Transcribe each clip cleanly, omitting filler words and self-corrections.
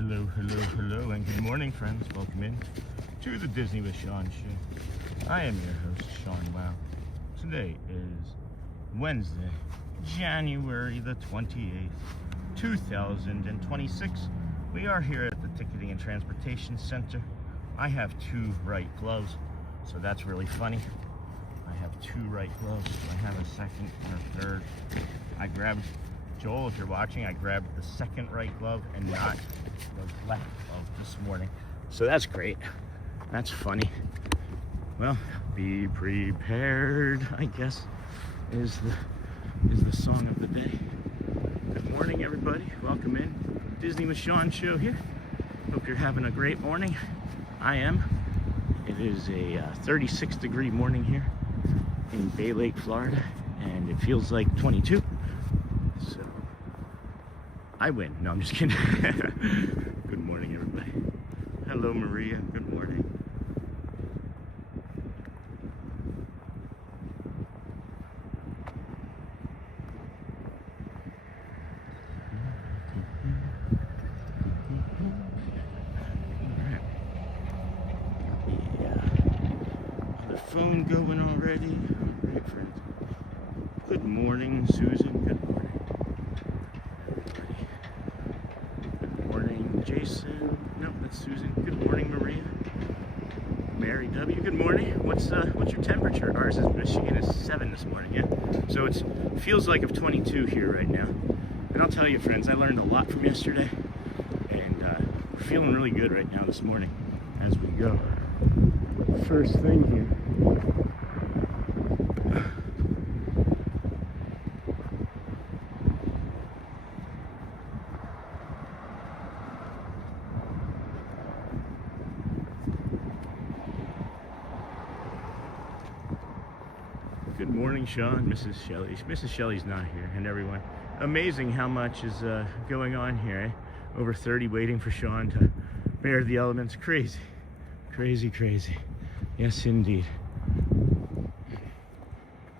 Hello, hello, hello, and good morning, friends. Welcome in to the Disney with Sean show. I am your host, Sean Wow. Today is Wednesday, January the 28th, 2026. We are here at the Ticketing and Transportation Center. I have two right gloves, so that's really funny. I have two right gloves. I have a second and a third. I grabbed, Joel, if you're watching, I grabbed the second right glove and not the left glove this morning. So that's great. That's funny. Well, be prepared, I guess, is the song of the day. Good morning, everybody. Welcome in. Disney with Sean show here. Hope you're having a great morning. I am. It is a 36-degree morning here in Bay Lake, Florida, and it feels like 22. So I win. No, I'm just kidding. Good morning, everybody. Hello, Maria. Good morning. Phone going already. All right, friends. Good morning, Susan. Good morning. Good morning, Jason. No, that's Susan. Good morning, Maria. Mary W. Good morning. What's your temperature? Ours is Michigan is 7 this morning. Yeah. So it feels like of 22 here right now. And I'll tell you, friends, I learned a lot from yesterday, and we're feeling really good right now this morning as we go. First thing here. Good morning, Sean, Mrs. Shelley. Mrs. Shelley's not here, and everyone. Amazing how much is going on here, eh? Over 30 waiting for Sean to bear the elements. Crazy, crazy, crazy. Yes, indeed.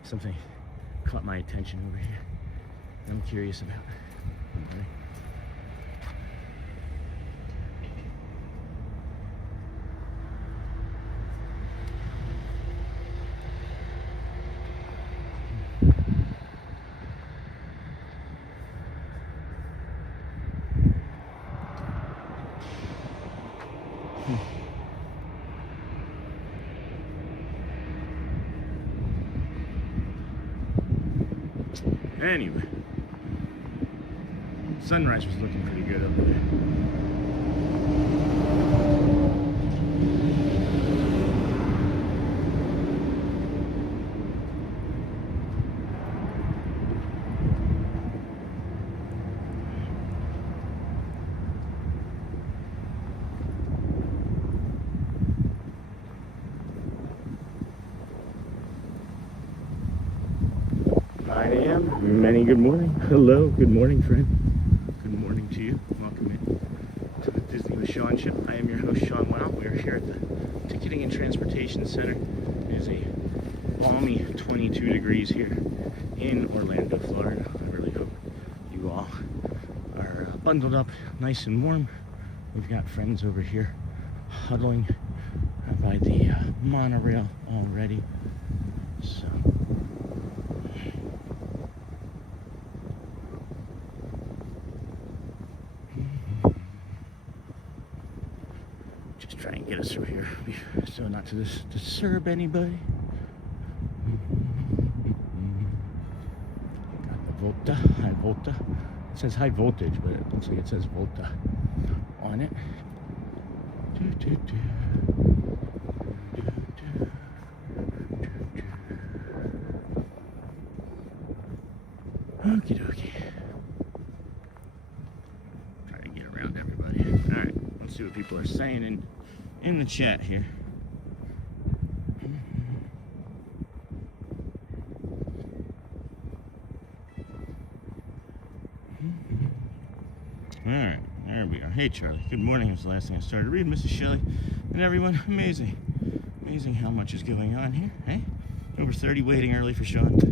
Something caught my attention over here. I'm curious about. Okay. Anyway, sunrise was looking pretty good over there. Many good morning. Hello, good morning, friend. Good morning to you. Welcome in to the Disney with Sean show. I am your host, Sean Wow. We are here at the Ticketing and Transportation Center. It is a balmy 22 degrees here in Orlando, Florida. I really hope you all are bundled up nice and warm. We've got friends over here huddling by the monorail already. So try and get us through here so not to disturb anybody. Got the Volta, high Volta. It says high voltage, but it looks like it says Volta on it. Okie dokie. Try to get around everybody. Alright, let's see what people are saying in the chat here. Alright, there we are. Hey Charlie, good morning. It was the last thing I started reading. Mrs. Shelley and everyone. Amazing. Amazing how much is going on here. Hey? Over 30 waiting early for Sean to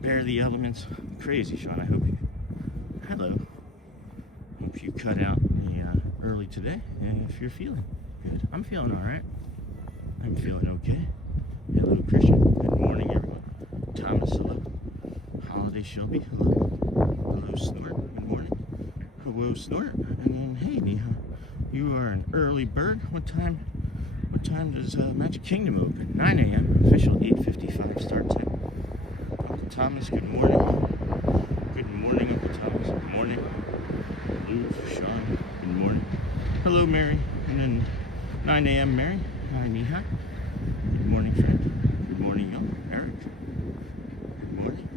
bear the elements. Crazy, Sean. I hope you... Hello. Hope you cut out early today, and if you're feeling good. I'm feeling all right. I'm feeling okay. Hello, Christian. Good morning, everyone. Thomas, hello. Holiday Shelby, hello. Hello, Snort. Good morning. Hello, Snort. And then, hey, Neha, you are an early bird. What time does Magic Kingdom open? 9 a.m. Official 8:55 start time. Uncle Thomas, good morning. Good morning, Uncle Thomas. Good morning. Hello, Sean. Good morning. Hello, Mary. And then 9 a.m. Mary. Hi, Neha. Good morning, friend. Good morning, young Eric. Good morning.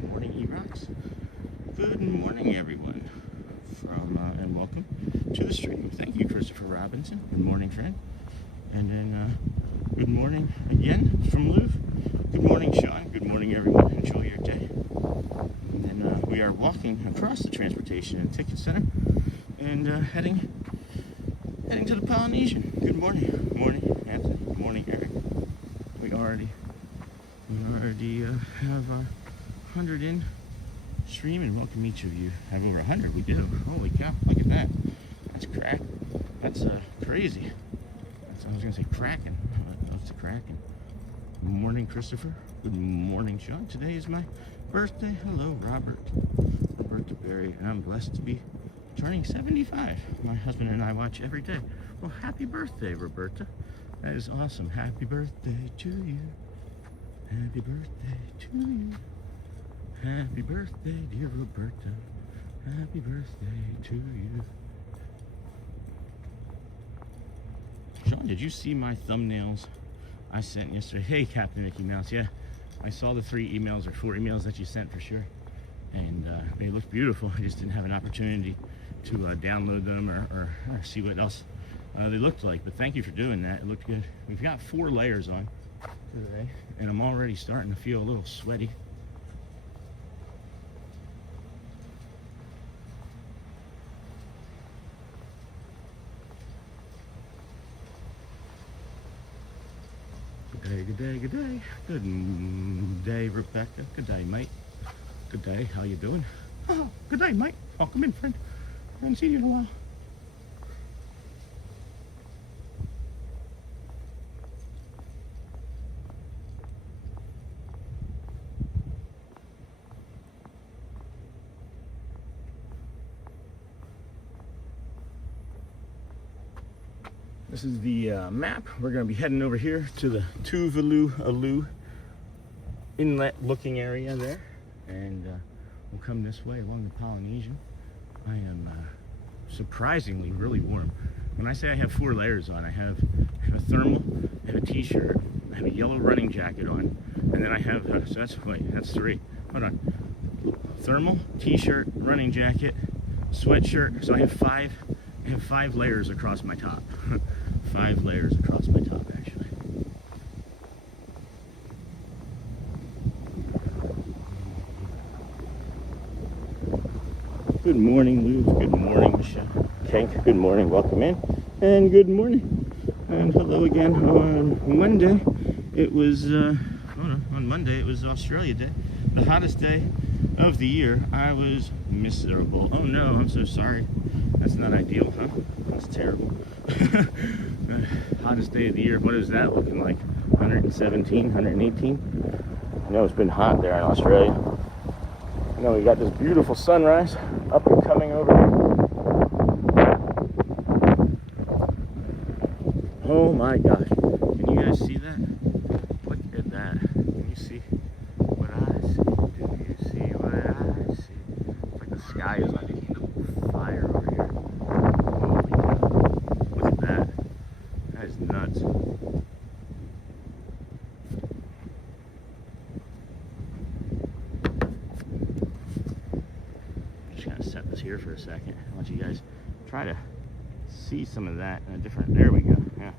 Good morning, E-Rocks. Good morning, everyone. And welcome to the stream. Thank you, Christopher Robinson. Good morning, friend. And then, good morning again from Louvre. Good morning, Sean. Good morning, everyone. Enjoy your day. And then we are walking across the transportation and ticket center and heading to the Polynesian. Good morning. Good morning, Anthony. Good morning, Eric. We already have 100 in stream, and welcome each of you. Have over 100. We do. Holy cow! Look at that. That's crack. That's crazy. I was gonna say cracking. That's cracking. Good morning, Christopher. Good morning, Sean. Today is my birthday. Hello, Robert. Roberta Berry, and I'm blessed to be turning 75. My husband and I watch every day. Well, happy birthday, Roberta. That is awesome. Happy birthday to you. Happy birthday to you. Happy birthday, dear Roberta. Happy birthday to you. Sean, did you see my thumbnails I sent yesterday? Hey, Captain Mickey Mouse. Yeah, I saw the 3 emails or 4 emails that you sent for sure. And they looked beautiful. I just didn't have an opportunity to download them or see what else they looked like. But thank you for doing that. It looked good. We've got 4 layers on today, and I'm already starting to feel a little sweaty. Good day, good day. Good day, Rebecca. Good day, mate. Good day, how you doing? Oh, good day, mate. Welcome in, friend. I haven't seen you in a while. This is the map. We're going to be heading over here to the Tuvalu inlet looking area there, and we'll come this way along the Polynesian. I am surprisingly really warm. When I say I have 4 layers on, I have a thermal, I have a t-shirt, I have a yellow running jacket on, and then I have so that's 3. Hold on. Thermal, t-shirt, running jacket, sweatshirt. So I have 5 layers across my top. 5 layers across my top, actually. Good morning, Lou. Good morning, Michelle. Kank, good morning. Welcome in. And good morning. And hello again on Monday. It was, on Monday it was Australia Day. The hottest day of the year. I was miserable. Oh no, I'm so sorry. That's not ideal, huh? That's terrible. Hottest day of the year. What is that looking like? 117, 118? I know it's been hot there in Australia. I know we got this beautiful sunrise up and coming over here. Oh my gosh. Can you guys see that? Look at that. Can you see what I see? Do you see what I see? It's like the sky is on fire over here. Holy cow. Look at that. That is nuts. Just gonna set this here for a second. I want you guys try to see some of that in a different, there we go. Yeah.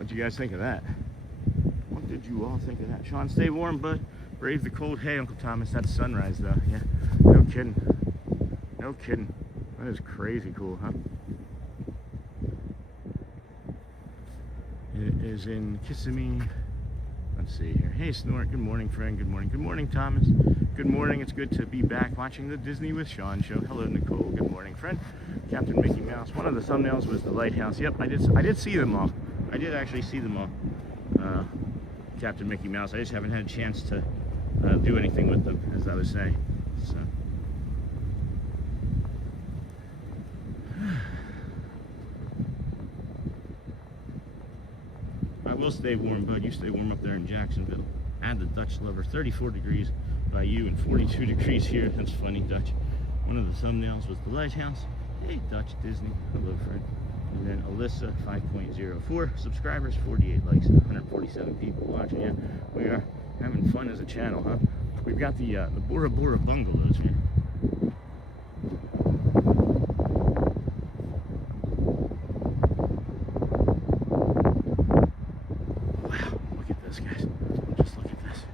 What'd you guys think of that? What did you all think of that? Sean, stay warm, bud. Brave the cold. Hey, Uncle Thomas, that's sunrise, though. Yeah, no kidding. No kidding. That is crazy cool, huh? It is in Kissimmee. Let's see here. Hey, Snort. Good morning, friend. Good morning. Good morning, Thomas. Good morning. It's good to be back watching the Disney with Sean show. Hello, Nicole. Good morning, friend. Captain Mickey Mouse. One of the thumbnails was the lighthouse. Yep, I did see them all. I did actually see them all. Captain Mickey Mouse. I just haven't had a chance to do anything with them, as I was saying. So. I will stay warm, bud. You stay warm up there in Jacksonville. Add the Dutch lover. 34 degrees by you and 42 degrees here. That's funny, Dutch. One of the thumbnails was the lighthouse. Hey, Dutch Disney. Hello, friend. And then Alyssa, 5.04 subscribers, 48 likes, 147 people watching. Yeah, we are having fun as a channel, huh? We've got the Bora Bora bungalows here. Wow, look at this, guys. Just look at this.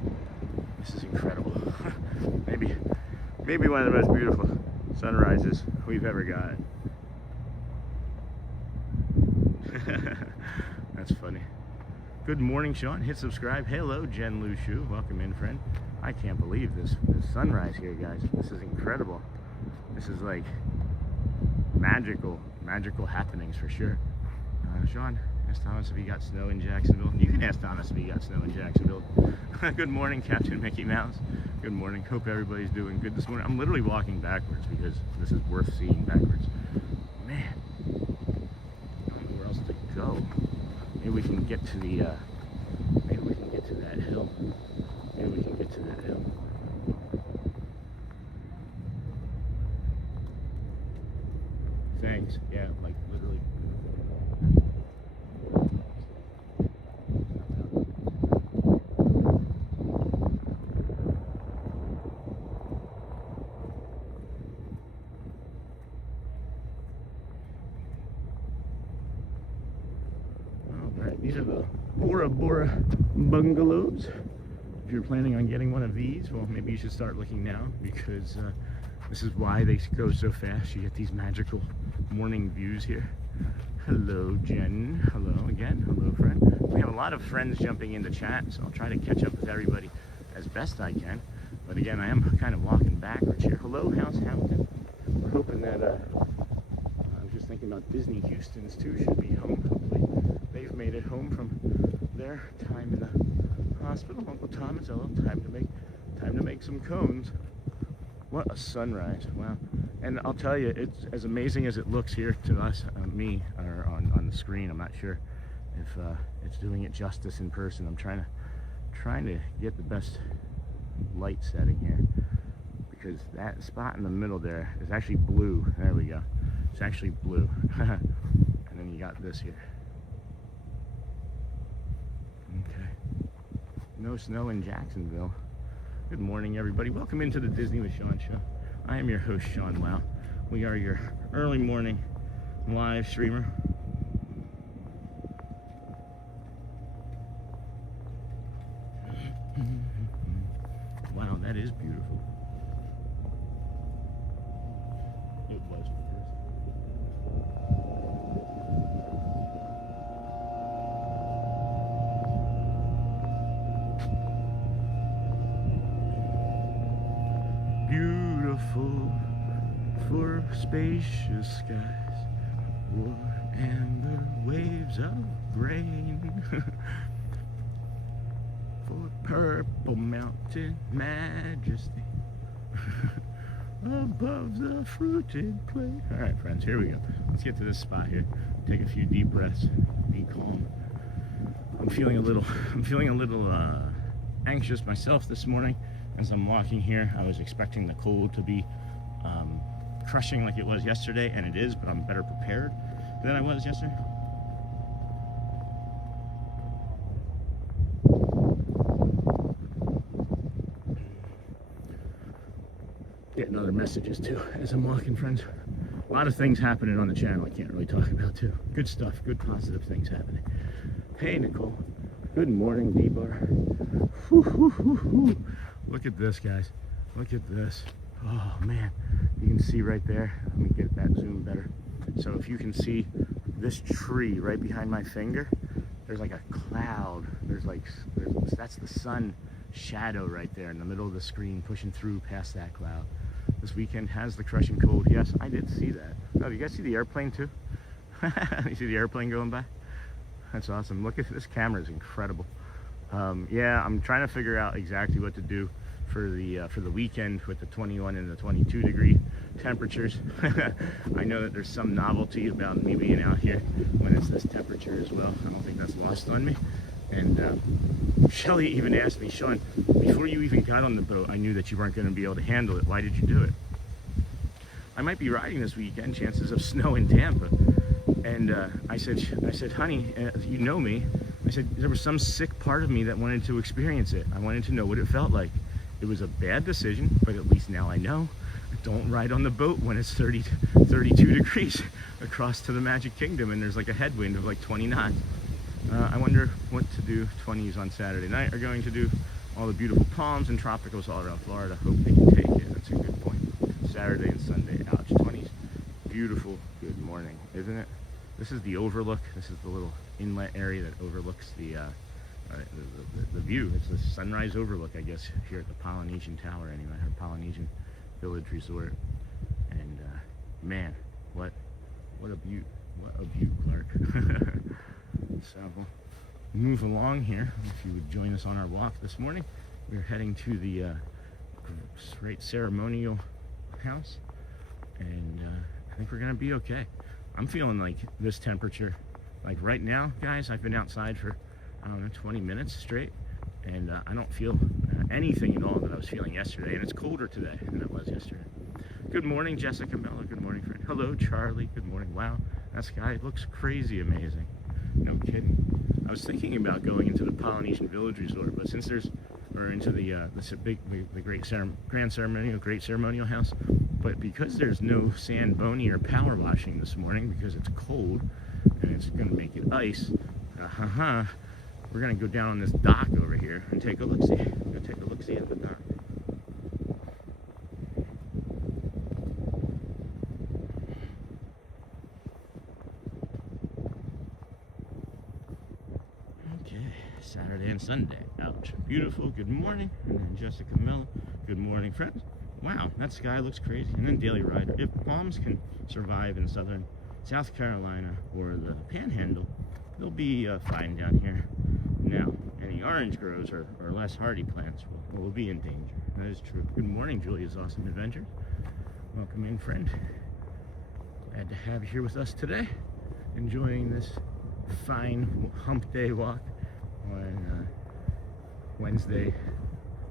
This is incredible. maybe one of the most beautiful sunrises we've ever got. That's funny. Good morning, Sean. Hit subscribe. Hello, Jen Lu Shu. Welcome in, friend. I can't believe this sunrise here, guys. This is incredible. This is like magical happenings for sure. Sean, ask Thomas if he got snow in Jacksonville. You can ask Thomas if he got snow in Jacksonville. Good morning, Captain Mickey Mouse. Good morning. Hope everybody's doing good this morning. I'm literally walking backwards because this is worth seeing backwards. Man. Go. Maybe we can get to the maybe we can get to that hill. Maybe we can get to that hill. Thanks. Yeah, like literally. These are the Bora Bora bungalows. If you're planning on getting one of these, well, maybe you should start looking now, because this is why they go so fast. You get these magical morning views here. Hello, Jen. Hello again. Hello, friend. We have a lot of friends jumping into chat, so I'll try to catch up with everybody as best I can. But again, I am kind of walking backwards here. Hello, House Hampton. We're hoping that, I'm just thinking about Disney Houston's too should be home. Hopefully they've made it home from their time in the hospital. Uncle Thomas, hello. Time to make some cones. What a sunrise! Wow. And I'll tell you, it's as amazing as it looks here to us, me, or on the screen. I'm not sure if it's doing it justice in person. I'm trying to get the best light setting here, because that spot in the middle there is actually blue. There we go. It's actually blue. And then you got this here. Okay. No snow in Jacksonville. Good morning, everybody. Welcome into the Disney with Sean show. I am your host, Sean Wow. We are your early morning live streamer. Wow, that is beautiful. It was beautiful for spacious skies, war and the waves of grain. For purple mountain majesty above the fruited plain. All right, friends, here we go. Let's get to this spot here. Take a few deep breaths. Be calm. I'm feeling a little anxious myself this morning as I'm walking here. I was expecting the cold to be crushing like it was yesterday, and it is, but I'm better prepared than I was yesterday. Getting other messages too as I'm walking, friends. A lot of things happening on the channel I can't really talk about too. Good stuff, good positive things happening. Hey, Nicole. Good morning, D-Bar. Look at this, guys. Look at this. Oh, man. You can see right there. Let me get that zoom better. So if you can see this tree right behind my finger, there's like a cloud. That's the sun shadow right there in the middle of the screen pushing through past that cloud. This weekend has the crushing cold. Yes, I did see that. Oh, you guys see the airplane too? You see the airplane going by? That's awesome. Look at this camera, is incredible. Yeah, I'm trying to figure out exactly what to do for the weekend with the 21 and the 22 degree temperatures. I know that there's some novelty about me being out here when it's this temperature as well. I don't think that's lost on me. And Shelly even asked me, Sean, before you even got on the boat, I knew that you weren't going to be able to handle it. Why did you do it? I might be riding this weekend, chances of snow in Tampa. And I said, honey, you know me. I said, there was some sick part of me that wanted to experience it. I wanted to know what it felt like. It was a bad decision, but at least now I know. Don't ride on the boat when it's 32 degrees across to the Magic Kingdom and there's like a headwind of like 20 knots. I wonder what to do. 20s on Saturday night are going to do all the beautiful palms and tropicals all around Florida. Hope they can take it. That's a good point. Saturday and Sunday, ouch, 20s. Beautiful, good morning, isn't it? This is the overlook. This is the little inlet area that overlooks the view. It's the sunrise overlook, I guess, here at the Polynesian Tower anyway, or Polynesian Village Resort. And man, what a beaut, Clark. So move along here. If you would join us on our walk this morning, we're heading to the great ceremonial house, and I think we're gonna be okay. I'm feeling like this temperature, like right now, guys, I've been outside for, I don't know, 20 minutes straight, and I don't feel anything at all that I was feeling yesterday, and it's colder today than it was yesterday. Good morning, Jessica Miller. Good morning, friend. Hello, Charlie. Good morning. Wow, that sky looks crazy amazing. No kidding. I was thinking about going into the Polynesian Village Resort, but since or into the Grand Ceremonial House, but because there's no sand boning or power washing this morning because it's cold and it's going to make it ice, we're going to go down on this dock over here and take a look-see. Go take a look-see at the dock. Saturday and Sunday. Ouch. Beautiful. Good morning. And then Jessica Miller. Good morning, friends. Wow, that sky looks crazy. And then Daily Rider. If palms can survive in southern South Carolina or the Panhandle, they'll be fine down here. Now, any orange groves or less hardy plants will be in danger. That is true. Good morning, Julia's Awesome Adventures. Welcome in, friend. Glad to have you here with us today. Enjoying this fine hump day walk on Wednesday,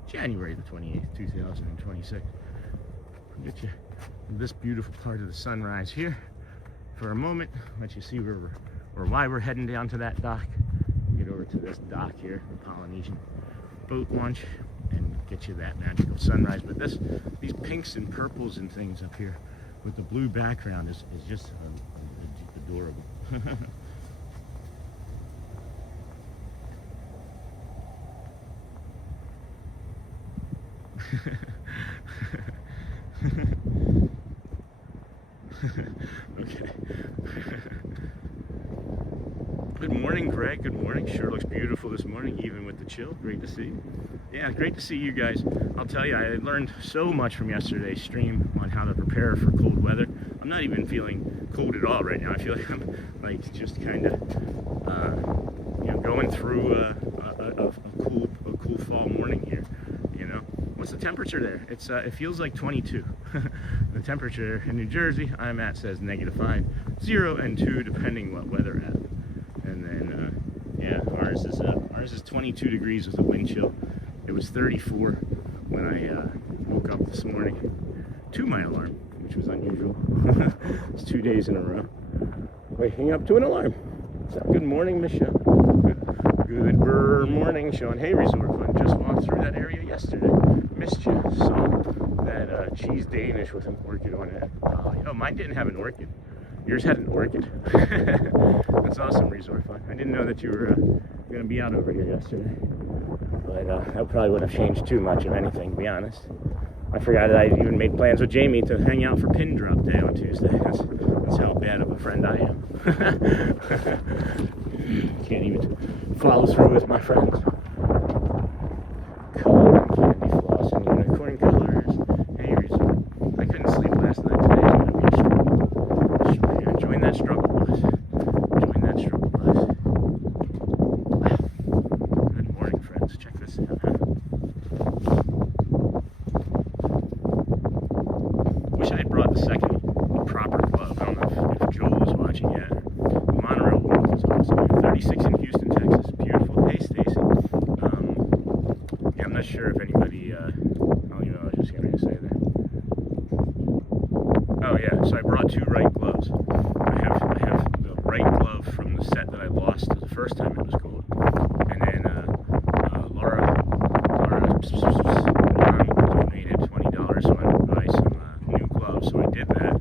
January the 28th, 2026. I'll get you this beautiful part of the sunrise here for a moment, let you see why we're heading down to that dock. Get over to this dock here, the Polynesian boat launch, and get you that magical sunrise. But these pinks and purples and things up here with the blue background is just adorable. Okay. Good morning, Greg. Good morning. Sure looks beautiful this morning, even with the chill. Great to see you. Yeah, great to see you guys. I'll tell you, I learned so much from yesterday's stream on how to prepare for cold weather. I'm not even feeling cold at all right now. I feel like I'm like just kind of, going through a cool fall morning here. What's the temperature there? It feels like 22. The temperature in New Jersey I'm at says -5, 0 and 2 depending what weather app. And then yeah, ours is 22 degrees with a wind chill. It was 34 when I woke up this morning to my alarm, which was unusual. It's 2 days in a row waking up to an alarm. So good morning, Michelle. Good morning, Sean. Hey, Resort Fun. Just walked through that area yesterday. Missed you. Saw that cheese Danish with an orchid on it. Oh, mine didn't have an orchid. Yours had an orchid. That's awesome, resort fun. I didn't know that you were going to be out over here yesterday. But that probably wouldn't have changed too much, if anything, to be honest. I forgot that I even made plans with Jamie to hang out for pin drop day on Tuesday. That's how bad of a friend I am. Can't even follow through with my friends. Color and candy floss and unicorn colors. Hey, resort. I couldn't sleep last night today. It's going to be a struggle. Join that struggle, boys. Join that struggle, boys. Good morning, friends. Check this out, huh? Wish I had brought the second proper glove. I don't know if Joel was watching yet. The Monorail one was awesome. 36 in Houston, Texas. Beautiful. Hey, Stacy. Yeah, I'm not sure if anybody, I don't even know what I was just going to say there. Oh, yeah, so I brought two right gloves. I have the right glove from the set that I lost the first time it was cold. And then Laura donated $20 so I would buy some new gloves. So I did that.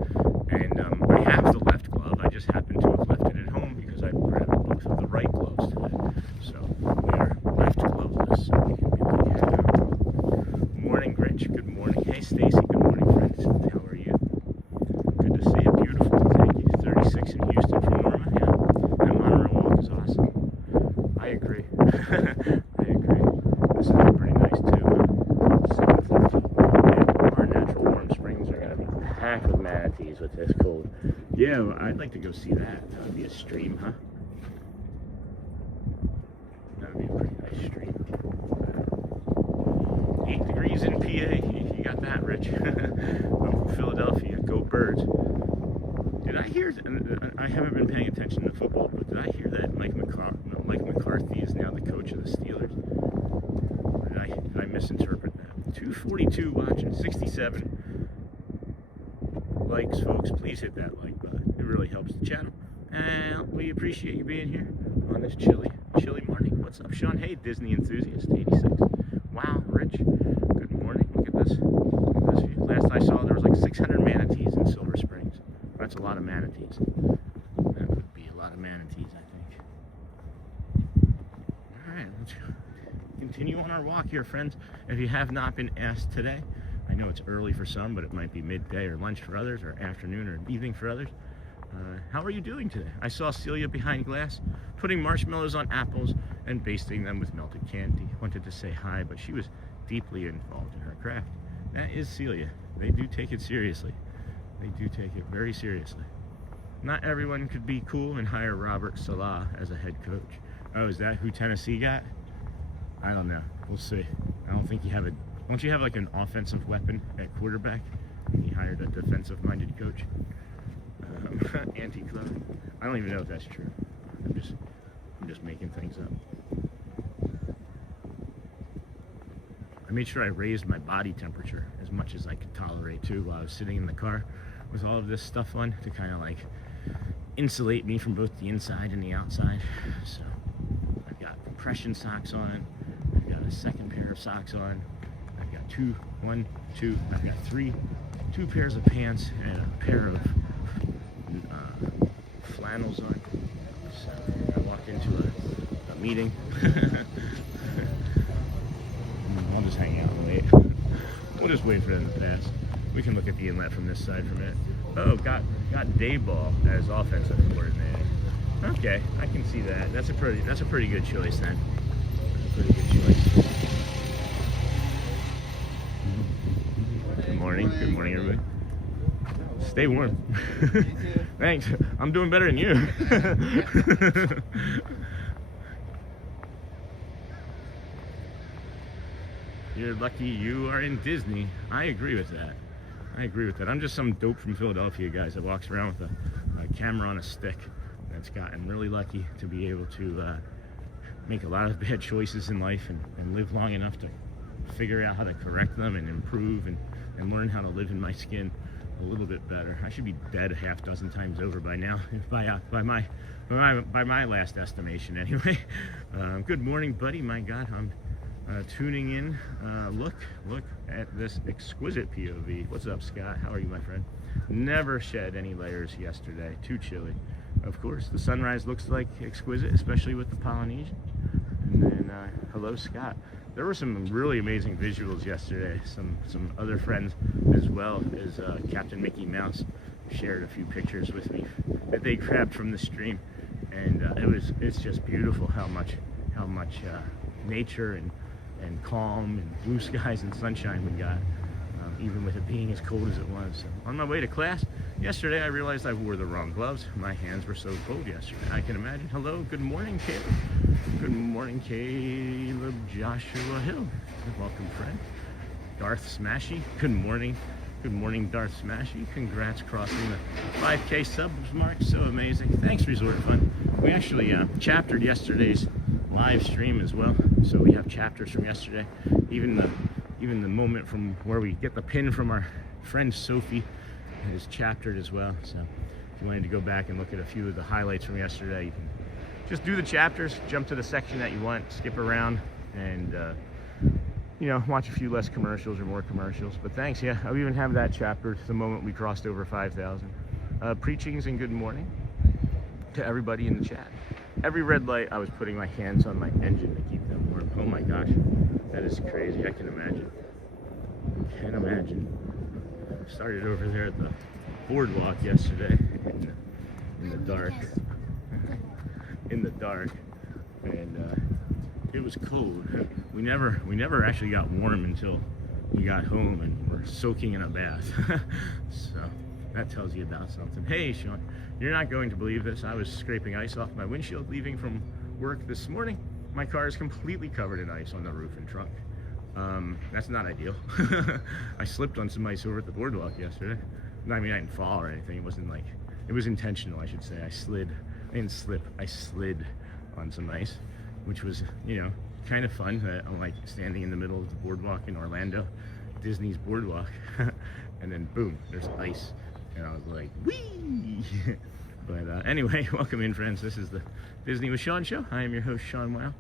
And I have the left glove. I just happened to have left it at home because I grabbed both of the right gloves today. So we are left gloveless. So we can be like, good morning, Grinch. Good morning. Hey, Stacy. Good morning, friends. How are you? Good to see you. Beautiful. Thank you. 36 in Houston from Norma. Yeah. That Monorail walk is awesome. I agree. I agree. This is pretty nice too. 7:13. Yeah, our natural warm springs are gonna be packed with manatees with this cold. Yeah, well, I'd like to go see that. That would be a stream, huh? That would be a pretty nice stream. 8 degrees in PA. You got that, Rich. I'm from Philadelphia. Go Birds. Did I hear? I haven't been paying attention to football, but did I hear that Mike McCarthy is now the coach of the Steelers? Or did I misinterpret that? 242 watching, 67 likes, folks. Please hit that like button. It really helps the channel, and we appreciate you being here on this chilly morning. What's up, Sean? Hey, Disney enthusiast, 86. Wow, Rich. Good morning. Look at this. Look at this view. Last I saw, there was like 600 manatees in Silver Springs. That's a lot of manatees. That would be a lot of manatees, I think. All right, let's continue on our walk here, friends. If you have not been asked today, I know it's early for some, but it might be midday or lunch for others, or afternoon or evening for others. How are you doing today? I saw Celia behind glass putting marshmallows on apples and basting them with melted candy. Wanted to say hi, but she was deeply involved in her craft. That is Celia. They do take it seriously. They do take it very seriously. Not everyone could be cool and hire Robert Salah as a head coach. Oh, is that who Tennessee got? I don't know. We'll see. I don't think you have a... Don't you have like an offensive weapon at quarterback? And he hired a defensive-minded coach. Anti-club. I don't even know if that's true. I'm just making things up. I made sure I raised my body temperature as much as I could tolerate too while I was sitting in the car with all of this stuff on to kind of like insulate me from both the inside and the outside. So I've got compression socks on. I've got a second pair of socks on. I've got two pairs of pants and a pair of flannels on. So I walked into a meeting. I'll just hang out and wait. We'll just wait for them to pass. We can look at the inlet from this side for a minute. Oh, got Dayball as offensive coordinator. Okay, I can see that. That's a pretty good choice then. Pretty good choice. Good morning, everybody. Stay warm. Thanks. I'm doing better than you. You're lucky you are in Disney. I agree with that. I'm just some dope from Philadelphia, guys, that walks around with a camera on a stick that's gotten really lucky to be able to make a lot of bad choices in life and live long enough to figure out how to correct them and improve and learn how to live in my skin a little bit better. I should be dead a half dozen times over by now, by my last estimation anyway. Good morning, buddy. My God, tuning in. Look at this exquisite POV. What's up, Scott? How are you, my friend? Never shed any layers yesterday. Too chilly. Of course, the sunrise looks like exquisite, especially with the Polynesian. And then, hello, Scott. There were some really amazing visuals yesterday. Some other friends, as well as Captain Mickey Mouse, shared a few pictures with me that they grabbed from the stream, and it's just beautiful how much nature and calm and blue skies and sunshine we got, even with it being as cold as it was. So on my way to class yesterday, I realized I wore the wrong gloves. My hands were so cold yesterday. I can imagine. Hello, good morning, Caleb. Good morning, Caleb Joshua Hill. Welcome, friend. Darth Smashy. Good morning. Good morning, Darth Smashy. Congrats crossing the 5K subs mark. So amazing. Thanks, Resort Fun. We actually chaptered yesterday's live stream as well. So we have chapters from yesterday. Even the moment from where we get the pin from our friend Sophie is chaptered as well. So if you wanted to go back and look at a few of the highlights from yesterday, you can just do the chapters, jump to the section that you want, skip around, and you know, watch a few less commercials or more commercials. But thanks, yeah, I even have that chapter the moment we crossed over 5,000. Preachings and good morning to everybody in the chat. Every red light, I was putting my hands on my engine to keep them warm. Oh my gosh, that is crazy. I can imagine. Can't imagine. Started over there at the boardwalk yesterday in the dark. In the dark, and it was cold. We never actually got warm until we got home and we're soaking in a bath. So that tells you about something. Hey, Sean, you're not going to believe this. I was scraping ice off my windshield leaving from work this morning. My car is completely covered in ice on the roof and trunk. That's not ideal. I slipped on some ice over at the boardwalk yesterday. I mean, I didn't fall or anything. It wasn't like, it was intentional, I should say. I didn't slip, I slid on some ice, which was, you know, kind of fun. I'm like standing in the middle of the boardwalk in Orlando, Disney's boardwalk, and then boom, there's ice, and I was like, whee! But anyway, welcome in, friends. This is the Disney with Sean show. I am your host, Sean Wow.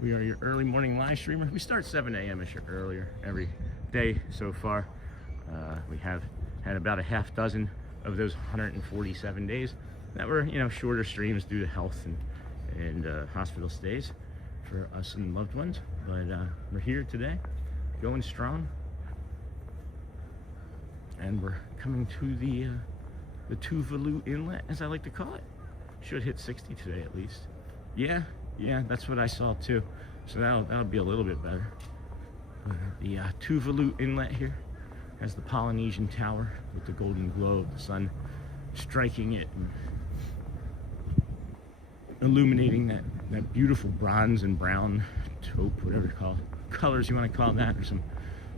We are your early morning live streamer. We start 7 a.m.-ish or earlier every day so far. We have had about a half dozen of those 147 days that were, you know, shorter streams due to health and hospital stays for us and loved ones. But we're here today, going strong, and we're coming to the Tuvalu Inlet, as I like to call it. Should hit 60 today at least. Yeah, that's what I saw too. So that'll be a little bit better. The Tuvalu Inlet here has the Polynesian Tower with the golden glow of the sun striking it and illuminating that beautiful bronze and brown taupe, whatever you call it, colors you want to call that, or some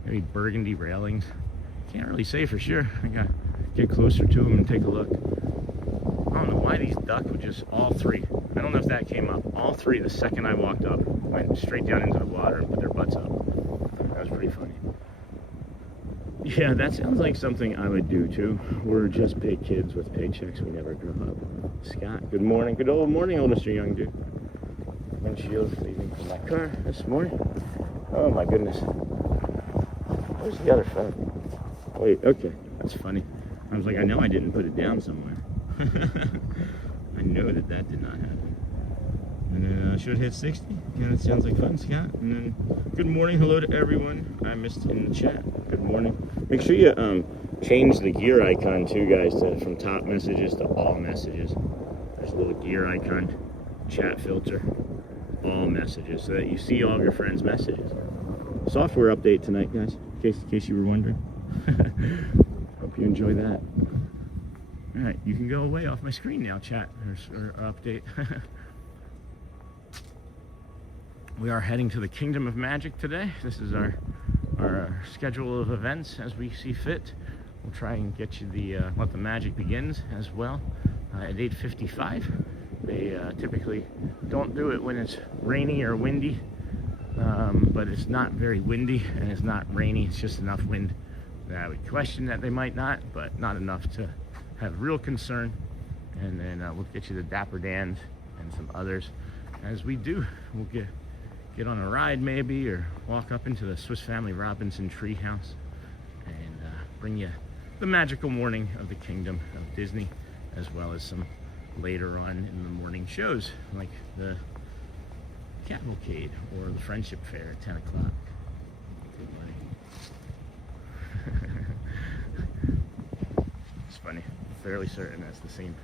maybe burgundy railings. Can't really say for sure. I gotta get closer to them and take a look. I don't know why these duck would just, all three, I don't know if that came up, all three the second I walked up went straight down into the water and put their butts up. That was pretty funny. Yeah, that sounds like something I would do too. We're just paid kids with paychecks. We never grew up. Scott, good morning. Good old morning, old Mr. Young Dude. Windshield leaving from my car this morning. Oh my goodness. Where's the other phone? Wait, okay, that's funny. I was like, I know I didn't put it down somewhere. I know that did not happen. And then should hit 60. Yeah, that sounds like fun, Scott. And then good morning, hello to everyone I missed in the chat. Good morning. Make sure you change the gear icon too, guys, from top messages to all messages. There's a little gear icon, chat filter, all messages, so that you see all of your friends' messages. Software update tonight, guys, in case you were wondering. Hope you enjoy that. All right, you can go away off my screen now, chat or update. We are heading to the Kingdom of Magic today. This is our schedule of events as we see fit. We'll try and get you let the magic begins as well at 8:55. They typically don't do it when it's rainy or windy, but it's not very windy and it's not rainy. It's just enough wind that I would question that they might not, but not enough to have real concern. And then we'll get you the Dapper Dans and some others as we do. We'll get get on a ride maybe, or walk up into the Swiss Family Robinson treehouse and bring you the magical morning of the kingdom of Disney, as well as some later on in the morning shows like the Cavalcade or the Friendship Fair at 10 o'clock. Good morning. It's funny. I'm fairly certain that's the same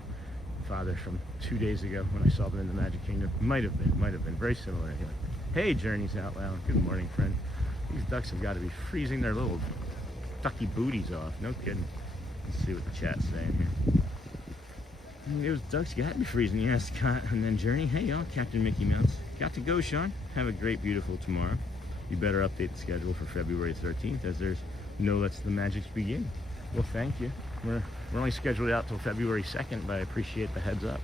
father from 2 days ago when I saw them in the Magic Kingdom. Might have been. Very similar. Anyway. Hey, Journeys Out Loud. Good morning, friend. These ducks have got to be freezing their little ducky booties off. No kidding. Let's see what the chat's saying here. Those ducks got to be freezing. Yes, Scott. And then Journey. Hey, y'all. Captain Mickey Mouse. Got to go, Sean. Have a great, beautiful tomorrow. You better update the schedule for February 13th, as there's no Let's the Magics Begin. Well, thank you. We're only scheduled out till February 2nd, but I appreciate the heads up.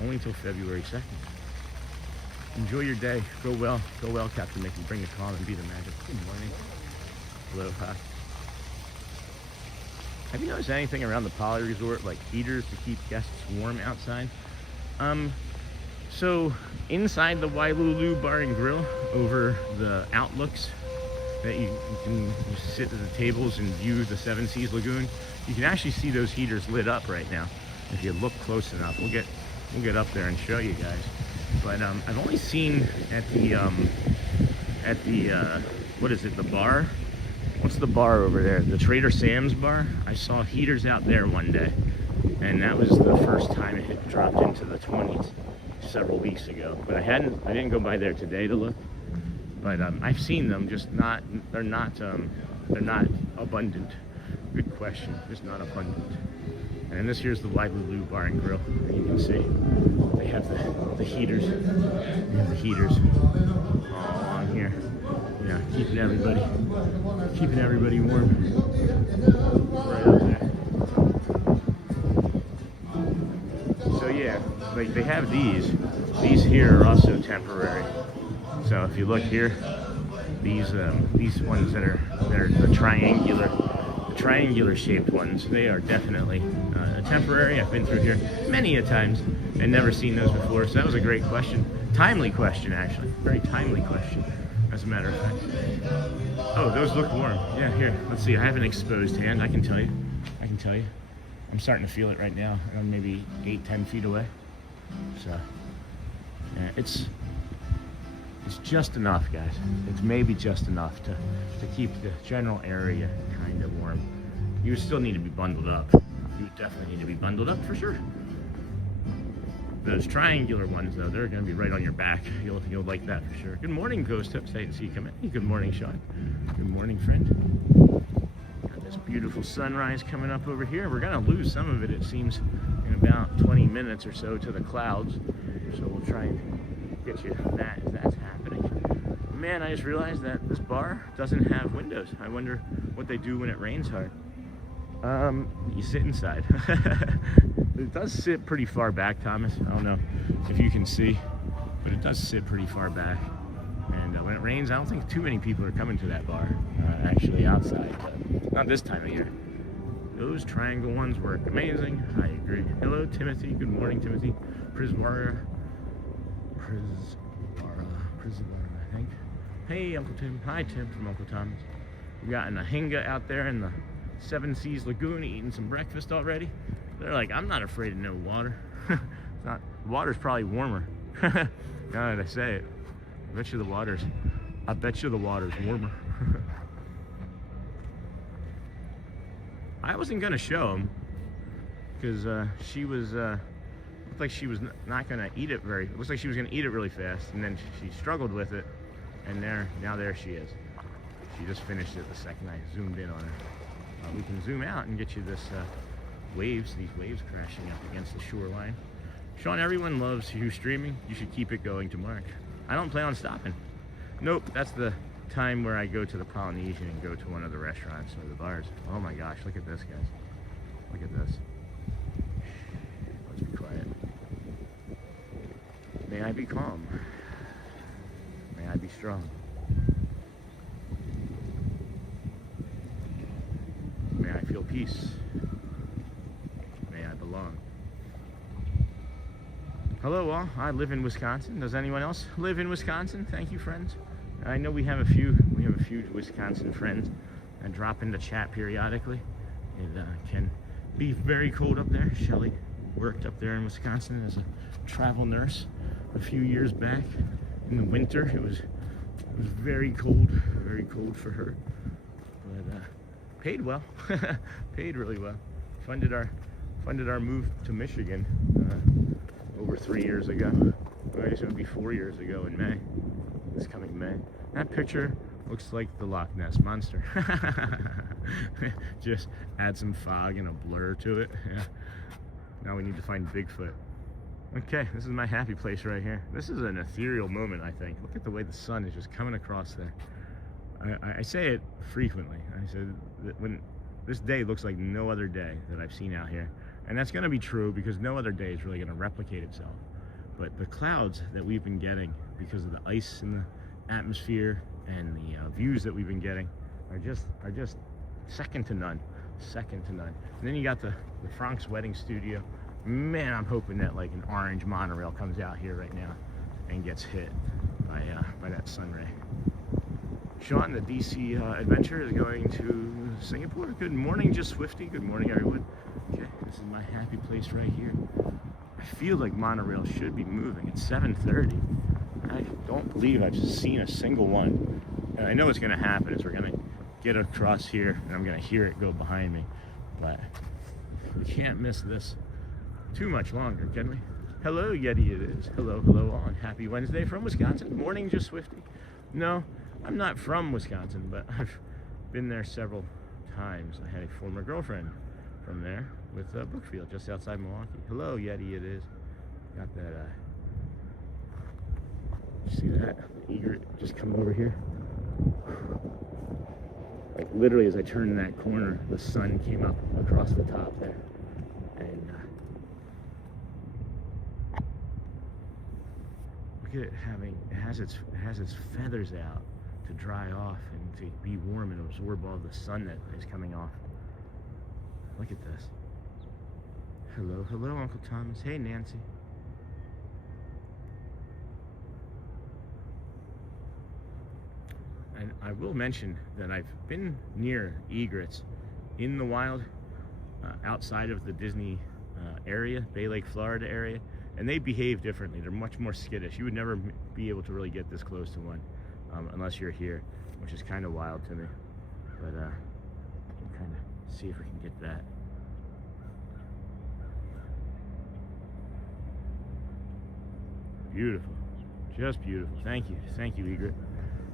only till February 2nd. Enjoy your day. Go well, Captain Mickey. Bring the calm and be the magic. Good morning. Aloha. Have you noticed anything around the Poly Resort, like heaters to keep guests warm outside? So inside the Wailulu Bar and Grill, over the outlooks that you can sit at the tables and view the Seven Seas Lagoon, you can actually see those heaters lit up right now. If you look close enough, we'll get up there and show you guys. But I've only seen at the what is it, the bar? What's the bar over there? The Trader Sam's bar? I saw heaters out there one day, and that was the first time it had dropped into the 20s several weeks ago. But I didn't go by there today to look. But I've seen them, just they're not abundant. Good question, just not abundant. And this here's the Wailulu Bar and Grill. And you can see they have the heaters. They have the heaters all on here. Yeah, keeping everybody warm. Right up there. So yeah, like they have these. These here are also temporary. So if you look here, these ones that are the triangular shaped ones, they are definitely temporary. I've been through here many a times and never seen those before. So that was a great question, timely question actually, very timely question. As a matter of fact. Oh, those look warm. Yeah, here. Let's see. I have an exposed hand. I can tell you. I'm starting to feel it right now. I'm maybe 8-10 feet away. So, yeah, it's just enough, guys. It's maybe just enough to keep the general area kind of warm. You still need to be bundled up. You definitely need to be bundled up for sure. Those triangular ones, though, they're going to be right on your back. You'll like that for sure. Good morning, Ghost Tips. I didn't see you come in. Good morning, Sean. Good morning, friend. Got this beautiful sunrise coming up over here. We're going to lose some of it, it seems, in about 20 minutes or so to the clouds. So we'll try and get you that if that's happening. Man, I just realized that this bar doesn't have windows. I wonder what they do when it rains hard. You sit inside. It does sit pretty far back, Thomas. I don't know if you can see, but it does sit pretty far back. And when it rains, I don't think too many people are coming to that bar, actually outside. Not this time of year. Those triangle ones work amazing. I agree. Hello, Timothy. Good morning, Timothy. Prisbara, I think. Hey, Uncle Tim. Hi, Tim from Uncle Thomas. We got an Ahinga out there in the Seven Seas Lagoon eating some breakfast already. They're like, I'm not afraid of no water. It's not, water's probably warmer. Now that I say it, I bet you the water's warmer. I wasn't gonna show him because she was looked like she was not gonna eat it it looks like she was gonna eat it really fast, and then she struggled with it, and now there she is. She just finished it the second I zoomed in on her. We can zoom out and get you this these waves crashing up against the shoreline. Sean, everyone loves you streaming. You should keep it going to March. I don't plan on stopping. Nope, that's the time where I go to the Polynesian and go to one of the restaurants or the bars. Oh my gosh, look at this, guys. Look at this. Let's be quiet. May I be calm. May I be strong. May I feel peace. May I belong. Hello all, I live in Wisconsin. Does anyone else live in Wisconsin? Thank you, friends. I know we have a few Wisconsin friends that drop into chat periodically. It can be very cold up there. Shelly worked up there in Wisconsin as a travel nurse a few years back. In the winter, it was very cold for her, but paid well, paid really well. Funded our move to Michigan over 3 years ago. Well, I guess it would be 4 years ago in May. This coming May. That picture looks like the Loch Ness Monster. Just add some fog and a blur to it. Yeah. Now we need to find Bigfoot. Okay, this is my happy place right here. This is an ethereal moment, I think. Look at the way the sun is just coming across there. I say it frequently. I said that when this day looks like no other day that I've seen out here. And that's going to be true because no other day is really going to replicate itself. But the clouds that we've been getting because of the ice in the atmosphere and the views that we've been getting are just second to none. Second to none. And then you got the Frank's wedding studio. Man, I'm hoping that like an orange monorail comes out here right now and gets hit by that sun ray. Sean, the DC adventure is going to Singapore. Good morning, just Swifty. Good morning, everyone. Okay, this is my happy place right here. I feel like monorail should be moving. It's 7:30. I don't believe I've seen a single one. And I know what's going to happen is we're going to get across here and I'm going to hear it go behind me. But we can't miss this too much longer, can we? Hello, Yeti it is. Hello, hello all, and happy Wednesday from Wisconsin. Morning, just Swifty. No, I'm not from Wisconsin, but I've been there several times. I had a former girlfriend from there with Brookfield, just outside Milwaukee. Hello, Yeti it is. Got that, see that? Egret just come over here. Like literally as I turned in that corner, the sun came up across the top there. And look at it it has its feathers out to dry off and to be warm and absorb all the sun that is coming off. Look at this. Hello, hello, Uncle Thomas. Hey, Nancy. And I will mention that I've been near egrets in the wild, outside of the Disney area, Bay Lake, Florida area, and they behave differently. They're much more skittish. You would never be able to really get this close to one unless you're here, which is kind of wild to me. But I'm kind of see if we can get that. Beautiful, just beautiful. Thank you, egret.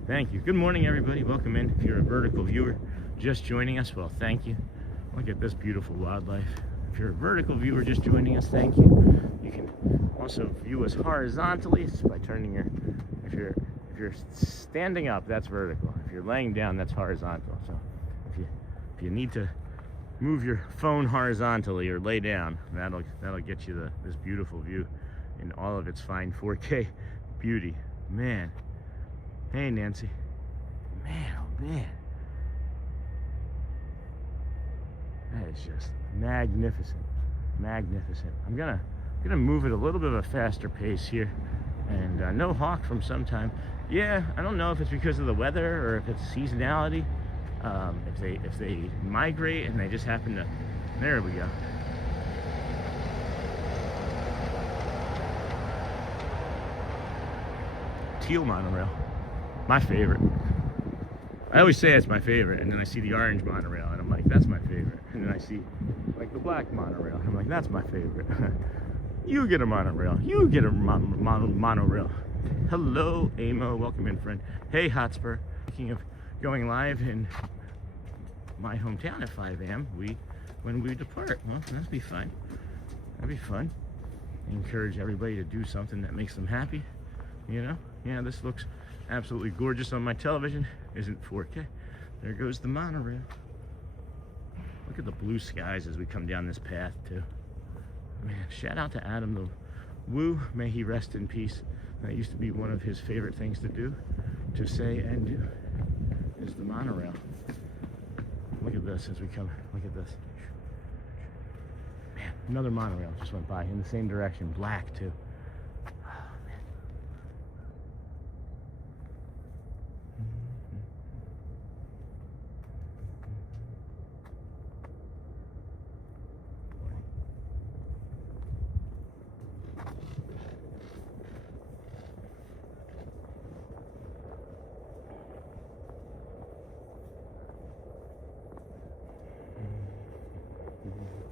Thank you. Good morning, everybody. Welcome in. If you're a vertical viewer just joining us, well, thank you. Look at this beautiful wildlife. If you're a vertical viewer just joining us, thank you. You can also view us horizontally by turning your, if you're standing up, that's vertical. If you're laying down, that's horizontal. So if you need to move your phone horizontally or lay down, that'll get you this beautiful view in all of its fine 4K beauty. Man. Hey, Nancy. Man, oh man. That is just magnificent. Magnificent. I'm gonna move at a little bit of a faster pace here. And no hawk from some time. Yeah, I don't know if it's because of the weather or if it's seasonality. If they migrate and they just happen to, there we go. Teal monorail. My favorite. I always say it's my favorite, and then I see the orange monorail, and I'm like, that's my favorite. And then I see, like, the black monorail, and I'm like, that's my favorite. You get a monorail. You get a monorail. Hello, Amo. Welcome in, friend. Hey, Hotspur. Speaking of going live in my hometown at 5 a.m., when we depart. Well, that'd be fun. That'd be fun. I encourage everybody to do something that makes them happy, you know? Yeah, this looks absolutely gorgeous on my television. Isn't 4K. There goes the monorail. Look at the blue skies as we come down this path too. Man, shout out to Adam the Woo. May he rest in peace. That used to be one of his favorite things to do, to say and do, is the monorail. Look at this as we come. Look at this. Man, another monorail just went by in the same direction. Black too.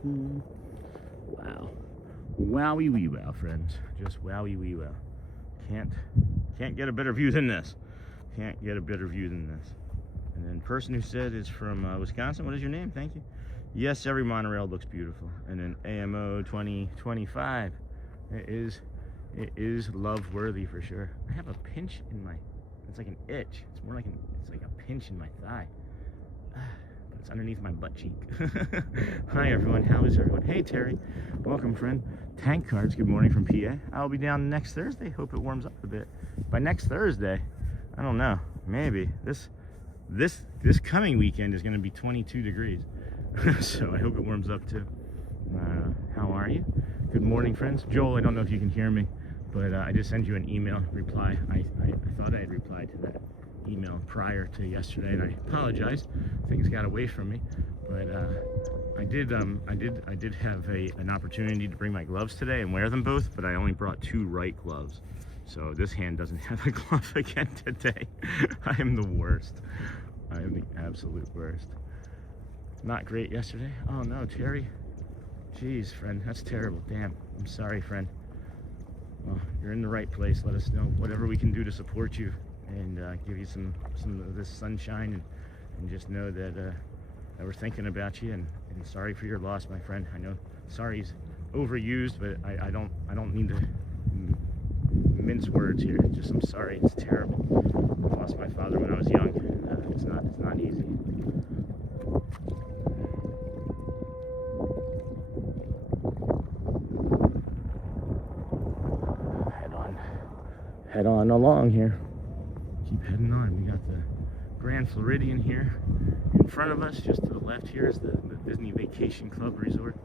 Wow. Wowie wee wow, friends. Just wowie wee wow. Can't get a better view than this. Can't get a better view than this. And then person who said is from Wisconsin. What is your name? Thank you. Yes, every monorail looks beautiful. And then AMO 2025. It is love worthy for sure. I have a pinch in my, it's like an itch. It's more like it's like a pinch in my thigh. But it's underneath my butt cheek. Hi everyone, how is everyone? Hey Terry, welcome friend. Tank Cards, good morning from PA. I'll be down next Thursday. Hope it warms up a bit. By next Thursday, I don't know, maybe. This coming weekend is gonna be 22 degrees. So I hope it warms up too. How are you? Good morning friends. Joel, I don't know if you can hear me, but I just sent you an email reply. I thought I had replied to that email prior to yesterday, and I apologize. Things got away from me, but I did have an opportunity to bring my gloves today and wear them both, but I only brought 2 right gloves, so this hand doesn't have a glove again today. I am the worst. I am the absolute worst. Not great yesterday. Oh no, Terry. Jeez, friend, that's terrible. Damn, I'm sorry, friend. Well, you're in the right place. Let us know whatever we can do to support you and give you some of this sunshine, and just know that that we're thinking about you, and sorry for your loss, my friend. I know sorry's overused, but I don't need to mince words here. Just I'm sorry. It's terrible. I lost my father when I was young. It's not easy. Head on along here. Keep heading on. We got the Grand Floridian here in front of us. Just to the left here is the Disney Vacation Club Resort.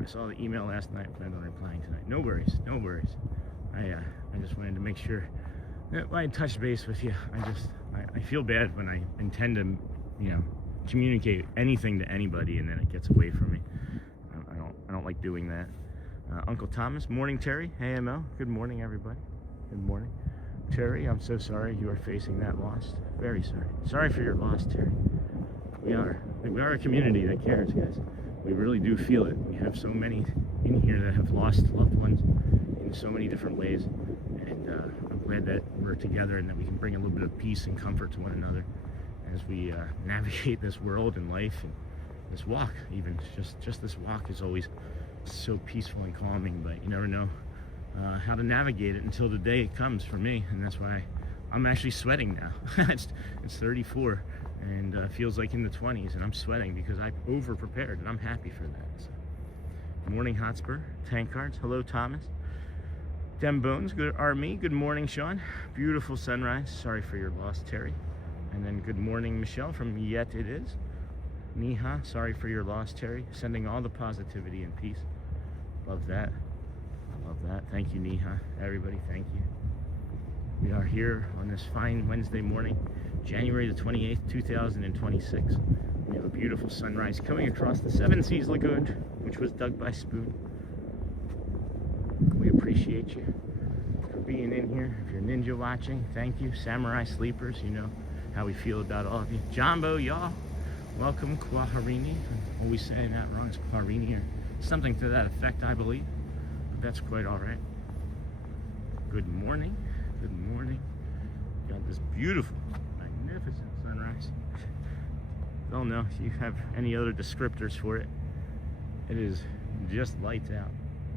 I saw the email last night. Planned on replying tonight. No worries. No worries. I just wanted to make sure that I touched base with you. I feel bad when I intend to, communicate anything to anybody and then it gets away from me. I don't like doing that. Uncle Thomas, morning Terry. Hey ML. Good morning everybody. Good morning. Terry, I'm so sorry you are facing that loss. Very sorry. Sorry for your loss, Terry. We are a community that cares, guys. We really do feel it. We have so many in here that have lost loved ones in so many different ways, and I'm glad that we're together and that we can bring a little bit of peace and comfort to one another as we navigate this world and life and this walk. Even just this walk is always so peaceful and calming, but you never know how to navigate it until the day it comes for me, and that's why I'm actually sweating now. it's 34 and feels like in the 20s, and I'm sweating because I over prepared, and I'm happy for that. So. Morning Hotspur, Tank Cards. Hello Thomas. Dem Bones, good Army. Good morning Sean. Beautiful sunrise. Sorry for your loss, Terry. And then good morning Michelle from Yet It Is. Niha, sorry for your loss, Terry. Sending all the positivity and peace. Love that. Love that. Thank you, Niha. Everybody, thank you. We are here on this fine Wednesday morning, January the 28th, 2026. We have a beautiful sunrise coming across the Seven Seas Lagoon, which was dug by Spoon. We appreciate you for being in here. If you're ninja watching, thank you. Samurai Sleepers, you know how we feel about all of you. Jumbo, y'all. Welcome, Kwaharini. I'm always saying that wrong. It's Kwaharini or something to that effect, I believe. That's quite all right. Good morning. Good morning. Got this beautiful, magnificent sunrise. Don't know if you have any other descriptors for it. It is just lights out.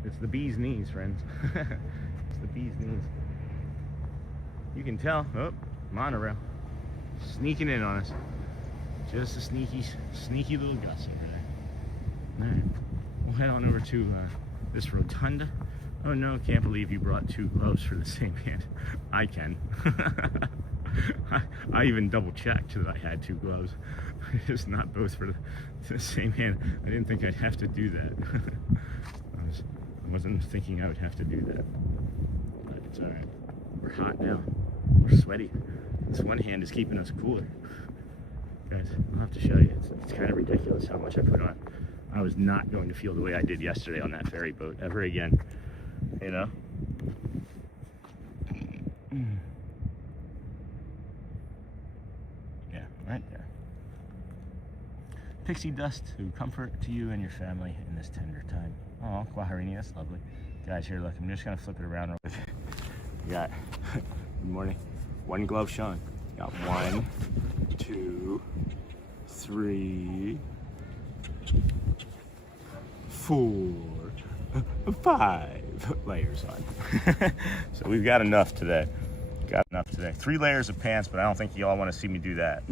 It's the bee's knees, friends. It's the bee's knees. You can tell. Oh, monorail sneaking in on us. Just a sneaky little gust over there. All right, we'll head on over to this rotunda. Oh no, can't believe you brought 2 gloves for the same hand. I can. I even double checked that I had 2 gloves. It's not both for the same hand. I didn't think I'd have to do that. I wasn't thinking I would have to do that. But it's alright. We're hot now. We're sweaty. This one hand is keeping us cooler. Guys, I'll have to show you. It's kind of ridiculous how much I put on. I was not going to feel the way I did yesterday on that ferry boat ever again. You know? Yeah, right there. pixie dust to comfort to you and your family in this tender time. Oh, Guajarini, that's lovely. Guys, here, look, I'm just gonna flip it around real quick. You got, good morning, one glove showing. You got 1, 2, 3, 4, 5 layers on. So we've got enough today. 3 layers of pants, but I don't think you all want to see me do that.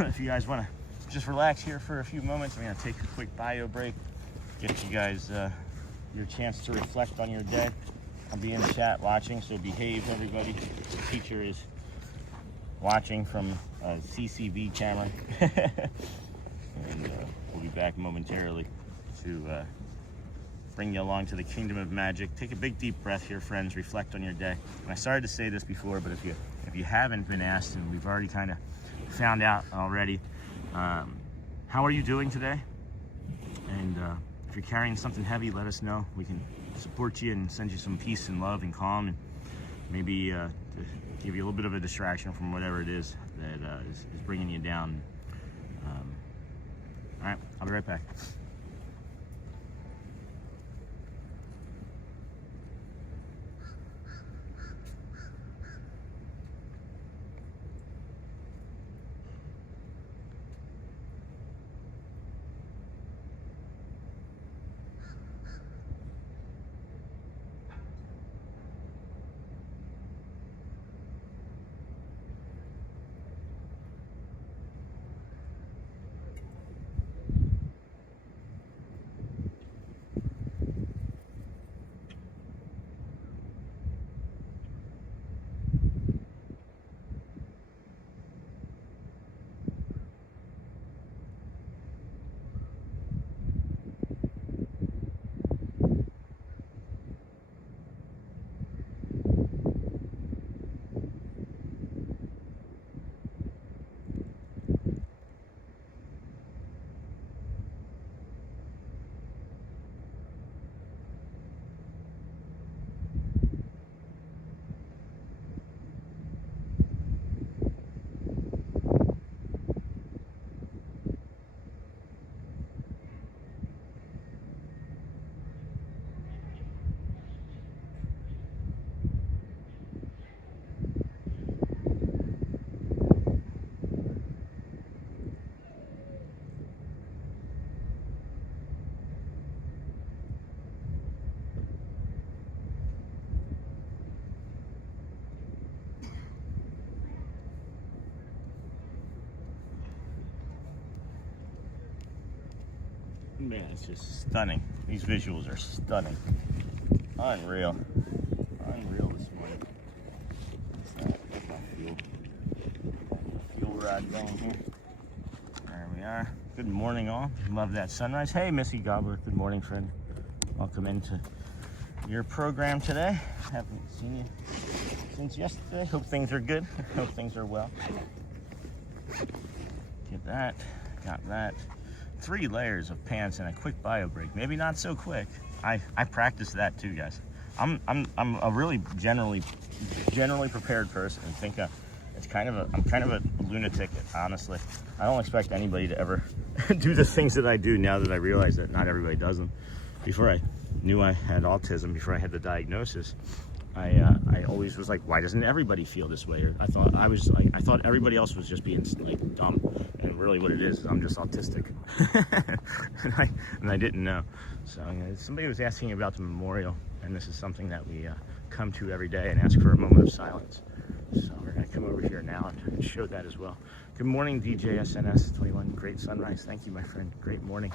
If you guys want to just relax here for a few moments, I'm going to take a quick bio break, get you guys your chance to reflect on your day. I'll be in the chat watching, so behave, everybody. The teacher is watching from a CCV camera. And we'll be back momentarily to bring you along to the kingdom of magic. Take a big deep breath here, friends. Reflect on your day. And I started to say this before, but if you haven't been asked, and we've already kind of found out already, how are you doing today? And if you're carrying something heavy, let us know. We can support you and send you some peace and love and calm, and maybe to give you a little bit of a distraction from whatever it is that is bringing you down. All right, I'll be right back. Man, it's just stunning. These visuals are stunning. Unreal. Unreal this morning. That's my fuel rod going here. There we are. Good morning, all. Love that sunrise. Hey, Missy Gobbler. Good morning, friend. Welcome into your program today. Haven't seen you since yesterday. Hope things are good. Hope things are well. Get that. Got that. 3 layers of pants and a quick bio break. Maybe not so quick. I practice that too, guys. I'm a really generally prepared person, and think I'm kind of a lunatic, honestly. I don't expect anybody to ever do the things that I do now that I realize that not everybody does them. Before I knew I had autism, before I had the diagnosis, I always was like, why doesn't everybody feel this way? Or I thought everybody else was just being like dumb, and really what it is I'm just autistic. and I didn't know. So somebody was asking about the memorial, and this is something that we come to every day and ask for a moment of silence. So we're gonna come over here now and show that as well. Good morning, DJ SNS 21. Great sunrise. Thank you, my friend. Great morning.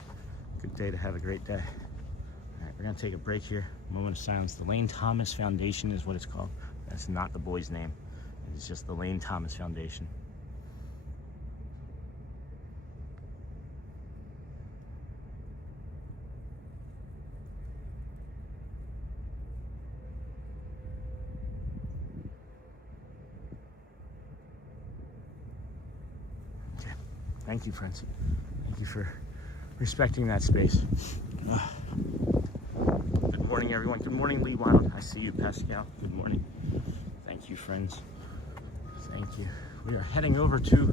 Good day to have a great day. All right, we're gonna take a break here. Moment of silence. The Lane Thomas Foundation is what it's called. That's not the boy's name. It's just the Lane Thomas Foundation. Okay. Thank you, friends. Thank you for respecting that space. Good morning, everyone. Good morning, Lee Wild. I see you, Pascal. Good morning. Thank you, friends. Thank you. we are heading over to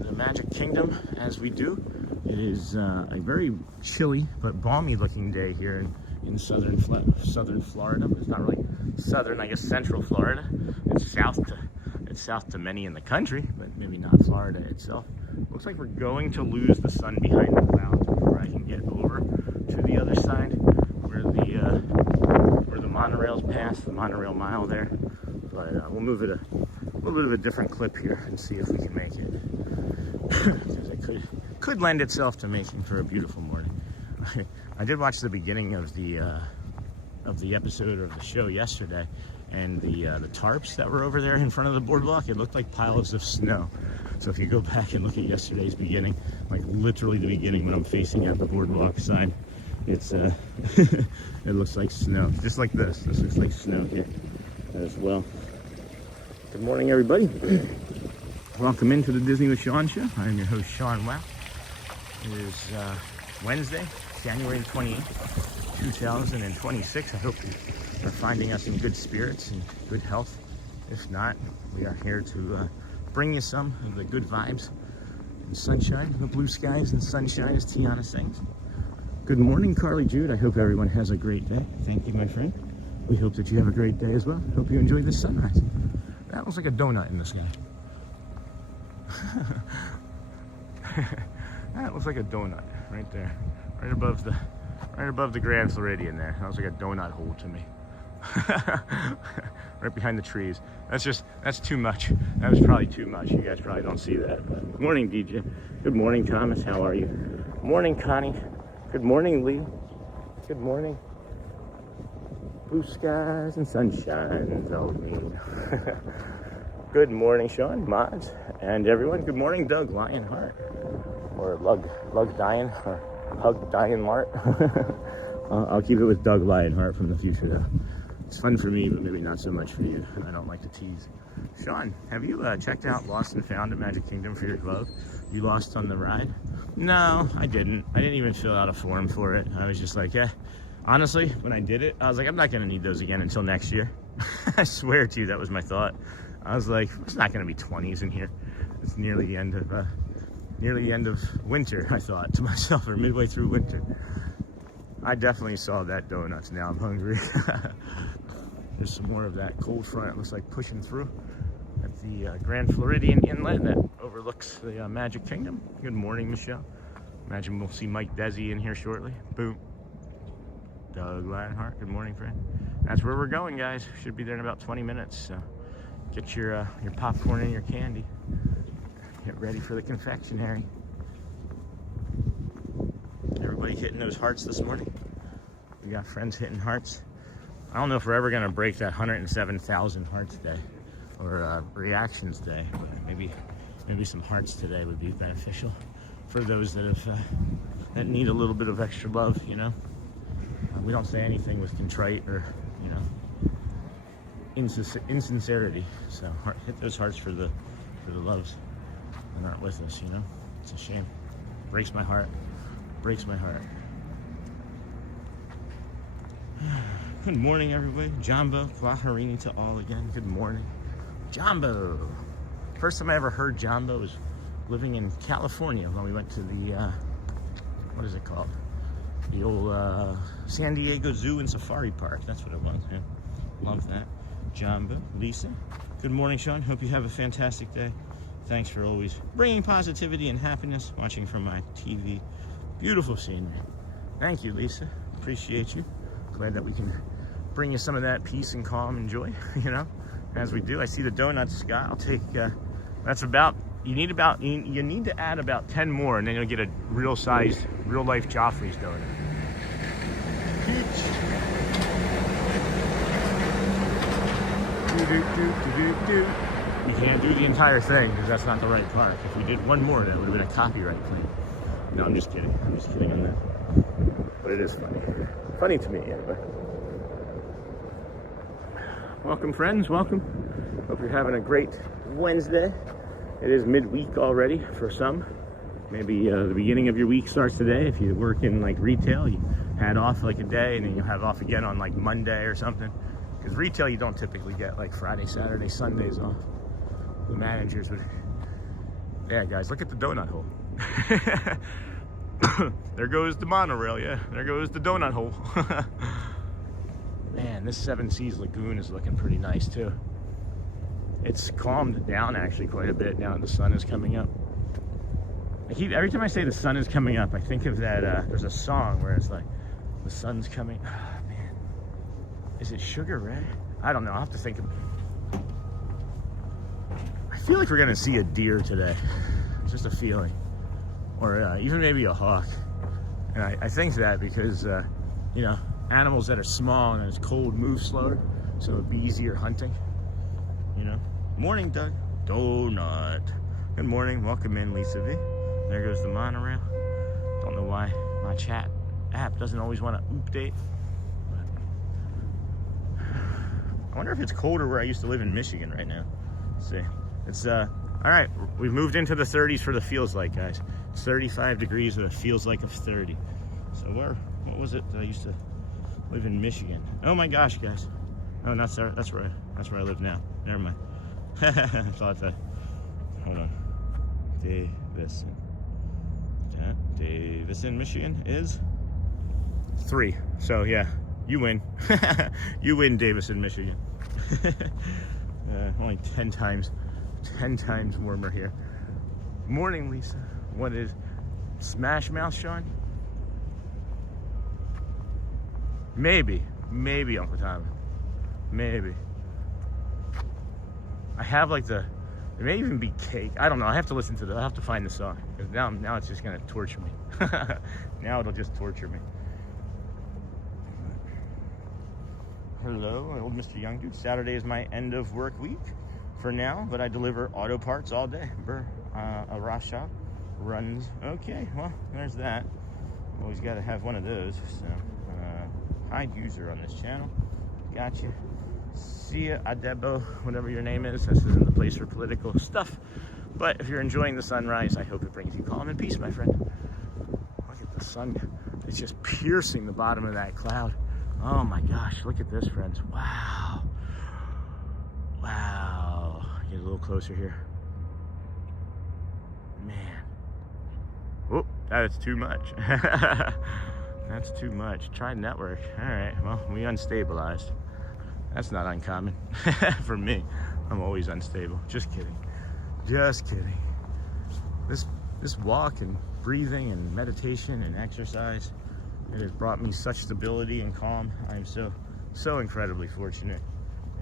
the Magic Kingdom as we do. It is a very chilly but balmy looking day here in southern Florida. It's not really southern, I guess central Florida. It's south to many in the country, but maybe not Florida itself. Looks like we're going to lose the sun behind the clouds before I can get over to the other side where the monorails pass, the monorail mile there. But we'll move it a little bit of a different clip here and see if we can make it. Because it could lend itself to making for a beautiful morning. I did watch the beginning of the episode of the show yesterday, and the tarps that were over there in front of the boardwalk, it looked like piles of snow. So if you go back and look at yesterday's beginning, like literally the beginning when I'm facing at the boardwalk side, it's it looks like snow, just like this. This looks like snow here as well. Good morning, everybody. Welcome into the Disney with Sean show. I am your host, Sean Wow. It is Wednesday, January 28th, 2026. I hope you are finding us in good spirits and good health. If not, we are here to bring you some of the good vibes and sunshine, the blue skies and sunshine, as Tiana sings. Good morning, Carly Jude. I hope everyone has a great day. Thank you, my friend. We hope that you have a great day as well. Hope you enjoy this sunrise. That looks like a donut in the sky. That looks like a donut right there, right above the Grand Floridian there. That looks like a donut hole to me. Right behind the trees. That's too much. That was probably too much. You guys probably don't see that. But good morning, DJ. Good morning, Thomas. How are you? Morning, Connie. Good morning, Lee. Good morning. Blue skies and sunshine. All me. Good morning, Sean, Mods, and everyone. Good morning, Doug Lionheart, or Lug Diane, or Hug Diane Mart. I'll keep it with Doug Lionheart from the future, though. It's fun for me, but maybe not so much for you. I don't like to tease. Sean, have you checked out Lost and Found at Magic Kingdom for your glove? You lost on the ride? No, I didn't. I didn't even fill out a form for it. I was just like, honestly, when I did it, I was like, I'm not going to need those again until next year. I swear to you, that was my thought. I was like, it's not going to be 20s in here. It's nearly the end of winter, I thought to myself, or midway through winter. I definitely saw that donuts. Now I'm hungry. There's some more of that cold front. It looks like pushing through at the Grand Floridian Inlet that overlooks the Magic Kingdom. Good morning, Michelle. Imagine we'll see Mike Desi in here shortly. Boom. Doug Lionheart. Good morning, friend. That's where we're going, guys. Should be there in about 20 minutes. So get your popcorn and your candy. Get ready for the confectionery. Everybody hitting those hearts this morning. We got friends hitting hearts. I don't know if we're ever gonna break that 107,000 hearts day or reactions day, but maybe some hearts today would be beneficial for those that need a little bit of extra love. You know, we don't say anything with contrite or insincerity. So hit those hearts for the loves that aren't with us. You know, it's a shame. Breaks my heart. Breaks my heart. Good morning, everybody. Jumbo, Kwaharini to all again. Good morning. Jumbo. First time I ever heard Jumbo was living in California when we went to the, what is it called? The old San Diego Zoo and Safari Park. That's what it was. Yeah. Love that. Jumbo. Lisa. Good morning, Sean. Hope you have a fantastic day. Thanks for always bringing positivity and happiness, watching from my TV. Beautiful scenery. Thank you, Lisa. Appreciate you. Glad that we can bring you some of that peace and calm and joy, you know, as we do. I see the donuts, Scott. I'll take, that's about, you need to add about 10 more, and then you'll get a real sized, real life Joffrey's donut. You can't do the entire thing because that's not the right part. If we did one more, that would have been a copyright claim. No, I'm just kidding. I'm just kidding on that. But it is funny. Funny to me, anyway. Welcome, friends. Welcome. Hope you're having a great Wednesday. It is midweek already for some. Maybe the beginning of your week starts today. If you work in like retail, you had off like a day and then you'll have off again on like Monday or something. Because retail, you don't typically get like Friday, Saturday, Sundays off. the managers would, yeah, guys, look at the donut hole. There goes the monorail, yeah. There goes the donut hole. Man, this Seven Seas Lagoon is looking pretty nice too. It's calmed down actually quite a bit now that the sun is coming up. Every time I say the sun is coming up, I think of that, there's a song where it's like, the sun's coming, oh man. Is it Sugar Ray? I don't know, I'll have to think of it. I feel like we're gonna see a deer today. It's just a feeling. Or even maybe a hawk. And I think that because, you know, animals that are small and it's cold move slower, so it'll be easier hunting. You know? Morning, Doug. Donut. Good morning. Welcome in, Lisa V. There goes the monorail. Don't know why my chat app doesn't always want to update. But I wonder if it's colder where I used to live in Michigan right now. Let's see. It's all right. We've moved into the 30s for the feels like, guys. It's 35 degrees with a feels like of 30. So what was it that I used to live in Michigan? Oh my gosh, guys. Oh, that's where I live now. Never mind. I thought that. Hold on. Davison, Michigan is 3. So yeah, you win. You win, Davison, Michigan. Only 10 times warmer here. Morning, Lisa. What is Smash Mouth, Sean? Maybe Uncle Tom. Maybe. I have like it may even be cake. I don't know. I have to listen to I'll have to find the song. Because now it's just gonna torture me. Now it'll just torture me. Hello, old Mr. Young Dude. Saturday is my end of work week for now, but I deliver auto parts all day. A Ross shop runs. Okay, well, there's that. Always got to have one of those. So, hide user on this channel. Gotcha. See ya, Adebo, whatever your name is. This isn't the place for political stuff. But if you're enjoying the sunrise, I hope it brings you calm and peace, my friend. Look at the sun. It's just piercing the bottom of that cloud. Oh my gosh, look at this, friends. Wow. Wow. Get a little closer here. Man. Oh, that's too much. That's too much. Try network. All right, well, we unstabilized. That's not uncommon for me. I'm always unstable. Just kidding. Just kidding. This walk and breathing and meditation and exercise, it has brought me such stability and calm. I am so incredibly fortunate.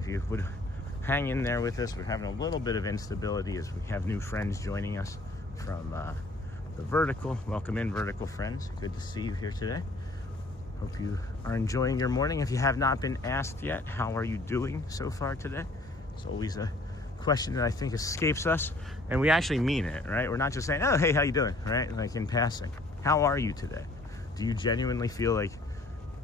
If you would hang in there with us, we're having a little bit of instability as we have new friends joining us from the Vertical. Welcome in, Vertical friends. Good to see you here today. Hope you are enjoying your morning. If you have not been asked yet, how are you doing so far today? It's always a question that I think escapes us, and we actually mean it, right? We're not just saying, oh, hey, how you doing, right? Like in passing. How are you today? Do you genuinely feel like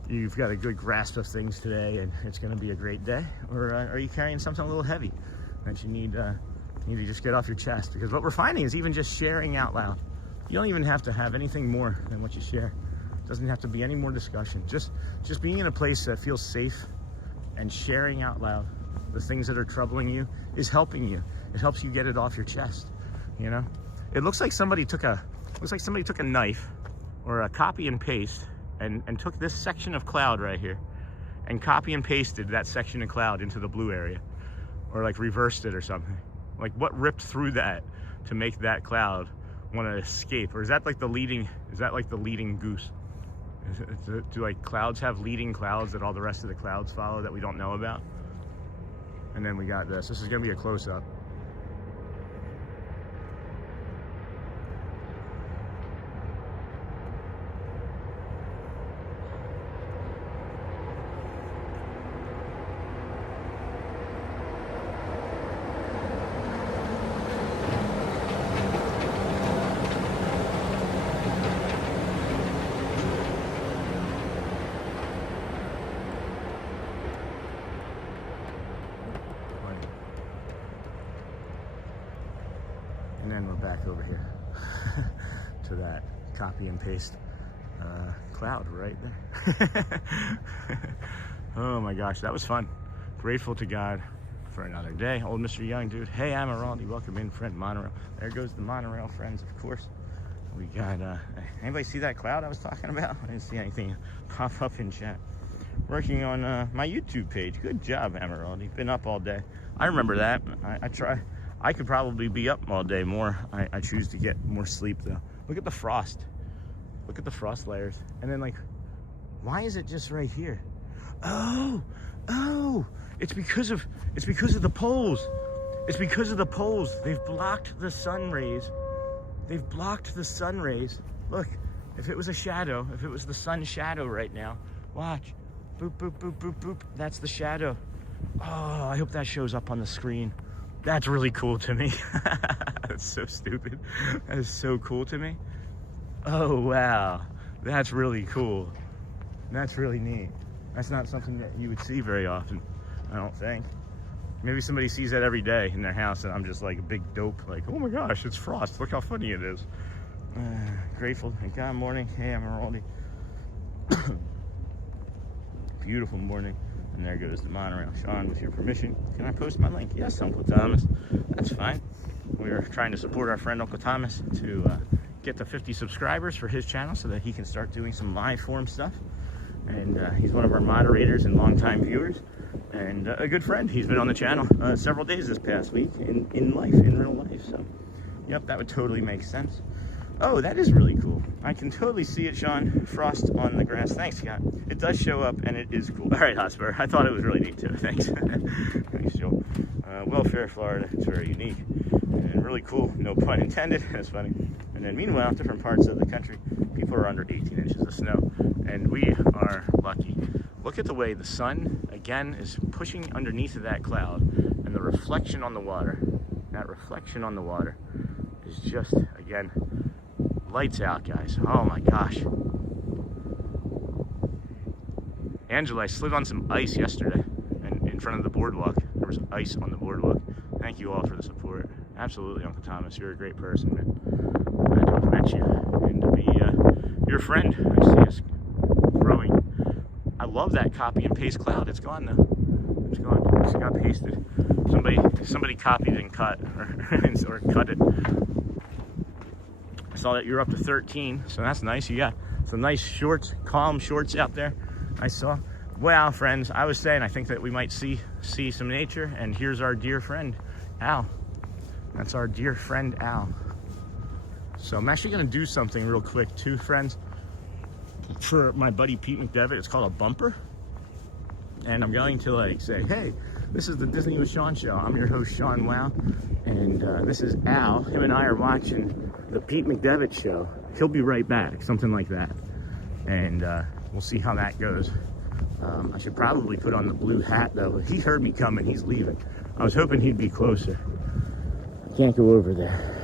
you've got a good grasp of things today and it's going to be a great day? Or are you carrying something a little heavy that you need to just get off your chest? Because what we're finding is even just sharing out loud, you don't even have to have anything more than what you share. It doesn't have to be any more discussion. Just being in a place that feels safe and sharing out loud the things that are troubling you is helping you. It helps you get it off your chest, you know? It looks like somebody took a knife or a copy and paste and took this section of cloud right here and copy and pasted that section of cloud into the blue area, or like reversed it or something. Like what ripped through that to make that cloud want to escape? Or is that like the leading goose? Do like clouds have leading clouds that all the rest of the clouds follow that we don't know about? And then we got this. This is gonna be a close-up. And then we're back over here to that copy and paste cloud right there. Oh my gosh, that was fun. Grateful to God for another day. Old Mr. Young, dude. Hey, Amiraldi, welcome in, friend Monorail. There goes the Monorail friends, of course. We got, anybody see that cloud I was talking about? I didn't see anything pop up in chat. Working on my YouTube page. Good job, Amiraldi. Been up all day. I remember that. I try. I could probably be up all day more. I choose to get more sleep, though. Look at the frost. Look at the frost layers. And then, like, why is it just right here? Oh, it's because of the poles. It's because of the poles. They've blocked the sun rays. They've blocked the sun rays. Look, if it was a shadow, if it was the sun shadow right now, watch. Boop, boop, boop, boop, boop. That's the shadow. Oh, I hope that shows up on the screen. That's really cool to me. That's so stupid. That is so cool to me. Oh, wow. That's really cool. That's really neat. That's not something that you would see very often, I don't think. Maybe somebody sees that every day in their house and I'm just like a big dope, like, oh my gosh, it's frost. Look how funny it is. Grateful. Thank God morning. Hey, I'm Araldi. Beautiful morning. And there goes the Monorail. Sean, with your permission, can I post my link? Yes, Uncle Thomas. That's fine. We're trying to support our friend Uncle Thomas to get to 50 subscribers for his channel so that he can start doing some live form stuff. And he's one of our moderators and longtime viewers, and a good friend. He's been on the channel several days this past week in real life. So, yep, that would totally make sense. Oh, that is really cool. I can totally see it, Sean. Frost on the grass. Thanks, Scott. It does show up, and it is cool. All right, Hotspur. I thought it was really neat, too. Thanks. Thanks, Joel. Welfare, Florida. It's very unique and really cool. No pun intended. That's funny. And then, meanwhile, different parts of the country, people are under 18 inches of snow, and we are lucky. Look at the way the sun, again, is pushing underneath of that cloud, and the reflection on the water. That reflection on the water is just, again, lights out, guys. Oh my gosh. Angela, I slid on some ice yesterday and in front of the boardwalk. There was ice on the boardwalk. Thank you all for the support. Absolutely, Uncle Thomas. You're a great person, man. Glad to have met you and to be your friend. I see us growing. I love that copy and paste cloud. It's gone though. It's gone. It just got pasted. Somebody copied and cut or cut it. I saw that you're up to 13, so that's nice. You got some nice shorts, calm shorts out there. I saw. Wow, friends, I was saying I think that we might see some nature, and here's our dear friend, Al. That's our dear friend, Al. So I'm actually gonna do something real quick too, friends, for my buddy Pete McDevitt. It's called a bumper. And I'm going to like say, hey, this is the Disney with Sean show. I'm your host, Sean Wow. And this is Al. Him and I are watching the Pete McDevitt show. He'll be right back, something like that. And we'll see how that goes. I should probably put on the blue hat though. He heard me coming, he's leaving. I was hoping he'd be closer. I can't go over there.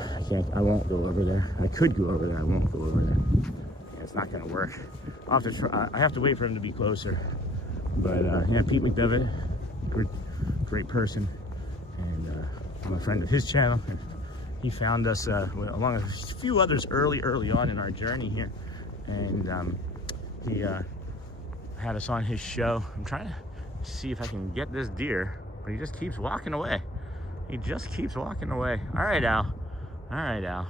I won't go over there. I could go over there, I won't go over there. Yeah, it's not gonna work. I'll have to try. I have to wait for him to be closer. But yeah, Pete McDevitt, great person, and I'm a friend of his channel. And he found us along with a few others early on in our journey here, and he had us on his show. I'm trying to see if I can get this deer, but he just keeps walking away. He just keeps walking away. All right, Al. All right, Al.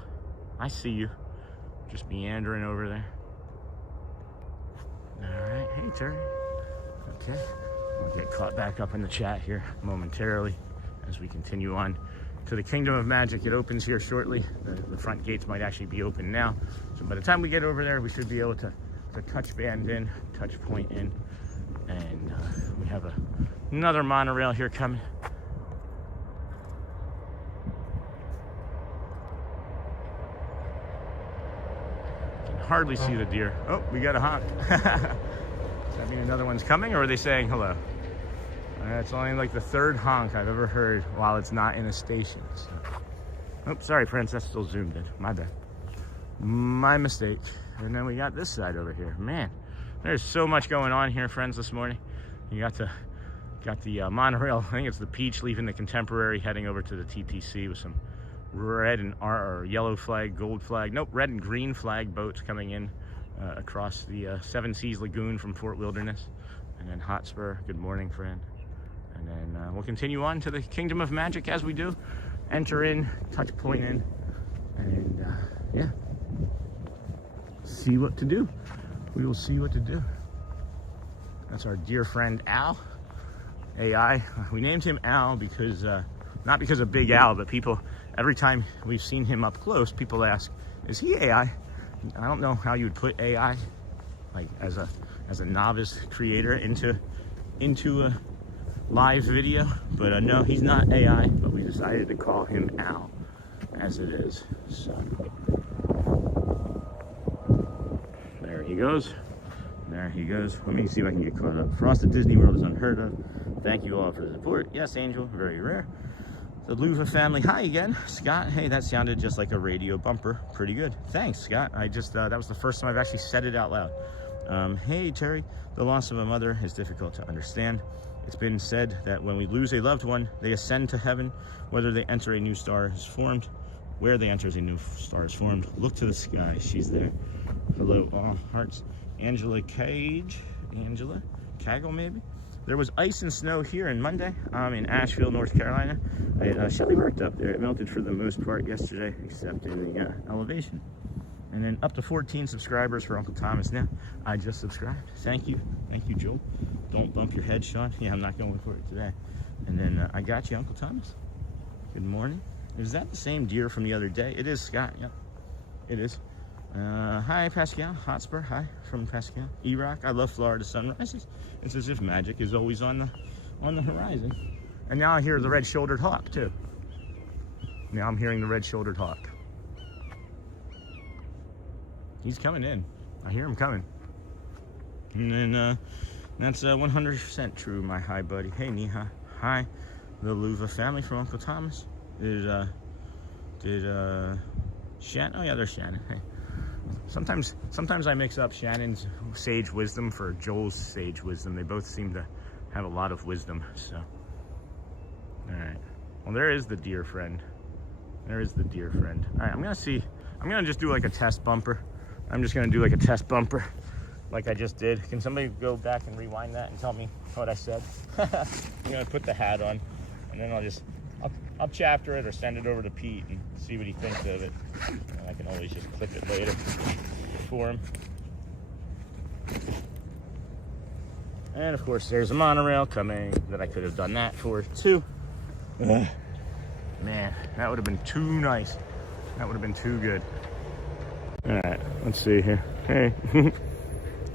I see you. Just meandering over there. All right. Hey, Terry. Okay. I'll get caught back up in the chat here momentarily as we continue on to the Kingdom of Magic. It opens here shortly. The front gates might actually be open now. So by the time we get over there, we should be able to touch band in, touch point in. And we have another monorail here coming. Hardly see the deer. Oh, we got a honk. Does that mean another one's coming, or are they saying hello? It's only like the third honk I've ever heard while it's not in a station. So. Oh, sorry, friends, that's still zoomed in. My bad. My mistake. And then we got this side over here. Man, there's so much going on here, friends, this morning. You got the monorail. I think it's the Peach leaving the Contemporary, heading over to the TTC with some red and or yellow flag, gold flag, nope, red and green flag boats coming in across the Seven Seas Lagoon from Fort Wilderness. And then Hotspur, good morning, friend. And then we'll continue on to the Kingdom of Magic as we do. Enter in, touch point in, and yeah, see what to do. We will see what to do. That's our dear friend Al, AI. We named him Al because, not because of Big Al, but people, every time we've seen him up close, people ask, is he AI? I don't know how you would put AI, like as a novice creator into a live video, but no, he's not AI, but we decided to call him Al as it is. So there he goes. There he goes. Let me see if I can get caught up. Frost at Disney World is unheard of. Thank you all for the support. Yes, Angel, very rare. The Luva family, hi again. Scott, hey, that sounded just like a radio bumper. Pretty good. Thanks, Scott. I just, that was the first time I've actually said it out loud. Hey, Terry, the loss of a mother is difficult to understand. It's been said that when we lose a loved one, they ascend to heaven. Whether they enter a new star is formed, where they enter a new star is formed. Look to the sky, she's there. Hello, all hearts. Angela Cage, Angela Kaggle maybe. There was ice and snow here on Monday. In Asheville, North Carolina. Shelly worked up there. It melted for the most part yesterday, except in the elevation. And then up to 14 subscribers for Uncle Thomas now. I just subscribed. Thank you, Joel. Don't bump your head, Sean. Yeah, I'm not going for it today. And then I got you, Uncle Thomas. Good morning. Is that the same deer from the other day? It is, Scott. Yep, it is. Hi, Pascal. Hotspur. Hi from Pascal. E-Rock. I love Florida sunrises. It's as if magic is always on the horizon. And now I hear the red-shouldered hawk too. Now I'm hearing the red-shouldered hawk. He's coming in. I hear him coming. And then that's 100% true, my hi buddy. Hey, Neha. Hi, the Luva family from Uncle Thomas. Did Shannon? Oh yeah, there's Shannon. Hey. Sometimes I mix up Shannon's sage wisdom for Joel's sage wisdom. They both seem to have a lot of wisdom. So, all right. Well, there is the deer friend. There is the deer friend. All right, I'm gonna just do like a test bumper. I'm just gonna do like a test bumper, like I just did. Can somebody go back and rewind that and tell me what I said? I'm gonna put the hat on, and then I'll chapter it or send it over to Pete and see what he thinks of it. And I can always just clip it later for him. And of course, there's a monorail coming that I could have done that for too. Man, that would have been too nice. That would have been too good. All right, let's see here. Hey.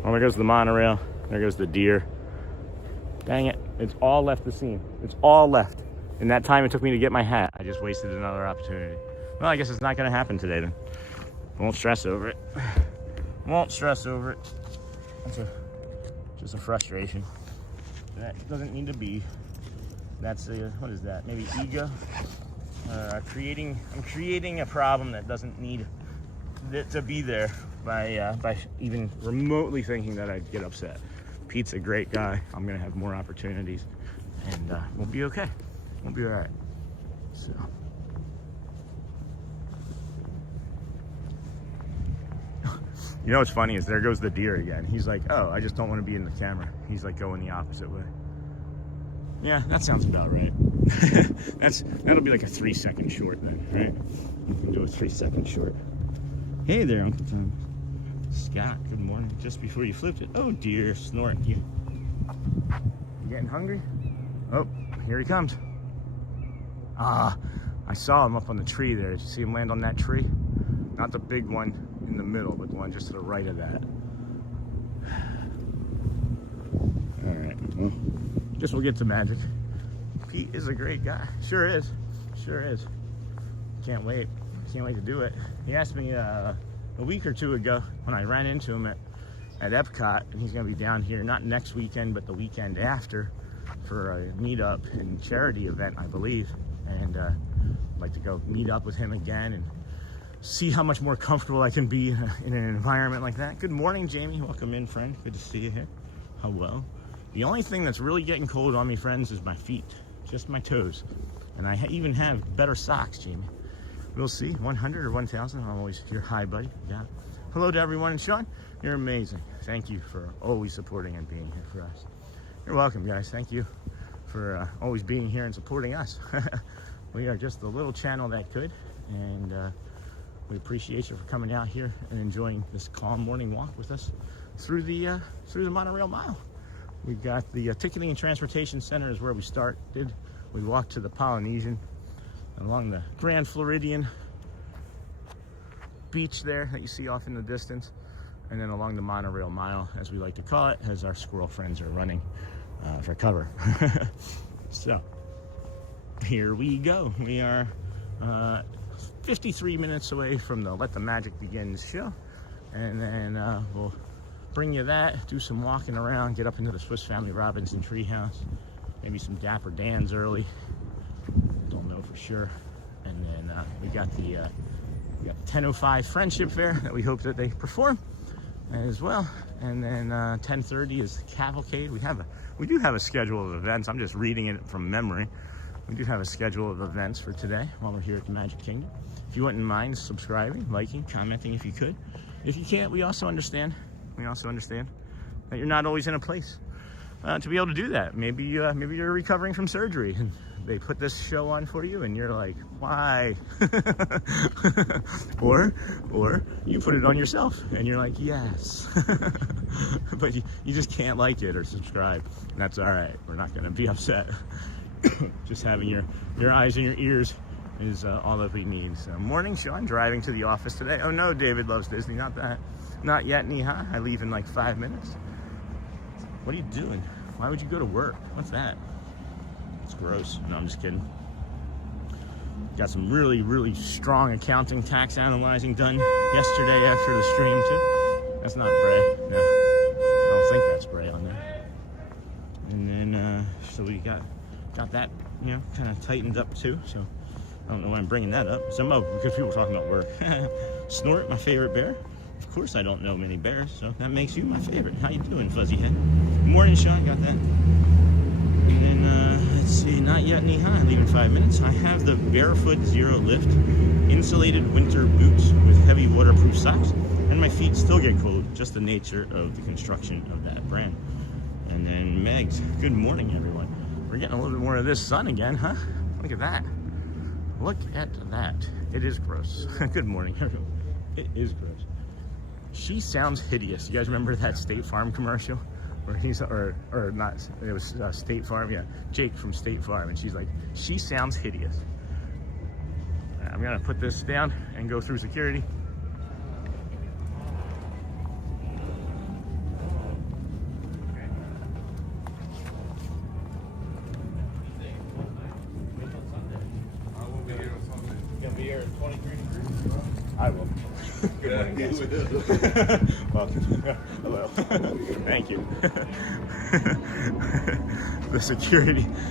Oh, there goes the monorail. There goes the deer. Dang it. It's all left the scene. It's all left. In that time it took me to get my hat, I just wasted another opportunity. Well, I guess it's not going to happen today then. Won't stress over it. Won't stress over it. That's just a frustration. That doesn't need to be. That's what is that? Maybe ego? I'm creating a problem that doesn't need it to be there by even remotely thinking that I'd get upset. Pete's a great guy. I'm going to have more opportunities, and we'll be okay. We'll be all right. So, you know what's funny is there goes the deer again. He's like, oh, I just don't want to be in the camera. He's like going the opposite way. Yeah, that sounds about right. That'll be like a 3-second short then, right? We can do a 3-second short. Hey there, Uncle Tom. Scott, good morning. Just before you flipped it. Oh dear, snoring. You getting hungry? Oh, here he comes. Ah, I saw him up on the tree there. Did you see him land on that tree? Not the big one in the middle, but the one just to the right of that. All right, well, guess we'll get to magic. Pete is a great guy. Sure is. Sure is. Can't wait. Can't wait to do it. He asked me a week or two ago when I ran into him at Epcot, and he's going to be down here, not next weekend, but the weekend after, for a meetup and charity event, I believe. And I'd like to go meet up with him again and see how much more comfortable I can be in an environment like that. Good morning, Jamie. Welcome in, friend. Good to see you here. Hello. The only thing that's really getting cold on me, friends, is my feet. Just my toes. And I even have better socks, Jamie. We'll see. 100 or 1,000. I'm always here. Hi, buddy. Yeah. Hello to everyone. And Sean, you're amazing. Thank you for always supporting and being here for us. You're welcome, guys. Thank you for always being here and supporting us. We are just the little channel that could, and we appreciate you for coming out here and enjoying this calm morning walk with us through the Monorail Mile. We got the Ticketing and Transportation Center is where we started. We walked to the Polynesian along the Grand Floridian beach there that you see off in the distance, and then along the Monorail Mile, as we like to call it, as our squirrel friends are running for cover. So here we go. We are 53 minutes away from the Let the Magic Begin show, and then we'll bring you that, do some walking around, get up into the Swiss Family Robinson treehouse, maybe some Dapper Dans early, don't know for sure. And then we got the 10:05 Friendship Faire that we hope that they perform as well. And then 10:30 is the cavalcade. We do have a schedule of events. I'm just reading it from memory. We do have a schedule of events for today while we're here at the Magic Kingdom. If you wouldn't mind subscribing, liking, commenting if you could. If you can't, we also understand. We also understand that you're not always in a place to be able to do that. Maybe you're recovering from surgery and they put this show on for you and you're like, why? or you put it on yourself and you're like, yes. But you just can't like it or subscribe, and that's all right. We're not going to be upset. Just having your eyes and your ears is all that we need. So morning, Sean, driving to the office today. Oh no, David loves Disney. Not that. Not yet, Niha. I leave in like 5 minutes. What are you doing? Why would you go to work? What's that? It's gross. No, I'm just kidding. Got some really, really strong accounting, tax analyzing done yesterday after the stream too. That's not Bray. No, I don't think that's Bray on there. And then, so we got that, you know, kind of tightened up too. So I don't know why I'm bringing that up. Because people were talking about work. Snort, my favorite bear. Of course I don't know many bears, so that makes you my favorite. How you doing, Fuzzy Head? Good morning, Sean. Got that. And then, let's see, not yet, Niha. Leaving 5 minutes. I have the Barefoot Zero Lift insulated winter boots with heavy waterproof socks, and my feet still get cold. Just the nature of the construction of that brand. And then Megs. Good morning, everyone. We're getting a little bit more of this sun again, huh? Look at that. Look at that. It is gross. Good morning, everyone. It is gross. She sounds hideous. You guys remember that State Farm commercial? Where he's, or not, it was State Farm, yeah. Jake from State Farm, and she's like, she sounds hideous. I'm gonna put this down and go through security. I will. Good morning, guys. Well, hello. Thank you. The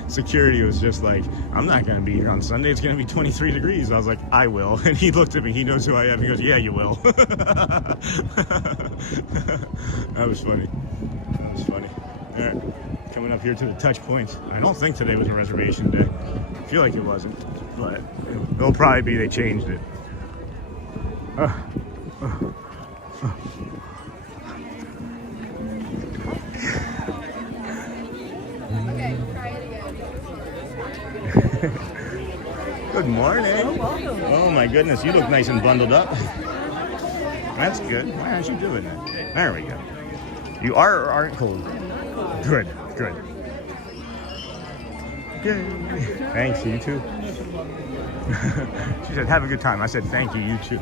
security was just like, I'm not going to be here on Sunday. It's going to be 23 degrees. I was like, I will. And he looked at me. He knows who I am. He goes, yeah, you will. That was funny. That was funny. All right. Coming up here to the touch points. I don't think today was a reservation day. I feel like it wasn't, but it'll probably be they changed it. Okay, try it again. Good morning. Oh my goodness, you look nice and bundled up. That's good. Why aren't you doing that? There we go. You are or aren't cold? Good, good. Yay. Thanks, you too. She said, have a good time. I said, thank you, you too.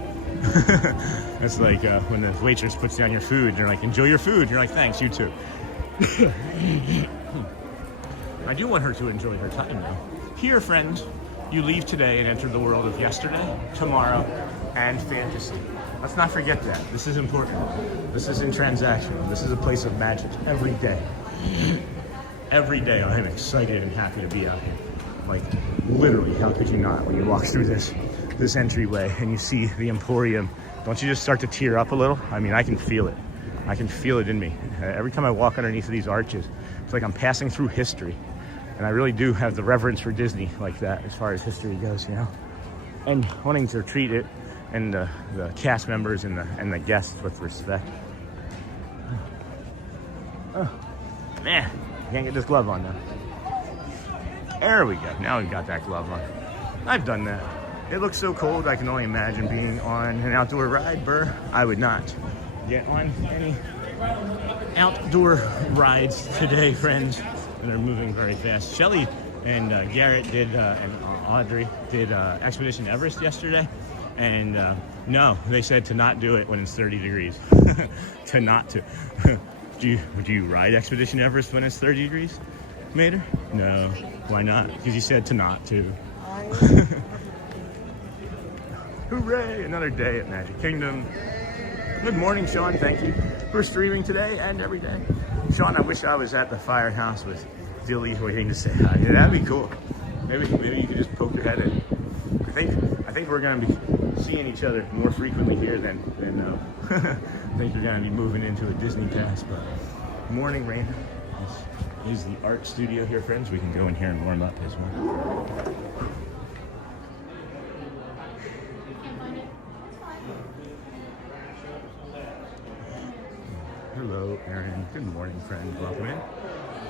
That's like when the waitress puts down your food, they're like, enjoy your food. You're like, thanks, you too. I do want her to enjoy her time now. Here, friends, you leave today and enter the world of yesterday, tomorrow, and fantasy. Let's not forget that. This is important. This isn't transactional. This is a place of magic every day. Every day I am excited and happy to be out here. Like, literally, how could you not when you walk through this entryway and you see the Emporium? Don't you just start to tear up a little? I mean, I can feel it. I can feel it in me. Every time I walk underneath of these arches, it's like I'm passing through history. And I really do have the reverence for Disney like that as far as history goes, you know? And wanting to treat it and the cast members and the guests with respect. Oh, man, I can't get this glove on now. There we go. Now we've got that glove on. I've done that. It looks so cold, I can only imagine being on an outdoor ride. Burr, I would not get on any outdoor rides today, friends. And they're moving very fast. Shelly and Garrett did, and Audrey did Expedition Everest yesterday. And no, they said to not do it when it's 30 degrees. To not to. Do you ride Expedition Everest when it's 30 degrees, Mater? No. Why not? Because you said to not to. Hooray! Another day at Magic Kingdom. Good morning, Sean. Thank you for streaming today and every day. Sean, I wish I was at the Firehouse with Dilly waiting to say hi. Yeah, that'd be cool. Maybe you could just poke your head in. I think we're gonna be seeing each other more frequently here than I think you're gonna be moving into a Disney pass. But morning, Rain. This is the art studio here, friends. We can go in here and warm up as well. Hello, Aaron. Good morning, friend. Welcome in.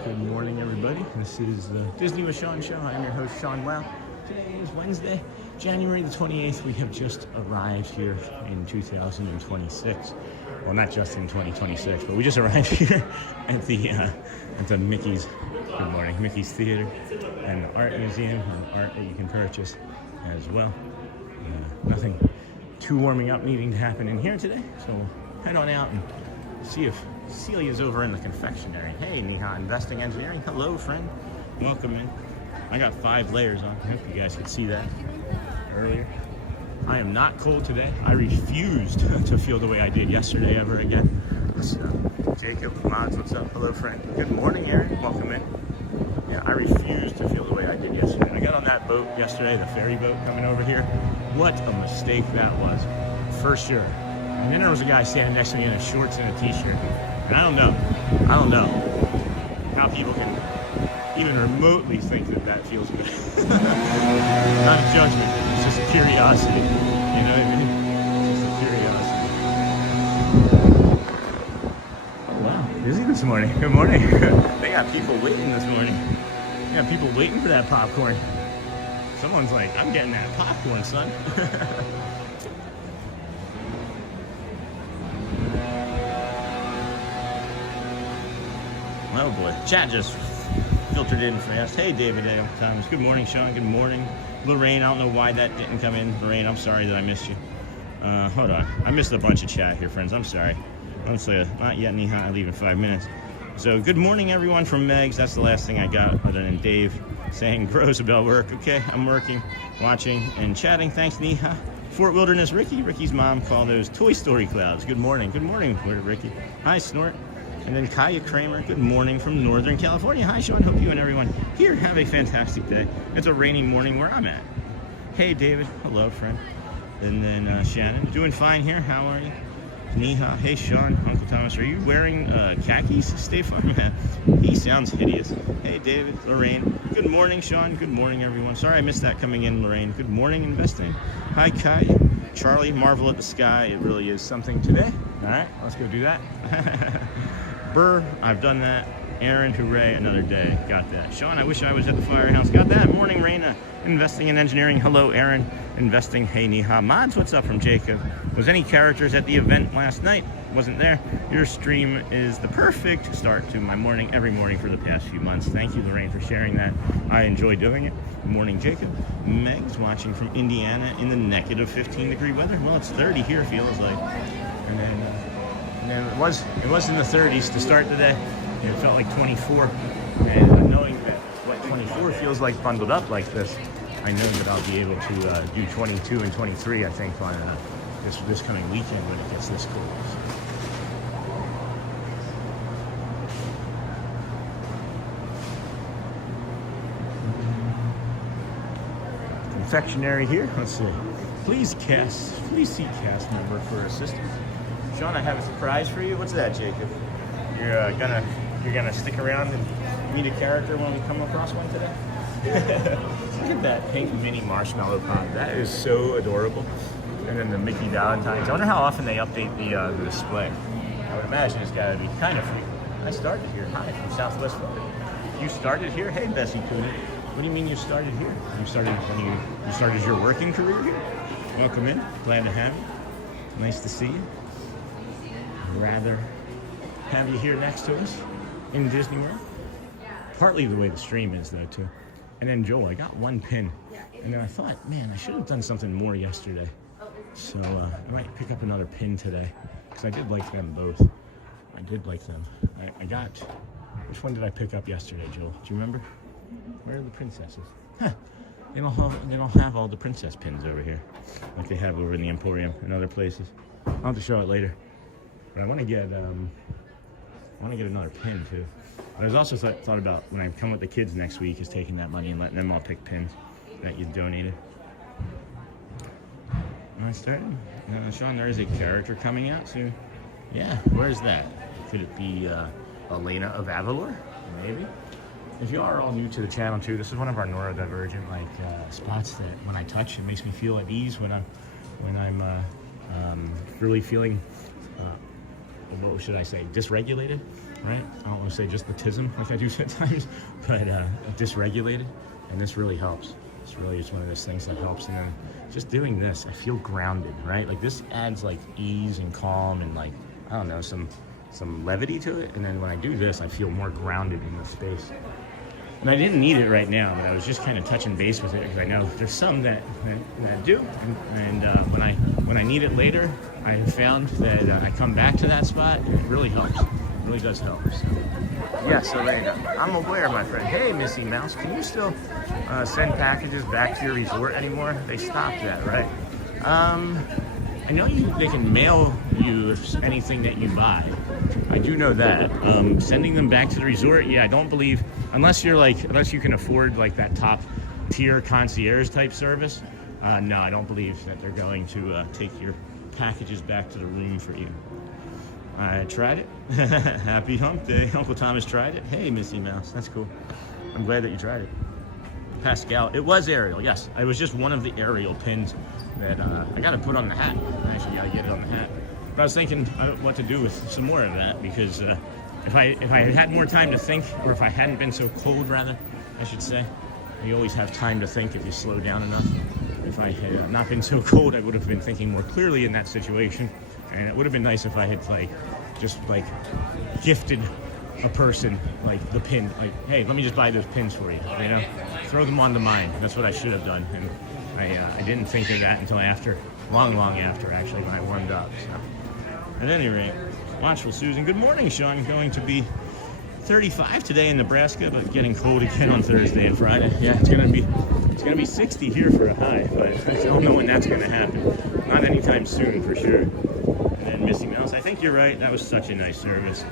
Good morning, everybody. This is the Disney with Sean show. I'm your host, Sean Wow. Today is Wednesday, January the 28th. We have just arrived here in 2026. Well, not just in 2026, but we just arrived here at the Mickey's. Good morning, Mickey's Theater and the Art Museum, and art that you can purchase as well. Nothing too warming up needing to happen in here today, so we'll head on out and see if Celia's over in the confectionery. Hey, Neha, Investing Engineering. Hello, friend. Welcome in. I got 5 layers on. I hope you guys could see that earlier. I am not cold today. I refused to feel the way I did yesterday ever again. So, Jacob, Mods, what's up? Hello, friend. Good morning, Aaron. Welcome in. Yeah, I refused to feel the way I did yesterday. I got on that boat yesterday, the ferry boat coming over here. What a mistake that was, for sure. And then there was a guy standing next to me in his shorts and a t-shirt. And I don't know how people can even remotely think that feels good. Not a judgment, it's just a curiosity. You know what I mean? It's just a curiosity. Oh, wow, busy this morning. Good morning. They got people waiting this morning. They got people waiting for that popcorn. Someone's like, I'm getting that popcorn, son. Oh boy, chat just filtered in fast. Hey, David A. Thomas. Good morning, Sean. Good morning, Lorraine. I don't know why that didn't come in. Lorraine, I'm sorry that I missed you. Hold on. I missed a bunch of chat here, friends. I'm sorry. Honestly, not yet, Neha. I leave in 5 minutes. So, good morning, everyone from Megs. That's the last thing I got, other than Dave saying, Rosabelle, work. Okay, I'm working, watching, and chatting. Thanks, Neha. Fort Wilderness, Ricky. Ricky's mom called those Toy Story clouds. Good morning. Good morning, Ricky. Hi, Snort. And then Kaya Kramer, good morning from Northern California. Hi, Sean. Hope you and everyone here have a fantastic day. It's a rainy morning where I'm at. Hey, David. Hello, friend. And then Shannon. Doing fine here. How are you? Neha. Hey, Sean. Uncle Thomas. Are you wearing khakis? Stay fun, man. He sounds hideous. Hey, David. Lorraine. Good morning, Sean. Good morning, everyone. Sorry I missed that coming in, Lorraine. Good morning, Investing. Hi, Kaya. Charlie. Marvel at the sky. It really is something today. All right. Let's go do that. Burr, I've done that. Aaron, hooray, another day. Got that. Sean, I wish I was at the Firehouse. Got that. Morning, Raina. Investing in Engineering. Hello, Aaron. Investing. Hey, Neha. Mods, what's up from Jacob? Was any characters at the event last night? Wasn't there. Your stream is the perfect start to my morning, every morning for the past few months. Thank you, Lorraine, for sharing that. I enjoy doing it. Good morning, Jacob. Meg's watching from Indiana in the negative 15-degree weather. Well, it's 30 here, feels like. And then it was in the 30s to start the day. It felt like 24. And knowing that what 24 feels like bundled up like this, I know that I'll be able to do 22 and 23, I think, on this coming weekend when it gets this cold. Confectionery here. Let's see. Please see cast member for assistance. Sean, I have a surprise for you. What's that, Jacob? You're gonna stick around and meet a character when we come across one today? Look at that pink mini marshmallow pop. That is so adorable. And then the Mickey Valentine's. I wonder how often they update the display. I would imagine it's got to be kind of frequent. I started here. Hi, from Southwest Florida. You started here? Hey, Bessie Cooter. What do you mean you started here? You started when you started your working career here? Welcome in. Glad to have you. Nice to see you. I'd rather have you here next to us in Disney World. Partly the way the stream is though too. And then Joel, I got one pin. And then I thought, man, I should have done something more yesterday. So I might pick up another pin today. Because I did like them both. I did like them. I got, which one did I pick up yesterday, Joel? Do you remember? Where are the princesses? Huh. They don't have all the princess pins over here. Like they have over in the Emporium and other places. I'll have to show it later. But I want to get another pin too. I was also thought about when I come with the kids next week is taking that money and letting them all pick pins that you donated. Am I starting? Sean, there is a character coming out soon. Yeah, where's that? Could it be Elena of Avalor? Maybe. If you are all new to the channel too, this is one of our neurodivergent spots that when I touch, it makes me feel at ease when I'm really feeling, what should I say, dysregulated, right? I don't want to say just the tism like I do sometimes, but dysregulated, and this really helps. This really is one of those things that helps, and then just doing this, I feel grounded, right? Like this adds like ease and calm and like, I don't know, some levity to it, and then when I do this, I feel more grounded in the space. And I didn't need it right now, but I was just kind of touching base with it because I know there's some that do, and when I need it later, I have found that I come back to that spot, and it really helps. It really does help. So. Yes, Elena, I'm aware, my friend. Hey, Missy Mouse, can you still send packages back to your resort anymore? They stopped that, right? I know they can mail you anything that you buy. I do know that. Sending them back to the resort, yeah, I don't believe, unless you can afford like that top tier concierge type service. No, I don't believe that they're going to take your packages back to the room for you. I tried it. Happy hump day. Uncle Thomas tried it. Hey, Missy Mouse, that's cool. I'm glad that you tried it. Pascal, it was Ariel, yes. It was just one of the Ariel pins that I got to put on the hat. I actually got to get it on the hat. But I was thinking what to do with some more of that, because if I had more time to think, or if I hadn't been so cold, rather, I should say. You always have time to think if you slow down enough. If I had not been so cold, I would have been thinking more clearly in that situation. And it would have been nice if I had just gifted a person the pin, hey, let me just buy those pins for you, you know, throw them onto mine. That's what I should have done, and I didn't think of that until after, long after actually, when I warmed up. So, at any rate, watchful Susan. Good morning, Sean. Going to be 35 today in Nebraska, but getting cold again on Thursday and Friday. Yeah, it's gonna be 60 here for a high, but I don't know when that's gonna happen. Not anytime soon, for sure. And then Missy Mouse, I think you're right. That was such a nice service.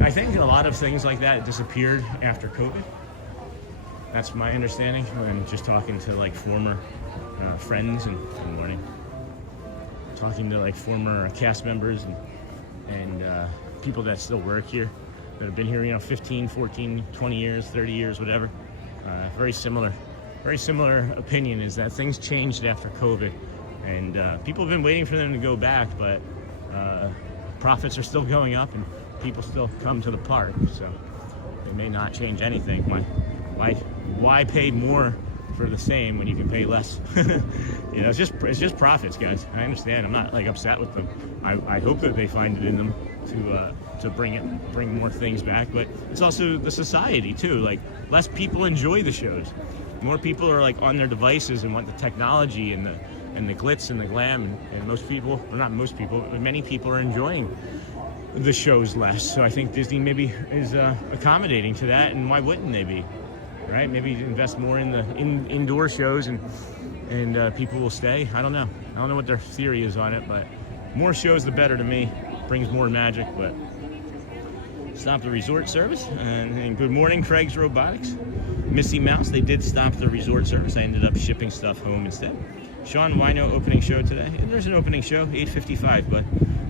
I think a lot of things like that disappeared after COVID. That's my understanding. I'm just talking to former friends and good morning. Talking to former cast members and people that still work here, that have been here, 15, 14, 20 years, 30 years, whatever. Very similar opinion is that things changed after COVID, and people have been waiting for them to go back, but profits are still going up and people still come to the park, so they may not change anything. Why pay more for the same when you can pay less? It's just profits, guys. I understand. I'm not upset with them. I hope that they find it in them to bring more things back, but it's also the society too. Less people enjoy the shows. More people are on their devices and want the technology and the glitz and the glam, and most people, or not most people, but many people are enjoying the shows less. So I think Disney maybe is accommodating to that, and why wouldn't they be, right? Maybe invest more in the indoor shows, and people will stay. I don't know what their theory is on it, but more shows the better to me. Brings more magic. But stop the resort service, and good morning, Craig's Robotics. Missy Mouse, they did stop the resort service. I ended up shipping stuff home instead. Sean, why no opening show today? There's an opening show, 8:55, but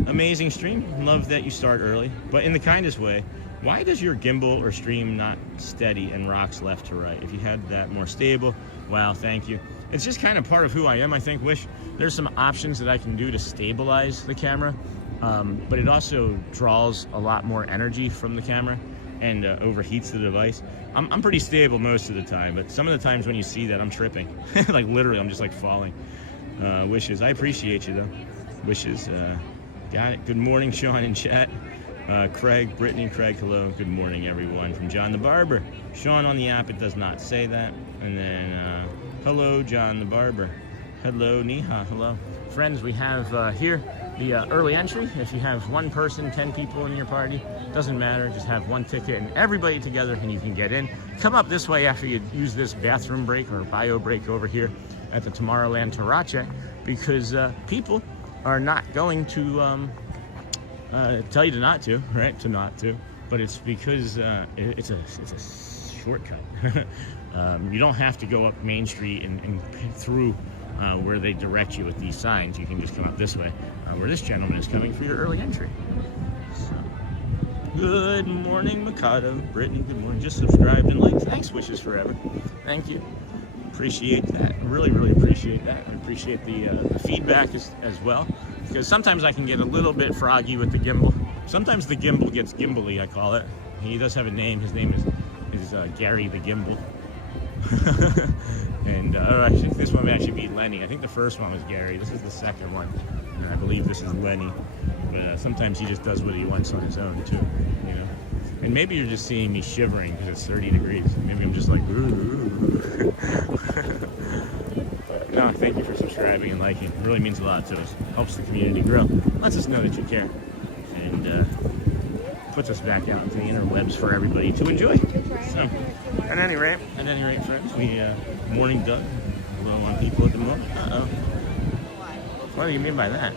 amazing stream. Love that you start early, but in the kindest way. Why does your gimbal or stream not steady and rocks left to right? If you had that more stable, wow, thank you. It's just kind of part of who I am, I think. Wish there's some options that I can do to stabilize the camera, but it also draws a lot more energy from the camera. and overheats the device. I'm pretty stable most of the time, but some of the times when you see that, I'm tripping. Like literally, I'm just like falling. Wishes, I appreciate you though. Wishes, got it. Good morning, Sean in chat. Craig, Brittany, Craig, hello. Good morning, everyone. From John the Barber. Sean on the app, it does not say that. And then, hello, John the Barber. Hello, Niha, hello. Friends, we have here the early entry. If you have one person, 10 people in your party, doesn't matter. Just have one ticket and everybody together and you can get in. Come up this way after you use this bathroom break or bio break over here at the Tomorrowland Tarache, because people are not going to tell you to not to, right? To not to, but it's because it's a shortcut. You don't have to go up Main Street and through where they direct you with these signs. You can just come up this way, where this gentleman is coming for your early entry. So, good morning, Mikado. Brittany, good morning. Just subscribed and liked. Thanks, Wishes Forever. Thank you. Appreciate that. Really, really appreciate that. I appreciate the feedback as well, because sometimes I can get a little bit froggy with the gimbal. Sometimes the gimbal gets gimbally, I call it. He does have a name. His name is Gary the Gimbal. And I think this one may actually be Lenny. I think the first one was Gary. This is the second one, and I believe this is Lenny. But sometimes he just does what he wants on his own too, you know. And maybe you're just seeing me shivering because it's 30 degrees. Maybe I'm just like, ooh. But no, thank you for subscribing and liking. It really means a lot to us. Helps the community grow. Lets us know that you care. And puts us back out into the interwebs for everybody to enjoy. So, at any rate, friends, we morning Doug. Low on people at the moment. Uh-oh. What do you mean by that?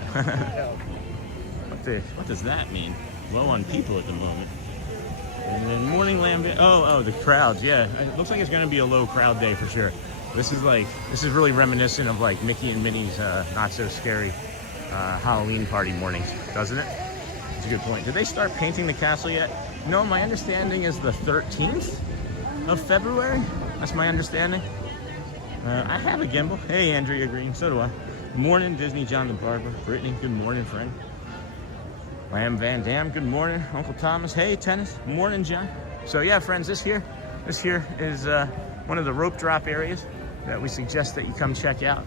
What does that mean? Low on people at the moment. And then morning lambent. Oh, the crowds. Yeah, it looks like it's going to be a low crowd day for sure. This is really reminiscent of like Mickey and Minnie's not so scary Halloween party mornings, doesn't it? That's a good point. Did they start painting the castle yet? No, my understanding is the 13th of February. That's my understanding. I have a gimbal. Hey, Andrea Green. So do I. Morning, Disney John the Barber. Brittany, good morning, friend. Lamb Van Dam, good morning. Uncle Thomas, hey, Tennis. Morning, John. So yeah, friends, this here is one of the rope drop areas that we suggest that you come check out.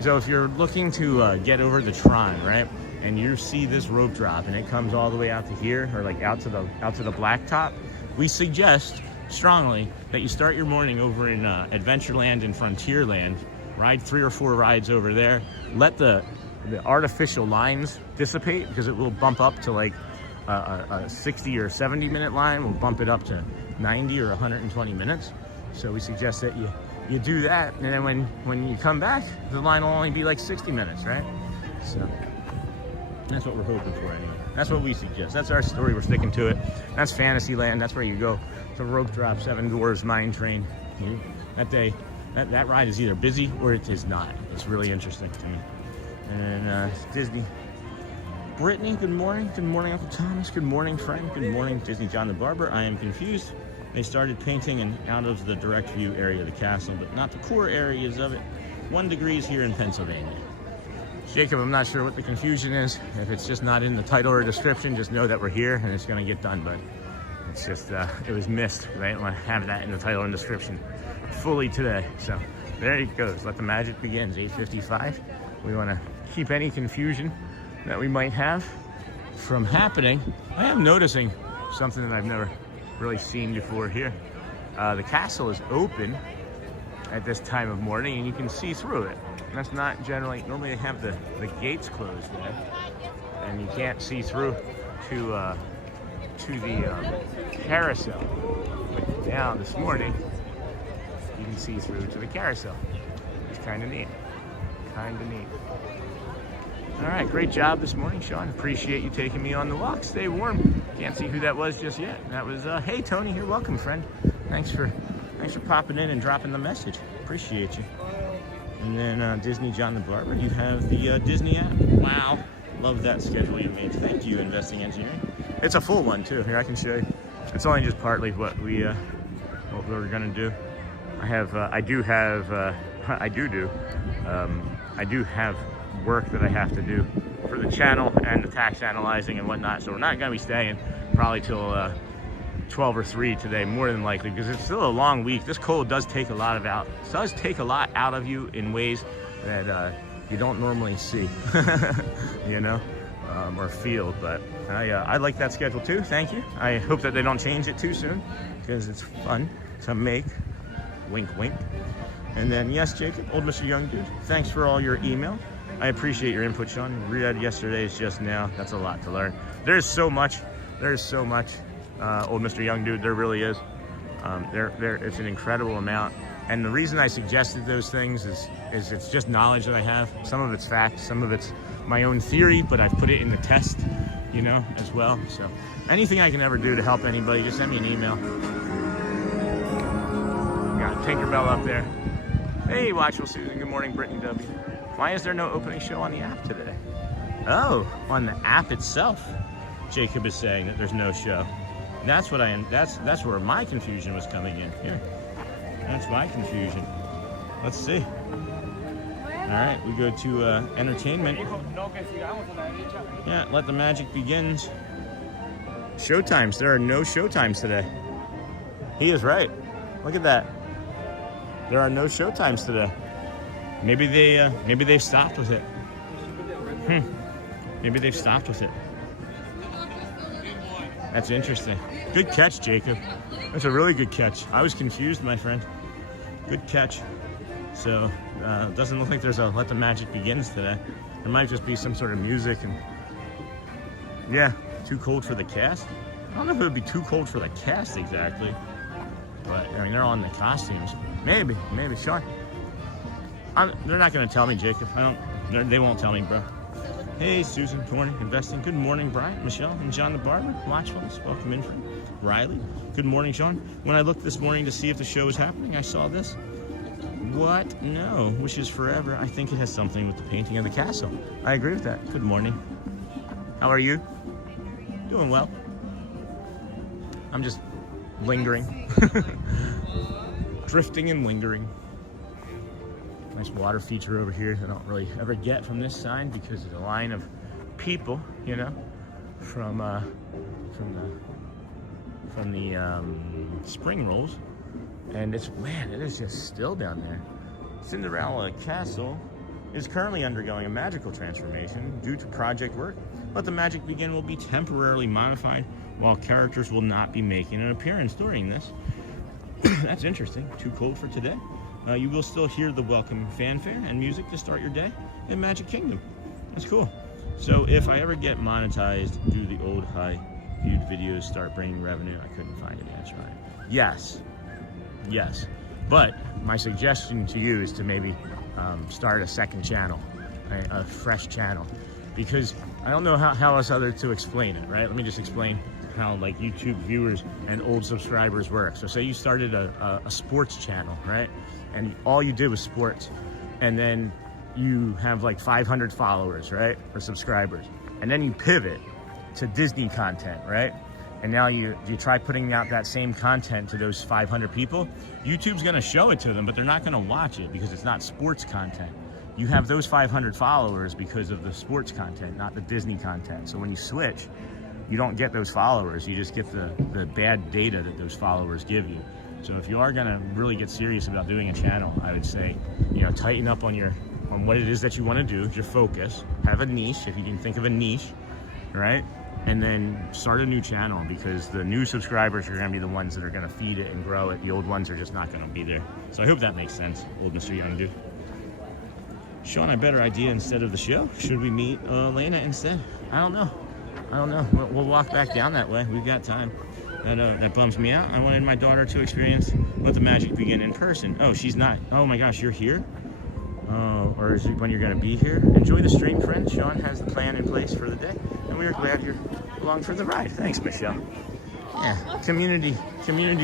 So if you're looking to get over the Tron, right, and you see this rope drop and it comes all the way out to here, or like out to the blacktop, we suggest strongly that you start your morning over in Adventureland and Frontierland, ride 3 or 4 rides over there, let the artificial lines dissipate, because it will bump up to like a 60 or 70 minute line. We'll bump it up to 90 or 120 minutes. So we suggest that you do that, and then when you come back, the line will only be like 60 minutes, right? So that's what we're hoping for anyway. That's what we suggest. That's our story. We're sticking to it. That's Fantasyland. That's where you go to rope drop, 7 Dwarfs Mine Train. That day, that ride is either busy or it is not. It's really interesting to me. And Disney. Brittany, good morning. Good morning, Uncle Thomas. Good morning, friend. Good morning, Disney John the Barber. I am confused. They started painting and out of the direct view area of the castle, but not the core areas of it. 1 degree here in Pennsylvania. Jacob, I'm not sure what the confusion is. If it's just not in the title or description, just know that we're here and it's going to get done, but it's just, it was missed. I didn't want to have that in the title and description fully today. So there it goes. Let the magic begin. It's 8:55. We want to keep any confusion that we might have from happening. I am noticing something that I've never really seen before here. The castle is open at this time of morning and you can see through it. And that's not generally, normally they have the gates closed there and you can't see through to the carousel. But now this morning you can see through to the carousel. It's kind of neat. Kind of neat. All right, great job this morning, Sean. Appreciate you taking me on the walk. Stay warm. Can't see who that was just yet. That was, hey, Tony, you're welcome, friend. Thanks for popping in and dropping the message. Appreciate you. And then Disney John the Barber, you have the Disney app. Wow, love that schedule you made. Thank you, Investing Engineering. It's a full one too. Here, I can show you. It's only just partly what we're gonna do. I do have work that I have to do for the channel and the tax analyzing and whatnot, so we're not going to be staying probably till 12 or 3 today, more than likely, because it's still a long week. This cold does take a lot out of you in ways that you don't normally see, you know, or feel. But I like that schedule too. Thank you. I hope that they don't change it too soon, because it's fun to make. Wink, wink. And then, yes, Jacob, old Mr. Young Dude, thanks for all your email. I appreciate your input, Sean. Read yesterday's just now. That's a lot to learn. There's so much. There's so much, old Mr. Young Dude. There really is. It's an incredible amount. And the reason I suggested those things is it's just knowledge that I have. Some of it's fact, some of it's my own theory, but I've put it in the test, you know, as well. So anything I can ever do to help anybody, just send me an email. Got Tinkerbell up there. Hey, Watchful Susan. Good morning, Brittany W. Why is there no opening show on the app today? Oh, on the app itself, Jacob is saying that there's no show. That's what that's where my confusion was coming in. Here, that's my confusion. Let's see. All right, we go to entertainment. Yeah, let the magic begins. Showtimes. There are no showtimes today. He is right. Look at that. There are no showtimes today. Maybe they've stopped with it. Maybe they've stopped with it. That's interesting. Good catch, Jacob. That's a really good catch. I was confused, my friend. Good catch. So it doesn't look like there's a Let the Magic Begins today. There might just be some sort of music and yeah, too cold for the cast. I don't know if it would be too cold for the cast exactly, but I mean they're on the costumes. Maybe, Sean. They're not going to tell me, Jacob. They won't tell me, bro. Hey, Susan, good morning. Investing. Good morning, Brian, Michelle, and John the Barber. Watchfulness. Welcome in from Riley. Good morning, Sean. When I looked this morning to see if the show was happening, I saw this. What? No. Wishes forever. I think it has something with the painting of the castle. I agree with that. Good morning. How are you? Doing well. I'm just lingering. Drifting and lingering. Nice water feature over here. I don't really ever get from this sign because it's a line of people, you know, from the spring rolls, and it is just still down there. Cinderella Castle is currently undergoing a magical transformation due to project work. Let the Magic Begin will be temporarily modified, while characters will not be making an appearance during this. That's interesting. Too cold for today. You will still hear the welcome fanfare and music to start your day in Magic Kingdom. That's cool. So if I ever get monetized, do the old high viewed videos start bringing revenue? I couldn't find an answer on it. Yes. But my suggestion to you is to maybe start a second channel, a fresh channel, because I don't know how else other to explain it, right? Let me just explain how like YouTube viewers and old subscribers work. So say you started a sports channel, right? And all you did was sports, and then you have like 500 followers, right? Or subscribers. And then you pivot to Disney content, right? And now you try putting out that same content to those 500 people. YouTube's gonna show it to them, but they're not gonna watch it because it's not sports content. You have those 500 followers because of the sports content, not the Disney content. So when you switch, you don't get those followers, you just get the bad data that those followers give you. So if you are gonna really get serious about doing a channel, I would say, you know, tighten up on what it is that you wanna do, your focus, have a niche, if you can think of a niche, right? And then start a new channel, because the new subscribers are gonna be the ones that are gonna feed it and grow it. The old ones are just not gonna be there. So I hope that makes sense, old Mr. Young Dude. Sean, a better idea instead of the show? Should we meet Elena instead? I don't know. We'll walk back down that way. We've got time. That bums me out. I wanted my daughter to experience Let the Magic Begin in person. Oh, she's not. Oh my gosh, you're here? Or is it when you're gonna be here? Enjoy the stream, friend. Sean has the plan in place for the day, and we are glad you're along for the ride. Thanks, Michelle. Yeah, community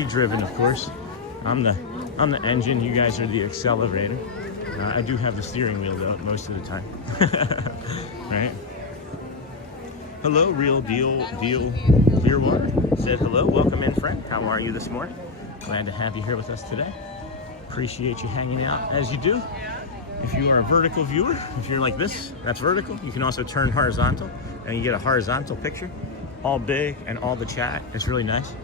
driven, of course. I'm the engine. You guys are the accelerator. I do have the steering wheel though most of the time. Right? Hello, Real Deal Clearwater said hello. Welcome in, friend. How are you this morning? Glad to have you here with us today. Appreciate you hanging out as you do. If you are a vertical viewer, if you're like this, that's vertical. You can also turn horizontal and you get a horizontal picture. all big and all the chat. It's really nice.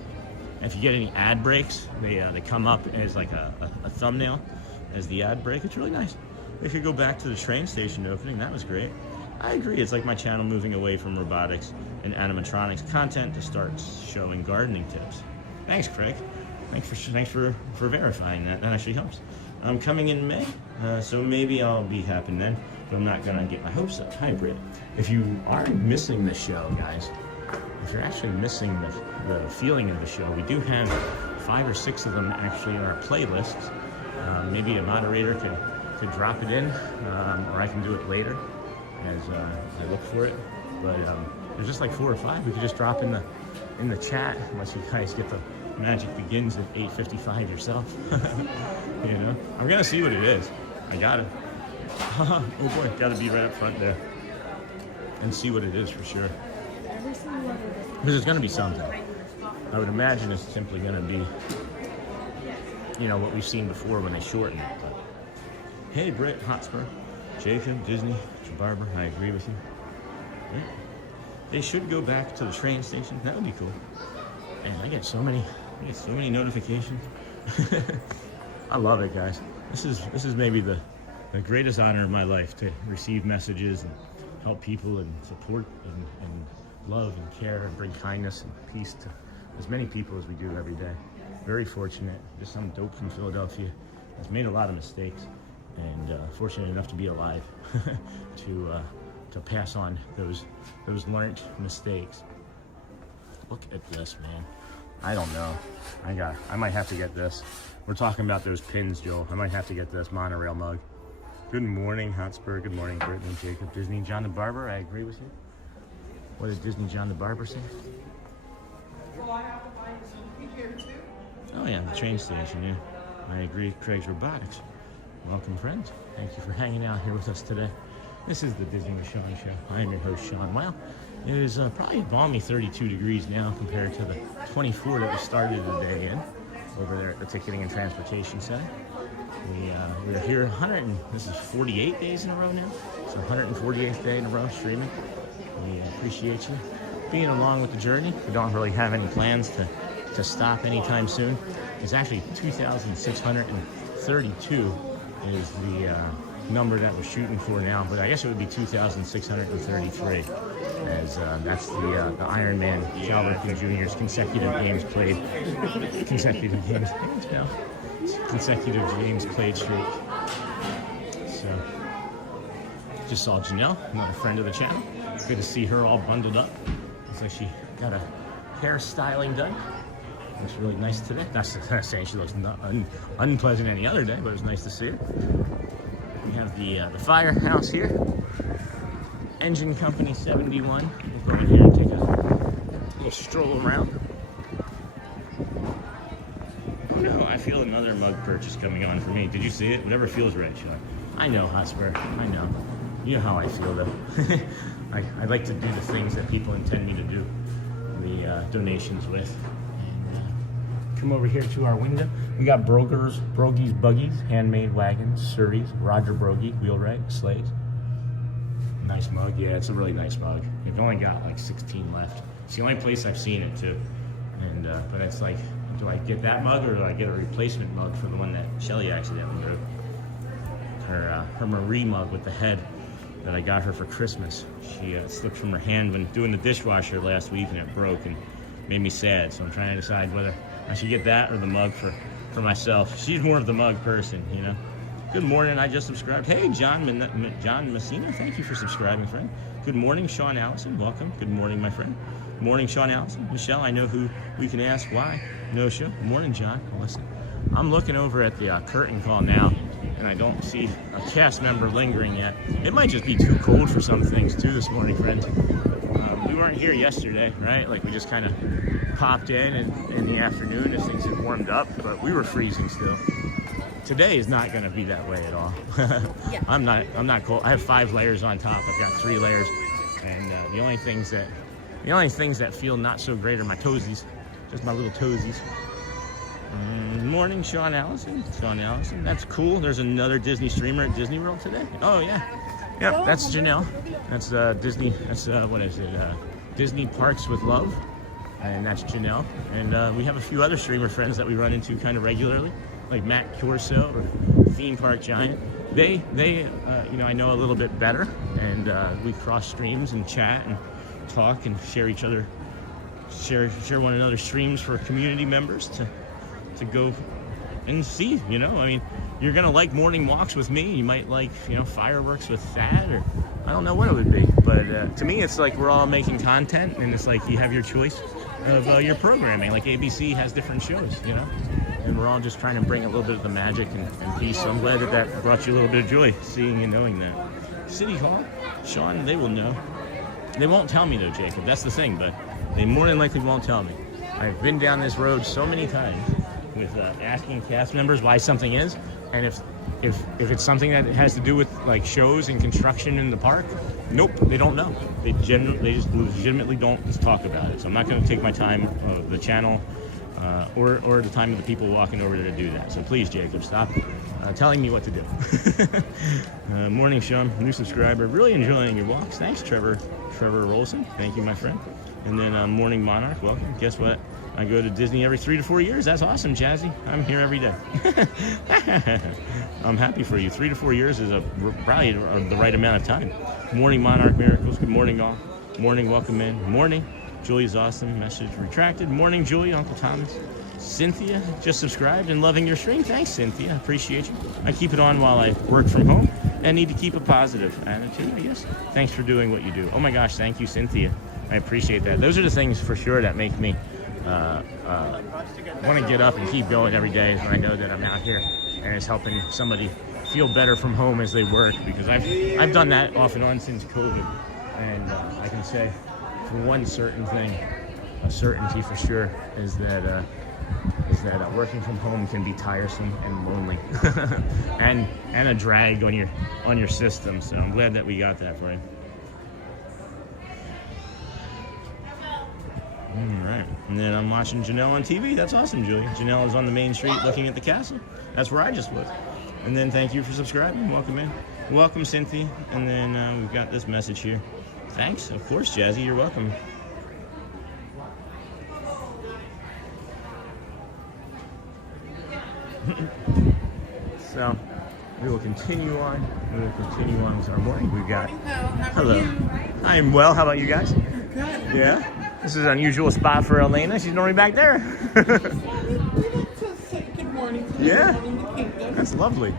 If you get any ad breaks, they come up as like a thumbnail as the ad break. It's really nice. They could go back to the train station opening. That was great. I agree. It's like my channel moving away from robotics and animatronics content to start showing gardening tips. Thanks, Craig. Thanks for verifying that. That actually helps. I'm coming in May, so maybe I'll be happening then. But I'm not gonna get my hopes up. Hi, Britt. If you are missing the show, guys, if you're actually missing the feeling of the show, we do have 5 or 6 of them actually in our playlists. Maybe a moderator could drop it in, or I can do it later as I look for it. But there's just like 4 or 5 we could just drop in the chat, unless you guys get the magic begins at 8:55 yourself. You know, I'm gonna see what it is. I got it. Oh boy, gotta be right up front there and see what it is for sure. Because it's gonna be something. I would imagine it's simply gonna be, you know, what we've seen before when they shorten it. But, hey, Britt, Hotspur, Jacob, Disney, Barbara, I agree with you. Yeah. They should go back to the train station. That would be cool. And I get so many notifications. I love it, guys. This is maybe the greatest honor of my life, to receive messages and help people and support and love and care and bring kindness and peace to as many people as we do every day. Very fortunate. Just some dope from Philadelphia has made a lot of mistakes, and fortunate enough to be alive to pass on those learned mistakes. Look at this, man. I don't know. I might have to get this. We're talking about those pins, Joel. I might have to get this Monorail mug. Good morning, Hotspur. Good morning, Brittany, Jacob, Disney, John the Barber. I agree with you. What did Disney John the Barber say? Well, I have to find something here too. Oh yeah, the train station, yeah. I agree, Craig's Robotics. Welcome, friends. Thank you for hanging out here with us today. This is the Disney with Sean Show. I am your host, Sean. Well, it is probably a balmy 32 degrees now compared to the 24 that we started the day in over there at the Ticketing and Transportation Center. We're here this is 48 days in a row now. It's the 148th day in a row streaming. We appreciate you being along with the journey. We don't really have any plans to stop anytime soon. It's actually 2,632 is the number that we're shooting for now, but I guess it would be 2,633, as that's the Ironman Calvert Jr.'s consecutive games played streak. So just saw Janelle, another friend of the channel. Good to see her all bundled up. Looks like she got a hair styling done. Looks really nice today. That's saying she looks unpleasant any other day, but it was nice to see her. We have the Firehouse here. Engine Company 71. We'll go in here and take a little stroll around. Oh no, I feel another mug purchase coming on for me. Did you see it? Whatever feels right, Sean. I know, Hotspur. I know. You know how I feel, though. I like to do the things that people intend me to do. The donations with. Come over here to our window. We got Brogy's Buggies, handmade wagons, Surreys, Roger Brogy, wheelwright, sleighs. Nice mug. Yeah, it's a really nice mug. We've only got like 16 left. It's the only place I've seen it too. And but it's like, do I get that mug or do I get a replacement mug for the one that Shelly accidentally wrote? Her Marie mug with the head that I got her for Christmas. She slipped from her hand when doing the dishwasher last week, and it broke and made me sad. So I'm trying to decide whether I should get that or the mug for myself. She's more of the mug person, you know. Good morning, I just subscribed. Hey, John Messina, thank you for subscribing, friend. Good morning, Sean Allison, welcome. Good morning, my friend. Good morning, Sean Allison. Michelle, I know who we can ask why. No show. Good morning, John. Listen, I'm looking over at the curtain call now, and I don't see a cast member lingering yet. It might just be too cold for some things too this morning, friends. We weren't here yesterday, right? Like we just kind of popped in the afternoon as things had warmed up, but we were freezing still. Today is not going to be that way at all. Yeah. I'm not cold. I have 5 layers on top. I've got 3 layers, and the only things that feel not so great are my toesies, just my little toesies. Morning, Sean Allison. Sean Allison, that's cool. There's another Disney streamer at Disney World today. Oh yeah, yep. That's Janelle. That's Disney. That's what is it? Disney Parks with Love, and that's Janelle. And we have a few other streamer friends that we run into kind of regularly, like Matt Corso or Theme Park Giant. They you know, I know a little bit better, and we cross streams and chat and talk and share one another's streams for community members to go and see. You know, I mean, you're gonna like morning walks with me. You might like, you know, fireworks with Thad, or I don't know what it would be. But to me, it's like we're all making content, and it's like you have your choice of your programming. Like ABC has different shows, you know, and we're all just trying to bring a little bit of the magic and peace. So I'm glad that brought you a little bit of joy, seeing and knowing that. City Hall, Sean, they will know. They won't tell me though, Jacob. That's the thing, but they more than likely won't tell me. I've been down this road so many times with asking cast members why something is, and if it's something that has to do with like shows and construction in the park, nope, they don't know. They just legitimately don't talk about it. So I'm not going to take my time, the channel, or the time of the people walking over there to do that. So please, Jacob, stop telling me what to do. Morning, Sean, new subscriber. Really enjoying your walks. Thanks, Trevor Rolson. Thank you, my friend. And then Morning Monarch, welcome. Guess what? I go to Disney every 3 to 4 years. That's awesome, Jazzy. I'm here every day. I'm happy for you. 3 to 4 years is probably the right amount of time. Morning Monarch Miracles. Good morning, all. Morning, welcome in. Morning. Julie's awesome. Message retracted. Morning, Julie, Uncle Thomas. Cynthia just subscribed and loving your stream. Thanks, Cynthia. I appreciate you. I keep it on while I work from home and need to keep a positive attitude, I guess. Thanks for doing what you do. Oh my gosh, thank you, Cynthia. I appreciate that. Those are the things for sure that make me want to get up and keep going every day, when I know that I'm out here and it's helping somebody feel better from home as they work, because I've done that off and on since COVID, and I can say for one certain thing, a certainty for sure, is that working from home can be tiresome and lonely and a drag on your system. So I'm glad that we got that for you. All right, and then I'm watching Janelle on TV. That's awesome, Julia. Janelle is on the main street looking at the castle. That's where I just was. And then thank you for subscribing. Welcome in. Welcome, Cynthia. And then we've got this message here. Thanks, of course, Jazzy. You're welcome. So we will continue on. We will continue on with our morning. We've got. Hello. I am well. How about you guys? Good. Yeah. This is an unusual spot for Elena. She's normally back there. Say good morning to Yeah. everyone in the kingdom. That's lovely.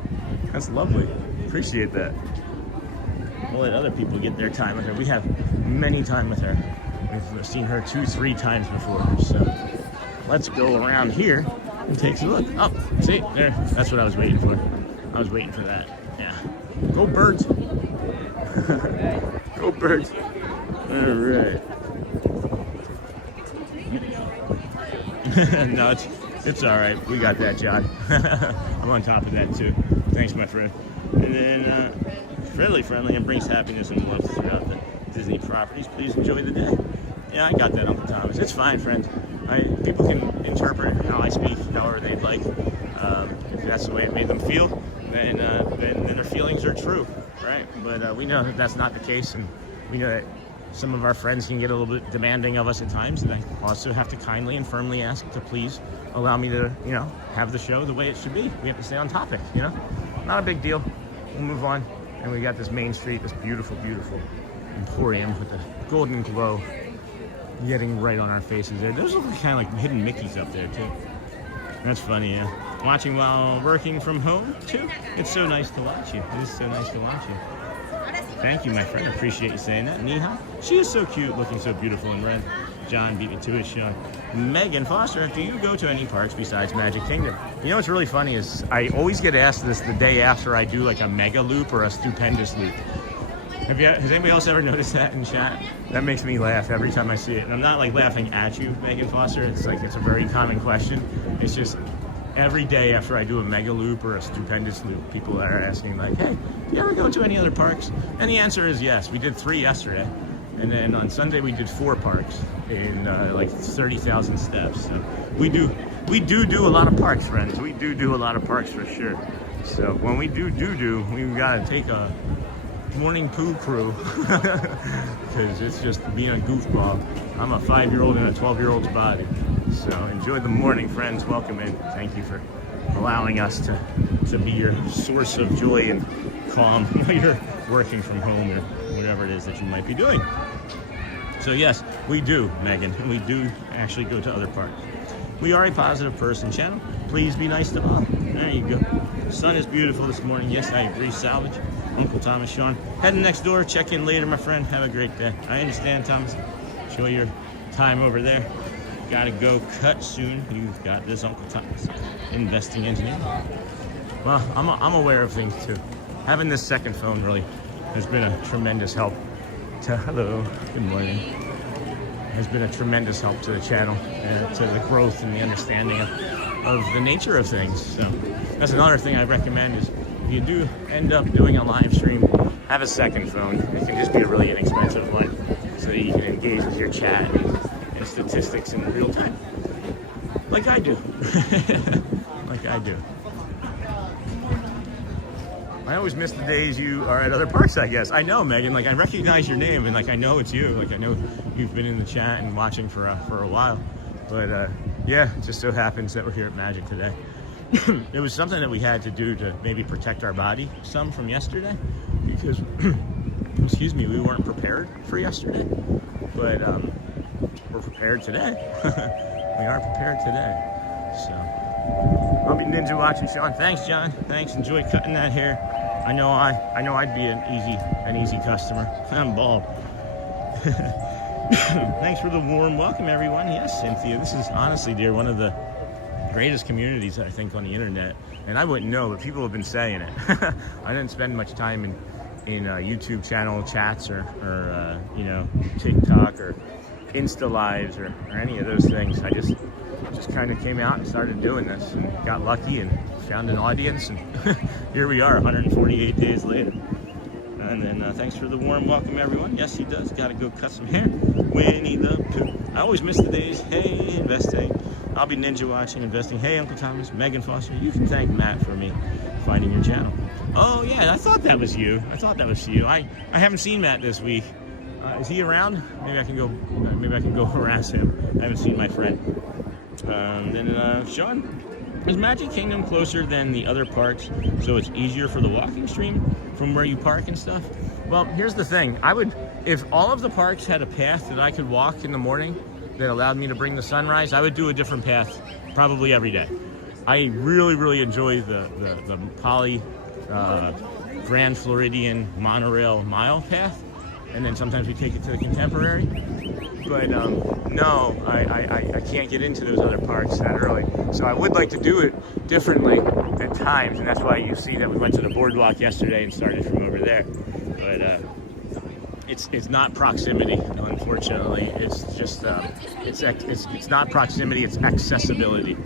That's lovely. Appreciate that. We'll let other people get their time with her. We have many time with her. We've seen her 2-3 times before. So let's go around here and take a look. Oh, see? There. That's what I was waiting for. I was waiting for that. Yeah. Go birds. Go birds. All right. No, it's all right. We got that, John. I'm on top of that too. Thanks, my friend. And then friendly and brings happiness and love throughout the Disney properties. Please enjoy the day. Yeah, I got that, Uncle Thomas. It's fine, friend. People can interpret how I speak however they'd like. If that's the way it made them feel, then their feelings are true, right? But we know that that's not the case, and we know that some of our friends can get a little bit demanding of us at times, and I also have to kindly and firmly ask to please allow me to, you know, have the show the way it should be. We have to stay on topic, you know? Not a big deal. We'll move on. And we got this main street, this beautiful, beautiful emporium with the golden glow getting right on our faces there. Those look kind of like hidden Mickeys up there, too. That's funny, yeah. Watching while working from home, too. It's so nice to watch you. It is so nice to watch you. Thank you, my friend. Appreciate you saying that. Neha, she is so cute, looking so beautiful in red. John beat me to it, Sean. Megan Foster, do you go to any parks besides Magic Kingdom? You know what's really funny is I always get asked this the day after I do like a mega loop or a stupendous loop. Has anybody else ever noticed that in chat? That makes me laugh every time I see it. And I'm not like laughing at you, Megan Foster. It's like, it's a very common question. It's just every day after I do a mega loop or a stupendous loop, people are asking like, hey, do you ever go to any other parks? And the answer is yes. We did 3 yesterday. And then on Sunday we did 4 parks in like 30,000 steps. So we do a lot of parks, friends. We do a lot of parks for sure. So when we do, we've got to take a morning poo crew because it's just being a goofball. I'm a 5-year-old in a 12-year-old's body. So enjoy the morning, friends. Welcome in. Thank you for allowing us to be your source of joy and calm while you're working from home or whatever it is that you might be doing. So yes, we do, Megan, and we do actually go to other parks. We are a positive person channel. Please be nice to all. There you go. The sun is beautiful this morning. Yes, I agree. Salvage. Uncle Thomas, Sean. Heading next door. Check in later, my friend. Have a great day. I understand, Thomas. Enjoy your time over there. Gotta go cut soon. You've got this, Uncle Thomas. Investing engineer. Well, I'm aware of things too. Having this second phone really has been a tremendous help. Hello. Good morning. Has been a tremendous help to the channel and to the growth and the understanding of the nature of things. So that's another thing I recommend is if you do end up doing a live stream, have a second phone. It can just be a really inexpensive one so that you can engage with your chat and statistics in real time. Like I do. Like I do. I always miss the days you are at other parks, I guess. I know, Megan, like I recognize your name and like I know it's you. Like I know you've been in the chat and watching for a while. But yeah, it just so happens that we're here at Magic today. It was something that we had to do to maybe protect our body some from yesterday because, excuse me, we weren't prepared for yesterday. But we're prepared today. We are prepared today. So I'll be ninja watching, Sean. Thanks, John. Thanks. Enjoy cutting that hair. I know I'd be an easy customer. I'm bald. Thanks for the warm welcome, everyone. Yes, Cynthia. This is honestly, dear, one of the greatest communities I think on the internet. And I wouldn't know, but people have been saying it. I didn't spend much time in YouTube channel chats or you know, TikTok or Insta lives or any of those things. I just kind of came out and started doing this and got lucky and found an audience, and here we are 148 days later. And then thanks for the warm welcome, everyone. Yes, he does. Got to go cut some hair. Winnie the Pooh. I always miss the days. Hey, investing. I'll be ninja watching, investing. Hey, Uncle Thomas, Megan Foster. You can thank Matt for me finding your channel. Oh yeah, I thought that was you. I haven't seen Matt this week. Is he around? Maybe I can go. Maybe I can go harass him. I haven't seen my friend. Then Sean, is Magic Kingdom closer than the other parks, so it's easier for the walking stream from where you park and stuff? Well, here's the thing. If all of the parks had a path that I could walk in the morning that allowed me to bring the sunrise, I would do a different path probably every day. I really enjoy the Poly Grand Floridian Monorail mile path, and then sometimes we take it to the Contemporary. But no, I can't get into those other parks that early. So I would like to do it differently at times, and that's why you see that we went to the boardwalk yesterday and started from over there. But it's not proximity, unfortunately. It's just it's not proximity. It's accessibility,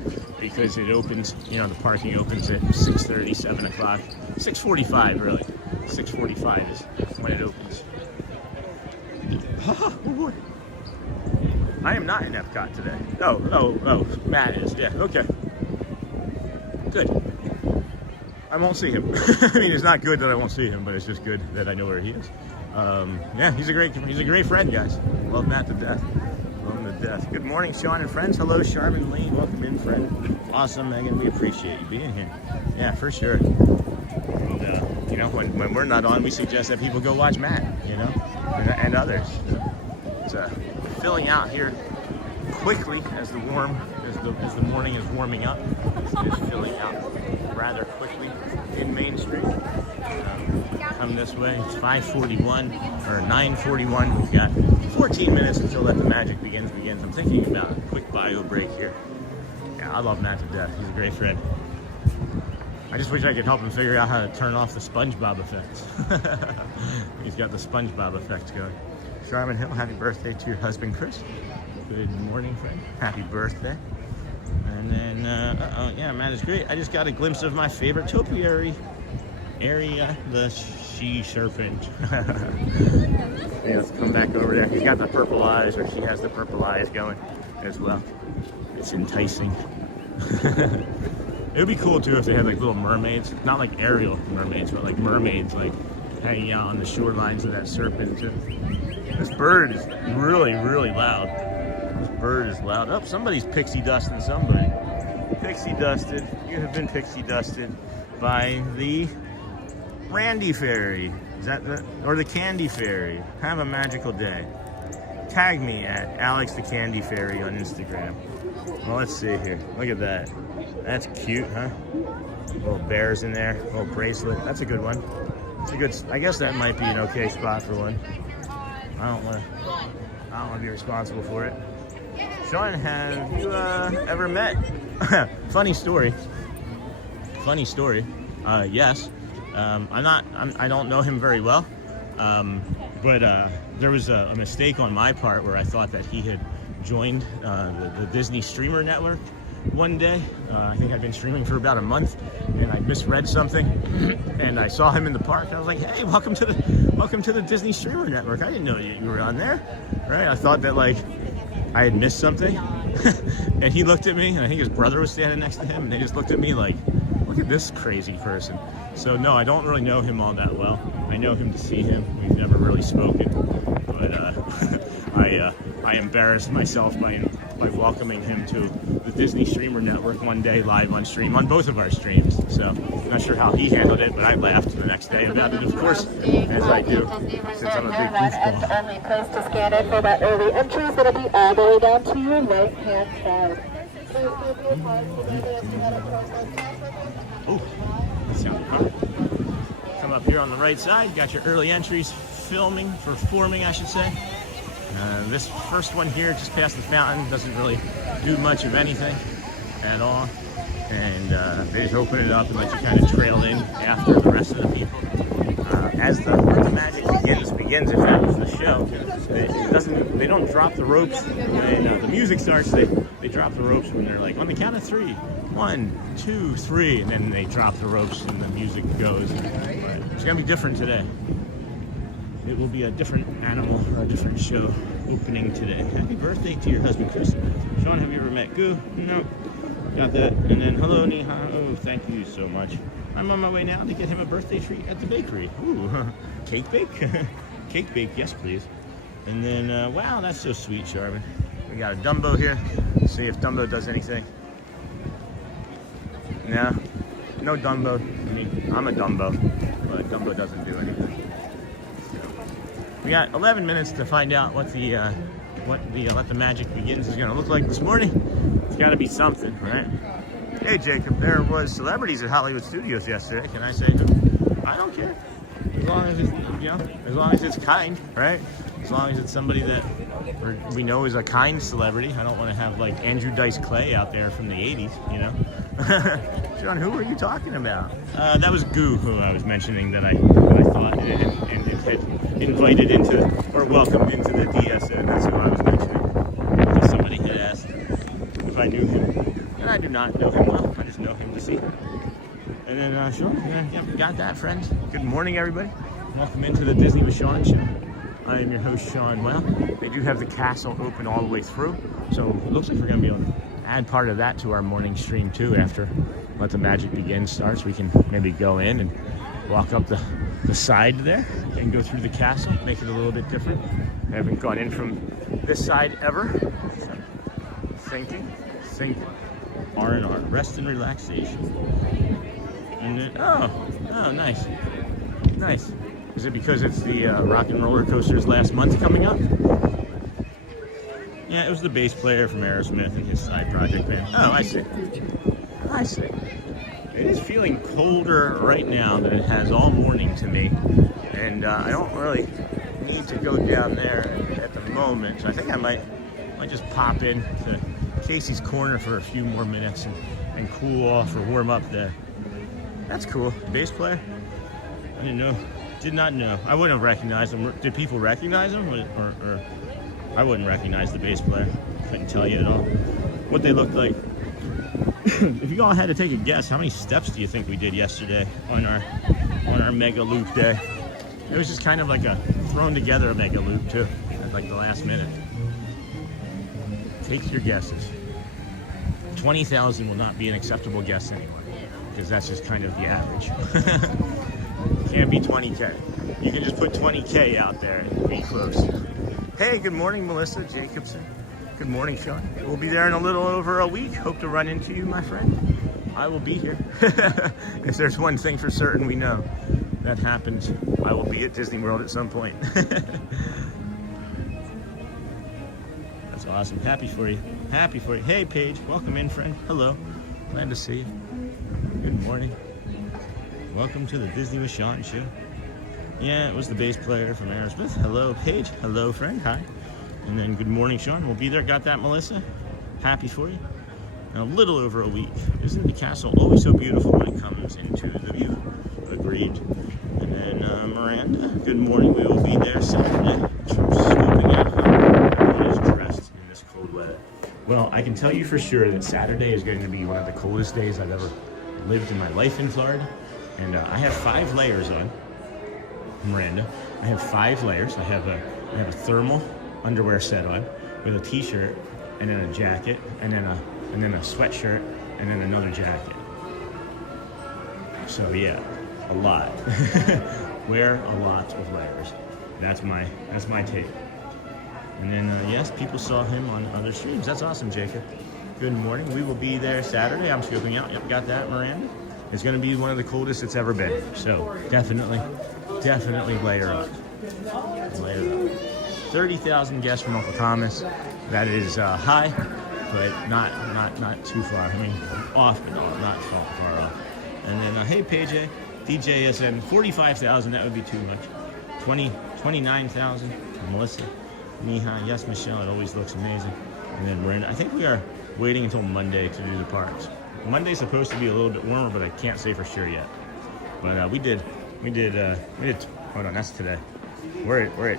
because it opens. You know, the parking opens at 6:30, 7 o'clock, 6:45 really. 6:45 is when it opens. Oh boy. I am not in Epcot today. Oh, Matt is. Yeah, okay. Good. I won't see him. I mean, it's not good that I won't see him, but it's just good that I know where he is. Yeah, he's a great friend, guys. Love Matt to death. Love him to death. Good morning, Sean and friends. Hello, Charmin Lee. Welcome in, friend. Awesome, Megan. We appreciate you being here. Yeah, for sure. And, you know, when we're not on, we suggest that people go watch Matt, you know, and others. It's filling out here quickly as the morning is warming up. It's filling out rather quickly in Main Street. Come this way. It's 5:41 or 9:41. We've got 14 minutes until Let the Magic begins. I'm thinking about a quick bio break here. Yeah, I love Matt to death. He's a great friend. I just wish I could help him figure out how to turn off the SpongeBob effects. He's got the SpongeBob effects going. Charmin Hill, happy birthday to your husband, Chris. Good morning, friend. Happy birthday. And then, yeah, Matt is great. I just got a glimpse of my favorite topiary area, the she serpent. Yeah, let's come back over there. He's got the purple eyes, or she has the purple eyes going as well. It's enticing. It would be cool too if they had like little mermaids, not like Ariel mermaids, but like mermaids, like hanging out on the shorelines of that serpent. This bird is really, really loud. This bird is loud. Oh, somebody's pixie dusting somebody. Pixie dusted. You have been pixie dusted by the Randy Fairy. Is that the, or the Candy Fairy? Have a magical day. Tag me at Alex the Candy Fairy on Instagram. Well, let's see here. Look at that. That's cute, huh? Little bears in there. Little bracelet. That's a good one. It's a good. I guess that might be an okay spot for one. I don't want to be responsible for it. Sean, have you ever met? Funny story. Funny story. Yes. I don't know him very well. But there was a mistake on my part where I thought that he had joined the Disney streamer network one day. I think I'd been streaming for about a month, and I misread something, and I saw him in the park. I was like, "Hey, welcome to the Disney streamer network. I didn't know you were on there." Right? I thought that like I had missed something, and he looked at me, and I think his brother was standing next to him, and they just looked at me like, "Look at this crazy person." So no, I don't really know him all that well. I know him to see him. We've never really spoken, but I embarrassed myself by welcoming him to the Disney Streamer Network one day live on stream, on both of our streams. So I'm not sure how he handled it, but I laughed the next day about it, of course, as I do, since I'm a big goofball. Only place to scan in for that early entry is going to be all the way down to your right-hand side. Oh, that sounded hard. Come up here on the right side, you got your early entries forming, I should say. This first one here, just past the fountain, doesn't really do much of anything at all. And they just open it up and let you kind of trail in after the rest of the people. As the magic begins, if that was the show, they don't drop the ropes when the music starts. They drop the ropes when they're like, on the count of 3. 1, 2, 3, and then they drop the ropes and the music goes. It's gonna be different today. It will be a different animal or a different show opening today. Happy birthday to your husband, Chris. Sean, have you ever met Goo? No. Got that. And then, hello, Ni hao. Oh, thank you so much. I'm on my way now to get him a birthday treat at the bakery. Ooh, cake bake? Cake bake, yes, please. And then, wow, that's so sweet, Sharvin. We got a Dumbo here. Let's see if Dumbo does anything. No, no Dumbo. I'm a Dumbo, but Dumbo doesn't do anything. We got 11 minutes to find out what the Let the Magic Begins is going to look like this morning. It's got to be something, right? Hey, Jacob, there was celebrities at Hollywood Studios yesterday. Can I say who? I don't care. As long as it's, as long as it's kind, right? As long as it's somebody that we know is a kind celebrity. I don't want to have like Andrew Dice Clay out there from the 80s, you know? John, who were you talking about? That was Goo, who I was mentioning that I thought and had invited into or welcomed into the DSN. That's who I was mentioning. Because somebody had asked if I knew him. And I do not know him well. I just know him to see him. And then, Sean, yeah, we got that, friends. Good morning, everybody. Welcome into the Disney with Sean show. I am your host, Sean. Well, they do have the castle open all the way through. So it looks like we're going to be able to add part of that to our morning stream, too, after Let the Magic Begin starts. We can maybe go in and walk up the side there and go through the castle, make it a little bit different. I haven't gone in from this side ever. So, thinking, R&R, rest and relaxation. And then, oh, nice. Nice. Is it because it's the Rock and Roller Coaster's last month coming up? Yeah, it was the bass player from Aerosmith and his side project band. Oh, I see. I see. It is feeling colder right now than it has all morning to me. And I don't really need to go down there at the moment. So I think I might just pop in to Casey's Corner for a few more minutes and cool off or warm up there. That's cool. Bass player? I didn't know. Did not know. I wouldn't have recognized him. Did people recognize him? Or I wouldn't recognize the bass player. Couldn't tell you at all what they looked like. If you all had to take a guess, how many steps do you think we did yesterday on our mega loop day? It was just kind of like a thrown together mega loop too, at like the last minute. Take your guesses. 20,000 will not be an acceptable guess anymore, because that's just kind of the average. Can't be 20K. You can just put 20K out there and be close. Hey, good morning, Melissa Jacobson. Good morning, Sean. We'll be there in a little over a week. Hope to run into you, my friend. I will be here. If there's one thing for certain we know that happens, I will be at Disney World at some point. That's awesome. Happy for you. Happy for you. Hey, Paige. Welcome in, friend. Hello. Glad to see you. Good morning. Welcome to the Disney with Sean show. Yeah, it was the bass player from Aerosmith. Hello, Paige. Hello, friend. Hi. And then good morning, Sean. We'll be there. Got that, Melissa? Happy for you. In a little over a week. Isn't the castle always so beautiful when it comes into the view? Agreed. And then Miranda. Good morning. We will be there Saturday. Scoping out how everyone is dressed in this cold weather. Well, I can tell you for sure that Saturday is going to be one of the coldest days I've ever lived in my life in Florida. And I have 5 layers on. Miranda. I have 5 layers. I have a thermal underwear set on with a t-shirt and then a jacket and then a sweatshirt and then another jacket. So yeah, a lot. Wear a lot of layers. That's my take. And then yes, people saw him on other streams. That's awesome, Jacob. Good morning. We will be there Saturday. I'm scoping out. Yep, got that, Miranda. It's going to be one of the coldest it's ever been. So definitely layer up. Layer up. 30,000 guests from Uncle Thomas. That is high, but not too far. I mean, off, but not far off. And then hey, Paige, DJSN, 45,000. That would be too much. 29,000. Melissa, Miha, yes, Michelle. It always looks amazing. And then Miranda. I think we are waiting until Monday to do the parks. Monday's supposed to be a little bit warmer, but I can't say for sure yet. But we did. Hold on, that's today. We're at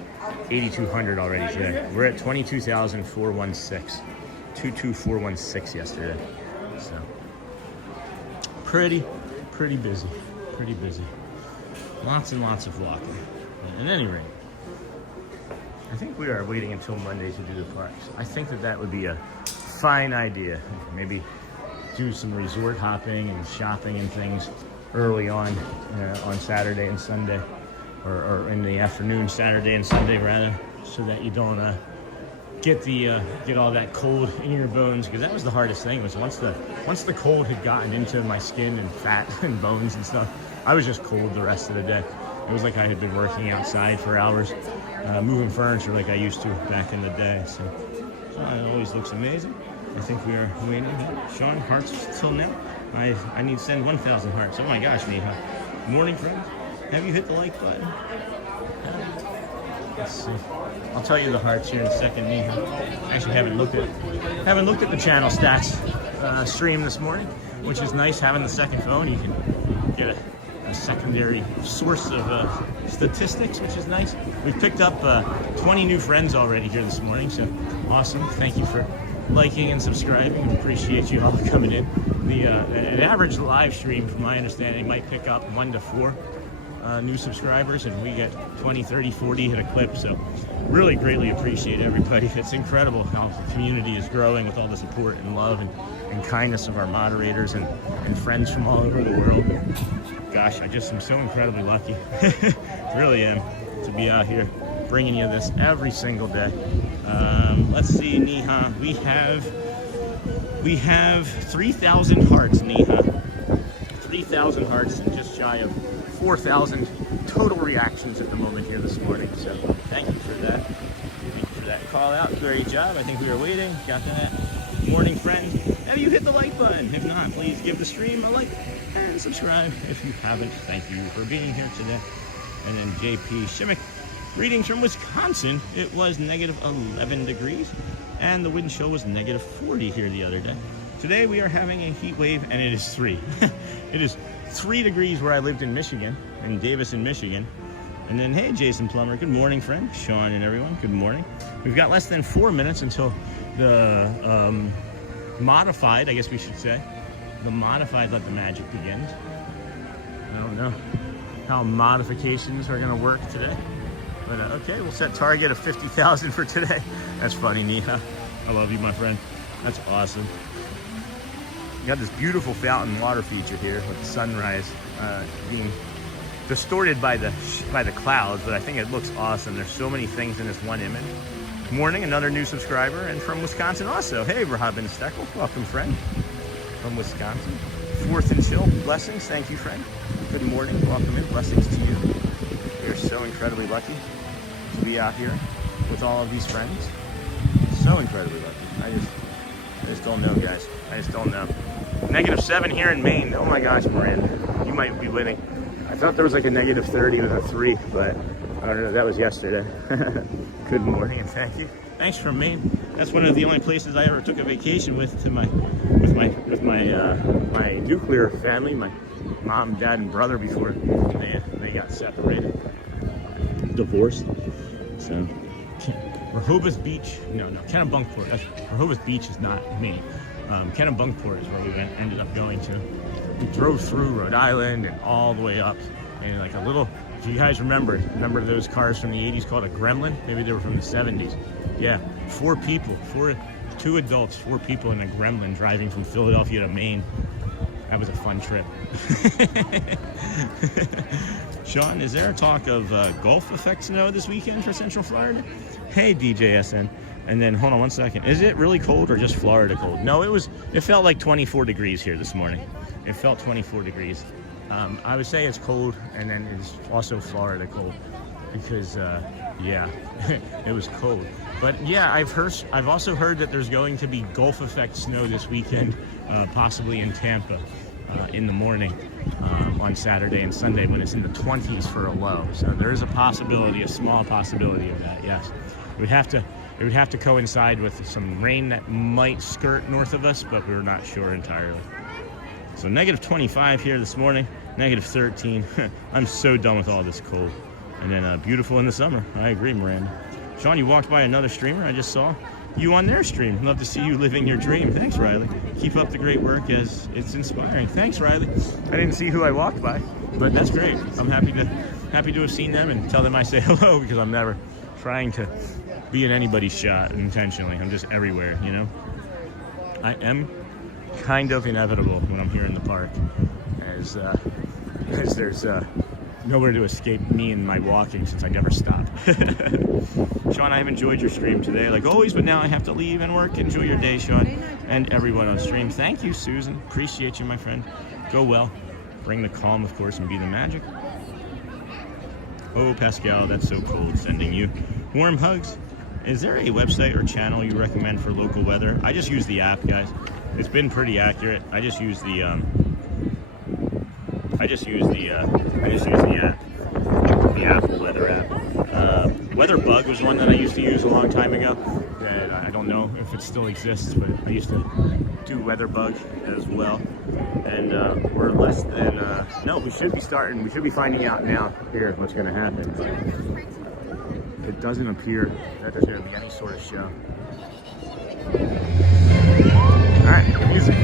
8,200 already today. We're at 22,416. 22,416 yesterday. So pretty busy. Pretty busy. Lots and lots of walking. At any rate, I think we are waiting until Monday to do the parks. I think that would be a fine idea. Maybe do some resort hopping and shopping and things early on Saturday and Sunday, or in the afternoon, Saturday and Sunday rather, so that you don't get all that cold in your bones. Because that was the hardest thing, was once the cold had gotten into my skin and fat and bones and stuff, I was just cold the rest of the day. It was like I had been working outside for hours, moving furniture like I used to back in the day. So it always looks amazing. I think we are waiting. Sean, hearts till now. I need to send 1,000 hearts. Oh my gosh, Neha. Morning, friends. Have you hit the like button? Let's see. I'll tell you the hearts here in a second, Neha. Actually, haven't looked at the channel stats stream this morning, which is nice having the second phone. You can get a secondary source of statistics, which is nice. We've picked up 20 new friends already here this morning, so awesome. Thank you for liking and subscribing. Appreciate you all coming in. An average live stream, from my understanding, might pick up 1 to 4 new subscribers, and we get 20, 30, 40 at a clip. So really greatly appreciate everybody. It's incredible how the community is growing with all the support and love and kindness of our moderators and friends from all over the world. Gosh, I just am so incredibly lucky. Really am, to be out here bringing you this every single day. Let's see, Neha. We have 3,000 hearts, Neha. 3,000 hearts and just shy of 4,000 total reactions at the moment here this morning. So thank you for that. Thank you for that call out. Great job. I think we were waiting. Got that. Morning, friends. Have you hit the like button? If not, please give the stream a like and subscribe if you haven't. Thank you for being here today. And then JP Shimmick. Greetings from Wisconsin. It was negative 11 degrees and the wind chill was negative 40 here the other day. Today we are having a heat wave and it is 3. It is 3 degrees where I lived in Michigan, in Davison, Michigan. And then, hey, Jason Plummer, good morning, friend. Sean and everyone, good morning. We've got less than 4 minutes until the modified, I guess we should say, the modified Let the Magic begins. I don't know how modifications are gonna work today. But okay, we'll set target of 50,000 for today. That's funny, Neha. I love you, my friend. That's awesome. You got this beautiful fountain water feature here with the sunrise being distorted by the clouds, but I think it looks awesome. There's so many things in this one image. Morning, another new subscriber, and from Wisconsin also. Hey, Robin Steckel, welcome, friend, from Wisconsin. Fourth and Chill, blessings, thank you, friend. Good morning, welcome in, blessings to you. We're so incredibly lucky to be out here with all of these friends. So incredibly lucky. I just don't know, guys. I just don't know. -7 here in Maine. Oh my gosh, Miranda, you might be winning. I thought there was like a -30 with a 3, but I don't know. That was yesterday. Good morning and thank you. Thanks from Maine. That's one of the only places I ever took a vacation with my nuclear family, my mom, dad, and brother before they got separated, divorced. So Rehoboth Beach, no, Kennebunkport. Rehoboth Beach is not Maine. Kennebunkport is where we ended up going to. We drove through Rhode Island and all the way up, and like a little. If you guys remember those cars from the 80s called a Gremlin? Maybe they were from the 70s. Yeah, 4 people, 2 adults, 4 people in a Gremlin driving from Philadelphia to Maine. That was a fun trip. Sean, is there a talk of Gulf effect snow this weekend for Central Florida? Hey, DJSN. And then, hold on one second. Is it really cold or just Florida cold? No, it felt like 24 degrees here this morning. It felt 24 degrees. I would say it's cold, and then it's also Florida cold because, yeah, it was cold. But yeah, I've also heard that there's going to be Gulf effect snow this weekend, possibly in Tampa, in the morning on Saturday and Sunday when it's in the 20s for a low. So there is a small possibility of that. Yes, it would have to coincide with some rain that might skirt north of us, but we're not sure entirely. So -25 here this morning, -13. I'm so done with all this cold. And then beautiful in the summer. I agree, Miranda. Sean, you walked by another streamer. I just saw you on their stream. Love to see you living your dream. Thanks, Riley. Keep up the great work, as it's inspiring. Thanks, Riley. I didn't see who I walked by, but that's great. I'm happy to have seen them and tell them I say hello, because I'm never trying to be in anybody's shot intentionally. I'm just everywhere, you know. I am kind of inevitable when I'm here in the park, as there's nowhere to escape me and my walking, since I never stop. Sean, I have enjoyed your stream today, like always, but now I have to leave and work. Enjoy your day, Sean, and everyone on stream. Thank you, Susan. Appreciate you, my friend. Go well. Bring the calm, of course, and be the magic. Oh, Pascal, that's so cold. Sending you warm hugs. Is there a website or channel you recommend for local weather? I just use the app, guys. It's been pretty accurate. I just use the app. The Apple weather app. WeatherBug was one that I used to use a long time ago. That I don't know if it still exists, but I used to do WeatherBug as well. And we're less than. No, we should be finding out now here what's going to happen. But it doesn't appear that there's going to be any sort of show. All right, the music.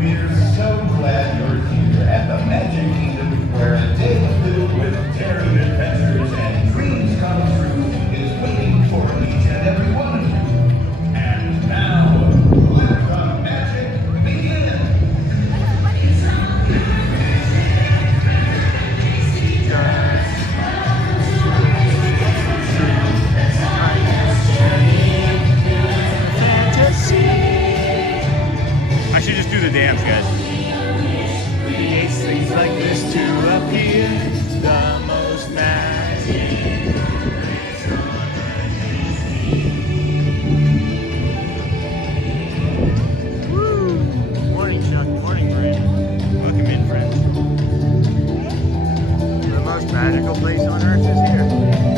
We're so glad you're here at the Magic Kingdom, where a day filled with daring adventures and dreams come true is waiting for each and every one of you. And now, let the magic begin. I should just do the dance, guys. Creates things like this to appear, the most magic. Woo! Morning, Chuck. Morning, Brandon. Welcome in, friends. The most magical place on earth is here.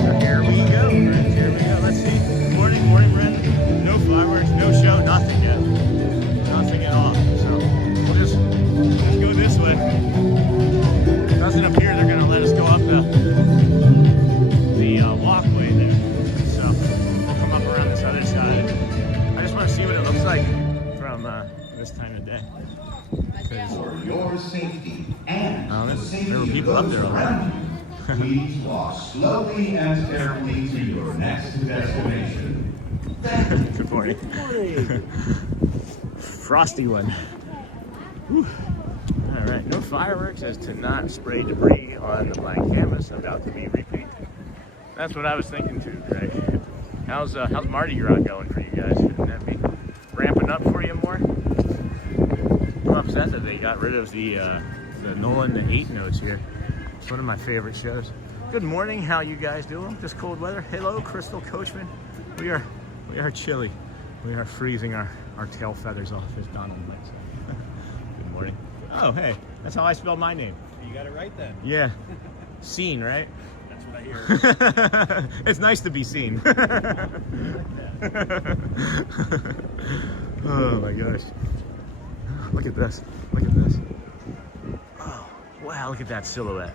So here we go, friends. Here we go. Let's see. Morning, Brandon. No fireworks, no show, nothing yet. Nothing at all. So we'll just go this way. It doesn't appear they're going to let us go up the walkway there. So we'll come up around this other side. I just want to see what it looks like from this time of day. For your safety and the safety there were people of up those there around you. Please walk slowly and carefully to your next destination. Good morning. Frosty one. Whew. All right, no fireworks as to not spray debris on the blank canvas about to be repainted. That's what I was thinking too, Greg. How's Mardi Gras going for you guys? Shouldn't that be ramping up for you more? I'm upset that they got rid of the Nolan the 8 notes here. It's one of my favorite shows. Good morning, how you guys doing? This cold weather. Hello, Crystal Coachman. We are chilly. We are freezing our tail feathers off, as Donald might say. Good morning. Oh, hey, that's how I spell my name. You got it right then. Yeah. Seen, right? That's what I hear. It's nice to be seen. Oh my gosh. Look at this. Look at this. Oh, wow, look at that silhouette.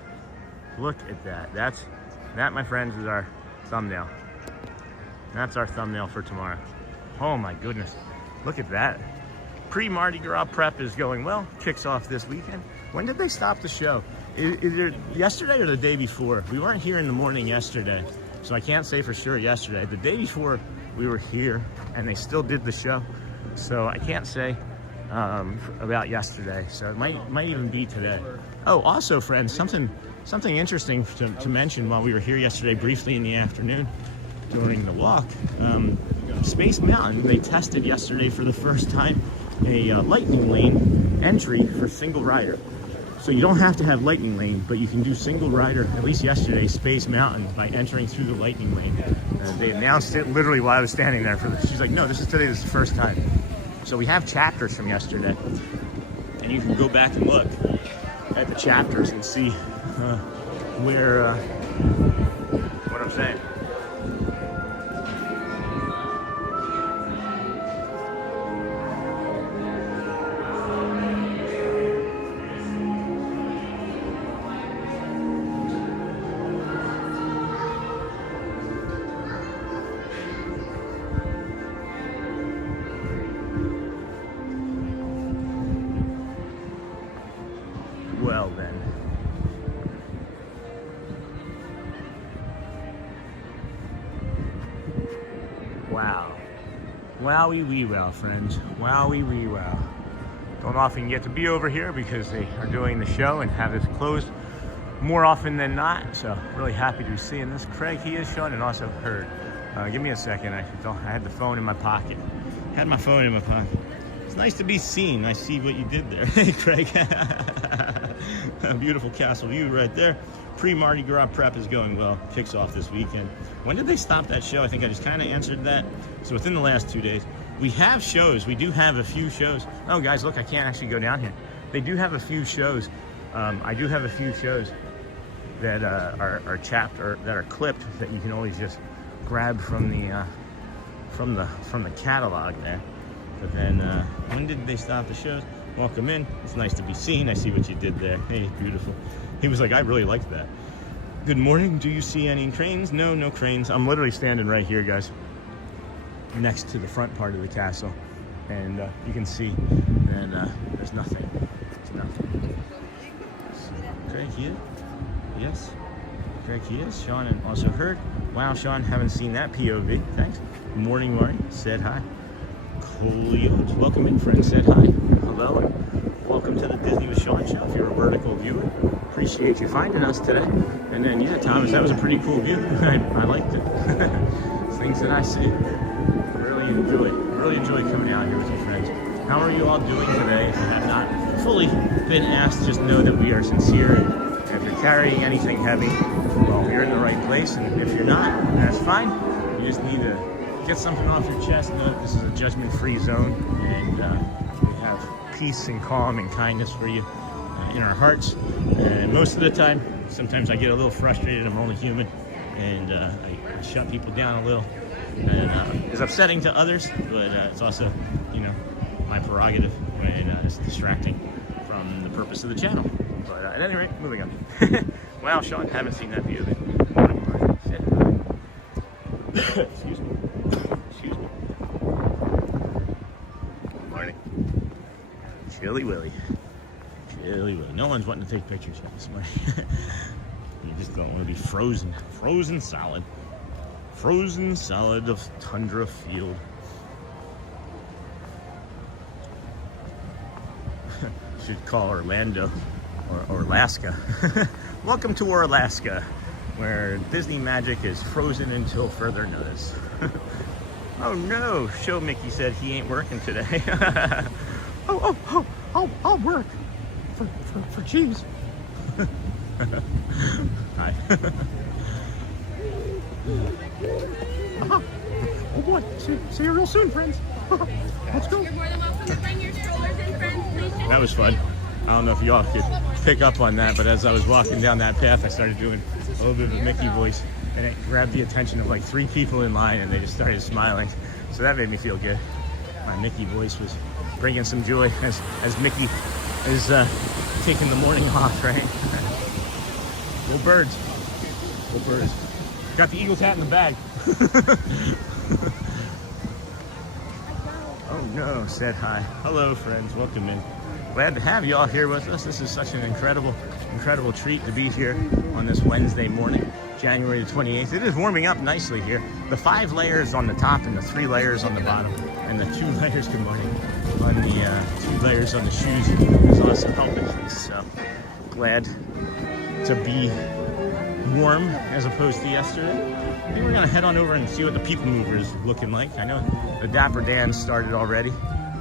Look at that. That, my friends, is our thumbnail. That's our thumbnail for tomorrow. Oh my goodness. Look at that. Pre-Mardi Gras prep is going well. Kicks off this weekend. When did they stop the show? Either yesterday or the day before. We weren't here in the morning yesterday, so I can't say for sure yesterday. The day before we were here and they still did the show, so I can't say about yesterday. So it might even be today. Oh, also, friends, something interesting to mention while we were here yesterday briefly in the afternoon during the walk. Space Mountain, they tested yesterday for the first time a lightning lane entry for single rider. So you don't have to have lightning lane, but you can do single rider, at least yesterday, Space Mountain, by entering through the lightning lane. They announced it literally while I was standing there for this. She's like, no, this is today, this is the first time. So we have chapters from yesterday, and you can go back and look at the chapters and see what I'm saying. Well then. Wow. Wowie wee wow, friends. Wowie wee wow. Don't often get to be over here because they are doing the show and have this closed more often than not. So really happy to be seeing this. Craig, he is showing and also heard. Give me a second. I had the phone in my pocket. Had my phone in my pocket. It's nice to be seen. I see what you did there. Hey, Craig. A beautiful castle view right there. Pre-Mardi Gras prep is going well. Kicks off this weekend. When did they stop that show? I think I just kind of answered that. So within the last 2 days. We have shows. We do have a few shows. Oh, guys, look, I can't actually go down here. They do have a few shows. I do have a few shows that are chapped or that are clipped that you can always just grab from the catalog there. But then, when did they stop the shows? Welcome in. It's nice to be seen. I see what you did there. Hey, beautiful. He was like, I really liked that. Good morning. Do you see any cranes? No, no cranes. I'm literally standing right here, guys, next to the front part of the castle. And you can see that there's nothing. It's nothing. So, Craig here? Yes. Craig here. Sean and also heard. Wow, Sean, haven't seen that POV. Thanks. Morning, Marty. Said hi. Coleoge. Welcome in, friends. Said hi. Hello, and welcome to the Disney with Sean show. If you're a vertical viewer, appreciate you finding us today. And then, yeah, Thomas, that was a pretty cool view. I liked it. Things that I see. Really enjoy coming out here with you, friends. How are you all doing today? If you have not fully been asked, just know that we are sincere. And if you're carrying anything heavy, well, you're in the right place. And if you're not, that's fine. You just need to get something off your chest. Know that this is a judgment-free zone, and we have peace and calm and kindness for you in our hearts. And most of the time, sometimes I get a little frustrated. I'm only human, and I shut people down a little. And it's upsetting to others, but it's also, my prerogative when it's distracting from the purpose of the channel. But at any rate, moving on. Wow, Sean, haven't seen that view. Excuse me. Excuse me. Good morning. Chilly Willy. Chilly Willy. No one's wanting to take pictures yet this morning. You just don't want to be frozen. Frozen solid. Frozen solid of tundra field. Should call Orlando or Alaska. Welcome to Alaska, where Disney magic is frozen until further notice. Oh no, Show Mickey said he ain't working today. I'll work for cheese. Hi. Oh boy, see you real soon, friends. Let's go. You're more than welcome to bring your strollers and friends, please. That was fun. I don't know if y'all could pick up on that, but as I was walking down that path, I started doing a little bit of a Mickey voice, and it grabbed the attention of like 3 people in line, and they just started smiling. So that made me feel good. My Mickey voice was bringing some joy as Mickey is taking the morning off, right? Go birds. Go birds. Got the Eagles hat in the bag. Oh no, said hi. Hello friends, welcome in. Glad to have you all here with us. This is such an incredible treat to be here on this Wednesday morning, January the 28th. It is warming up nicely here. The 5 layers on the top and the 3 layers on the bottom, and the 2 layers, good morning, on the 2 layers on the shoes is also helping. So glad to be warm as opposed to yesterday. I think we're gonna head on over and see what the PeopleMover is looking like. I know the Dapper Dans started already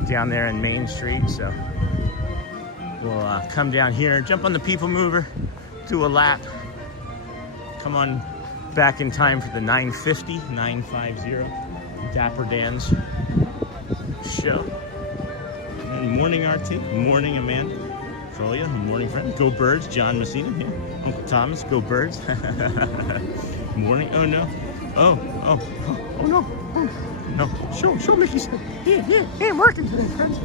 down there in Main Street, so we'll come down here, jump on the PeopleMover, do a lap, come on back in time for the 950 Dapper Dans show. And morning RT, morning Amanda, Folia, morning friend, go birds, John Messina here, Uncle Thomas, go birds. Morning, oh no, oh no, no, show Mickey said, he ain't working today, friends.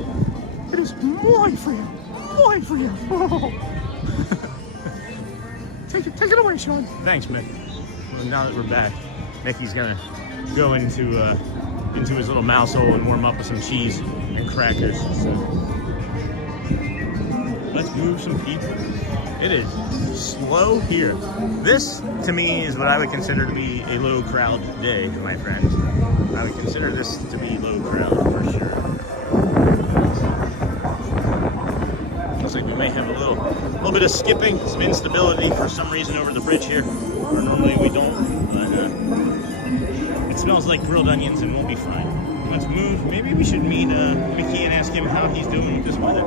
It is muy frio. Oh. Take it away, Sean. Thanks, Mick. Well, now that we're back, Mickey's gonna go into his little mouse hole and warm up with some cheese and crackers. So let's move some people. It is slow here. This, to me, is what I would consider to be a low crowd day, my friends. I would consider this to be low crowd for sure. Looks like we may have a little bit of skipping, some instability for some reason over the bridge here. Or normally we don't, but it smells like grilled onions and we'll be fine. Let's move. Maybe we should meet Mickey and ask him how he's doing with this weather.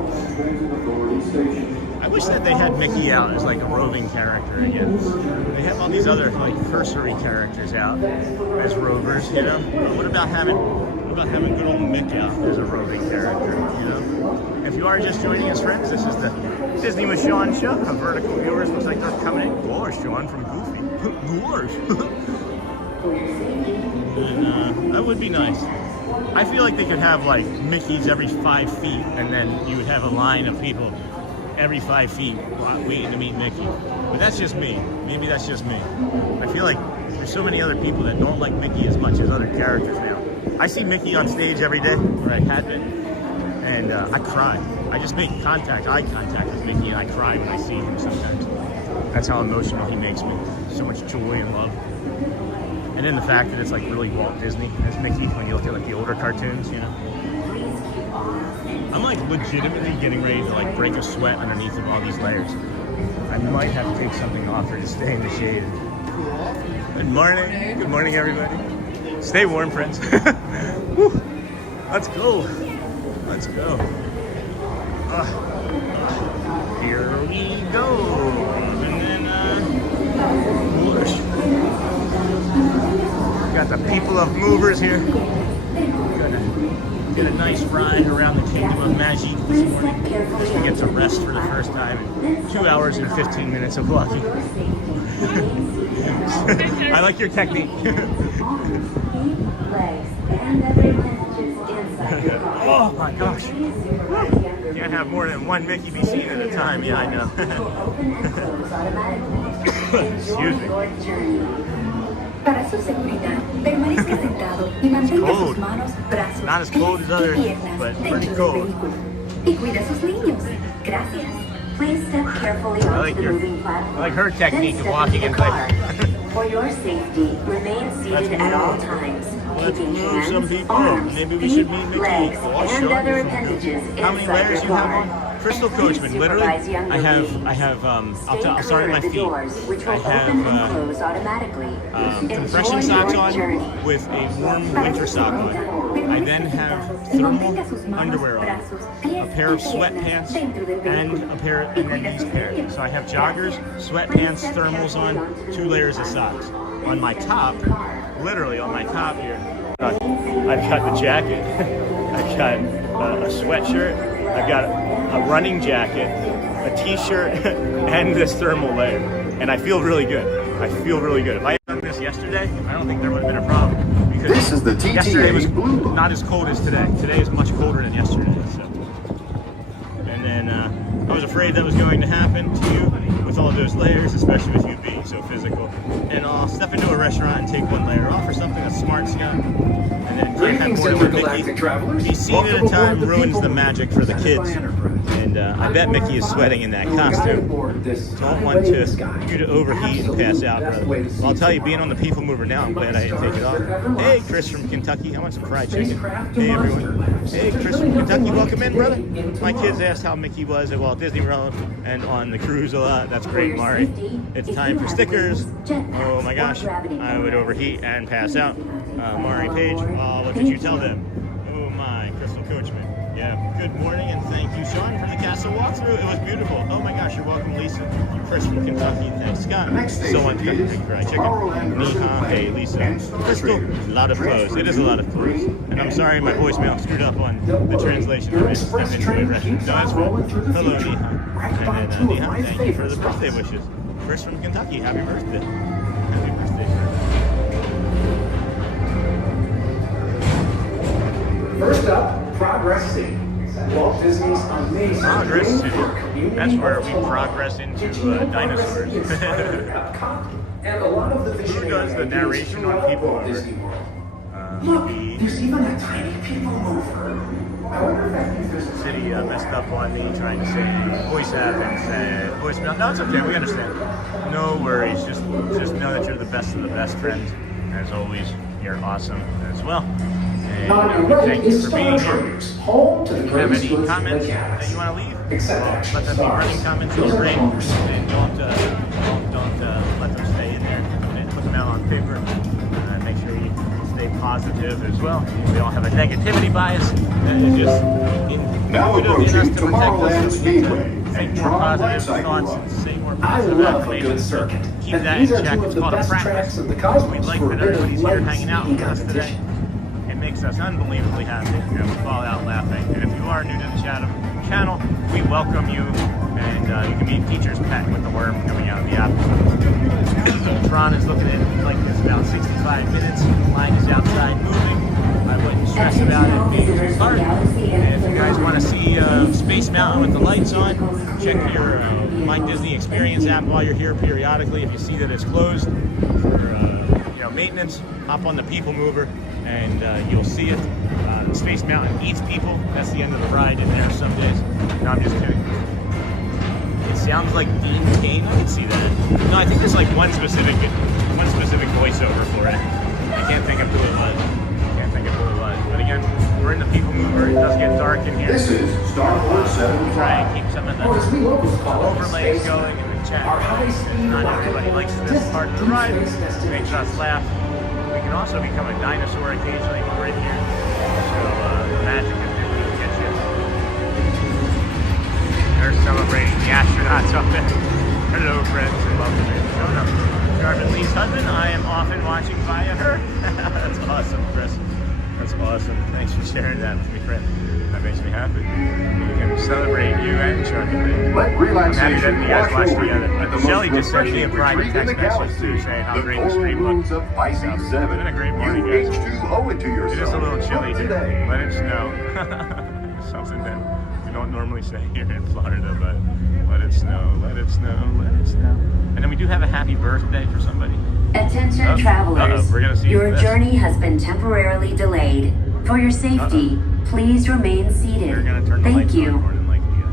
I wish that they had Mickey out as like a roving character again. They have all these other like cursory characters out as rovers, you know. But what about having good old Mick out as a roving character, you know? If you are just joining us, friends, this is the Disney with Sean show. Our vertical viewers looks like they're coming in. Gosh, Sean from Goofy. Gosh. And that would be nice. I feel like they could have like Mickeys every 5 feet, and then you would have a line of people every 5 feet waiting to meet Mickey. But that's just me. Maybe that's just me. I feel like there's so many other people that don't like Mickey as much as other characters now. I see Mickey on stage every day, or I had been, and I cry. I just make eye contact with Mickey, and I cry when I see him sometimes. That's how emotional he makes me. So much joy and love. And then the fact that it's like really Walt Disney as Mickey when you look at like the older cartoons, you know. I'm like legitimately getting ready to like break a sweat underneath of all these layers. I might have to take something off or just stay in the shade. Good morning. Good morning, everybody. Stay warm, friends. Woo. Let's go. Let's go. Here we go. And then, whoosh. Got the people of movers here. Gonna get a nice ride around the Kingdom of Magic this morning. Just to get to rest for the first time in 2 hours and 15 minutes of walking. I like your technique. Oh my gosh. Can't have more than one Mickey be seen at a time. Yeah, I know. Excuse me. Para su seguridad, permanezca sentado y mantenga sus manos, brazos, Not as cold as others, piernas but dentro pretty del cold. vehículo. Y cuida a sus niños. Gracias. Please step carefully onto like the your- moving platform. I like her Then technique of step walking into in the car. place. For your safety, remain seated at all times, keeping move some hands, people. arms, Maybe we feet, should meet Mickey. legs, Oh, I'll and show other you. appendages How many inside layers your you have car. on? Crystal Please Coachman, literally. supervise younger I have, ladies. I'll start at my Stay clear of the feet. doors, which will I open and have close automatically. compression Enjoy socks your on journey. with a warm winter sock on. I then have thermal underwear on, a pair of sweatpants, and a pair of these pairs. So I have joggers, sweatpants, thermals on, 2 layers of socks. On my top, literally on my top here, I've got the jacket, I've got a sweatshirt, I've got a running jacket, a t-shirt, and this thermal layer. And I feel really good. I feel really good. If I had done this yesterday, I don't think there would have been a problem. Because This is the yesterday was TTA Blue Book. not as cold as today. Today is much colder than yesterday. So. And then I was afraid that was going to happen to you with all those layers, especially with you being so physical. And I'll step into a restaurant and take 1 layer off or something that's smart, Scott. And then can't have more than 1 Mickey. travelers. Be seen at a time ruins the magic for the kids. And I bet Mickey is sweating in that costume. Don't want you to overheat and pass out, brother. Well, I'll tell you, being on the PeopleMover now, I'm glad I didn't take it off. Hey, Chris from Kentucky. I want some fried chicken. Hey, everyone. Hey, Chris from Kentucky. Welcome in, brother. My kids asked how Mickey was at Walt Disney World and on the cruise a lot. That's great, Mari. It's time for stickers. Oh my gosh, I would overheat and pass out. Mari Page, what did you tell them? Oh my, Crystal Coachman. Yeah, good morning and thank you, Sean, for the castle walkthrough. It was beautiful. Oh my gosh, you're welcome, Lisa. Chris from Kentucky, thanks, Scott. So on fried chicken. Neha, hey, Lisa. Crystal, a lot of clothes. It is a lot of clothes. And I'm sorry my voicemail screwed up on the translation of it. I'm into it, right? No, that's fine. Hello, Neha. And then Neha, thank you for the birthday wishes. Chris from Kentucky, happy birthday. Happy birthday, sir. First up, Progress City. Walt Disney's amazing Progress theme City. for community That's where we and progress into dinosaurs. And a lot of the Who does the narration on PeopleMover? Disney World. Look, there's even a tiny PeopleMover. I wonder if that means there's a City messed up on me trying to say voice app and said voicemail. No, it's okay. We understand. No worries. Just know that you're the best of the best friends. As always, you're awesome as well. And thank you for being here. Home to the If you have greatest any goods comments in the that you galaxy. want to leave, Except let action them be running stars. comments. Those Those are great. conversation. And don't let them stay in there. And put them out on paper. Make sure you stay positive as well. We all have a negativity bias that is just Now intuitive in us approaching to Tomorrowland protect us. So we need Speedway to think and more Tron positive Light thoughts Cycle. and say more I positive love a affirmations. good circuit. Keep And that these in are check. two It's of the called a best practice. tracks in the cosmos We'd like for that a bit of everybody's here light hanging out with us today. competition. It makes us unbelievably happy, and we fall out laughing. And if you are new to the channel, we welcome you, and you can meet Teacher's Pet with the worm coming out of the apple. Tron is looking at like this about 65 minutes. Line is outside moving. I wouldn't stress about it being too hard. And if you guys want to see Space Mountain with the lights on, check your My Disney Experience app while you're here periodically. If you see that it's closed for maintenance, hop on the PeopleMover and you'll see it. Space Mountain eats people. That's the end of the ride in there some days. No, I'm just kidding. It sounds like Dean Cain. I can see that. No, I think there's like one specific voiceover for it. I can't think of who it was. But again, we're in the PeopleMover. It does get dark in here. This is Star Wars 7. Try and keep some of the Or as we locals call it, overlays Space going in the chat. Our high-speed Not rocket everybody likes this distant part of the ride. space destination. Makes us laugh. We can also become a dinosaur occasionally when we're in here. So the magic of Disney will get you. They're celebrating the astronauts up there. Hello, friends, and welcome in. No. Jarvin Lee's husband, I am often watching via her. That's awesome, Chris. That's awesome. Thanks for sharing that with me, friend. That makes me happy. We can celebrate you and Jarvin Lee. Let I'm happy relaxation that you guys wash watch over you together. at the Shelly most just sent me a refreshing private retreat in text the message galaxy. too, saying how The great the coral stream dunes looked. of Pisces 7. It's been a great morning, You guys. H2O into yourself. It is a little chilly Look here. today. Let it snow. Something that we don't normally say here in Florida, but let it snow, let it snow, let it snow. And then we do have a happy birthday for somebody. Attention travelers, we're gonna see your this. journey has been temporarily delayed. For your safety, please remain seated. We're gonna turn the Thank lights you. on more than likely, yes.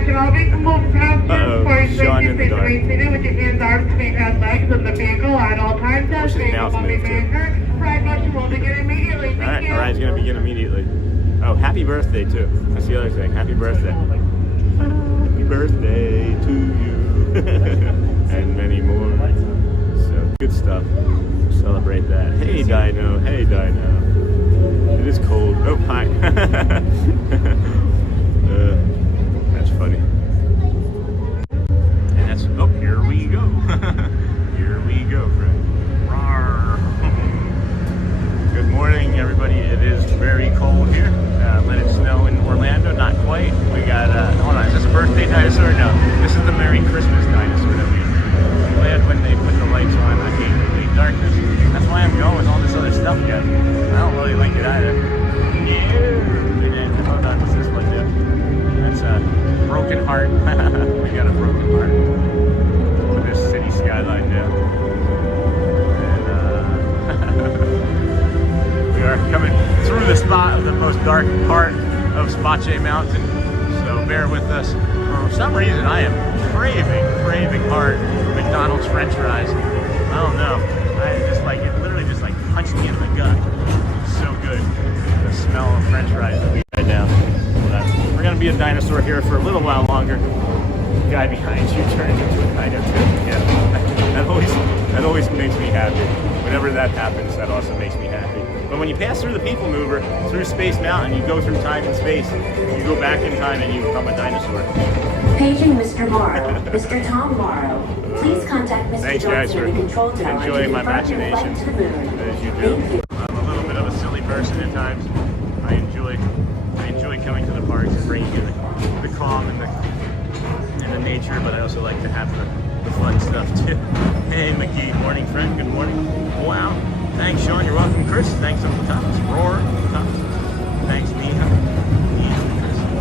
attention, all vehicle passengers for Sean in the safety, dark. please remain seated with your hands, arms, feet, and legs in the vehicle at all times. As Push his vehicle mouth will be move, too. maneuvered. Ride motion will begin immediately. All right, Thank you. all right, it's gonna begin immediately. Oh, happy birthday too. That's the other thing. Happy birthday. Happy birthday to you, and many more. So good stuff. Celebrate that. Hey Dino. Hey Dino. It is cold. Oh hi. That's funny. And that's oh here we go. Here we go, friend. Rawr. Good morning, everybody. It is very cold here. Let it snow in Orlando. Not quite. We got, hold on, is this a birthday dinosaur? No. This is the Merry Christmas dinosaur that I'm glad when they put the lights on. I hate complete darkness. That's why I'm going with all this other stuff, guys. I don't really like it either. Yeah. And then, hold on, what's this one do? That's a broken heart. We got a broken heart. For this city skyline now. We are coming through the spot of the most dark part of Spache Mountain, so bear with us. For some reason, I am craving hard for McDonald's French fries. I don't know. I just like it. Literally, just like punched me in the gut. It's so good. The smell of French fries right now. We're gonna be a dinosaur here for a little while longer. The guy behind you turned into a dino too. Yeah, that always makes me happy. Whenever that happens, that also makes me happy. But when you pass through the PeopleMover, through Space Mountain, you go through time and space, you go back in time and you become a dinosaur. Paging Mr. Morrow. Mr. Tom Morrow. Please contact Mr. Thanks guys Johnson for in the control tower enjoying to my confirm your flight imaginations, to the moon. as you Thank do. you. I'm a little bit of a silly person at times. I enjoy coming to the parks and bringing you the calm and the nature, but I also like to have the fun stuff too. Hey McGee, morning friend, good morning. Wow. Thanks, Sean. You're welcome, Chris. Thanks, Uncle Thomas. Roar, Thomas. Thanks, Neha.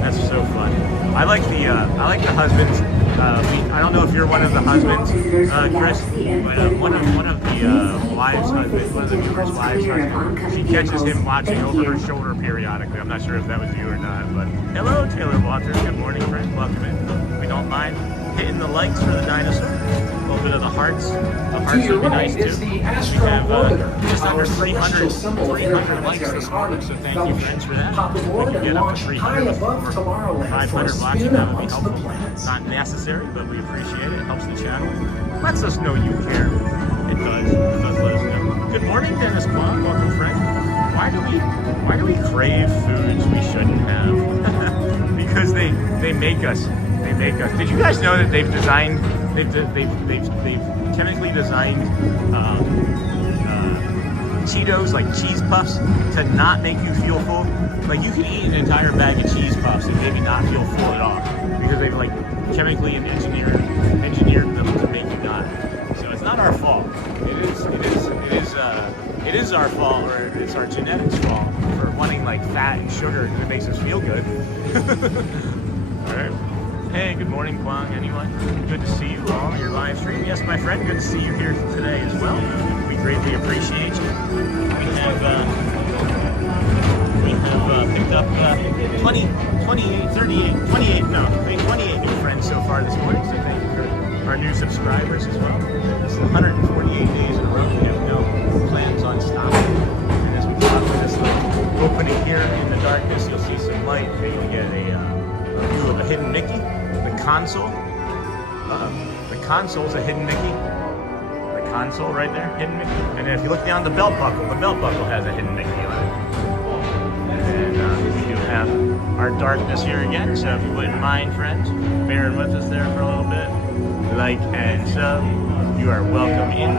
That's so fun. I like the husbands. I don't know if you're one of the husbands, Chris, but one of the wives' husbands, one of the viewers' wives' husbands, she catches him watching over her shoulder periodically. I'm not sure if that was you or not, but hello, Taylor Walters. Good morning, friend. Welcome in. We don't mind hitting the likes for the dinosaur. A little bit of the hearts. The hearts would be nice too. We have just under 300 likes this morning, so thank you friends for that. If we can get up to 300 or 500 watching, that would be helpful. Not necessary, but we appreciate it. It helps the channel. Lets us know you care. It does. It does let us know. Good morning, Dennis Kwong. Welcome, friend. Why do we crave foods we shouldn't have? Because they make us. They make us. Did you guys know that they've chemically designed Cheetos, like cheese puffs, to not make you feel full? Like you can eat an entire bag of cheese puffs and maybe not feel full at all because they've like chemically engineered them to make you not. So it's not our fault. It is our fault, or it's our genetics fault for wanting like fat and sugar because it makes us feel good. All right. Hey, good morning, Kwang. Anyone? Good to see you all on your live stream. Yes, my friend, good to see you here today as well. We greatly appreciate you. We have picked up 28 new friends so far this morning, so thank you for our new subscribers as well. This is 148 days in a row. We have no plans on stopping. And as we talk with this little opening here in the darkness, you'll see some light. You're going to get a view of a hidden Mickey. The console. The console's a hidden Mickey. The console right there, hidden Mickey. And then if you look down the belt buckle has a hidden Mickey on it. And we do have our darkness here again, so if you wouldn't mind, friends, bearing with us there for a little bit, like and sub, you are welcome in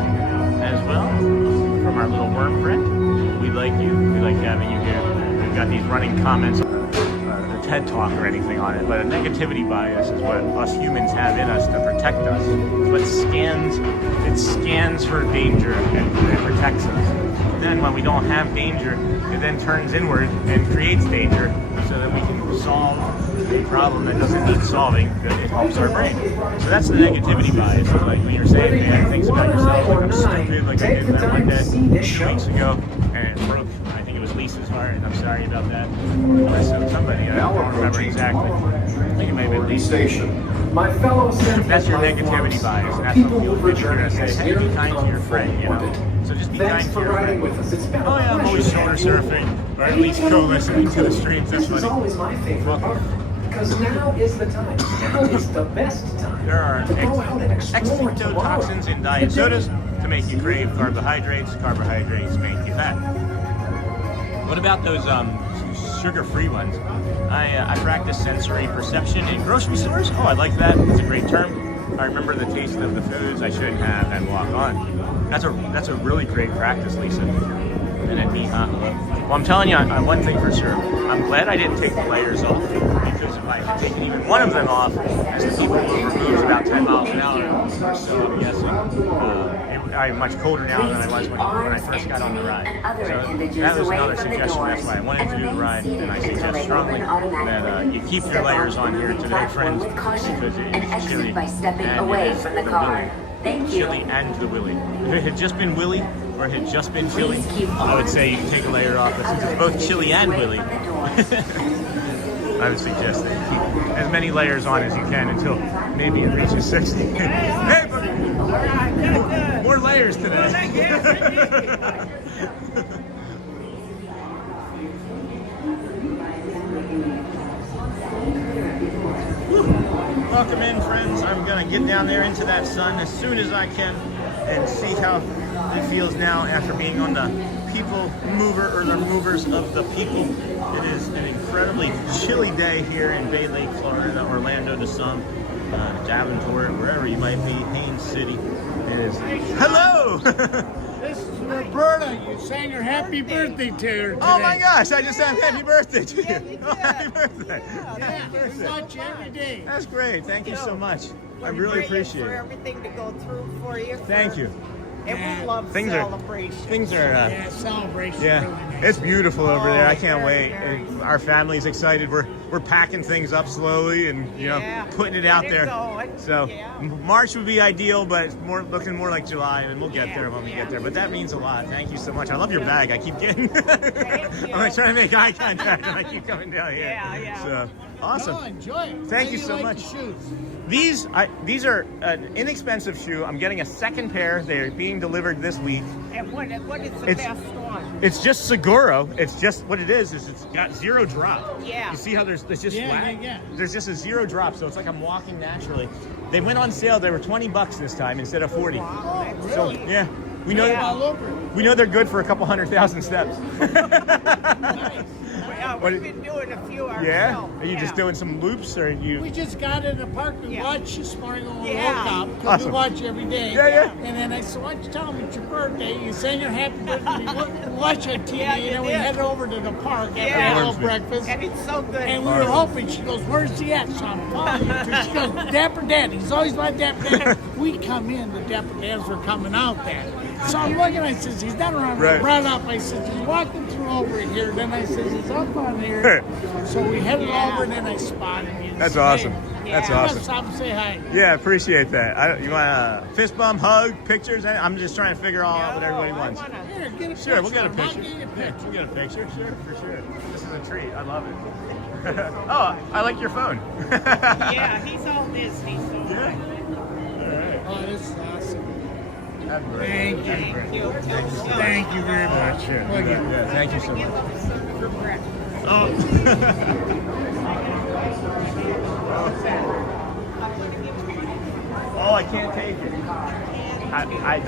as well. From our little worm friend, we like you. We like having you here. We've got these running comments. TED Talk or anything on it, but a negativity bias is what us humans have in us to protect us. It scans for danger and it protects us. And then when we don't have danger, it then turns inward and creates danger so that we can solve a problem that doesn't need solving, that it helps our brain. So that's the negativity bias. It's like when you're saying bad things about yourself, like I'm stupid, like I did that one day 2 weeks ago, and it broke, I think it was Lisa's heart, and I'm sorry about that. So somebody, I don't remember exactly. I think it may have been Security Station. My fellow That's your negativity bias. That's what you're gonna say. Hey, be kind to your friend, you know. So just be kind to your friend. Oh yeah, I'm always shoulder surfing, or at least co-listening to the streams. That's funny. Always my favorite part. Because now is the time. Now is the best time. There are exotoxins in diet sodas to make you crave carbohydrates. Carbohydrates make you fat. What about those sugar-free ones? I practice sensory perception in grocery stores. Oh, I like that. It's a great term. I remember the taste of the foods I should have and walk on. That's a really great practice, Lisa. And then me, huh? Well, I'm telling you, one thing for sure. I'm glad I didn't take the layers off, because if I had taken even one of them off, as the PeopleMover moves about 10 miles an hour or so, I'm guessing, I'm much colder now than I was when I first got on the ride. So that was another suggestion. That's why I wanted to do the ride, and I suggest strongly that you keep your layers on here today, friends, because it is chilly and it is the willy. Chilly and the willy. If it had just been willy, or it had just been chilly, I would say you can take a layer off, but since it's both chilly and willy, I would suggest that you keep as many layers on as you can until maybe it reaches 60. Hey, but more layers today. Welcome in, friends. I'm gonna get down there into that sun as soon as I can and see how it feels now after being on the PeopleMover, or the movers of the people. It is an incredibly chilly day here in Bay Lake, Florida, Orlando to some, Davenport, wherever you might be, Haines City. It is. Hello! This is Roberta. You sang her happy birthday to her today. Oh my gosh, I just sang happy birthday to you. Oh, happy birthday. Yeah, we watch you every day. That's great. Thank you so much. I really appreciate for it. everything to go through for you. Thank you. And we love celebration. Things are. Yeah, celebration. Yeah, really nice. it's beautiful over there. I can't very, wait. very And our family's excited. We're packing things up slowly and putting it out there. So March would be ideal, but it's looking more like July, and we'll get there when we get there. But that means a lot. Thank you so much. I love your bag. I keep getting. I'm trying to make eye contact, and I keep coming down here. Yeah. So awesome. Oh, enjoy it. Thank you How so do like much. the shoes? These are an inexpensive shoe. I'm getting a second pair. They're being delivered this week. And what is the best one? It's just Seguro. It's just what it is it's got zero drop. Yeah. You see how it's just flat? Yeah. There's just a zero drop, so it's like I'm walking naturally. They went on sale. They were $20 this time instead of 40. Wow, that's So really yeah, we know All over it. we know they're good for a couple 100,000 steps. We've been doing a few ourselves. Yeah? Are you just doing some loops, or you? We just got in the park and watched this morning when we Yeah. woke up. Because Awesome. we watch every day. Yeah. And then I said, why don't you tell me it's your birthday? You sang your happy birthday. We watch on TV, Yeah, you and then we did. headed over to the park after Yeah. a little breakfast. And it's so good. And we were hoping, she goes, where's he at? So I'm following you. She goes, Dapper Dan. He's always my Dapper Dan. We come in, the Dapper Dans were coming out there. So I'm looking, I says, he's not around. Right. I brought up, I says, he's walking through over here. Then I says, he's up on here. So we headed over, and then I spotted him. That's awesome. That's Come on, awesome. stop and say hi. Yeah, appreciate that. You want a fist bump, hug, pictures? I'm just trying to figure out what everybody wants. Here, get a picture. Sure, we'll get a I'll picture. get you a Yeah, picture. we'll get a picture. Sure, for sure. This is a treat. I love it. Oh, I like your phone. Yeah, he's all Disney, so. Yeah. Oh, this is awesome. Have a great Thank you. Thank you. Thank you very much. Sure. Look at Yeah, thank you so much. For breakfast. Oh. Oh, I can't take it. I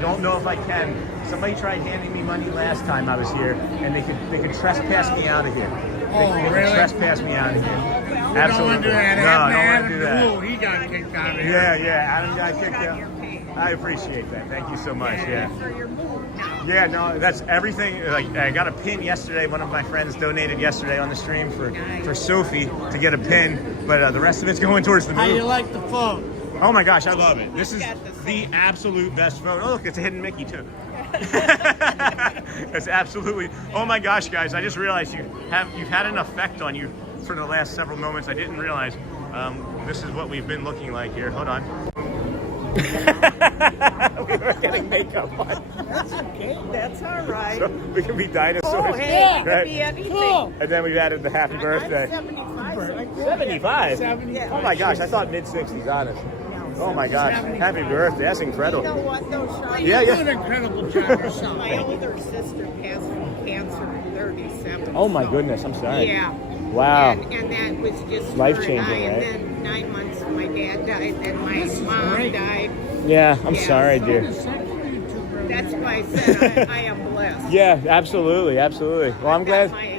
don't know if I can. Somebody tried handing me money last time I was here, and they could trespass me out of here. They could really? trespass me out of here. You Absolutely. don't want to do that. No, I don't want to do that. Oh, he got kicked out of here. Yeah, Adam got kicked out. I appreciate that. Thank you so much. Yeah. For your move now. Yeah, no, that's everything. Like, I got a pin yesterday. One of my friends donated yesterday on the stream for Sophie to get a pin, but the rest of it's going towards the How you move. like the phone? Oh my gosh, I love it. This is got the the absolute best phone. Oh, look, it's a hidden Mickey too. It's absolutely. Oh my gosh, guys! I just realized you've had an effect on you for the last several moments. I didn't realize. This is what we've been looking like here. Hold on. We were getting makeup on. That's okay. That's all right. So we can be dinosaurs. Oh, hey, it right? could be anything. Cool. And then we've added the happy birthday. I'm 75, so I So 75? 75. Oh my gosh, I thought mid-60s, honest. Oh my gosh, happy birthday. That's incredible. You know what, though, Sean? Yeah, You're doing yeah. an incredible job yourself. My older sister passed from cancer at 37. Oh my so- goodness, I'm sorry. Yeah. Wow. And that was just Life-changing, her and I, right? And then 9 months my dad died, then my This is mom great. died. Yeah, I'm Yeah, sorry, so- dear. That's why I said I am blessed. Yeah, absolutely, absolutely. Well, I'm glad. My,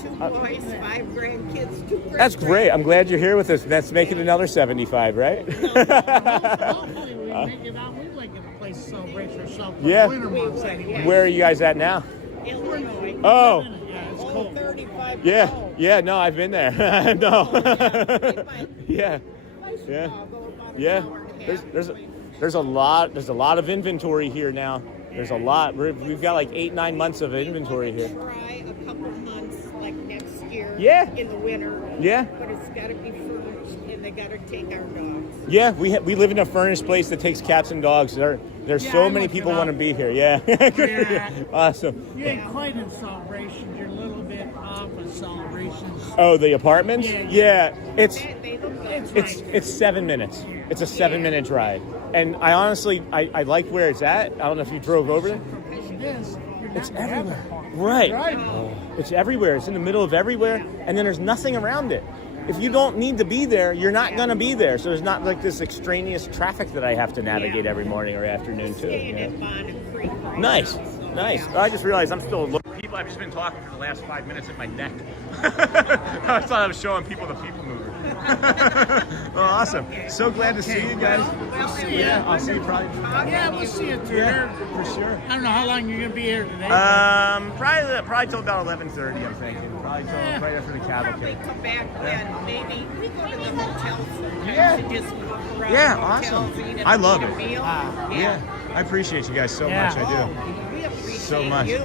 2 boys, 5 grandkids, 2 great That's great. I'm glad you're here with us. Let's make it another 75, right? Hopefully we make it out. We'd like to get a place to celebrate yourself. Yeah. Winter months anyway. Where are you guys at now? Illinois. Oh, Yeah, it's Oh, cold. 35 yeah, below. yeah. No, I've been there. No. Yeah. Yeah, Chicago, about an yeah. hour and a half There's a lot of inventory here now. There's a lot. We've got like 8-9 months of inventory here. Try a couple months, like next year. Yeah. In the winter. Yeah. But it's got to be furnished, and they got to take our dogs. Yeah, we live in a furnished place that takes cats and dogs. There's Yeah, so I many looked people it want to up. be here. Yeah. Yeah. Awesome. You ain't quite in celebrations. You're a little bit off of celebrations. Oh, the apartments? Yeah. Yeah. They look like It's 7 minutes. It's a 7-minute drive. And I honestly, I like where it's at. I don't know if you drove over there. It is. It's everywhere. Right. It's everywhere. It's in the middle of everywhere. And then there's nothing around it. If you don't need to be there, you're not going to be there. So there's not like this extraneous traffic that I have to navigate every morning or afternoon too. staying Yeah. at Bonnet Creek right Nice. now, so, Nice. yeah. I just realized I'm still looking. People, I've just been talking for the last 5 minutes at my neck. I thought I was showing people the PeopleMover. Oh, awesome. So glad to see you guys. Yeah, I'll see you probably. Yeah, we'll see you through there. For sure. I don't know how long you're going to be here today. Probably till about 11:30. I'm thinking. Probably till right after the Probably cavalcade. come back then. Maybe we go to the hotels sometimes Yeah. and just walk around Yeah, the hotels, awesome. eat I love eat a it. meal. Yeah, I appreciate you guys so Yeah. much. I do. We appreciate So much. you.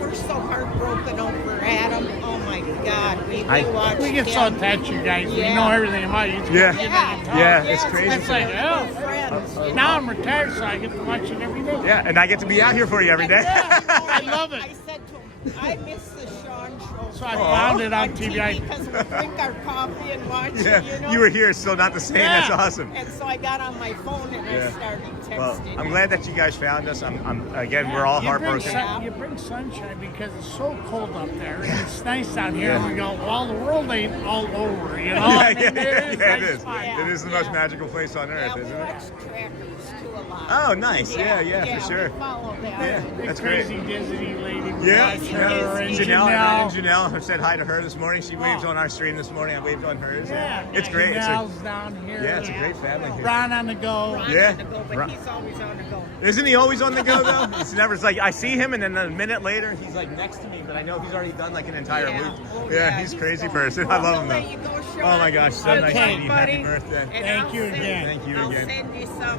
We're so heartbroken over Adam. Oh my God. We watched we get so him. attached, you guys. We Yeah. know everything about you. Yeah. Yeah. Yeah, Yes, it's crazy. It's like, oh, friends. now I'm retired, so I get to watch it every day. Yeah, and I get to be out here for you every day. I love it. I said to him, I miss the Sean show. So I found it on TV. Because we drink our coffee and watch Yeah, it, you know. you were here, still not the same. Yeah. That's awesome. And so I got on my phone and Yeah. I started texting. Well, I'm him. glad that you guys found us. Again, we're all You bring heartbroken. you bring sunshine because it's so cold up there. And it's nice down here. And we go, well, the world ain't all over, you know? I mean, it nice is. fun. It is the most magical place on earth, Yeah, we isn't it? watch trackers too a lot. Oh, nice. Yeah, for sure. We follow that. Yeah, The that's great. crazy Disney lady. Yeah, watch her and Janelle. I said hi to her this morning. She waved on our stream this morning. I waved on hers. Yeah, It's great. Janelle's down here. Yeah, it's a great family here. Ron on the go. Ron Yeah. on the go, but he's always on the go. Isn't he always on the go though? It's never. It's like I see him, and then a minute later, he's like next to me, but I know he's already done like an entire Yeah. loop. Oh, Yeah, yeah, he's a he's crazy gone. person. I love him I'll though. let you go, Sean. Oh my gosh, so Good nice luck, meeting you. buddy. Happy birthday. And Thank I'll you send- again. Thank you I'll again. send you some.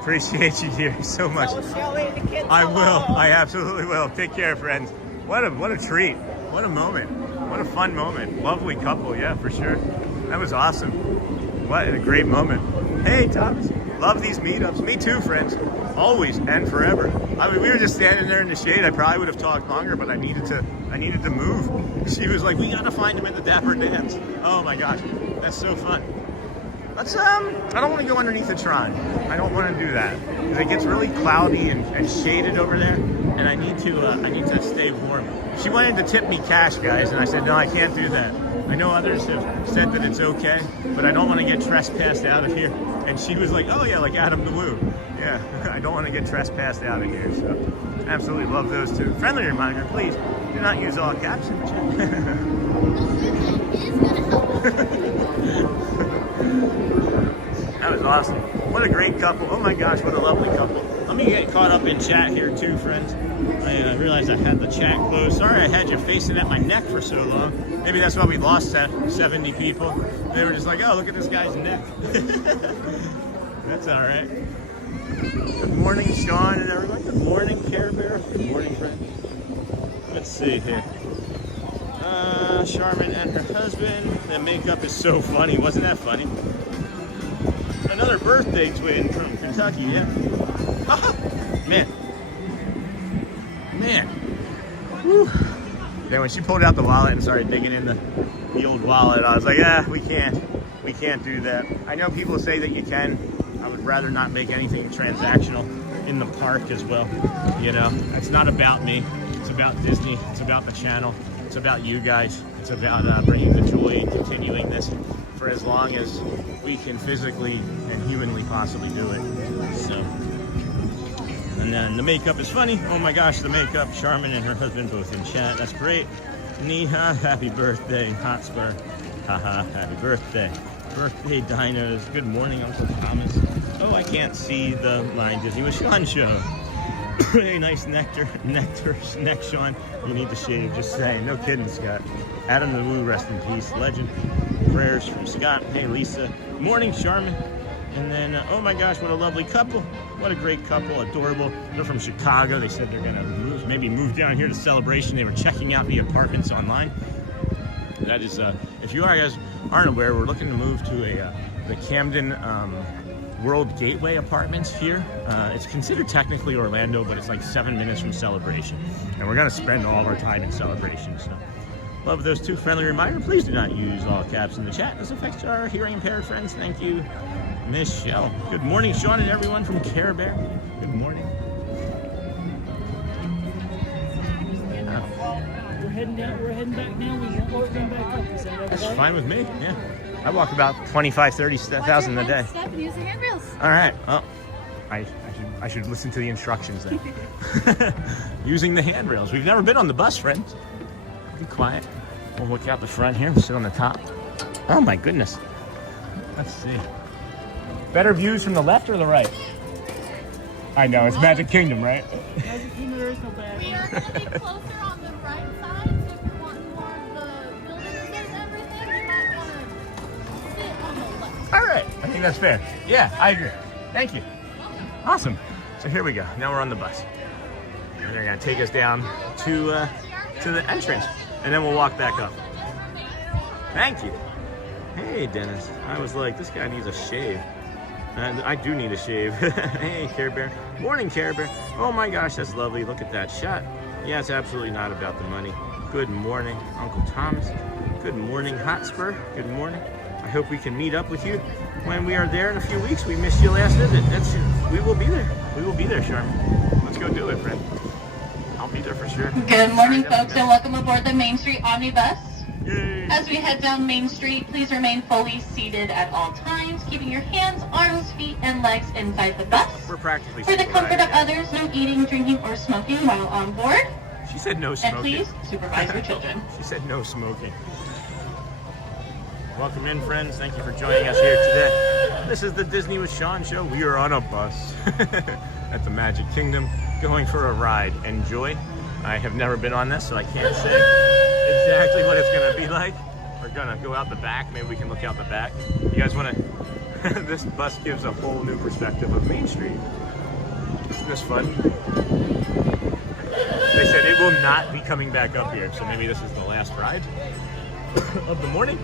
Appreciate you, dear, so much. Tell Shelly and the kids I hello. will. I absolutely will. Take care, friends. What a treat. What a moment. What a fun moment. Lovely couple, yeah, for sure. That was awesome. What a great moment. Hey, Thomas. Love these meetups. Me too, friends. Always and forever. I mean, we were just standing there in the shade. I probably would have talked longer, but I needed to move. She was like, "We gotta find him at the Dapper Dans." Oh my gosh, that's so fun. Let's I don't want to go underneath the Tron. I don't want to do that because it gets really cloudy and shaded over there, and I need to stay warm. She wanted to tip me cash, guys, and I said no, I can't do that. I know others have said that it's okay, but I don't want to get trespassed out of here. And she was like, oh yeah, like Adam the Woo. Yeah, I don't want to get trespassed out of here. So absolutely love those two. Friendly reminder, please do not use all caps in the chat. That was awesome. What a great couple. Oh my gosh, what a lovely couple. Let me get caught up in chat here too, friends. I realized I had the chat closed. Sorry I had you facing at my neck for so long. Maybe that's why we lost 70 people. They were just like, oh, look at this guy's neck. That's all right. Good morning, Sean and everybody. Good morning, Care Bear. Good morning, friends. Let's see here. Charmin and her husband. Their makeup is so funny. Wasn't that funny? Another birthday twin from Kentucky, yeah. Man. Whew. Then when she pulled out the wallet and started digging in the old wallet, I was like, we can't do that. I know people say that you can. I would rather not make anything transactional in the park as well. You know, it's not about me. It's about Disney. It's about the channel. It's about you guys. It's about bringing the joy and continuing this for as long as we can physically and humanly possibly do it. So, and then the makeup is funny. Oh my gosh, the makeup. Charmin and her husband both in chat. That's great. Neha, happy birthday. Hotspur, haha, happy birthday. Birthday dinos. Good morning, Uncle Thomas. Oh, I can't see the line Disney with Sean show. Hey, nice neck, Sean. You need to shave, just saying. No kidding, Scott. Adam the Woo, rest in peace. Legend. Prayers from Scott. Hey, Lisa. Morning, Charmin. And then, oh my gosh, what a lovely couple. What a great couple, adorable. They're from Chicago. They said they're gonna maybe move down here to Celebration. They were checking out the apartments online. That is, if you guys aren't aware, we're looking to move to the Camden World Gateway apartments here. It's considered technically Orlando, but it's like 7 minutes from Celebration. And we're gonna spend all of our time in Celebration, so. Love those two. Friendly reminder, please do not use all caps in the chat. This affects our hearing impaired friends. Thank you, Michelle. Good morning, Sean and everyone from Care Bear. Good morning. We're heading down. We're heading back now. We won't walk back up. Is that okay? That's fine with me. Yeah, I walk about 25, 30,000 a day. Step and use the handrails. All right. Oh, I should listen to the instructions then. Using the handrails. We've never been on the bus, friends. Be quiet. We'll look out the front here. We'll sit on the top. Oh my goodness. Let's see. Better views from the left or the right? I know, it's Magic Kingdom, right? Magic Kingdom, there is no bad. We are going to be closer on the right side, so if you want more of the buildings and everything, you might want to sit on the left. All right, I think that's fair. Yeah, I agree. Thank you. Awesome. So here we go. Now we're on the bus. And they're gonna take us down to the entrance, and then we'll walk back up. Thank you. Hey, Dennis. I was like, this guy needs a shave. And I do need a shave. Hey, Care Bear. Morning, Care Bear. Oh my gosh, that's lovely. Look at that shot. Yeah, it's absolutely not about the money. Good morning, Uncle Thomas. Good morning, Hotspur. Good morning. I hope we can meet up with you when we are there in a few weeks. We missed you last visit. We will be there. We will be there, Charmin. Let's go do it, friend. I'll be there for sure. Good morning, folks, and welcome aboard the Main Street Omnibus. Yay. As we head down Main Street, please remain fully seated at all times, keeping your hands, arms, feet, and legs inside the bus. We're practically For the comfort of others, no eating, drinking, or smoking while on board. She said no smoking. And please supervise your children. She said no smoking. Welcome in, friends. Thank you for joining us here today. This is the Disney with Sean show. We are on a bus at the Magic Kingdom, going for a ride. Enjoy. I have never been on this, so I can't say exactly what it's going to be like. We're going to go out the back. Maybe we can look out the back. You guys want to... This bus gives a whole new perspective of Main Street. Isn't this fun? They said it will not be coming back up here, so maybe this is the last ride of the morning.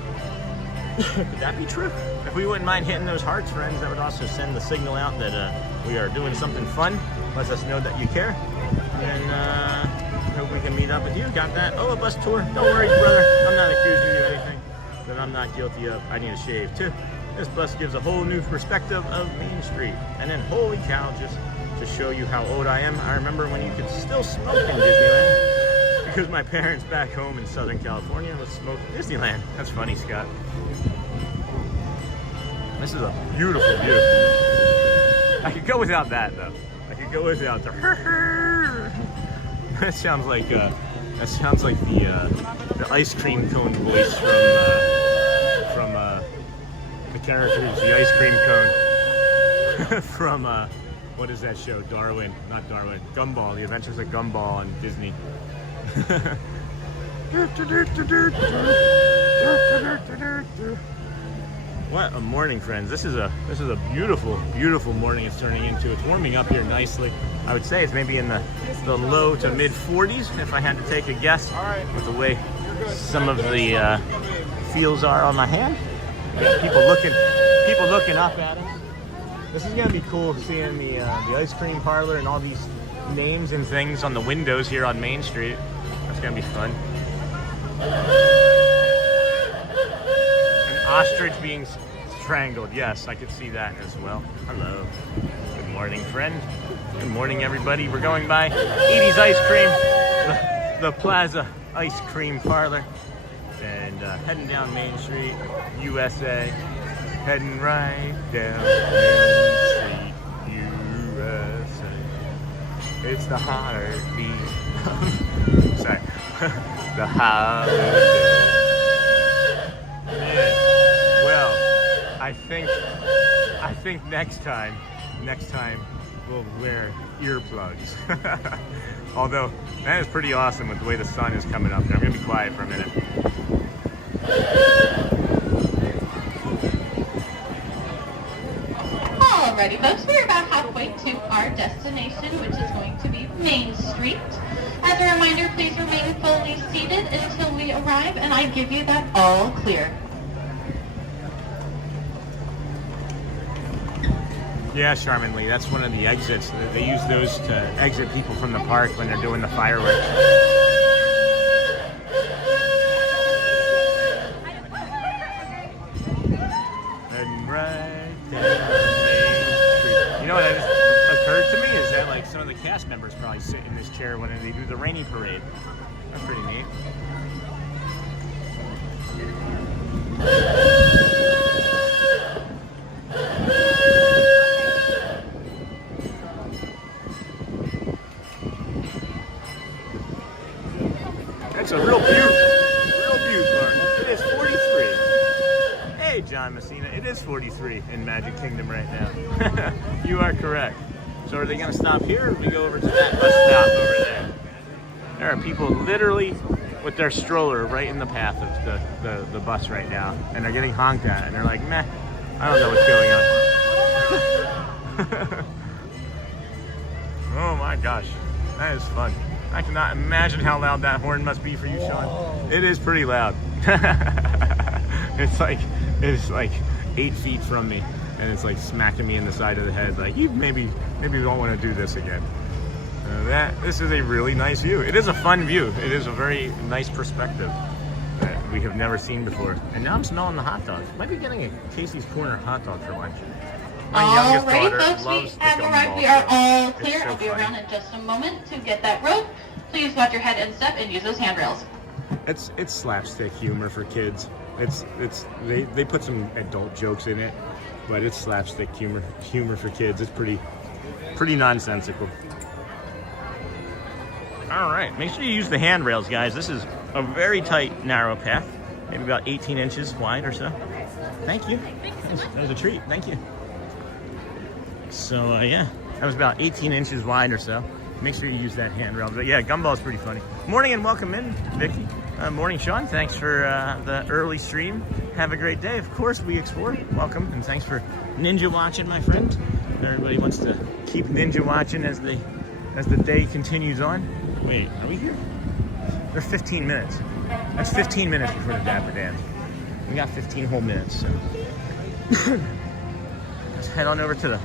Could that be true? If we wouldn't mind hitting those hearts, friends, that would also send the signal out that we are doing something fun. Lets us know that you care. And hope we can meet up with you. Got that? Oh, a bus tour. Don't worry, brother. I'm not accusing you of anything that I'm not guilty of. I need a shave, too. This bus gives a whole new perspective of Main Street. And then, holy cow, just to show you how old I am, I remember when you could still smoke in Disneyland. Because my parents back home in Southern California would smoke in Disneyland. That's funny, Scott. This is a beautiful, beautiful. I could go without that, though. I could go without the. That sounds like the ice cream cone voice from the characters, the ice cream cone from what is that show? Darwin, not Darwin. Gumball, The Adventures of Gumball on Disney. What a morning, friends. This is a beautiful, beautiful morning it's turning into. It's warming up here nicely. I would say it's maybe in the low to mid 40s if I had to take a guess with the way some of the feels are on my hand. People looking up at us. This is gonna be cool seeing the ice cream parlor and all these names and things on the windows here on Main Street. That's gonna be fun. An ostrich being strangled. Yes, I could see that as well. Hello. Good morning, friend. Good morning, everybody. We're going by Edie's Ice Cream, the Plaza Ice Cream Parlor, and heading down Main Street, USA. Heading right down Main Street, USA. It's the heartbeat. Sorry. The holiday. Yeah. Well, I think next time we'll wear earplugs. Although that is pretty awesome with the way the sun is coming up there. I'm gonna be quiet for a minute. Alrighty, folks, we're about halfway to our destination, which is going to be Main Street. As a reminder, please remain fully seated until we arrive, and I give you that all clear. Yeah, Charmin Lee, that's one of the exits. They use those to exit people from the park when they're doing the fireworks. And right down Main Street. You know what just occurred to me is that like some of the cast members probably sit in this chair when they do the rainy parade. That's pretty neat. It's a real beaut, Clark. It is 43. Hey, John Messina, it is 43 in Magic Kingdom right now. You are correct. So are they going to stop here, or do we go over to that bus stop over there? There are people literally with their stroller right in the path of the bus right now, and they're getting honked at, and they're like, meh, I don't know what's going on. Oh my gosh, that is fun. I cannot imagine how loud that horn must be for you, Sean. It is pretty loud. It's like 8 feet from me, and it's like smacking me in the side of the head. Like, you maybe don't want to do this again. This is a really nice view. It is a fun view. It is a very nice perspective that we have never seen before. And now I'm smelling the hot dogs. Might be getting a Casey's Corner hot dog for lunch. My youngest daughter folks, loves we the have gumball arrived. We are show. all It's clear. so I'll be funny. around in just a moment to get that rope. Please watch your head and step and use those handrails. It's slapstick humor for kids. They put some adult jokes in it, but it's slapstick humor for kids. It's pretty nonsensical. All right, make sure you use the handrails, guys. This is a very tight, narrow path, maybe about 18 inches wide or so. Thank you. That was a treat. Thank you. So yeah, that was about 18 inches wide or so. Make sure you use that handrail. But yeah, gumball's pretty funny. Morning and welcome in, Vicky. Morning, Sean. Thanks for the early stream. Have a great day. Of course, we explore. Welcome, and thanks for ninja watching, my friend. Everybody wants to keep ninja watching as the day continues on. Wait, are we here? They're 15 minutes. That's 15 minutes before the Dapper Dans. We got 15 whole minutes, so let's head on over to the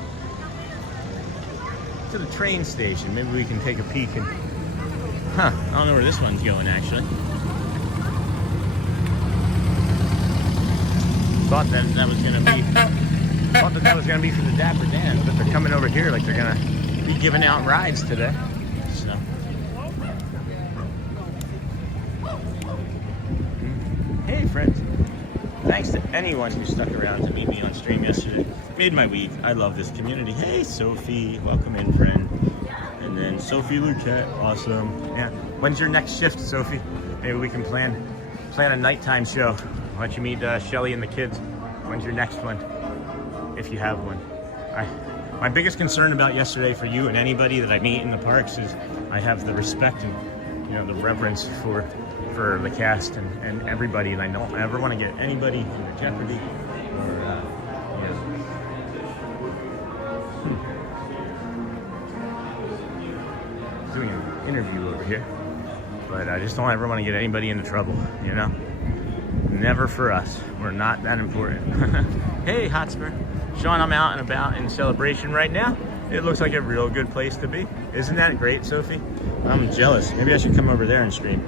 train station. Maybe we can take a peek and I don't know where this one's going actually. Thought that was gonna be for the Dapper Dans, but they're coming over here like they're gonna be giving out rides today. So hey friends. Thanks to anyone who stuck around to meet me on stream yesterday. Made my week. I love this community. Hey, Sophie. Welcome in, friend. And then Sophie Luquette. Awesome. Yeah. When's your next shift, Sophie? Maybe we can plan a nighttime show. Why don't you meet Shelly and the kids? When's your next one? If you have one. My biggest concern about yesterday for you and anybody that I meet in the parks is I have the respect and the reverence for the cast and everybody, and I don't ever want to get anybody into jeopardy or doing an interview over here, but I just don't ever want to get anybody into trouble, never for us. We're not that important. Hey, Hotspur. Sean, I'm out and about in Celebration right now. It looks like a real good place to be. Isn't that great, Sophie? I'm jealous. Maybe I should come over there and stream.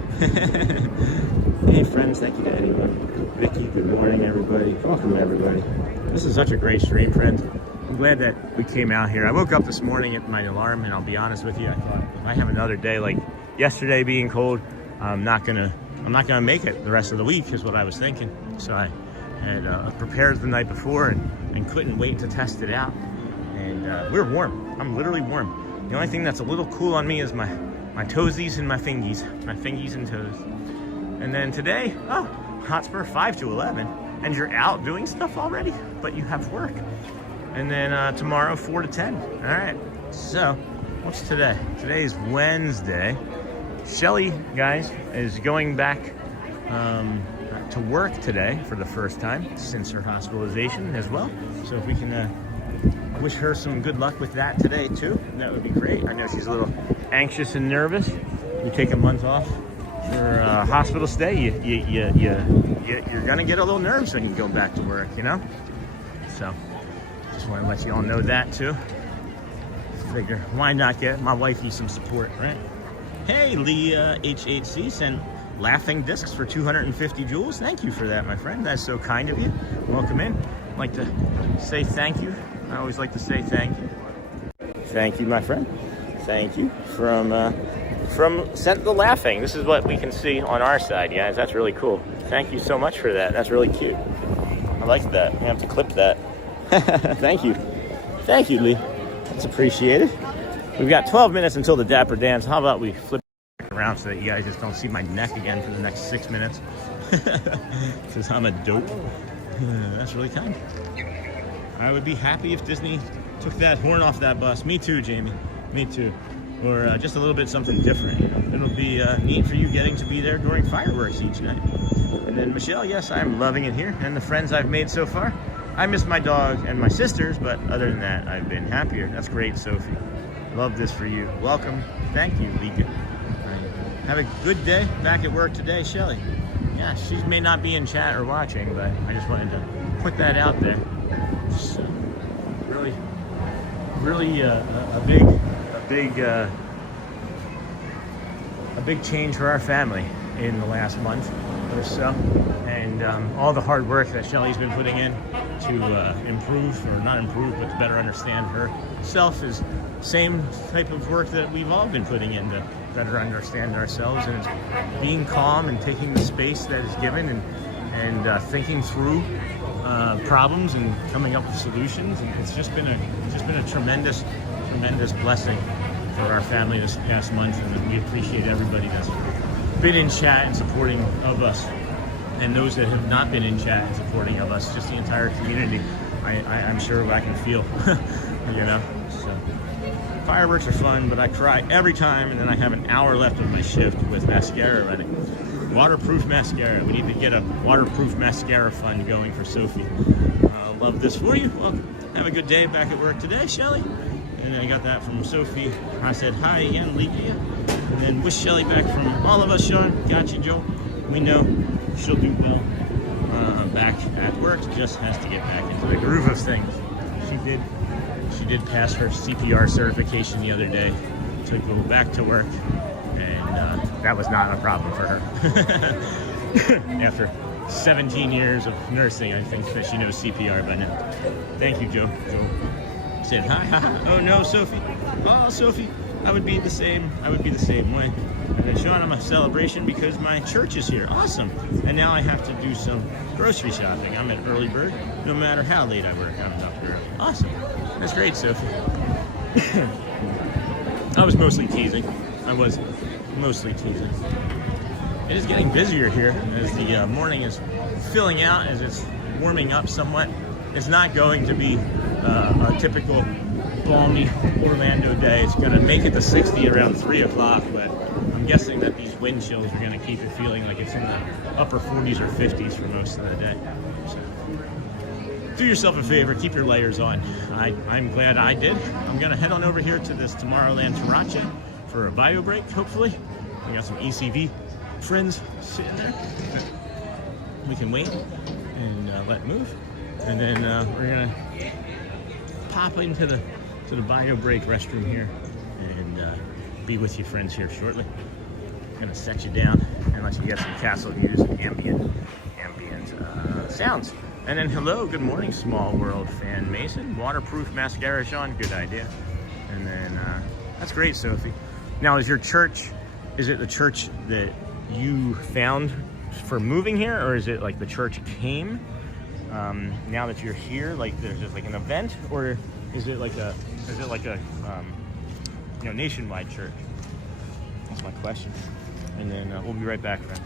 Hey friends, thank you to anyone. Vicky, good morning everybody. Welcome everybody. This is such a great stream, friends. I'm glad that we came out here. I woke up this morning at my alarm, and I'll be honest with you, I thought if I have another day like yesterday being cold, I'm not gonna make it the rest of the week, is what I was thinking. So I had prepared the night before and couldn't wait to test it out. And we're warm. I'm literally warm. The only thing that's a little cool on me is my toesies and my fingies and toes. And then today, Hotspur 5 to 11, and you're out doing stuff already, but you have work. And then tomorrow 4 to 10. All right. So what's today? Today is Wednesday. Shelly, guys, is going back to work today for the first time since her hospitalization as well. So if we can wish her some good luck with that today too, that would be great. I know she's a little anxious and nervous. You take a month off for a hospital stay, you're gonna get a little nervous when you go back to work, you know? So just want to let you all know that too. Figure, why not get my wifey some support, right? Hey, Leah HHC sent laughing discs for 250 joules. Thank you for that, my friend. That's so kind of you. Welcome in. I'd like to say thank you. I always like to say thank you. Thank you, my friend. Thank you. From Sent the Laughing. This is what we can see on our side, guys. That's really cool. Thank you so much for that. That's really cute. I like that. I have to clip that. Thank you. Thank you, Lee. That's appreciated. We've got 12 minutes until the Dapper Dans. How about we flip around so that you guys just don't see my neck again for the next 6 minutes? Because I'm a dope. That's really kind. I would be happy if Disney took that horn off that bus. Me too, Jamie. Me too. Or just a little bit something different. It'll be neat for you getting to be there during fireworks each night. And then Michelle, yes, I'm loving it here. And the friends I've made so far. I miss my dog and my sisters, but other than that, I've been happier. That's great, Sophie. Love this for you. Welcome. Thank you, Lika. Have a good day back at work today, Shelly. Yeah, she may not be in chat or watching, but I just wanted to put that out there. Just, really a big change for our family in the last month or so, and all the hard work that Shelly's been putting in to improve, or not improve, but to better understand herself is same type of work that we've all been putting in to better understand ourselves, and it's being calm and taking the space that is given and thinking through problems and coming up with solutions. And it's just been a tremendous blessing for our family this past month, and we appreciate everybody that's been in chat and supporting of us, and those that have not been in chat and supporting of us, just the entire community. I'm sure I can feel, you know. So fireworks are fun, but I cry every time, and then I have an hour left of my shift with mascara ready. Waterproof mascara. We need to get a waterproof mascara fund going for Sophie. Love this for you. Well, have a good day back at work today, Shelly. And I got that from Sophie. I said hi again, Leakia. And then wish Shelly back from all of us, Sean. Got you, Joe. We know she'll do well back at work. Just has to get back into the groove of things. She did pass her CPR certification the other day to go back to work, and that was not a problem for her. After 17 years of nursing, I think that she knows CPR by now. Thank you, Joe. Joe said hi. Oh no, Sophie. Oh, Sophie. I would be the same way. And then Sean, I'm a celebration because my church is here. Awesome. And now I have to do some grocery shopping. I'm an early bird. No matter how late I work, I'm up early. Awesome. That's great, Sophie. I was mostly teasing. It is getting busier here as the morning is filling out, as it's warming up somewhat. It's not going to be a typical balmy Orlando day. It's going to make it to 60 around 3 o'clock, but I'm guessing that these wind chills are going to keep it feeling like it's in the upper 40s or 50s for most of the day. So, do yourself a favor, keep your layers on. I'm glad I did. I'm going to head on over here to this Tomorrowland Tarache for a bio break, hopefully. We got some ECV friends sitting there. We can wait and let move. And then we're going to pop into the bio break restroom here and be with you friends here shortly. gonna set you down and let you get some castle views and ambient sounds. And then hello, good morning, Small World fan Mason. Waterproof mascara, Sean, good idea. And then that's great, Sophie. Now, is your church, is it the church that you found for moving here, or is it like the church came now that you're here, like there's just like an event, or is it like a you know, nationwide church? That's my question. And then we'll be right back, friend.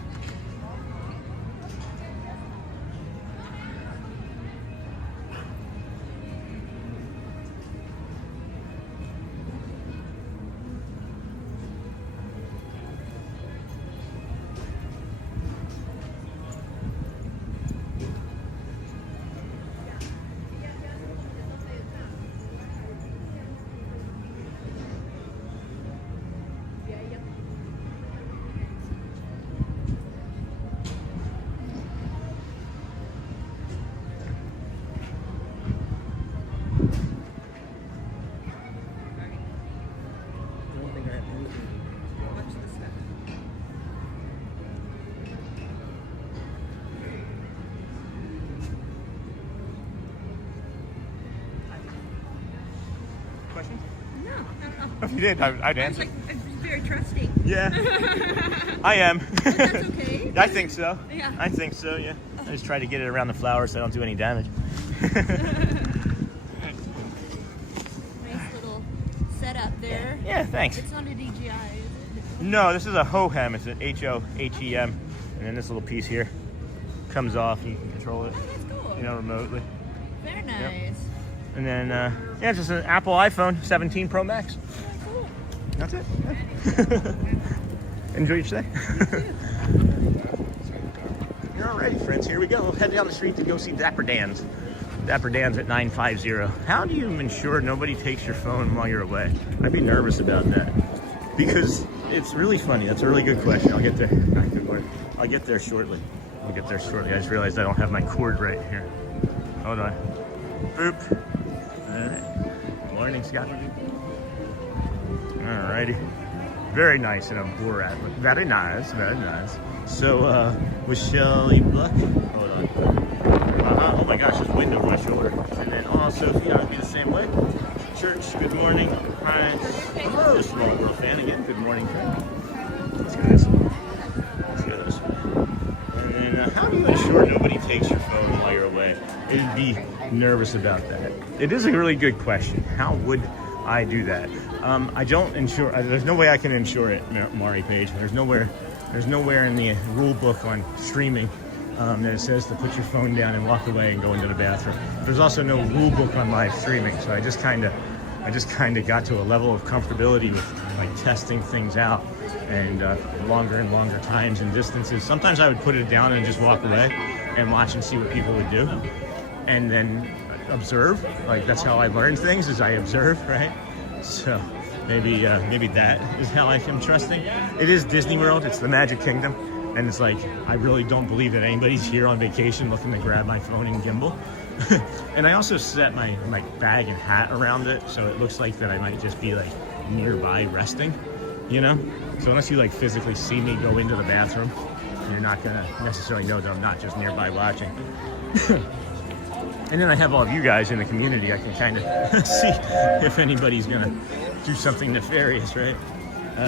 If you did, I'd answer. I'm very trusting. Yeah, I am. But that's okay. I think so. Yeah. I think so, yeah. I just try to get it around the flowers so I don't do any damage. Nice little setup there. Yeah, thanks. It's not a DJI, is it? No, this is a HOHEM. It's an HOHEM. And then this little piece here comes off. You can control it, Oh, that's cool. you know, remotely. Very nice. Yep. And then, yeah, just an Apple iPhone 17 Pro Max. Cool. That's it. Yeah. Enjoy your stay. All righty, friends. Here we go. We'll head down the street to go see Dapper Dans. Dapper Dans at 950. How do you ensure nobody takes your phone while you're away? I'd be nervous about that because it's really funny. That's a really good question. I'll get there. I'll get there shortly. I just realized I don't have my cord right here. Hold on. Boop. All right. Morning, Scott. Alrighty. Very nice in a Borat. Very nice, very nice. So, with Shelly Bluck. Hold on. Oh my gosh, there's wind over my shoulder. And then, Sophie, I would be the same way. Church, good morning. Hi. Hello, Small World fan. Again, good morning, friend. Let's go this way. Let's go this way. And then, how do you ensure nobody takes your phone while you're away? It'd be nervous about that. It is a really good question. How would I do that? I don't insure. There's no way I can insure it, Mari Page. There's nowhere in the rule book on streaming that it says to put your phone down and walk away and go into the bathroom. There's also no rule book on live streaming, so I just kind of got to a level of comfortability with like testing things out and longer and longer times and distances. Sometimes I would put it down and just walk away and watch and see what people would do, and then observe. Like that's how I learn things, is I observe, right? So maybe that is how I am trusting. It is Disney World. It's the Magic Kingdom, and it's like I really don't believe that anybody's here on vacation looking to grab my phone and gimbal. And I also set my bag and hat around it, so it looks like that I might just be like nearby resting, you know. So unless you like physically see me go into the bathroom, you're not gonna necessarily know that I'm not just nearby watching. And then I have all of you guys in the community. I can kind of see if anybody's gonna do something nefarious, right?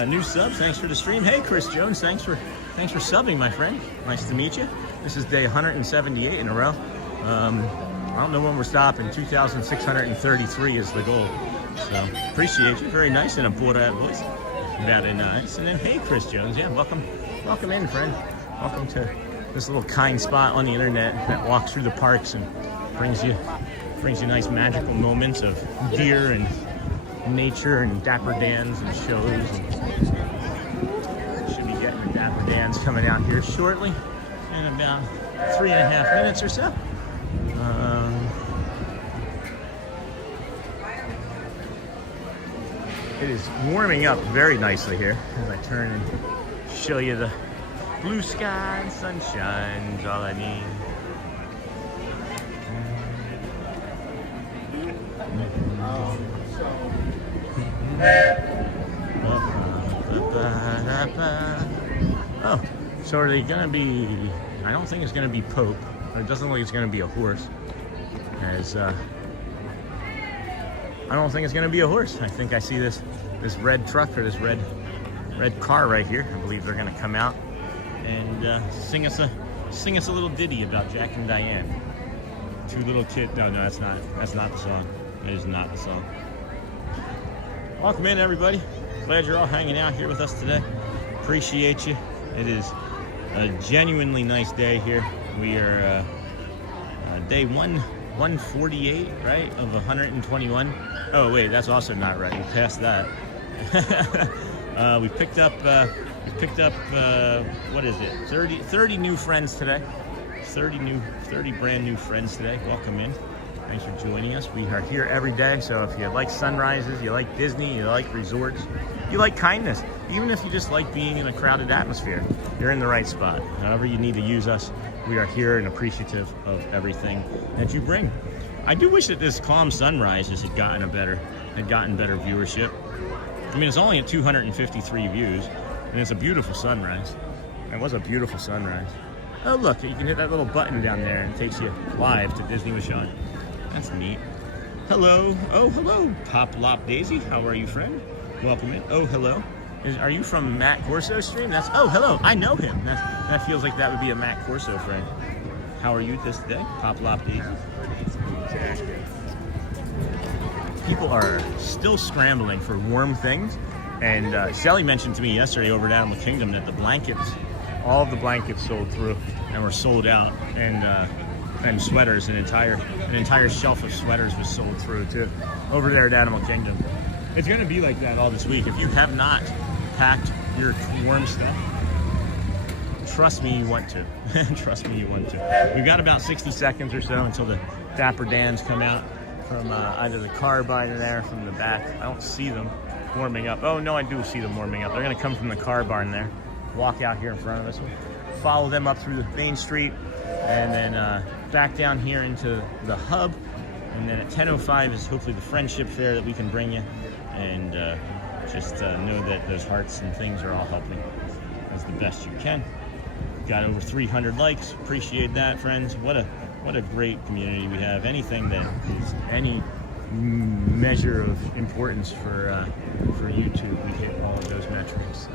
New subs, thanks for the stream. Hey, Chris Jones, thanks for subbing, my friend. Nice to meet you. This is day 178 in a row. I don't know when we're stopping. 2,633 is the goal. So appreciate you. Very nice in a Bora voice. Very nice. And then hey, Chris Jones, yeah, welcome in, friend. Welcome to this little kind spot on the internet that walks through the parks and brings you nice magical moments of deer and nature and Dapper Dans and shows. And should be getting the Dapper Dans coming out here shortly in about 3.5 minutes or so. It is warming up very nicely here as I turn and show you the blue sky and sunshine is all I need. So are they gonna be, I don't think it's gonna be Pope, or it doesn't look like it's gonna be a horse. As I don't think it's gonna be a horse. I think I see this red truck, or this red car right here. I believe they're gonna come out and sing us a little ditty about Jack and Diane. Two little kids. No, that's not the song. It is not the song. Welcome in, everybody. Glad you're all hanging out here with us today. Appreciate you. It is a genuinely nice day here. We are day 148, right, of 121. Oh wait, that's also not right. We passed that. We picked up what is it? 30 new friends today. 30 brand new friends today. Welcome in. Thanks for joining us. We are here every day, so if you like sunrises, you like Disney, you like resorts, you like kindness, even if you just like being in a crowded atmosphere, you're in the right spot. However you need to use us, we are here and appreciative of everything that you bring. I do wish that this calm sunrises had gotten better viewership. I mean, it's only at 253 views, and it's a beautiful sunrise. It was a beautiful sunrise. Oh look, you can hit that little button down there and it takes you live to Disney with Sean. That's neat. Hello. Oh, hello, Pop Lop Daisy. How are you, friend? Welcome in. Oh, hello. Are you from Matt Corso's stream? Oh, hello. I know him. That feels like that would be a Matt Corso friend. How are you this day? Pop Lop Daisy. People are still scrambling for warm things. And Shelly mentioned to me yesterday over at Animal Kingdom that the blankets, all of the blankets sold through and were sold out. And sweaters, an entire shelf of sweaters was sold through too over there at Animal Kingdom. It's gonna be like that all this week. If you have not packed your warm stuff, trust me you want to. Trust me you want to. We've got about 60 seconds or so until the Dapper Dans come out from either the car by there, from the back. I don't see them warming up. Oh no, I do see them warming up. They're gonna come from the car barn there, walk out here in front of us, follow them up through the main street, and then back down here into the hub, and then at 10:05 is hopefully the Friendship Fair that we can bring you, and just know that those hearts and things are all helping as the best you can. Got over 300 likes. Appreciate that, friends. What a great community we have. Anything that is any measure of importance for YouTube, we hit all of those metrics.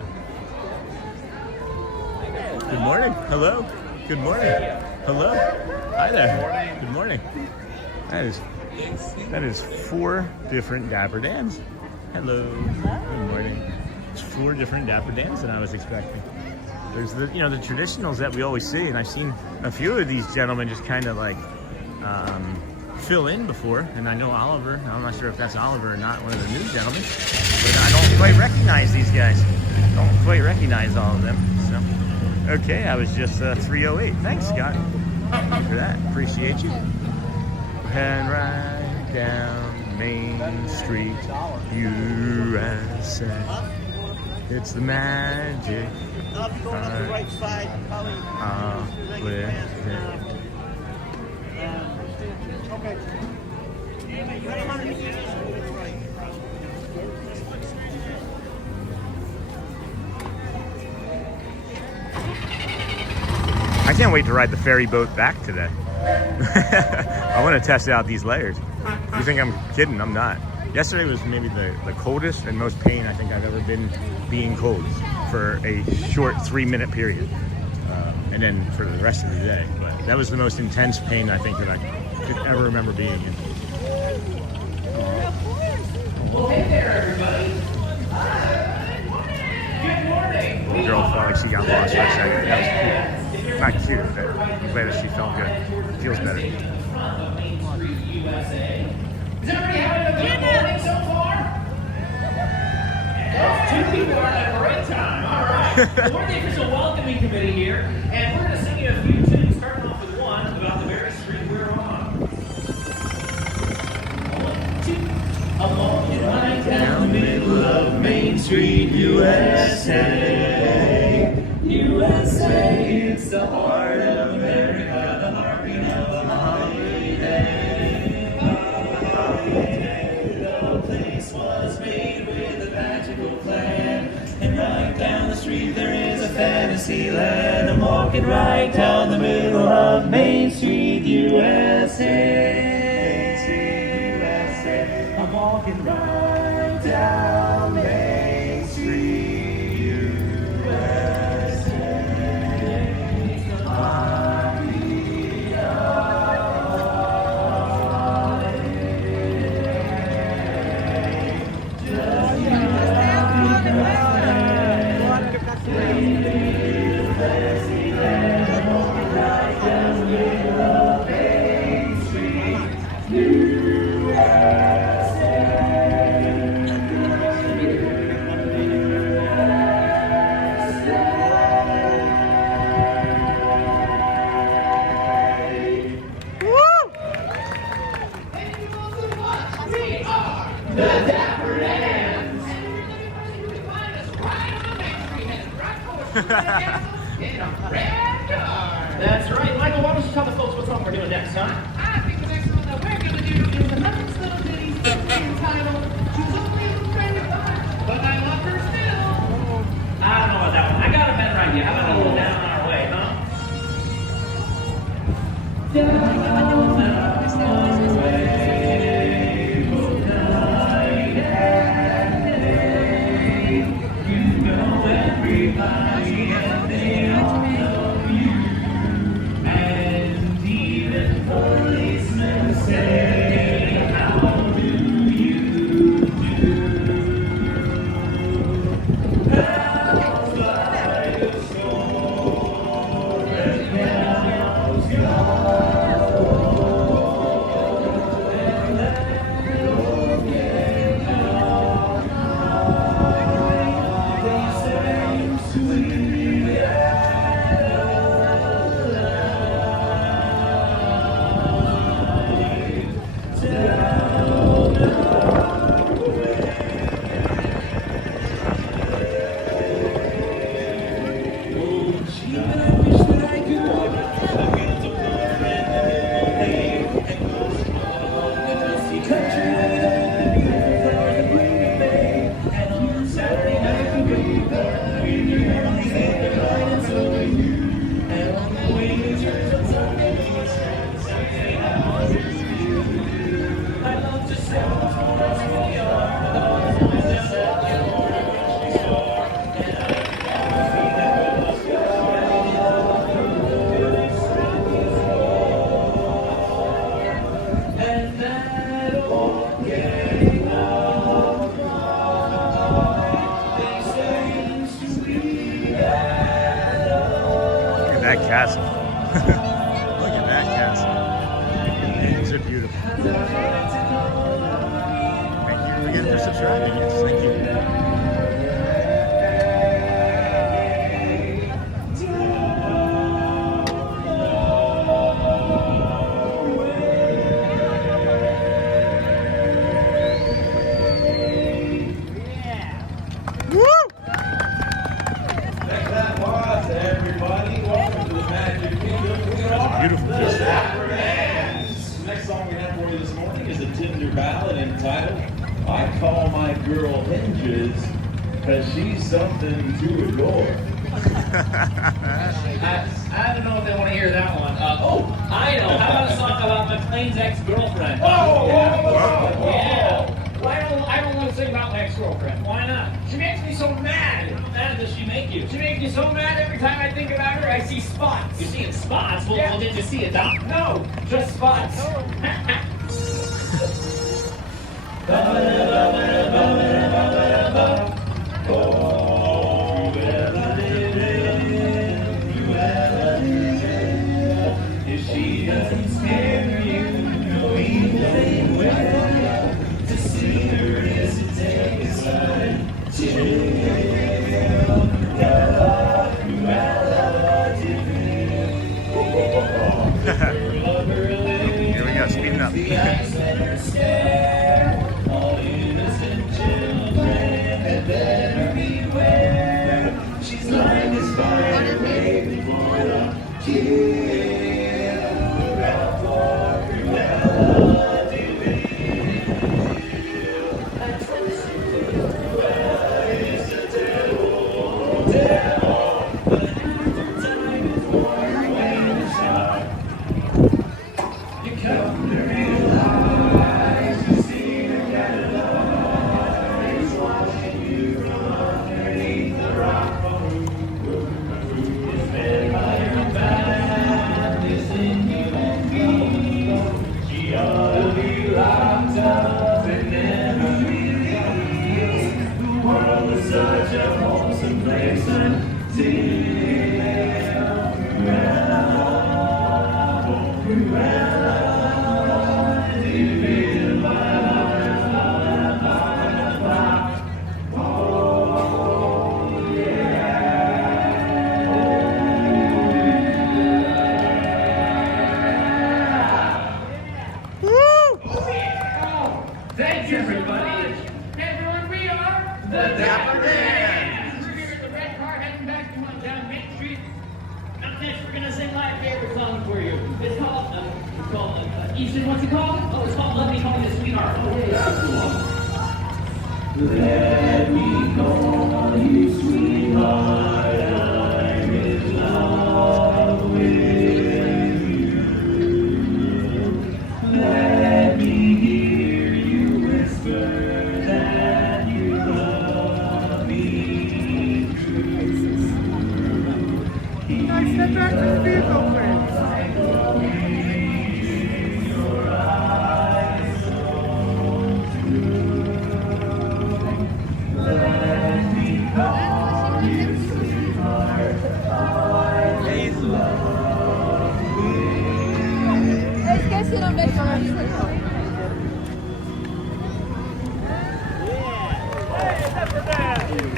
Good morning. Hello. Good morning. Hello. Hi there. Good morning. That is 4 different Dapper Dans. Hello. Good morning. It's 4 different Dapper Dans than I was expecting. There's the traditionals that we always see, and I've seen a few of these gentlemen just kind of like fill in before, and I know Oliver. I'm not sure if that's Oliver or not, one of the new gentlemen, but I don't quite recognize these guys. Don't quite recognize all of them. So. Okay, I was just 308. Thanks, Scott. Thanks for that. Appreciate you. And right down Main Street, USA. It's the magic right side, Okay. I can't wait to ride the ferry boat back today. I want to test out these layers. You think I'm kidding? I'm not. Yesterday was maybe the coldest and most pain I think I've ever been being cold for a short 3-minute period. And then for the rest of the day. But that was the most intense pain I think that I could ever remember being in. Well, hey there, everybody. Good morning. The girl felt like she got lost for a second. That was cute. Not cute, but I'm glad that she felt good. Feels better. Is everybody having a good morning so far? Those 2 people are having a great time. All right. Well, we're the official welcoming committee here, and we're going to sing you a few tunes, starting off with one about the very street we're on. 1, 2. Along right down the middle of Main Street, USA. USA, it's the heart of America, the heartbeat of the holiday. The place was made with a magical plan, and right down the street there is a fantasy land. walking right down the middle of Main Street, USA. I'm walking right down Main Street, USA. The Dapper Dans! You can find us right on Main Street, headed right towards the castle in a red car. That's right. Michael, why don't you tell the folks what song we're doing next, huh? I think the next one that we're going to do is the nice little ditty entitled She's Only a Friend of Mine, But I Love Her Still. I don't know about that one. I got a better idea. How about a little down on our way, huh? Down our way. Everybody and they all know you, and even policemen say, how do you do? Bells by the shore, and bells go, and that old game now, they sing sweet That castle. Look at that castle. These are beautiful. Thank you again for subscribing. Yes, thank you. Next song we have for you this morning is a Tinder ballad entitled I Call My Girl Hinges Because She's Something to Adore. I don't know if they want to hear that one. I know. How about a song about McLean's ex-girlfriend? Yeah. I don't want to sing about my ex-girlfriend. Why not? She makes me so mad. How mad does she make you? She makes me so mad every time I think about her, I see spots. You see spots? Well, Yeah. well, did you see a doc? No, just spots. If she doesn't scare you, no even well, to see her is to take a sudden chill. Here we go, speeding up. The ice and her stare, all you Thanks, everybody. Hey, everyone, we are The Dapper Dans. We're here at the red car heading back to down Main Street. Up next, we're gonna sing my favorite song for you. It's called Easton. What's it called? Oh, it's called "Let Me Call You Sweetheart." Oh, yeah, that's the one. Let me call you sweetheart. I'm in love with you. Let me hear you whisper that you love me true. Nice, step back to the vehicle, friends.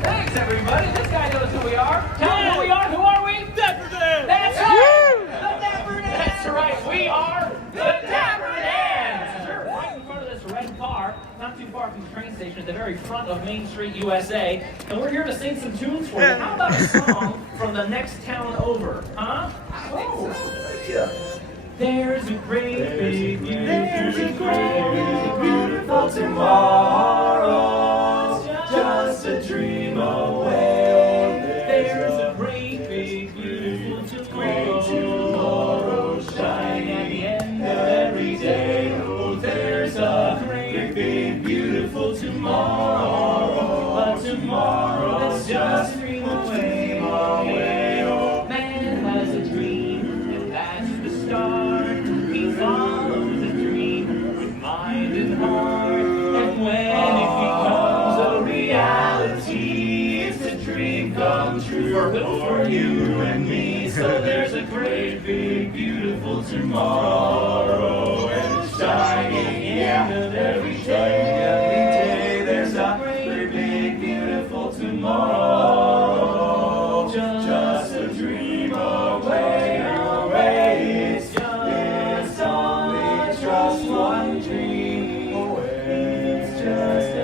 Thanks, everybody. This guy knows who we are. Tell him who we are. Who are we? Dapper Dans. That's right. The Dapper Dans. That's right. We are the Dapper Dans. We're right in front of this red car, not too far from the train station, at the very front of Main Street, USA. And we're here to sing some tunes for you. How about a song from the next town over? Huh? Oh, yeah. There's a great big beautiful tomorrow, just a dream away. There's a great big beautiful tomorrow, shining at the end of every day. Oh, there's a great big beautiful tomorrow, a tomorrow that's just a dream away. Oh, man has a dream, and that's the start. He follows a dream with mind and heart, and when it becomes a reality, it's a dream come true for you and me. So there's a great big beautiful tomorrow, and it's shining at the end of every day. There's a great big beautiful tomorrow, just a dream away. It's only just one dream away. It's just a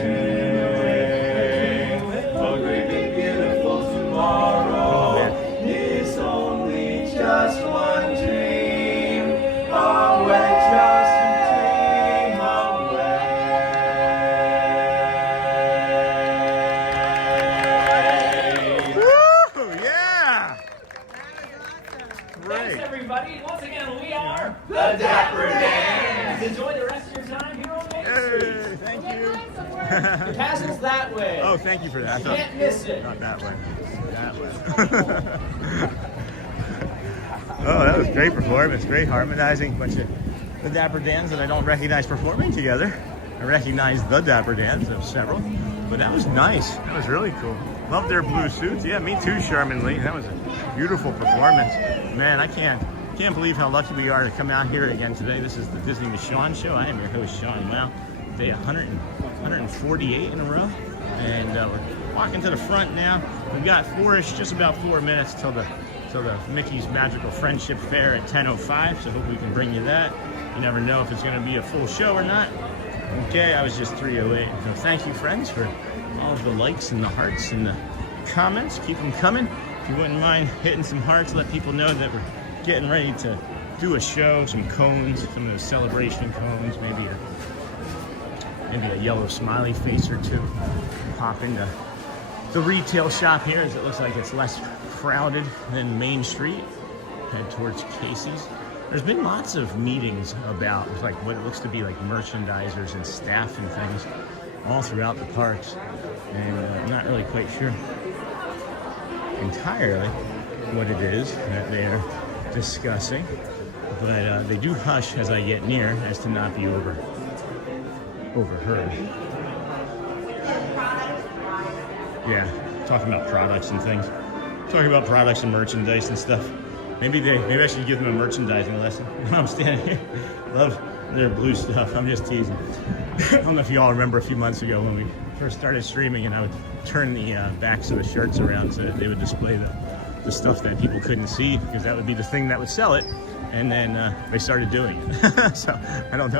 dream away. A great big beautiful tomorrow. It's only just one dream away. Just a dream away. Woo! Yeah! Thanks, everybody. Once again, we are the Dapper Dans. Enjoy the rest of your time here on Main Street. Hey, thank you. The passag's that way. Oh, thank you for that. You can't miss it. Not that way. That way. Oh, that was great performance. Great harmonizing. Bunch of the Dapper Dans that I don't recognize performing together. I recognize the Dapper Dans of several, but that was nice. That was really cool. Love their blue suits. Yeah, me too, Sherman Lee. That was a beautiful performance. Man, I can't believe how lucky we are to come out here again today. This is the Disney with Sean show. I am your host, Sean. Wow, day 148 in a row, and we're walking to the front now. We've got just about 4 minutes till the Mickey's Magical Friendship Faire at 10:05. So hope we can bring you that. You never know if it's going to be a full show or not. Okay, I was just 3:08. So thank you, friends, for all of the likes and the hearts and the comments. Keep them coming. If you wouldn't mind hitting some hearts, let people know that we're getting ready to do a show, some cones, some of the celebration cones, maybe a yellow smiley face or two. Pop into the retail shop here, as it looks like it's less crowded than Main Street. Head towards Casey's. There's been lots of meetings about like what it looks to be like merchandisers and staff and things all throughout the parks, and I'm not really quite sure entirely what it is that they're discussing, but they do hush as I get near as to not be overheard. Yeah, talking about products and things. Talking about products and merchandise and stuff. Maybe I should give them a merchandising lesson. I'm standing here. Love their blue stuff. I'm just teasing. I don't know if you all remember a few months ago when we first started streaming, and I would turn the backs of the shirts around so that they would display the stuff that people couldn't see, because that would be the thing that would sell it. And then they started doing it. So I don't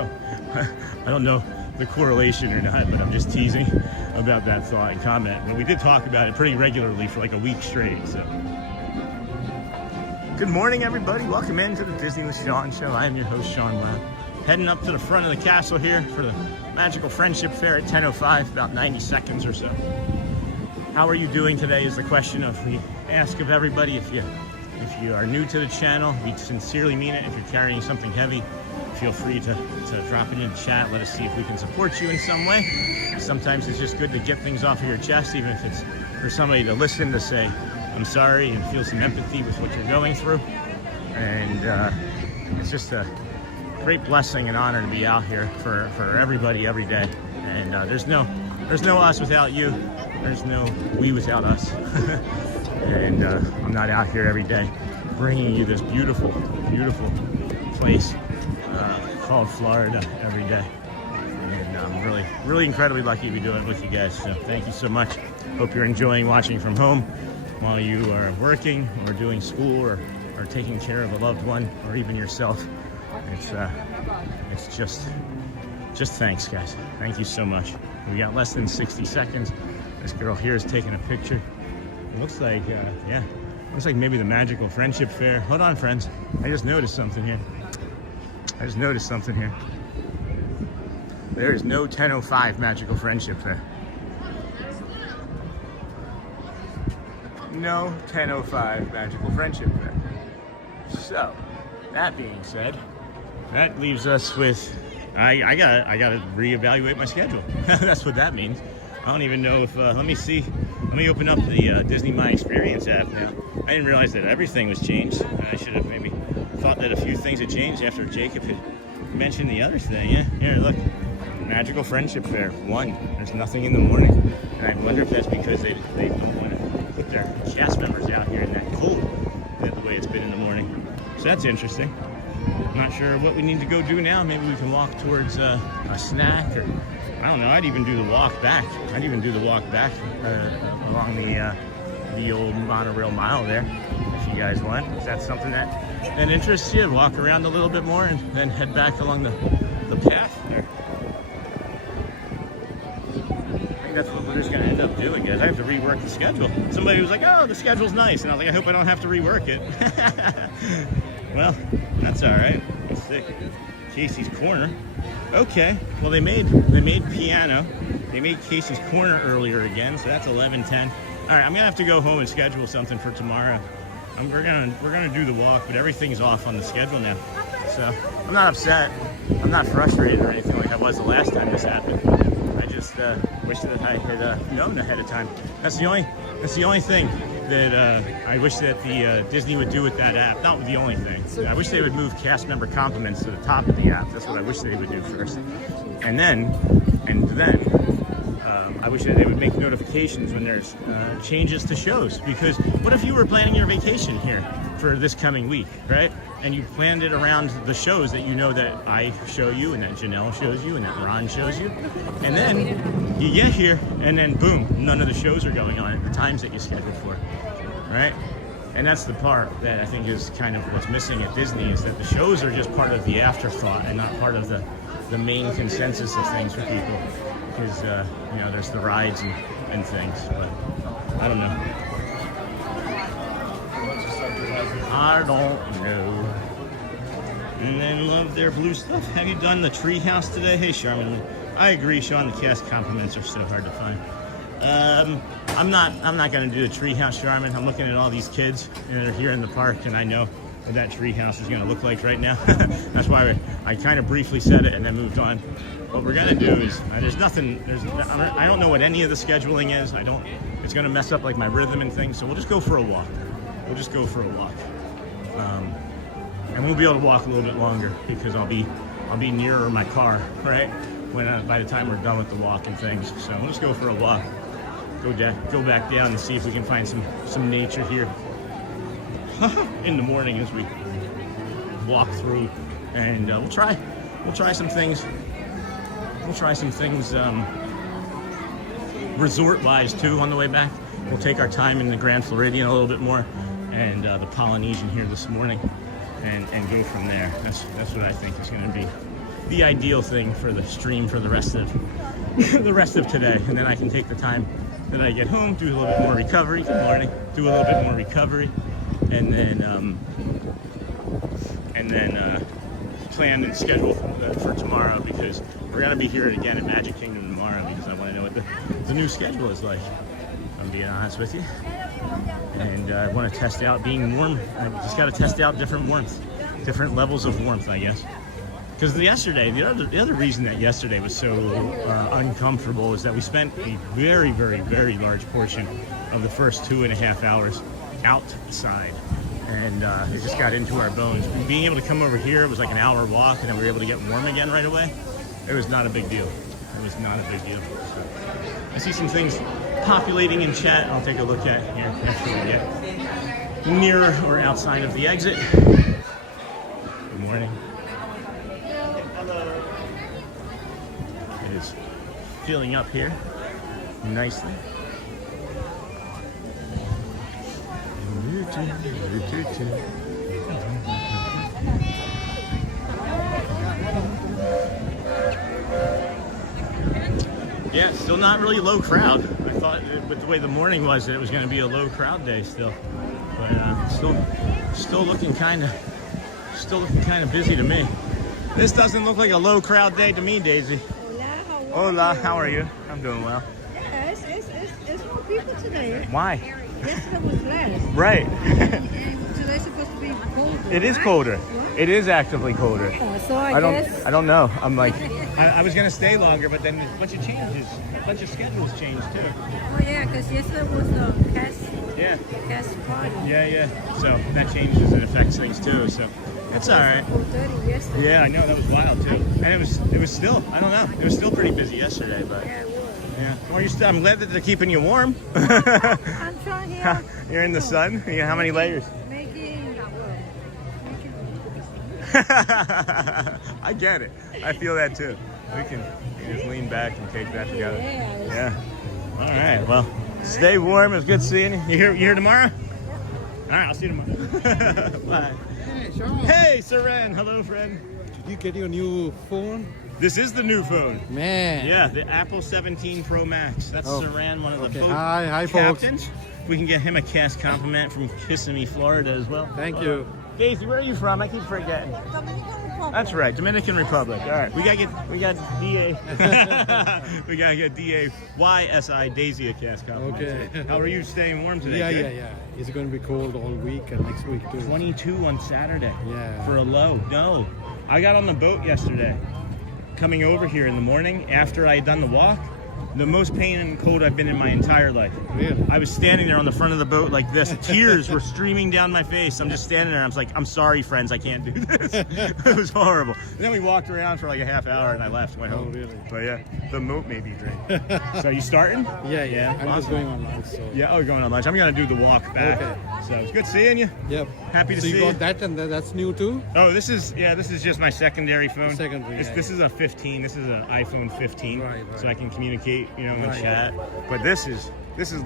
know the correlation or not, but I'm just teasing about that thought and comment. But we did talk about it pretty regularly for like a week straight. So, good morning, everybody. Welcome into the Disney with Sean show. I am your host, Sean Lau. Heading up to the front of the castle here for the Magical Friendship Faire at 10:05, about 90 seconds or so. How are you doing today is the question we ask of everybody. If you are new to the channel, we sincerely mean it. If you're carrying something heavy, feel free to drop it in the chat. Let us see if we can support you in some way. Sometimes it's just good to get things off of your chest, even if it's for somebody to listen, to say, I'm sorry, and feel some empathy with what you're going through. And it's just a great blessing and honor to be out here for everybody every day. And there's no us without you. There's no we without us. And I'm not out here every day bringing you this beautiful, beautiful place called Florida every day. And I'm really, really incredibly lucky to be doing it with you guys. So thank you so much. Hope you're enjoying watching from home while you are working or doing school or taking care of a loved one or even yourself. It's just thanks, guys. Thank you so much. We got less than 60 seconds. This girl here is taking a picture. It looks like, yeah, looks like maybe the Magical Friendship Faire. Hold on, friends. I just noticed something here. There is no 10:05 Magical Friendship Faire. No 10:05 Magical Friendship Faire. So, that being said, that leaves us with, I gotta reevaluate my schedule. That's what that means. I don't even know if, let me open up the Disney My Experience app now. I didn't realize that everything was changed. I should have maybe thought that a few things had changed after Jacob had mentioned the other thing. Yeah, here, look. Magical Friendship Faire 1. There's nothing in the morning. And I wonder if that's because they don't want to put their cast members out here in that cold, the way it's been in the morning. So that's interesting. I'm not sure what we need to go do now. Maybe we can walk towards a snack, or I don't know. I'd even do the walk back. Along the old monorail mile there, if you guys want. Is that something that interests you? Walk around a little bit more and then head back along the path there. I think that's what we're just gonna end up doing, guys. I have to rework the schedule. Somebody was like, "Oh, the schedule's nice," and I was like, "I hope I don't have to rework it." Well, that's all right. Let's see. Casey's Corner. Okay. Well, they made piano. They made Casey's Corner earlier again, so that's 11:10. All right, I'm gonna have to go home and schedule something for tomorrow. We're gonna do the walk, but everything's off on the schedule now. So I'm not upset. I'm not frustrated or anything like I was the last time this happened. I just wish that I had known ahead of time. That's the only thing that I wish that the Disney would do with that app. Not the only thing. I wish they would move cast member compliments to the top of the app. That's what I wish they would do first. And then I wish that they would make notifications when there's changes to shows. Because what if you were planning your vacation here for this coming week, right? And you planned it around the shows that you know that I show you, and that Janelle shows you, and that Ron shows you. And then you get here, and then boom, none of the shows are going on at the times that you scheduled for, right? And that's the part that I think is kind of what's missing at Disney, is that the shows are just part of the afterthought and not part of the main consensus of things for people. Because, there's the rides and things, but I don't know. I don't know. And then love their blue stuff. Have you done the treehouse today? Hey, Charmin. I agree, Sean. The cast compliments are so hard to find. I'm not going to do the treehouse, Charmin. I'm looking at all these kids that are here in the park, and I know what that treehouse is going to look like right now. That's why I kind of briefly said it and then moved on. What we're going to do is, I don't know what any of the scheduling is. It's going to mess up like my rhythm and things, so we'll just go for a walk. And we'll be able to walk a little bit longer because I'll be nearer my car, right? By the time we're done with the walk and things. So we'll just go for a walk. Go back down and see if we can find some nature here in the morning as we walk through, and we'll try some things. We'll try some things resort-wise too on the way back. We'll take our time in the Grand Floridian a little bit more, and the Polynesian here this morning, and go from there. That's what I think is going to be the ideal thing for the stream for the rest of the rest of today, and then I can take the time that I get home, do a little bit more recovery. Good morning. Do a little bit more recovery, and then plan and schedule for tomorrow, because we're gonna be here again at Magic Kingdom tomorrow, because I want to know what the new schedule is like. I'm being honest with you, and I want to test out being warm. I just got to test out different warmth, different levels of warmth, I guess. Because the other reason that yesterday was so uncomfortable is that we spent a very, very, very large portion of the first 2.5 hours outside, and it just got into our bones. Being able to come over here, it was like an hour walk, and then we were able to get warm again right away. It was not a big deal. It was not a big deal. So, I see some things populating in chat. I'll take a look at here after we get nearer or outside of the exit. Good morning. It is filling up here nicely. Yeah, still not really low crowd. I thought with the way the morning was that it was going to be a low crowd day still, but still looking kind of busy to me. This doesn't look like a low crowd day to me, Daisy. Hola, how are you? I'm doing well. Yeah, it's more people today. Why? Yesterday was less. Right. And today's supposed to be colder. It is colder. It is actively colder. So I guess. I don't know. I'm like, I was gonna stay longer, but then a bunch of changes, a bunch of schedules changed too. Oh yeah, because yesterday was the cast party. Yeah. So that changes and affects things too. So it's all right. 4:30 yesterday. Yeah, I know, that was wild too. And it was still, I don't know, it was still pretty busy yesterday, but Yeah, it was. yeah. Well, I'm glad that they're keeping you warm. I'm trying here. You're in the sun. How many layers? I get it. I feel that too. We can just lean back and take that together. Yeah. All right. Well, stay warm. It was good seeing you. You here tomorrow? All right. I'll see you tomorrow. Bye. Hey, Sean. Hey, Seren. Hello, friend. Did you get your new phone? This is the new phone. Man. Yeah, the Apple 17 Pro Max. That's Saran, one of the boat hi, captains. folks. We can get him a cast compliment from Kissimmee, Florida as well. Thank you. Daisy, where are you from? I keep forgetting. That's right, Dominican Republic. All right, we got DA. We gotta get DAYSI Daisy a cast compliment. Okay. How are you staying warm today? Yeah. It's going to be cold all week and next week too. 22 on Saturday. Yeah. For a low. No, I got on the boat yesterday, coming over here in the morning after I had done the walk. The most pain and cold I've been in my entire life. Really? I was standing there on the front of the boat like this. Tears were streaming down my face. I'm just standing there. I was like, I'm sorry, friends. I can't do this. It was horrible. And then we walked around for like a half hour and I left. Went home. Oh, really? But yeah, the moat made me drink. So you starting? Yeah. I'm awesome. just going on lunch. So. Yeah, you're going on lunch. I'm going to do the walk back. Okay. So it's good seeing you. Yep. Happy to so see you. you. Got that and that's new too? Oh, this is just my secondary phone. Secondary. This is a 15. This is an iPhone 15. Right. So I can communicate, in the Right. chat. But this is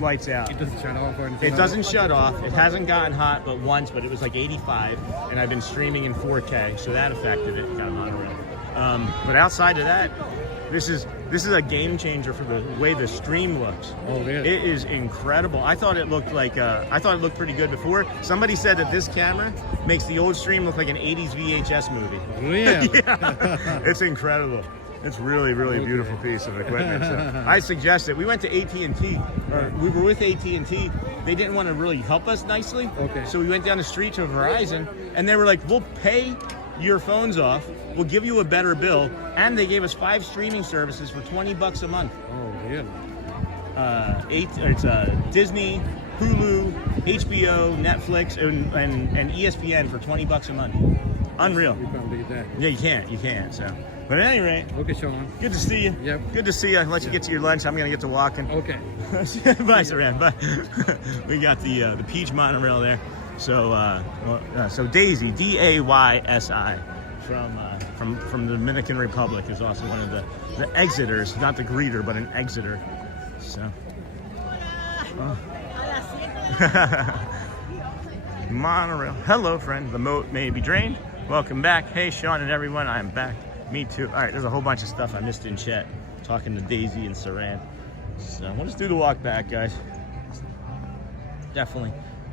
lights out. It doesn't shut off or anything? It doesn't shut off. It hasn't gotten hot but once, but it was like 85, and I've been streaming in 4K, so that affected it. Got a monorail. But outside of that, this is a game changer for the way the stream looks. Oh, really? It is incredible. I thought it looked pretty good before. Somebody said that this camera makes the old stream look like an 80s VHS movie. Really? Yeah. It's incredible. It's really, really beautiful piece of equipment. So I suggest it. We went to AT&T, or we were with AT&T. They didn't want to really help us nicely. Okay. So we went down the street to Verizon, and they were like, we'll pay your phones off, we'll give you a better bill, and they gave us 5 streaming services for $20 a month. Oh, really? It's Disney, Hulu, HBO, Netflix, and ESPN for $20 a month. Unreal. You can't beat that. Yeah, you can't. So, but at any rate, Okay, Sean. good to see you. Yep. Good to see you. I'll let you get to your lunch. I'm gonna get to walking. Okay. Bye, Saran. Bye. We got the Peach monorail there. So so Daisy, DAYSI, from the Dominican Republic, is also one of the exiters, not the greeter, but an exiter. So. Monorail. Hello, friend. The moat may be drained. Welcome back. Hey, Sean and everyone. I am back Me too. All right, there's a whole bunch of stuff I missed in chat. Talking to Daisy and Saran. So we'll just do the walk back, guys. Definitely.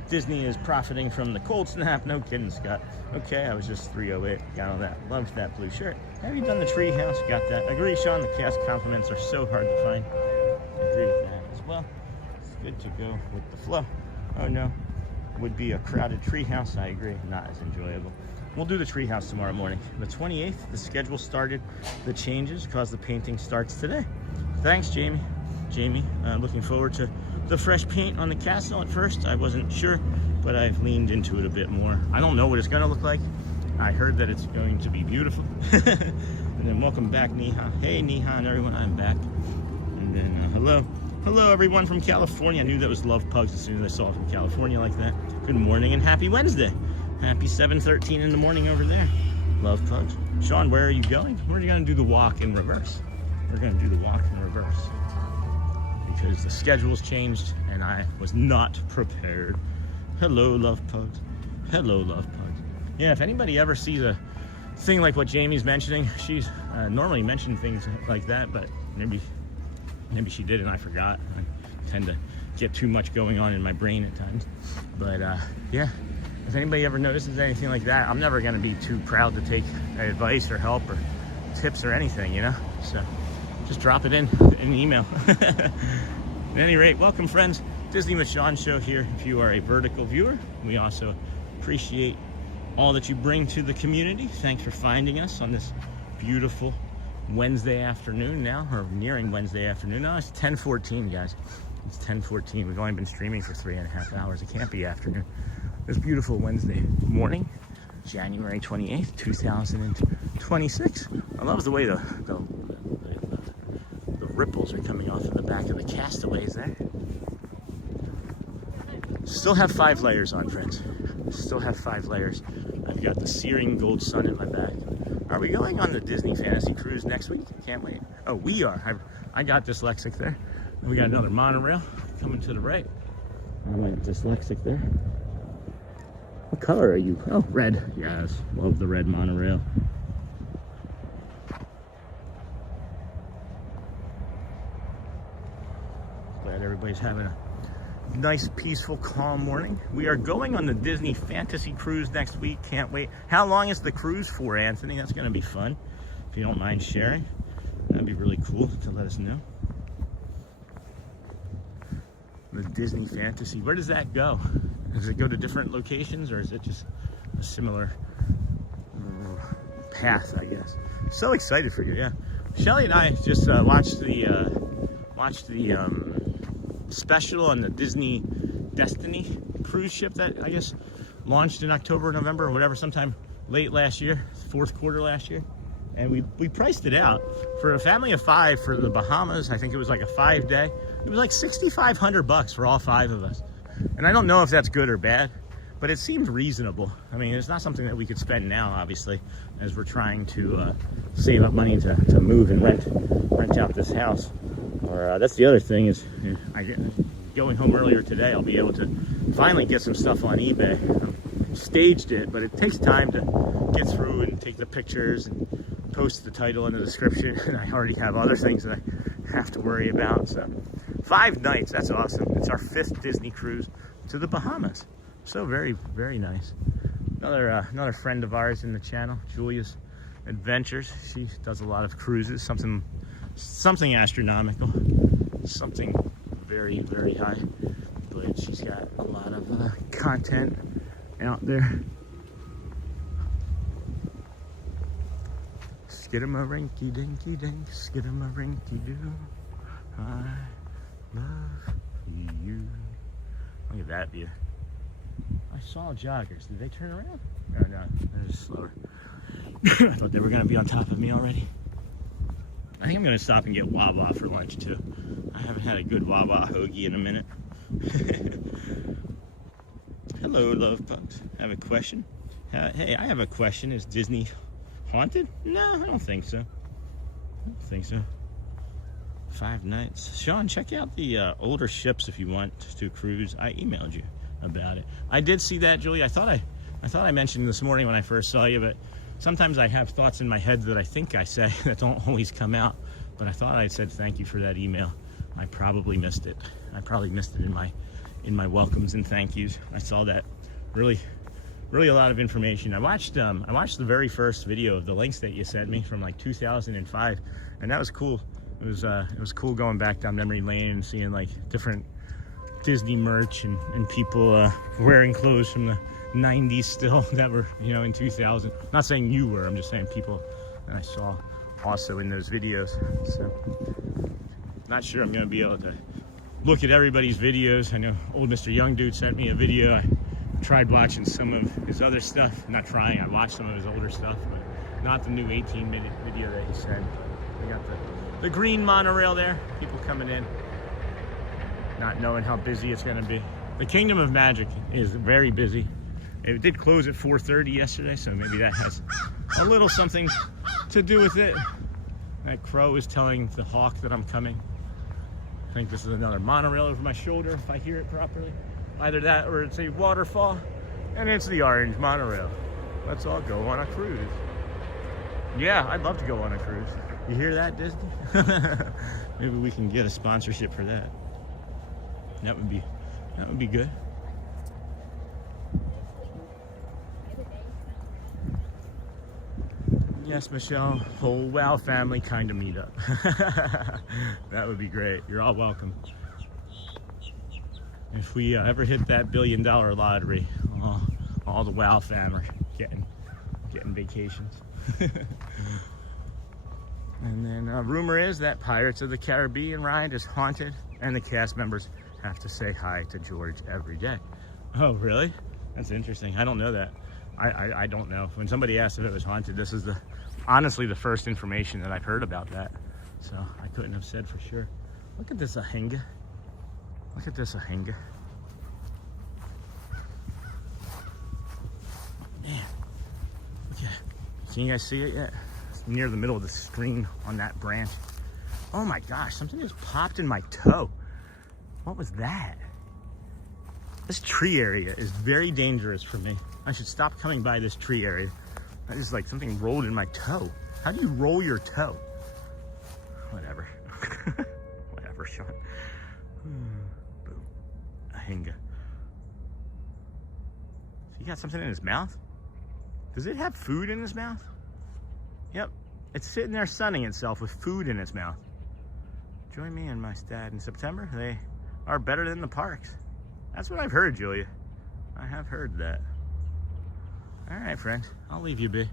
Disney is profiting from the cold snap. No kidding, Scott. Okay, I was just 308. Got all that. Loved that blue shirt. Have you done the tree house? Got that. Agree, Sean. The cast compliments are so hard to find. I agree with that as well. It's good to go with the flow. Oh no. Would be a crowded tree house. I agree. Not as enjoyable. We'll do the tree house tomorrow morning. The 28th, the schedule started the changes because the painting starts today. Thanks, Jamie. Jamie, looking forward to the fresh paint on the castle. At first I wasn't sure, but I've leaned into it a bit more. I don't know what it's gonna look like. I heard that it's going to be beautiful. And then welcome back, Neha. Hey Neha and everyone, I'm back. And then hello everyone from California. I knew that was Love Pugs as soon as I saw it from California like that. Good morning and happy Wednesday. Happy 7:13 in the morning over there. Love Pugs. Sean, where are you going? We're gonna do the walk in reverse. We're gonna do the walk in reverse. Because the schedule's changed and I was not prepared. Hello, Love Pugs. Hello, Love Pugs. Yeah, if anybody ever sees a thing like what Jamie's mentioning, she's normally mentioned things like that, but maybe she did and I forgot. I tend to get too much going on in my brain at times. But yeah, if anybody ever notices anything like that, I'm never gonna be too proud to take advice or help or tips or anything, you know? So just drop it in an email. At any rate, welcome friends. Disney with Sean show here. If you are a vertical viewer, we also appreciate all that you bring to the community. Thanks for finding us on this beautiful Wednesday afternoon now, or nearing Wednesday afternoon. No, it's 10:14, guys. It's 10:14. We've only been streaming for 3.5 hours. It can't be afternoon. This beautiful Wednesday morning, January 28th, 2026. I love the way the ripples are coming off of the back of the castaways there. Still have 5 layers on, friends. Still have 5 layers. I've got the searing gold sun in my bag. Are we going on the Disney Fantasy Cruise next week? Can't wait. Oh, we are. I got dyslexic there. We got another monorail coming to the right. I went dyslexic there. What color are you? Oh, red. Yes, love the red monorail. Glad everybody's having a nice, peaceful, calm morning. We are going on the Disney Fantasy Cruise next week. Can't wait. How long is the cruise for, Anthony? That's going to be fun. If you don't mind sharing, that'd be really cool to let us know. The Disney Fantasy. Where does that go? Does it go to different locations, or is it just a similar path, I guess? So excited for you, yeah. Shelly and I just watched the special on the Disney Destiny cruise ship that I guess launched in October, November, or whatever, sometime late last year, 4th quarter last year. And we priced it out for a family of 5 for the Bahamas. I think it was like a 5-day. It was like $6,500 for all 5 of us. And I don't know if that's good or bad, but it seemed reasonable. I mean, it's not something that we could spend now, obviously, as we're trying to save up money to move and rent out this house. Or that's the other thing is, going home earlier today, I'll be able to finally get some stuff on eBay. I've staged it, but it takes time to get through and take the pictures and post the title and the description. And I already have other things that I have to worry about. So 5 nights, that's awesome. It's our 5th Disney cruise to the Bahamas. So very, very nice. Another friend of ours in the channel, Julia's Adventures. She does a lot of cruises, something astronomical, something very, very high. But she's got a lot of content out there. Skidamarinky dinky dink, skidamarinky doo. I love you. Look at that view. I saw joggers. Did they turn around? No, they're just slower. I thought they were gonna be on top of me already. I think I'm gonna stop and get Wawa for lunch too. I haven't had a good Wawa hoagie in a minute. Hello, Love Pugs. I have a question. Hey, I have a question. Is Disney haunted? No, I don't think so. 5 nights. Sean, check out the older ships if you want to cruise. I emailed you about it. I did see that, Julie. I thought I mentioned this morning when I first saw you, but sometimes I have thoughts in my head that I think I say that don't always come out. But I thought I said thank you for that email. I probably missed it. I probably missed it in my welcomes and thank yous. I saw that. Really a lot of information. I watched the very first video of the links that you sent me from like 2005, and that was cool. It was cool going back down memory lane and seeing like different Disney merch and people wearing clothes from the 90s still that were, you know, in 2000. Not saying you were, I'm just saying people that I saw also in those videos. So not sure I'm gonna be able to look at everybody's videos. I know old Mr. Young Dude sent me a video. I tried watching some of his other stuff. Not trying, I watched some of his older stuff, but not the new 18-minute video that he sent. We got the green monorail there, people coming in, not knowing how busy it's gonna be. The Kingdom of Magic is very busy. It did close at 4:30 yesterday, so maybe that has a little something to do with it. That crow is telling the hawk that I'm coming. I think this is another monorail over my shoulder, if I hear it properly. Either that or it's a waterfall, and it's the orange monorail. Let's all go on a cruise. Yeah, I'd love to go on a cruise. You hear that, Disney? Maybe we can get a sponsorship for that. That would be good. Yes, Michelle, whole WOW family kind of meetup. That would be great. You're all welcome. If we ever hit that $1 billion lottery, all the WOW family getting vacations. And then rumor is that Pirates of the Caribbean ride is haunted, and the cast members have to say hi to George every day. Oh, really? That's interesting. I don't know that. I don't know. When somebody asked if it was haunted, this is honestly the first information that I've heard about that. So I couldn't have said for sure. Look at this ahinga. Look at this ahinga. Man, look at it. Can you guys see it yet? It's near the middle of the screen on that branch. Oh my gosh, something just popped in my toe. What was that? This tree area is very dangerous for me. I should stop coming by this tree area. That is like something rolled in my toe. How do you roll your toe? Whatever. Whatever, Sean. Boom. Ahinga. So he got something in his mouth? Does it have food in his mouth? Yep. It's sitting there sunning itself with food in its mouth. Join me and my dad in September. They are better than the parks. That's what I've heard, Julia. I have heard that. All right, friend. I'll leave you be.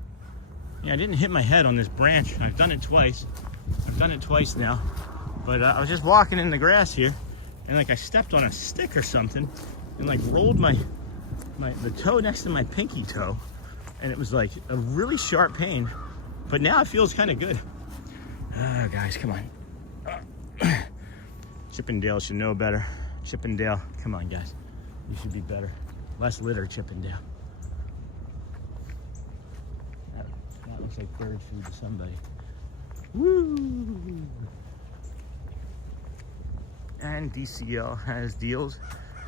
Yeah, I didn't hit my head on this branch. I've done it twice. I've done it twice now. But I was just walking in the grass here, and like I stepped on a stick or something, and like rolled the toe next to my pinky toe, and it was like a really sharp pain. But now it feels kind of good. Guys, come on. Chippendale should know better. Chippendale, come on, guys. You should be better. Less litter, Chippendale. That looks like bird food to somebody. Woo! And DCL has deals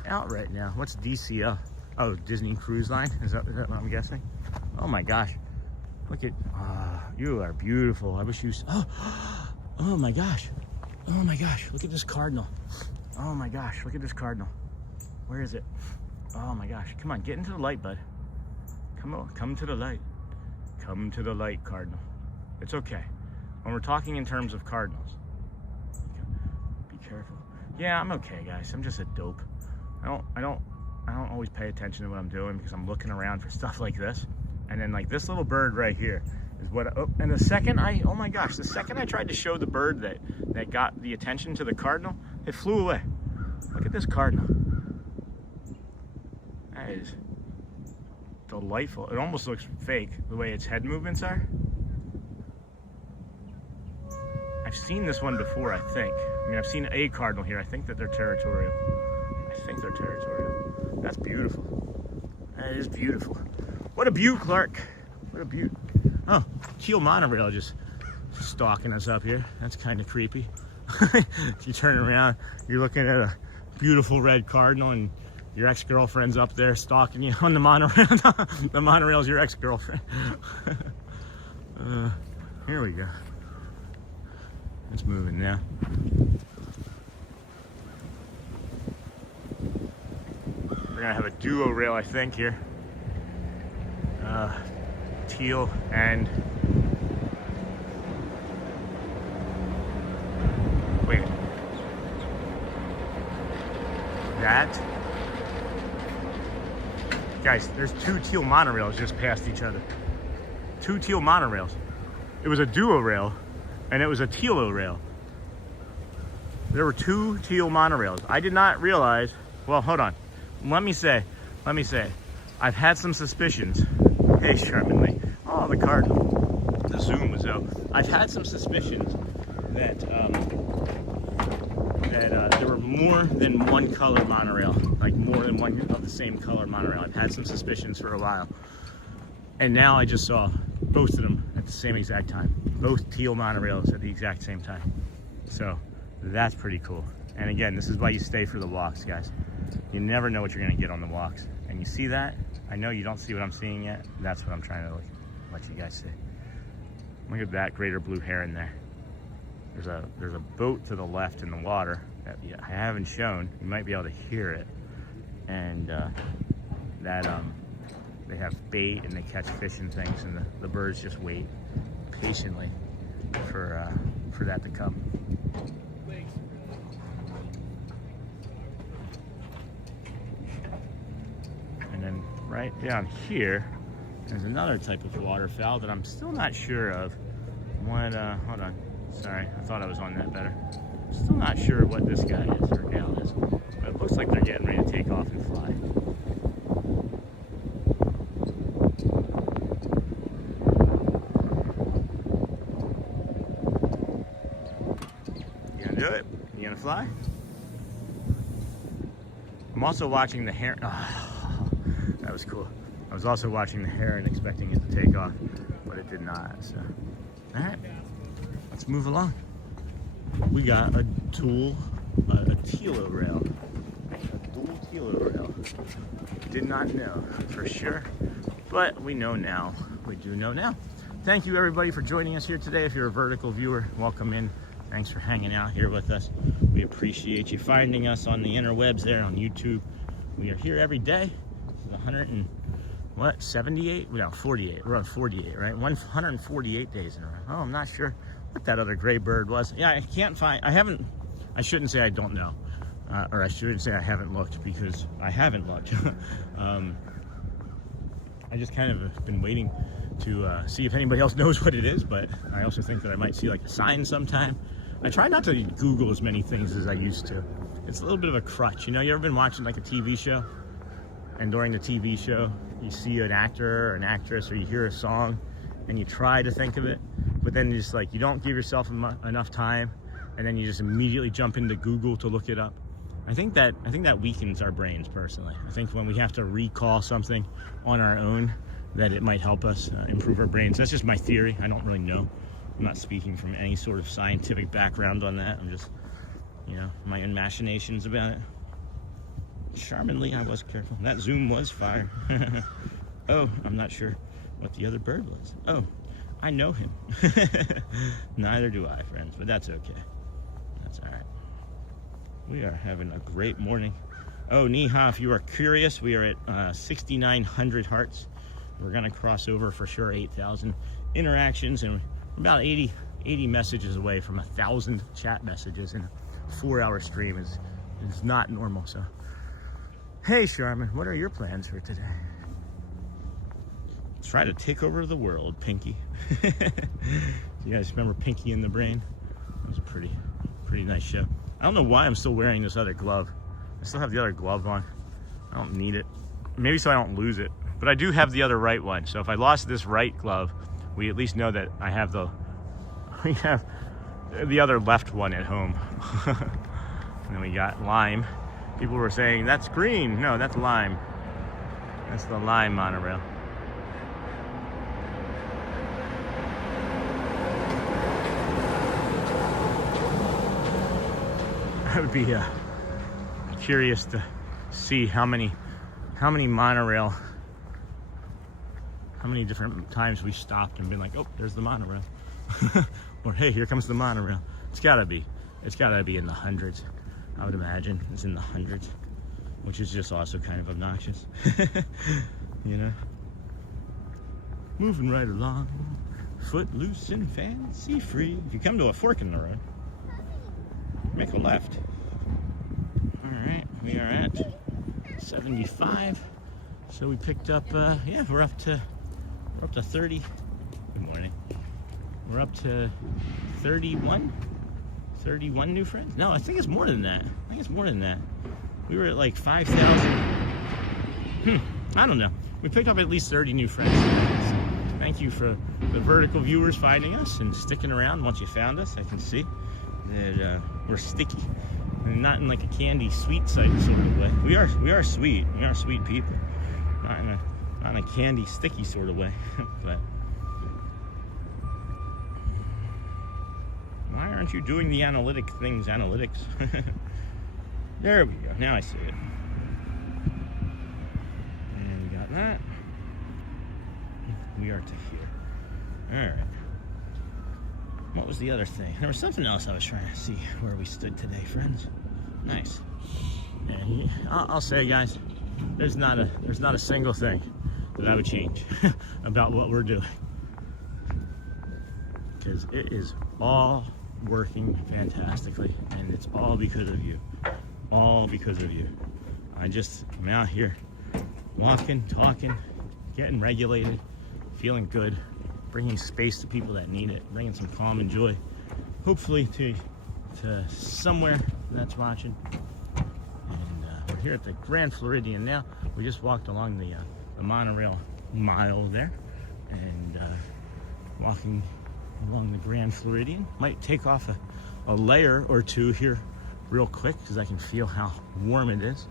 out right now. What's DCL? Oh, Disney Cruise Line? Is that what I'm guessing? Oh my gosh. Look at, you are beautiful. I wish you, oh my gosh. Oh my gosh, look at this cardinal. Oh my gosh, look at this cardinal. Where is it? Oh my gosh, come on, get into the light, bud. Come on, come to the light. Come to the light, cardinal. It's okay. When we're talking in terms of cardinals, be careful. Yeah, I'm okay, guys. I'm just a dope. I don't always pay attention to what I'm doing because I'm looking around for stuff like this. And then like this little bird right here is what, and the second oh my gosh, the second I tried to show the bird that got the attention to the cardinal, it flew away. Look at this cardinal. That is delightful. It almost looks fake the way its head movements are. I've seen this one before, I think. I mean, I've seen a cardinal here. I think that they're territorial. That's beautiful. That is beautiful. What a beaut, Clark. What a beaut. Oh, Teal Monorail just stalking us up here. That's kind of creepy. If you turn around, you're looking at a beautiful red cardinal and your ex-girlfriend's up there stalking you on the monorail. The monorail's your ex-girlfriend. Here we go. It's moving now. We're gonna have a duo rail, I think, here. Teal and wait, that, guys, there's two teal monorails just past each other. Two teal monorails. It was a duo rail and it was a tealo rail. There were two teal monorails. I did not realize, well, hold on. Let me say, I've had some suspicions. Hey, Sherman Lee. Oh, the card. The Zoom was out. I've had some suspicions that there were more than one color monorail, like more than one of the same color monorail. I've had some suspicions for a while. And now I just saw both of them at the same exact time. Both teal monorails at the exact same time. So that's pretty cool. And again, this is why you stay for the walks, guys. You never know what you're gonna get on the walks. And you see that? I know you don't see what I'm seeing yet. That's what I'm trying to let you guys see. Look at that greater blue heron there. There's a boat to the left in the water that I haven't shown. You might be able to hear it. And they have bait and they catch fish and things, and the birds just wait patiently for that to come. And then right down here, there's another type of waterfowl that I'm still not sure of. What, hold on, sorry, I thought I was on that better. I'm still not sure what this guy is or gal is, but it looks like they're getting ready to take off and fly. You gonna do it? You gonna fly? I'm also watching the heron. Oh, that was cool. I was also watching the heron, expecting it to take off, but it did not. So, all right, let's move along. We got a tealo rail, a dual tealo rail. Did not know for sure, but we know now. We do know now. Thank you everybody for joining us here today. If you're a vertical viewer, welcome in. Thanks for hanging out here with us. We appreciate you finding us on the interwebs there on YouTube. We are here every day. 78? No, 48. We're on 48, right? 148 days in a row. Oh, I'm not sure what that other gray bird was. Yeah, I can't find, I shouldn't say I don't know. Or I shouldn't say I haven't looked, because I haven't looked. I just kind of have been waiting to see if anybody else knows what it is, but I also think that I might see like a sign sometime. I try not to Google as many things as I used to. It's a little bit of a crutch. You know, you ever been watching like a TV show? And during the TV show, you see an actor or an actress, or you hear a song, and you try to think of it, but then you just like, you don't give yourself enough time, and then you just immediately jump into Google to look it up. I think that weakens our brains personally. I think when we have to recall something on our own, that it might help us improve our brains. That's just my theory. I don't really know. I'm not speaking from any sort of scientific background on that. I'm just, you know, my own machinations about it. Charmingly, I was careful. That Zoom was fire. Oh, I'm not sure what the other bird was. Oh, I know him. Neither do I, friends, but that's okay. That's all right. We are having a great morning. Oh, Niha, if you are curious, we are at 6,900 hearts. We're gonna cross over for sure 8,000 interactions, and about 80 messages away from 1,000 chat messages in a 4-hour stream is not normal. So, hey, Sharman, what are your plans for today? Try to take over the world, Pinky. You guys remember Pinky in the Brain? It was a pretty nice show. I don't know why I'm still wearing this other glove. I still have the other glove on. I don't need it. Maybe so I don't lose it. But I do have the other right one. So if I lost this right glove, we at least know that I have we have the other left one at home. And then we got lime. People were saying, that's green. No, that's lime. That's the lime monorail. I would be curious to see how many monorail how many different times we stopped and been like, oh, there's the monorail. Or hey, here comes the monorail. It's gotta be in the hundreds. I would imagine it's in the hundreds, which is just also kind of obnoxious. You know? Moving right along, footloose and fancy free. If you come to a fork in the road, make a left. All right, we are at 75. So we picked up, yeah, we're up to 30. Good morning. We're up to 31 new friends. No, I think it's more than that. We were at like 5,000. I don't know. We picked up at least 30 new friends. So thank you for the vertical viewers finding us and sticking around. Once you found us, I can see that we're sticky. And not in like a candy sweet sort of way. We are sweet. We are sweet people. Not in a candy sticky sort of way. But why aren't you doing the analytics? There we go. Now I see it. And we got that. We are to here. All right. What was the other thing? There was something else I was trying to see where we stood today, friends. Nice. And I'll say, guys, there's not a single thing that I would change about what we're doing, because it is all working fantastically, and it's all because of you. All because of you. I'm out here walking, talking, getting regulated, feeling good, bringing space to people that need it, bringing some calm and joy, hopefully to somewhere that's watching. And we're here at the Grand Floridian now. We just walked along the monorail mile there, and walking along the Grand Floridian. Might take off a layer or two here real quick, because I can feel how warm it is.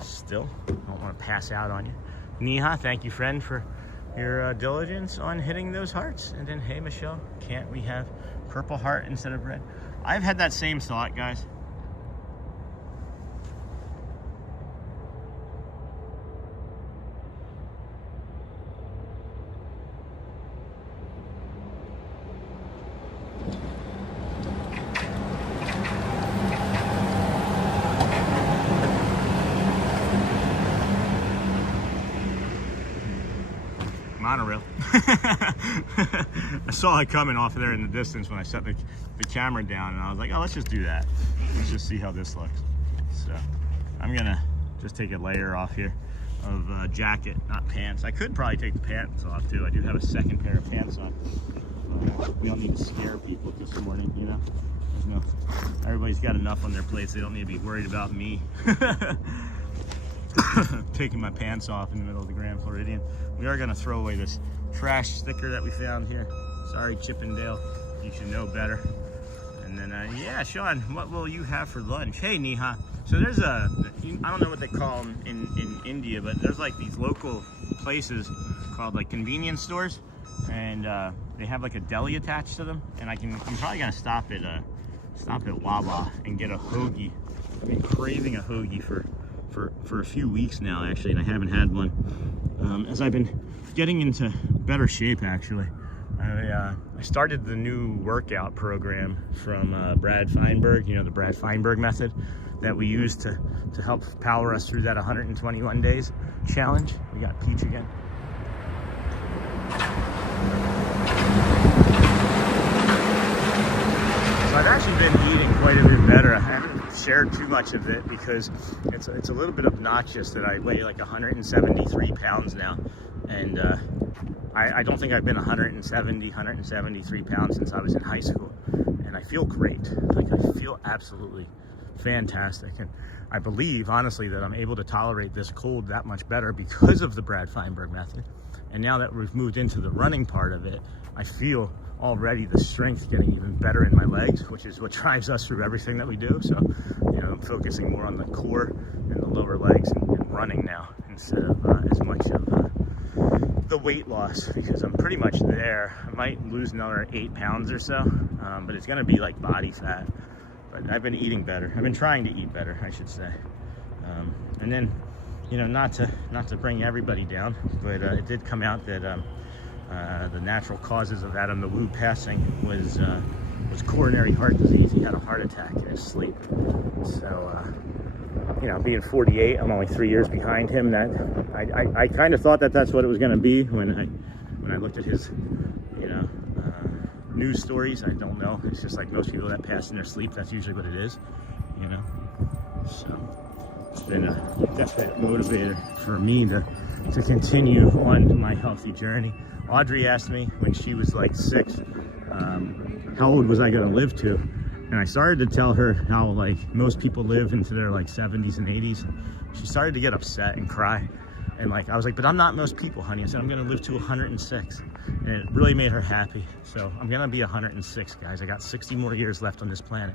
Still, I don't want to pass out on you. Niha, thank you, friend, for your diligence on hitting those hearts. And then, hey, Michelle, can't we have purple heart instead of red? I've had that same thought, guys. Monorail. I saw it coming off there in the distance when I set the camera down, and I was like, oh, let's just do that. Let's just see how this looks. So I'm gonna just take a layer off here of jacket, not pants. I could probably take the pants off too. I do have a second pair of pants on. We don't need to scare people this morning, you know? Everybody's got enough on their plates. They don't need to be worried about me taking my pants off in the middle of the Grand Floridian. We are gonna throw away this trash sticker that we found here. Sorry, Chippendale, you should know better. And then, yeah, Sean, what will you have for lunch? Hey, Niha. So there's I don't know what they call them in India, but there's like these local places called like convenience stores, and they have like a deli attached to them. And I'm probably gonna stop at Wawa and get a hoagie. I've been craving a hoagie for a few weeks now, actually, and I haven't had one. As I've been getting into better shape, actually, I started the new workout program from Brad Feinberg, you know, the Brad Feinberg method that we use to help power us through that 121 days challenge. We got Peach again. So I've actually been eating quite a bit better. I haven't shared too much of it because it's a little bit obnoxious that I weigh like 173 pounds now, and I don't think I've been 173 pounds since I was in high school, and I feel great. Like, I feel absolutely fantastic, and I believe honestly that I'm able to tolerate this cold that much better because of the Brad Feinberg method. And now that we've moved into the running part of it, I feel already the strength getting even better in my legs, which is what drives us through everything that we do. So, you know, I'm focusing more on the core and the lower legs and running now instead of as much of the weight loss, because I'm pretty much there. I might lose another 8 pounds or so, but it's gonna be like body fat. But I've been eating better. I've been trying to eat better, I should say. And then you know, not to bring everybody down, but it did come out that the natural causes of Adam the Woo passing was coronary heart disease. He had a heart attack in his sleep. So, you know, being 48, I'm only 3 years behind him. That I kind of thought that that's what it was going to be when I looked at his, you know, news stories. I don't know. It's just like most people that pass in their sleep. That's usually what it is, you know. So it's been a definite motivator for me to continue on my healthy journey. Audrey asked me when she was like 6, how old was I going to live to? And I started to tell her how like most people live into their like 70s and 80s. She started to get upset and cry. And like, I was like, but I'm not most people, honey. I said, I'm going to live to 106. And it really made her happy. So I'm going to be 106, guys. I got 60 more years left on this planet.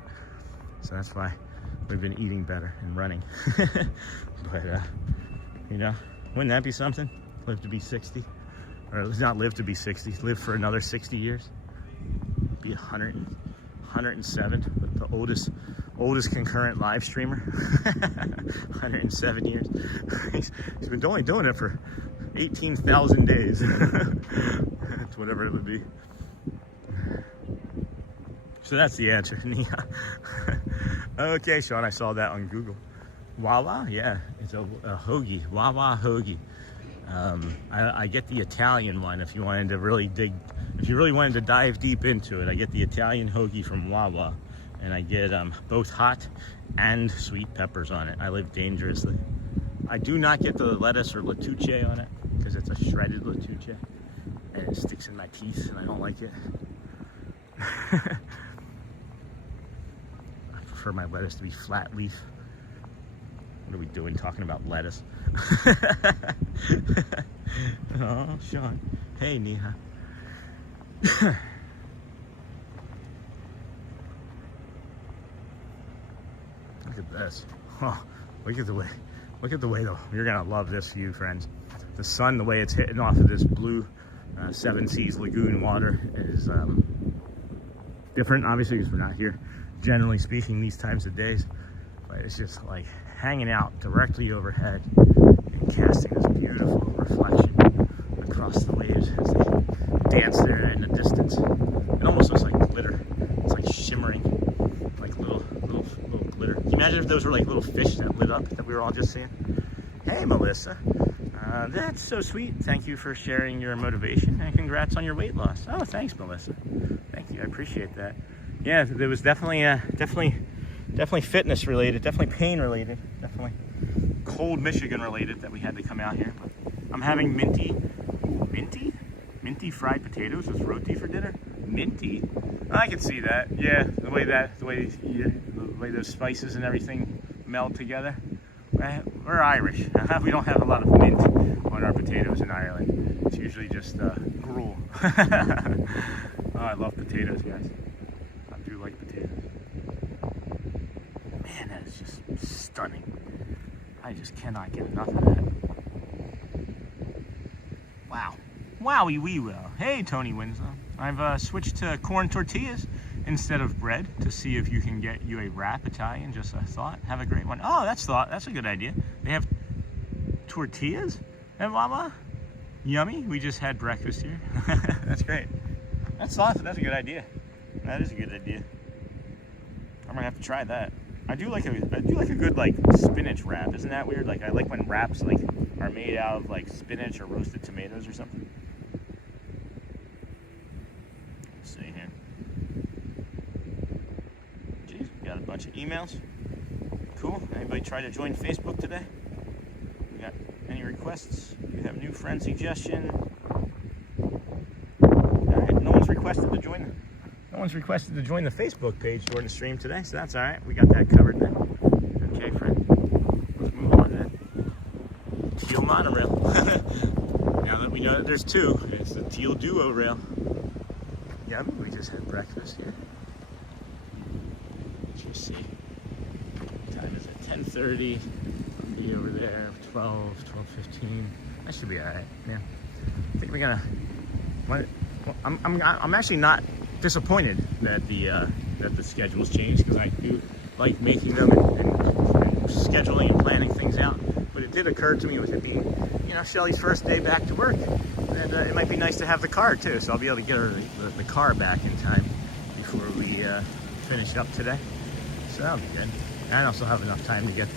So that's why we've been eating better and running. But, you know, wouldn't that be something? Live to be 60. Or not live to be 60, live for another 60 years. Be 107, the oldest concurrent live streamer. 107 years. He's been only doing it for 18,000 days. That's whatever it would be. So that's the answer, Nia. Okay, Sean, I saw that on Google. Wawa, yeah, it's a hoagie. Wawa hoagie. I get the Italian one if you wanted to really if you really wanted to dive deep into it. I get the Italian hoagie from Wawa, and I get both hot and sweet peppers on it. I live dangerously. I do not get the lettuce or lettuce on it because it's a shredded lettuce and it sticks in my teeth and I don't like it. I prefer my lettuce to be flat leaf. What are we doing talking about lettuce? Oh, Sean. Hey, Neha. Look at this. Oh, look at the way though. You're gonna love this view, friends. The sun, the way it's hitting off of this blue Seven Seas Lagoon water is different, obviously, because we're not here, generally speaking, these times of days. But it's just like hanging out directly overhead and casting this beautiful reflection across the waves as they dance there in the distance. It almost looks like glitter. It's like shimmering, like little glitter. Can you imagine if those were like little fish that lit up that we were all just seeing? Hey, Melissa. That's so sweet. Thank you for sharing your motivation and congrats on your weight loss. Oh, thanks, Melissa. Thank you. I appreciate that. Yeah, there was definitely fitness related, definitely pain related, definitely cold Michigan related that we had to come out here. But I'm having minty fried potatoes with roti for dinner. Minty? I can see that. Yeah, the way those spices and everything meld together. We're Irish. We don't have a lot of mint on our potatoes in Ireland. It's usually just gruel. Oh, I love potatoes, guys. I do like potatoes. Man, that is just stunning. I just cannot get enough of that. Wow. Wowie wee well. Hey, Tony Winslow. I've switched to corn tortillas instead of bread to see if you can get you a wrap Italian. Just a thought. Have a great one. Oh, that's a good idea. They have tortillas at Wawa. Yummy. We just had breakfast here. That's great. That's awesome. That's a good idea. That is a good idea. I'm gonna have to try that. I do like a good like spinach wrap. Isn't that weird? Like I like when wraps like are made out of like spinach or roasted tomatoes or something. Let's see here. Jeez, we got a bunch of emails. Cool. Anybody try to join Facebook today? We got any requests? You have new friend suggestion? Alright, no one's requested to join them. No one's requested to join the Facebook page during the stream today, so that's all right. We got that covered then. Okay, friend. Let's move on then. Teal monorail. Now that we know that there's two, it's the teal duo rail. Yeah, we just had breakfast here. Let's just see. What time is it? 10:30. I'll be over there. 12:15. That should be all right. Yeah. I think we're gonna. I'm actually not disappointed that the schedule's changed because I do like making them and scheduling and planning things out, but it it did occur to me with it being, you know, Shelly's first day back to work, and it might be nice to have the car too. So I'll be able to get her the car back in time before we finish up today. So that'll be good. And I also have enough time to get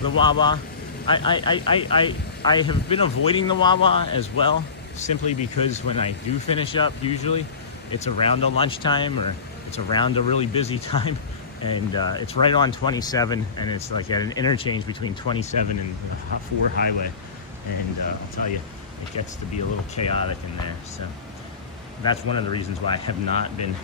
the Wawa. I have been avoiding the Wawa as well, simply because when I do finish up, usually it's around a lunchtime or it's around a really busy time, and it's right on 27, and it's like at an interchange between 27 and 4 highway, and I'll tell you, it gets to be a little chaotic in there. So that's one of the reasons why I have not been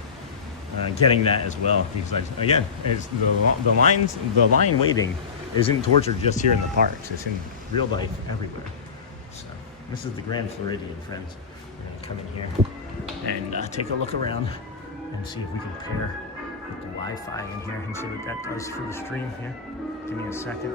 getting that as well, because again, it's the line waiting isn't torture just here in the parks, it's in real life everywhere. So this is the Grand Floridian, friends. We're gonna come in here and take a look around and see if we can pair with the Wi-Fi in here and see what that does for the stream here. Give me a second.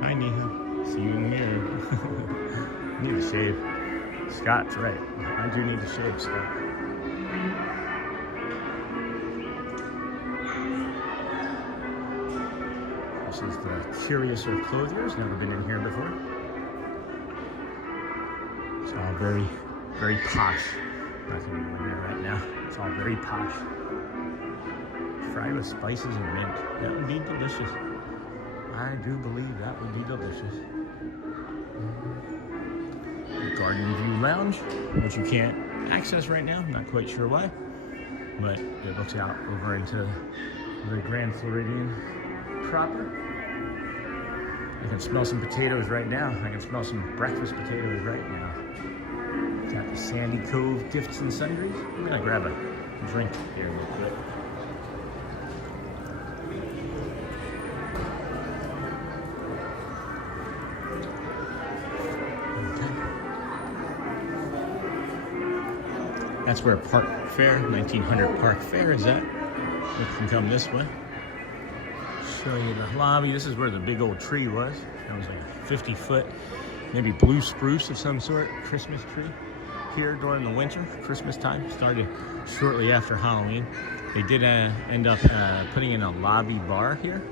Hi, Neha. See you in the mirror. Need a shave. Scott's right. I do need to shave, Scott. This is the Curiouser Clothiers. Never been in here before. It's all very, very posh. I'm not going to go in there right now. It's all very posh. Fried with spices and mint. That would be delicious. I do believe that would be delicious. The Garden View Lounge, which you can't access right now. I'm not quite sure why, but it looks out over into the Grand Floridian proper. I can smell some potatoes right now. I can smell some breakfast potatoes right now. Got the Sandy Cove Gifts and Sundries. I'm gonna grab a drink here real quick. That's where Park Fair, 1900 Park Fair is at. You can come this way. Show you the lobby. This is where the big old tree was. That was like a 50-foot, maybe blue spruce of some sort, Christmas tree. Here during the winter, Christmas time, started shortly after Halloween. They did end up putting in a lobby bar here.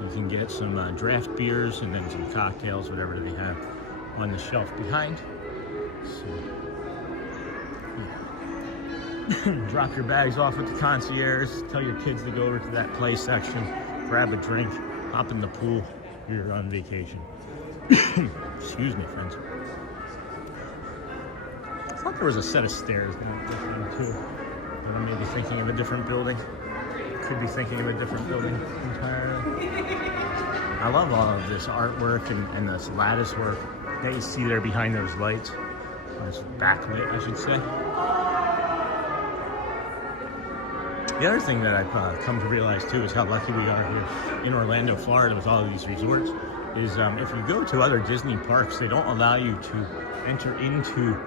You can get some draft beers and then some cocktails, whatever they have on the shelf behind. So, drop your bags off with the concierge, tell your kids to go over to that play section, grab a drink, hop in the pool. You're on vacation. Excuse me, friends. I thought there was a set of stairs down there too, but I may be thinking of a different building. Could be thinking of a different building entirely. I love all of this artwork and this lattice work that you see there behind those lights. This backlit, I should say. The other thing that I've come to realize too is how lucky we are here in Orlando, Florida with all of these resorts, is if you go to other Disney parks, they don't allow you to enter into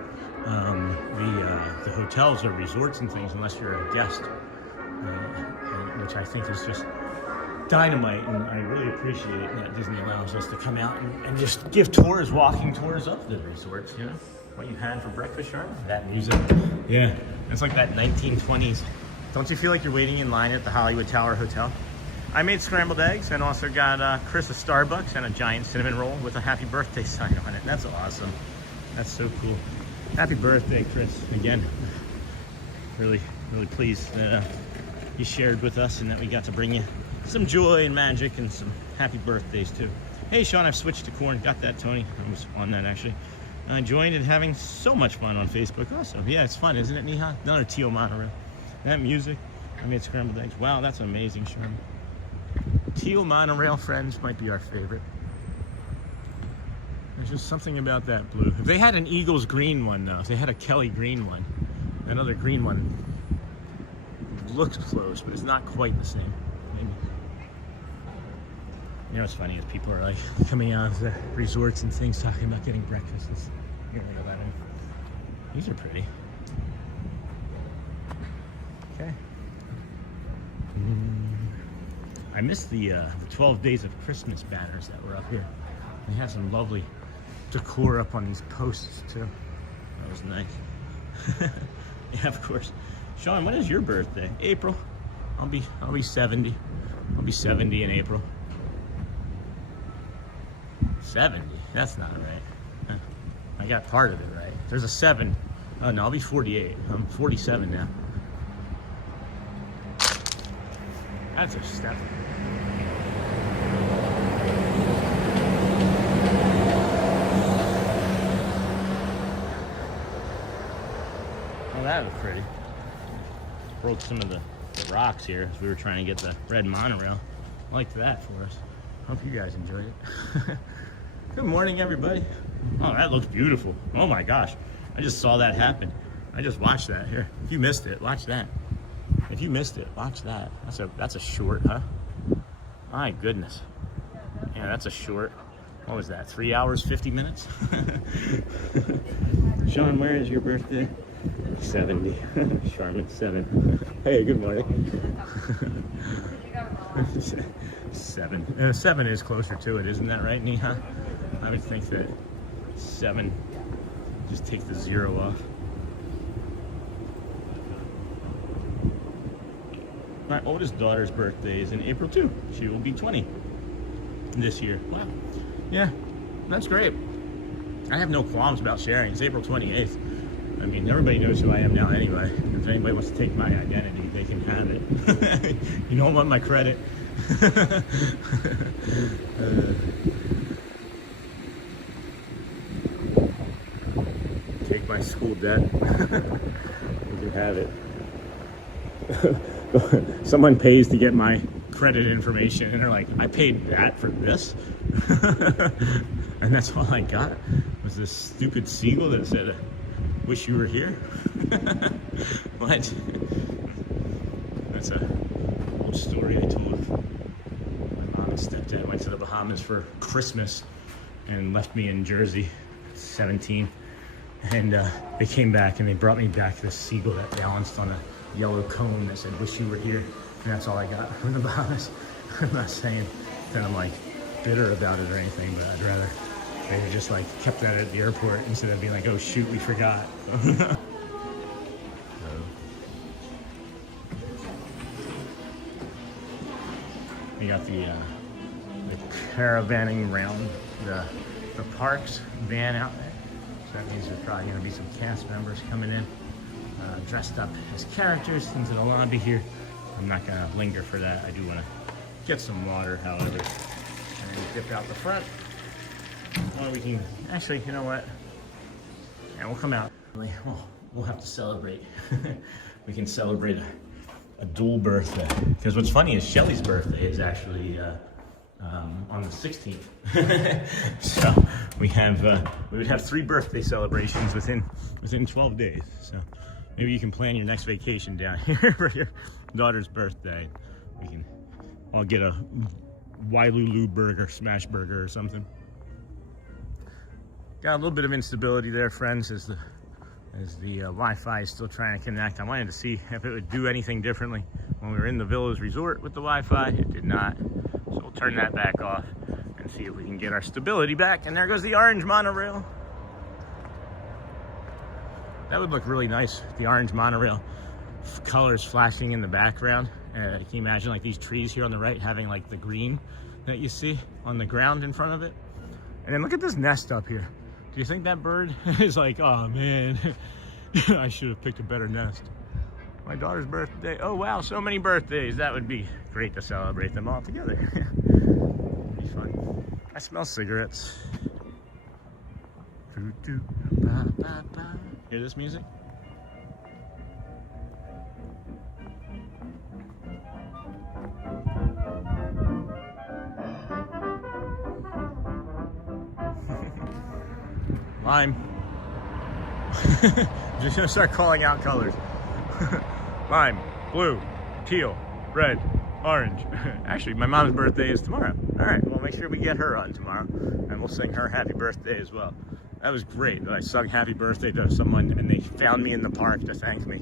the hotels or resorts and things unless you're a guest, which I think is just dynamite, and I really appreciate that Disney allows us to come out and just give tours, walking tours of the resorts, you know? What you had for breakfast, Sharon? That music. Yeah, it's like that 1920s. Don't you feel like you're waiting in line at the Hollywood Tower Hotel? I made scrambled eggs and also got Chris a Starbucks and a giant cinnamon roll with a happy birthday sign on it. That's awesome. That's so cool. Happy birthday, Chris. Again, really, really pleased that you shared with us and that we got to bring you some joy and magic and some happy birthdays too. Hey, Sean, I've switched to corn. Got that, Tony. I was on that actually. I joined and having so much fun on Facebook also. Yeah, it's fun, isn't it, Neha? Another Teal Monorail. That music, I made scrambled eggs. Wow, that's amazing, Sherman. Teal Monorail, friends, might be our favorite. There's just something about that blue. If they had an Eagles green one, though, if they had a Kelly green one, that other green one looks close, but it's not quite the same. Maybe. You know what's funny is people are like coming out of the resorts and things talking about getting breakfasts. Here, look at that. These are pretty. Okay. I missed the 12 Days of Christmas banners that were up here. They have some lovely decor up on these posts too. That was nice. Yeah, of course. Sean, when is your birthday? April. I'll be 70. I'll be 70 in April. 70? That's not right. I got part of it right. There's a 7. Oh no, I'll be 48. I'm 47 now. That's a step. Oh, that was pretty. Broke some of the rocks here as we were trying to get the red monorail. I liked that for us. Hope you guys enjoyed it. Good morning, everybody. Oh, that looks beautiful. Oh my gosh. I just saw that happen. I just watched that here. If you missed it, watch that. If you missed it, watch that. That's a short, huh? My goodness. Yeah, that's a short. What was that? 3 hours, 50 minutes? Sean, where is your birthday? 70. Charmin 7. Hey, good morning. 7. 7 is closer to it, isn't that right, Neha? I would think that 7, just take the 0 off. My oldest daughter's birthday is in April too. She will be 20 this year. Wow. Yeah, that's great. I have no qualms about sharing. It's April 28th. I mean, everybody knows who I am now anyway. If anybody wants to take my identity, they can have it. You don't want my credit. Take my school debt. You can have it. Someone pays to get my credit information and they're like, I paid that for this? And that's all I got was this stupid seagull that said, wish you were here. What? That's a old story I told. My mom and stepdad went to the Bahamas for Christmas and left me in Jersey at 17. And they came back and they brought me back this seagull that balanced on a yellow cone that said, wish you were here. And that's all I got from the Bahamas. I'm not saying that I'm like bitter about it or anything, but I'd rather they just like kept that at the airport instead of being like, oh shoot, we forgot. We got the caravanning around the parks van out there. So that means there's probably going to be some cast members coming in dressed up as characters into the lobby here. I'm not going to linger for that. I do want to get some water, however, and dip out the front. Or we can, actually, you know what? Yeah, we'll come out. We'll have to celebrate. We can celebrate a dual birthday. Because what's funny is Shelly's birthday is actually on the 16th. So we would have 3 birthday celebrations within 12 days. So maybe you can plan your next vacation down here for your daughter's birthday. We can all get a Wailulu burger, smash burger or something. Got a little bit of instability there, friends, as the Wi-Fi is still trying to connect. I wanted to see if it would do anything differently when we were in the Villas Resort with the Wi-Fi. It did not. So we'll turn that back off and see if we can get our stability back. And there goes the orange monorail. That would look really nice, the orange monorail colors flashing in the background. Can you imagine like these trees here on the right having like the green that you see on the ground in front of it? And then look at this nest up here. Do you think that bird is like, oh man, I should have picked a better nest? My daughter's birthday. Oh wow, so many birthdays. That would be great to celebrate them all together. Be fun. I smell cigarettes. Hear this music? Lime. Just gonna start calling out colors. Lime, blue, teal, red, orange. Actually, my mom's birthday is tomorrow. All right, well, make sure we get her on tomorrow, and we'll sing her happy birthday as well. That was great that I sung happy birthday to someone, and they found me in the park to thank me.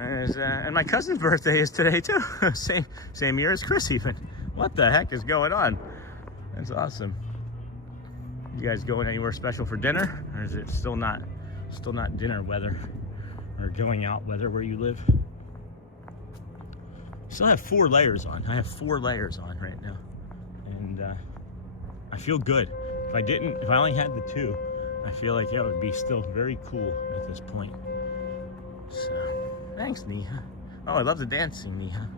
And my cousin's birthday is today too. same year as Chris even. What the heck is going on? That's awesome. You guys going anywhere special for dinner? Or is it still not dinner weather or going out weather where you live? Still have 4 layers on. I have 4 layers on right now. And I feel good. If I only had the 2, I feel like it would be still very cool at this point. So, thanks, Neha. Oh, I love the dancing, Neha.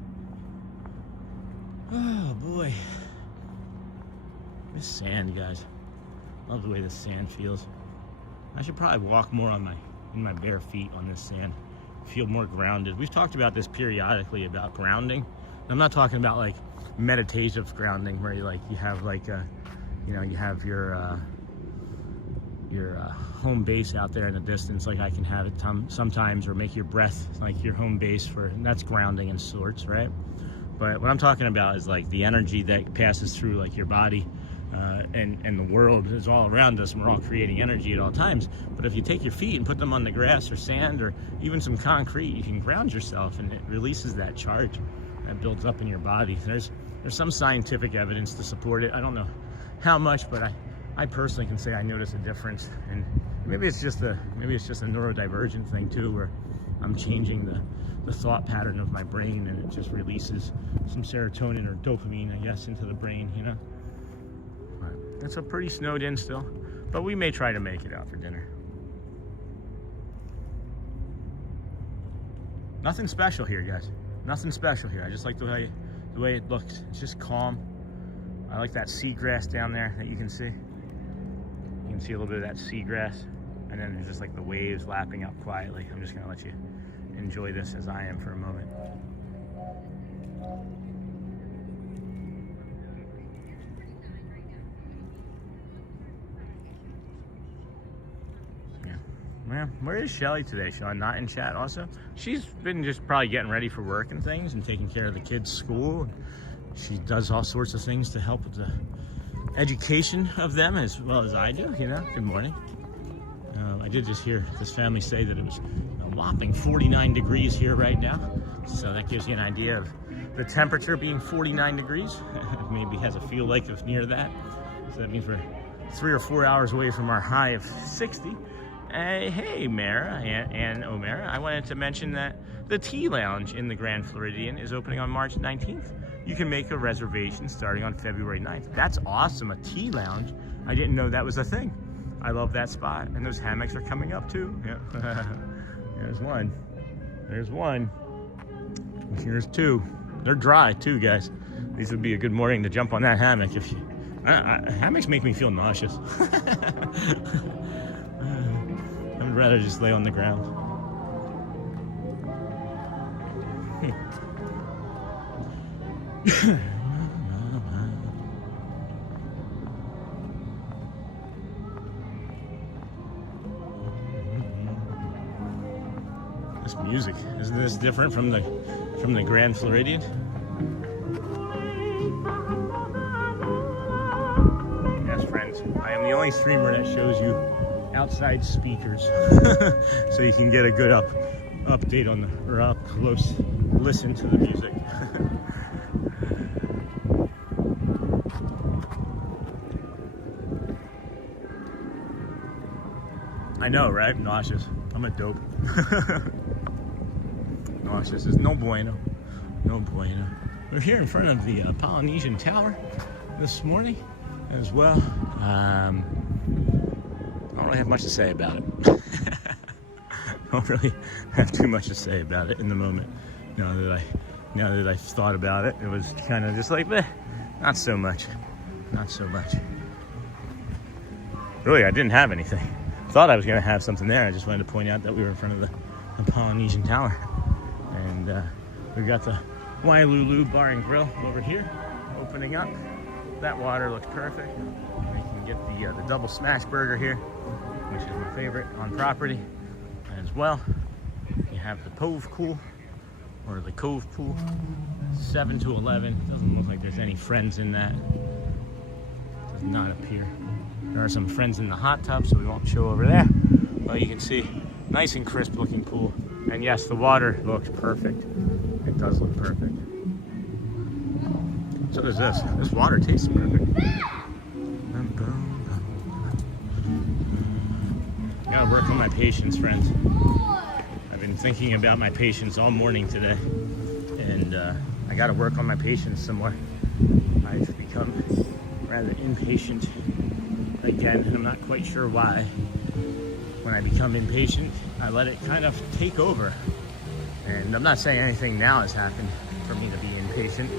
Oh, boy. This sand, guys. Love the way this sand feels. I should probably walk more in my bare feet on this sand. Feel more grounded. We've talked about this periodically about grounding. I'm not talking about like meditative grounding where you have like you have your home base out there in the distance, like I can have it sometimes, or make your breath like your home base and that's grounding in sorts, right? But what I'm talking about is like the energy that passes through like your body. And the world is all around us, and we're all creating energy at all times. But if you take your feet and put them on the grass or sand or even some concrete, you can ground yourself, and it releases that charge that builds up in your body. There's some scientific evidence to support it. I don't know how much, but I personally can say I notice a difference. And maybe it's just a neurodivergent thing too, where I'm changing the thought pattern of my brain, and it just releases some serotonin or dopamine, I guess, into the brain, you know. It's a pretty snowed in still, but we may try to make it out for dinner. Nothing special here, guys. Nothing special here. I just like the way it looks. It's just calm. I like that seagrass down there that you can see. You can see a little bit of that seagrass, and then there's just like the waves lapping up quietly. I'm just gonna let you enjoy this as I am for a moment. Yeah, where is Shelly today, Sean? Not in chat also? She's been just probably getting ready for work and things and taking care of the kids' school. She does all sorts of things to help with the education of them as well as I do, you know. Good morning. I did just hear this family say that it was a whopping 49 degrees here right now. So that gives you an idea of the temperature being 49 degrees. Maybe has a feel like it's near that. So that means we're 3 or 4 hours away from our high of 60. Hey, Mara and O'Mara, I wanted to mention that the Tea Lounge in the Grand Floridian is opening on March 19th. You can make a reservation starting on February 9th. That's awesome, a tea lounge. I didn't know that was a thing. I love that spot, and those hammocks are coming up too. Yeah. There's one. There's one. Here's 2. They're dry too, guys. These would be a good morning to jump on that hammock if you... hammocks make me feel nauseous. I'd rather just lay on the ground. This music, isn't this different from the Grand Floridian? Yes, friends, I am the only streamer that shows you outside speakers so you can get a good update on up close listen to the music. I know, right? Nauseous. I'm a dope. Nauseous is no bueno. No bueno. We're here in front of the Polynesian Tower this morning as well. I don't really have much to say about it. I don't really have too much to say about it in the moment. Now that I've thought about it, it was kind of just like, not so much. Not so much. Really, I didn't have anything. Thought I was going to have something there. I just wanted to point out that we were in front of the Polynesian Tower. And we've got the Wailulu Bar and Grill over here, opening up. That water looks perfect. You can get the double smash burger here, which is my favorite on property as well. You have the Cove Pool, or the Cove Pool, 7 to 11. Doesn't look like there's any friends in that. Does not appear. There are some friends in the hot tub, so we won't show over there. But you can see, nice and crisp looking pool. And yes, the water looks perfect. It does look perfect. So does this. This water tastes perfect. Gotta work on my patience, friends. I've been thinking about my patience all morning today. And I gotta work on my patience some more. I've become rather impatient again, and I'm not quite sure why. When I become impatient, I let it kind of take over. And I'm not saying anything now has happened for me to be impatient,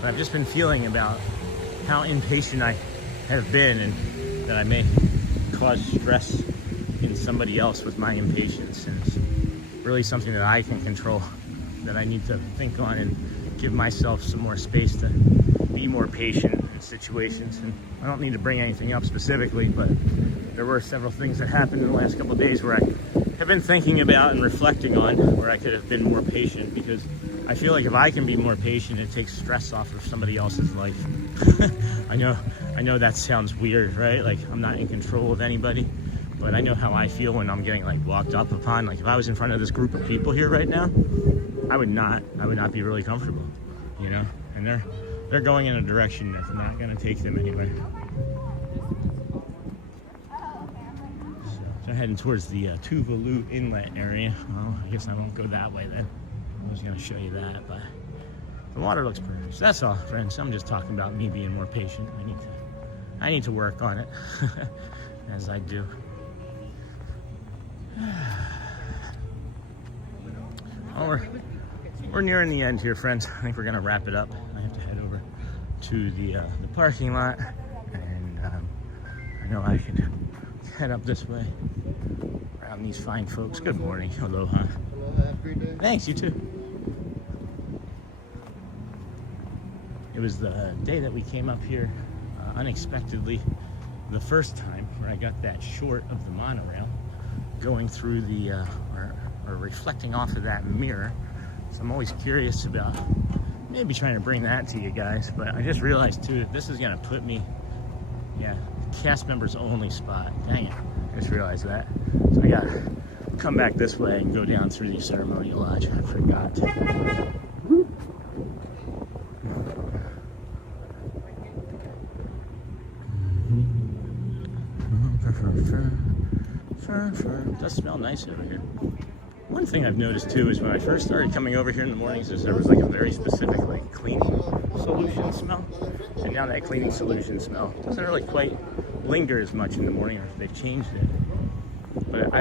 but I've just been feeling about how impatient I have been, and that I may cause stress in somebody else with my impatience. And it's really something that I can control, that I need to think on and give myself some more space to be more patient in situations. And I don't need to bring anything up specifically, but there were several things that happened in the last couple of days where I have been thinking about and reflecting on where I could have been more patient, because I feel like if I can be more patient, it takes stress off of somebody else's life. I know that sounds weird, right? Like I'm not in control of anybody, but I know how I feel when I'm getting like walked up upon. Like if I was in front of this group of people here right now, I would not be really comfortable, you know? And they're going in a direction that's not gonna take them anywhere. So I'm heading towards the Tuvalu Inlet area. Well, I guess I won't go that way then. I was gonna show you that, but the water looks pretty. So that's all, friends. I'm just talking about me being more patient. I need to work on it, as I do. Oh, we're nearing the end here, friends. I think we're gonna wrap it up. I have to head over to the parking lot, and I know I can head up this way around these fine folks. Good morning. Aloha. Have a great day. Thanks, you too. It was the day that we came up here unexpectedly the first time, where I got that short of the monorail going through the or reflecting off of that mirror. So I'm always curious about maybe trying to bring that to you guys, but I just realized too that this is gonna put me, cast members only spot. Dang it, I just realized that. So I gotta come back this way and go down through the ceremonial lodge. I forgot. It does smell nice over here. One thing I've noticed too is when I first started coming over here in the mornings is there was like a very specific like cleaning solution smell, and now that cleaning solution smell doesn't really quite linger as much in the morning, or if they've changed it. But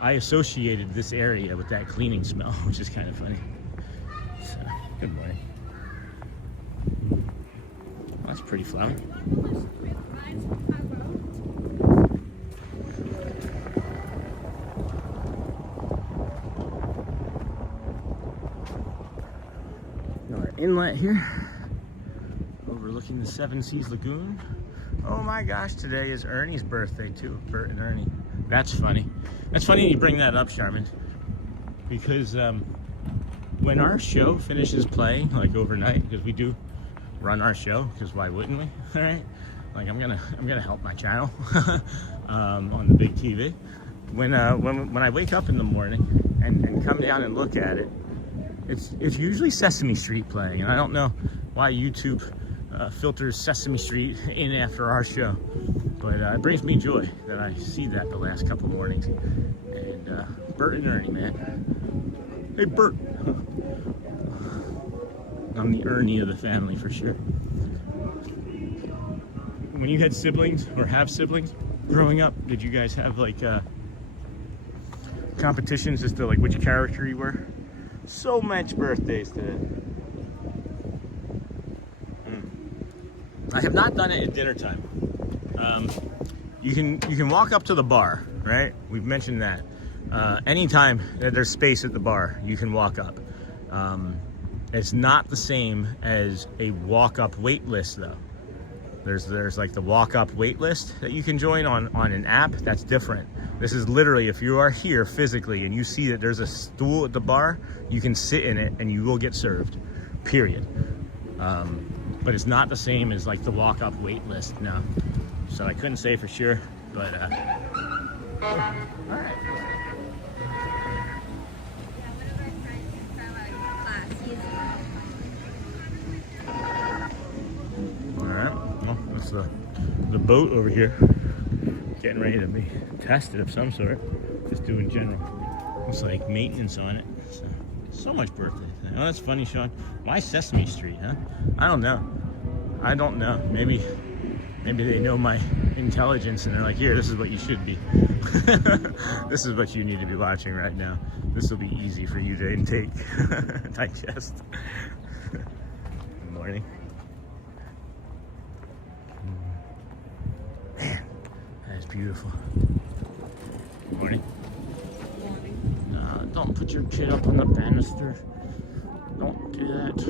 I associated this area with that cleaning smell, which is kind of funny. So, good morning. That's pretty flower. Our inlet here, overlooking the Seven Seas Lagoon. Oh my gosh, today is Ernie's birthday too, Bert and Ernie. That's funny. That's funny you bring that up, Charmin, because when our show finishes playing, like overnight, because we do run our show, because why wouldn't we? All right, like I'm gonna help my channel on the big TV. When I wake up in the morning and come down and look at it, it's usually Sesame Street playing, and I don't know why YouTube filters Sesame Street in after our show, but it brings me joy that I see that the last couple mornings. And Bert and Ernie, man. Hey, Bert. I'm the Ernie of the family for sure. When you had siblings or have siblings growing up, did you guys have like competitions as to like which character you were? So much birthdays today. I have not done it at dinner time. You can walk up to the bar, right? We've mentioned that. Anytime that there's space at the bar, you can walk up. It's not the same as a walk-up wait list though. There's like the walk-up wait list that you can join on an app. That's different. This is literally, if you are here physically and you see that there's a stool at the bar, you can sit in it and you will get served, period. But it's not the same as like the walk-up wait list, no. So I couldn't say for sure, but Alright. Alright, well, that's the boat over here. Getting ready to be tested of some sort. Just doing general. Looks like maintenance on it. So much birthday thing. Oh, that's funny, Sean. Why Sesame Street, huh? I don't know. I don't know. Maybe they know my intelligence and they're like, here, this is what you should be. This is what you need to be watching right now. This will be easy for you to intake, digest. Good morning. Man, that is beautiful. Good morning. Don't put your kid up on the banister. Don't do that.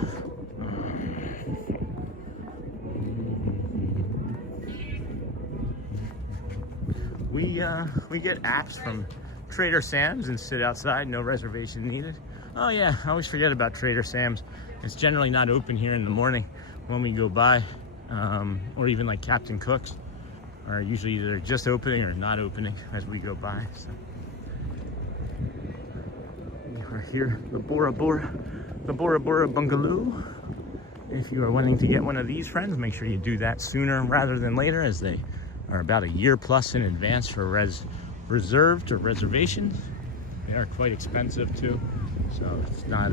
We get apps from Trader Sam's and sit outside, no reservation needed. Oh yeah, I always forget about Trader Sam's. It's generally not open here in the morning when we go by, or even like Captain Cook's are usually either just opening or not opening as we go by. So. We're here, the Bora Bora bungalow. If you are wanting to get one of these, friends, make sure you do that sooner rather than later, as they are about a year plus in advance for reserved or reservations. They are quite expensive too, so it's not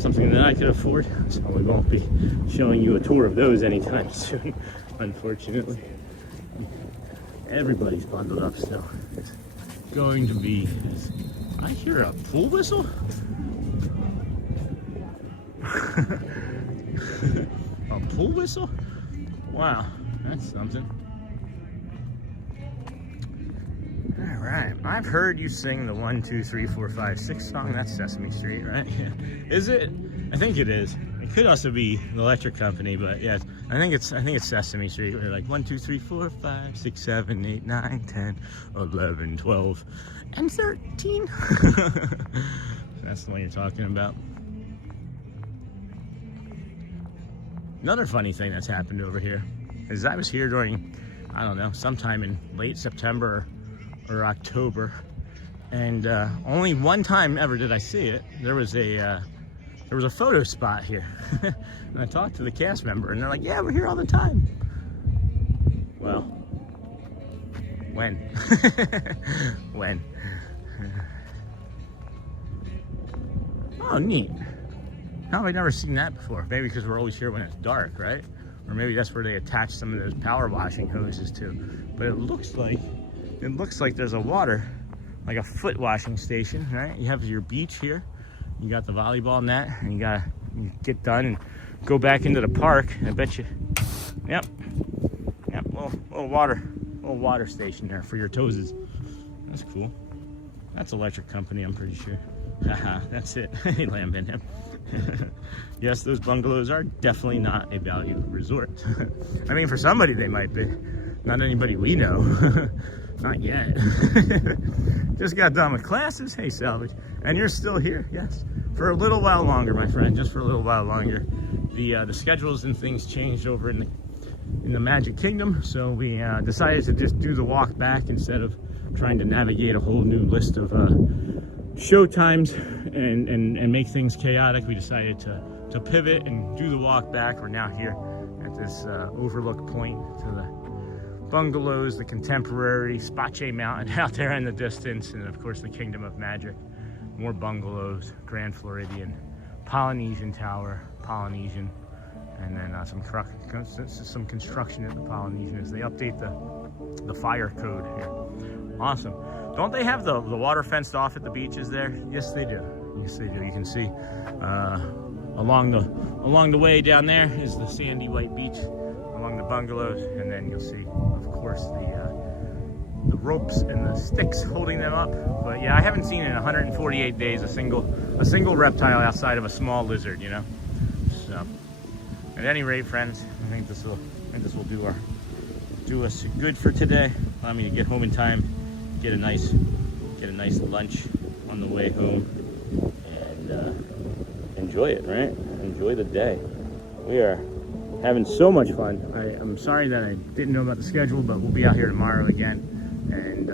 something that I could afford. So we won't be showing you a tour of those anytime soon, unfortunately. Everybody's bundled up still. It's going to be. I hear a pool whistle. A pool whistle? Wow, that's something. All right, I've heard you sing the 1, 2, 3, 4, 5, 6 song. That's Sesame Street, right? Yeah. Is it? I think it is. It could also be the Electric Company, but yeah, I think it's Sesame Street. We're like 1, 2, 3, 4, 5, 6, 7, 8, 9, 10, 11, 12, and 13. That's the one you're talking about. Another funny thing that's happened over here is I was here during, I don't know, sometime in late September or October, and only one time ever did I see it. There was a photo spot here. And I talked to the cast member and they're like, yeah, we're here all the time. Well, when? When? Oh, neat. How have I never seen that before? Maybe because we're always here when it's dark, right? Or maybe that's where they attach some of those power washing hoses to. But it looks like there's a water, like a foot washing station, right? You have your beach here. You got the volleyball net, and you get done and go back into the park. I bet you, yep, little water station there for your toes. That's cool. That's Electric Company, I'm pretty sure. Haha, that's it. Hey, lambing him. Yes, those bungalows are definitely not a value resort. I mean, for somebody they might be. Not anybody we know. Not yet. Just got done with classes. Hey, Salvage. And you're still here? Yes. For a little while longer, my friend. Just for a little while longer. The schedules and things changed over in the Magic Kingdom, so we decided to just do the walk back instead of trying to navigate a whole new list of show times and make things chaotic. We decided to pivot and do the walk back. We're now here at this overlook point to the bungalows, the Contemporary, Spache Mountain out there in the distance, and of course the Kingdom of Magic. More bungalows, Grand Floridian, Polynesian Tower, Polynesian, and then some construction at the Polynesian as they update the fire code here. Awesome. Don't they have the water fenced off at the beaches there? Yes, they do. Yes, they do. You can see along the way down there is the sandy white beach along the bungalows, and then you'll see, of course, the ropes and the sticks holding them up. But yeah, I haven't seen in 148 days a single reptile outside of a small lizard, you know. So, at any rate, friends, I think this will do us good for today. Allow me to get home in time, get a nice lunch on the way home, and enjoy it, right? Enjoy the day. We are having so much fun. I'm sorry that I didn't know about the schedule, but we'll be out here tomorrow again, and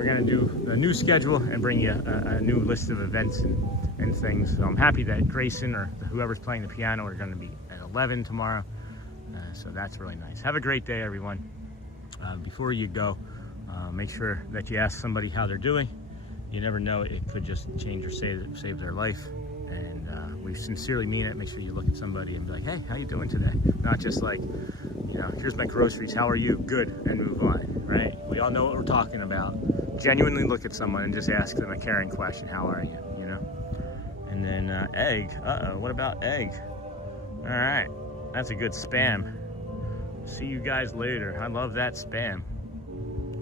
we're gonna do a new schedule and bring you a new list of events and things. So I'm happy that Grayson or whoever's playing the piano are gonna be at 11 tomorrow. So that's really nice. Have a great day, everyone. Before you go, make sure that you ask somebody how they're doing. You never know, it could just change or save their life. And we sincerely mean it. Make sure you look at somebody and be like, hey, how you doing today? Not just like, you know, here's my groceries, how are you? Good, and move on, right? We all know what we're talking about. Genuinely look at someone and just ask them a caring question, how are you, you know? And then egg, what about egg? All right, that's a good spam. See you guys later. I love that spam.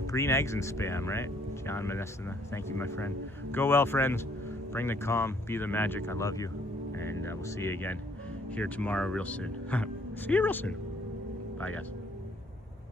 Green eggs and spam, right? John Medestina, thank you, my friend. Go well, friends. Bring the calm, be the magic. I love you. And we'll see you again here tomorrow real soon. See you real soon. Bye, guys.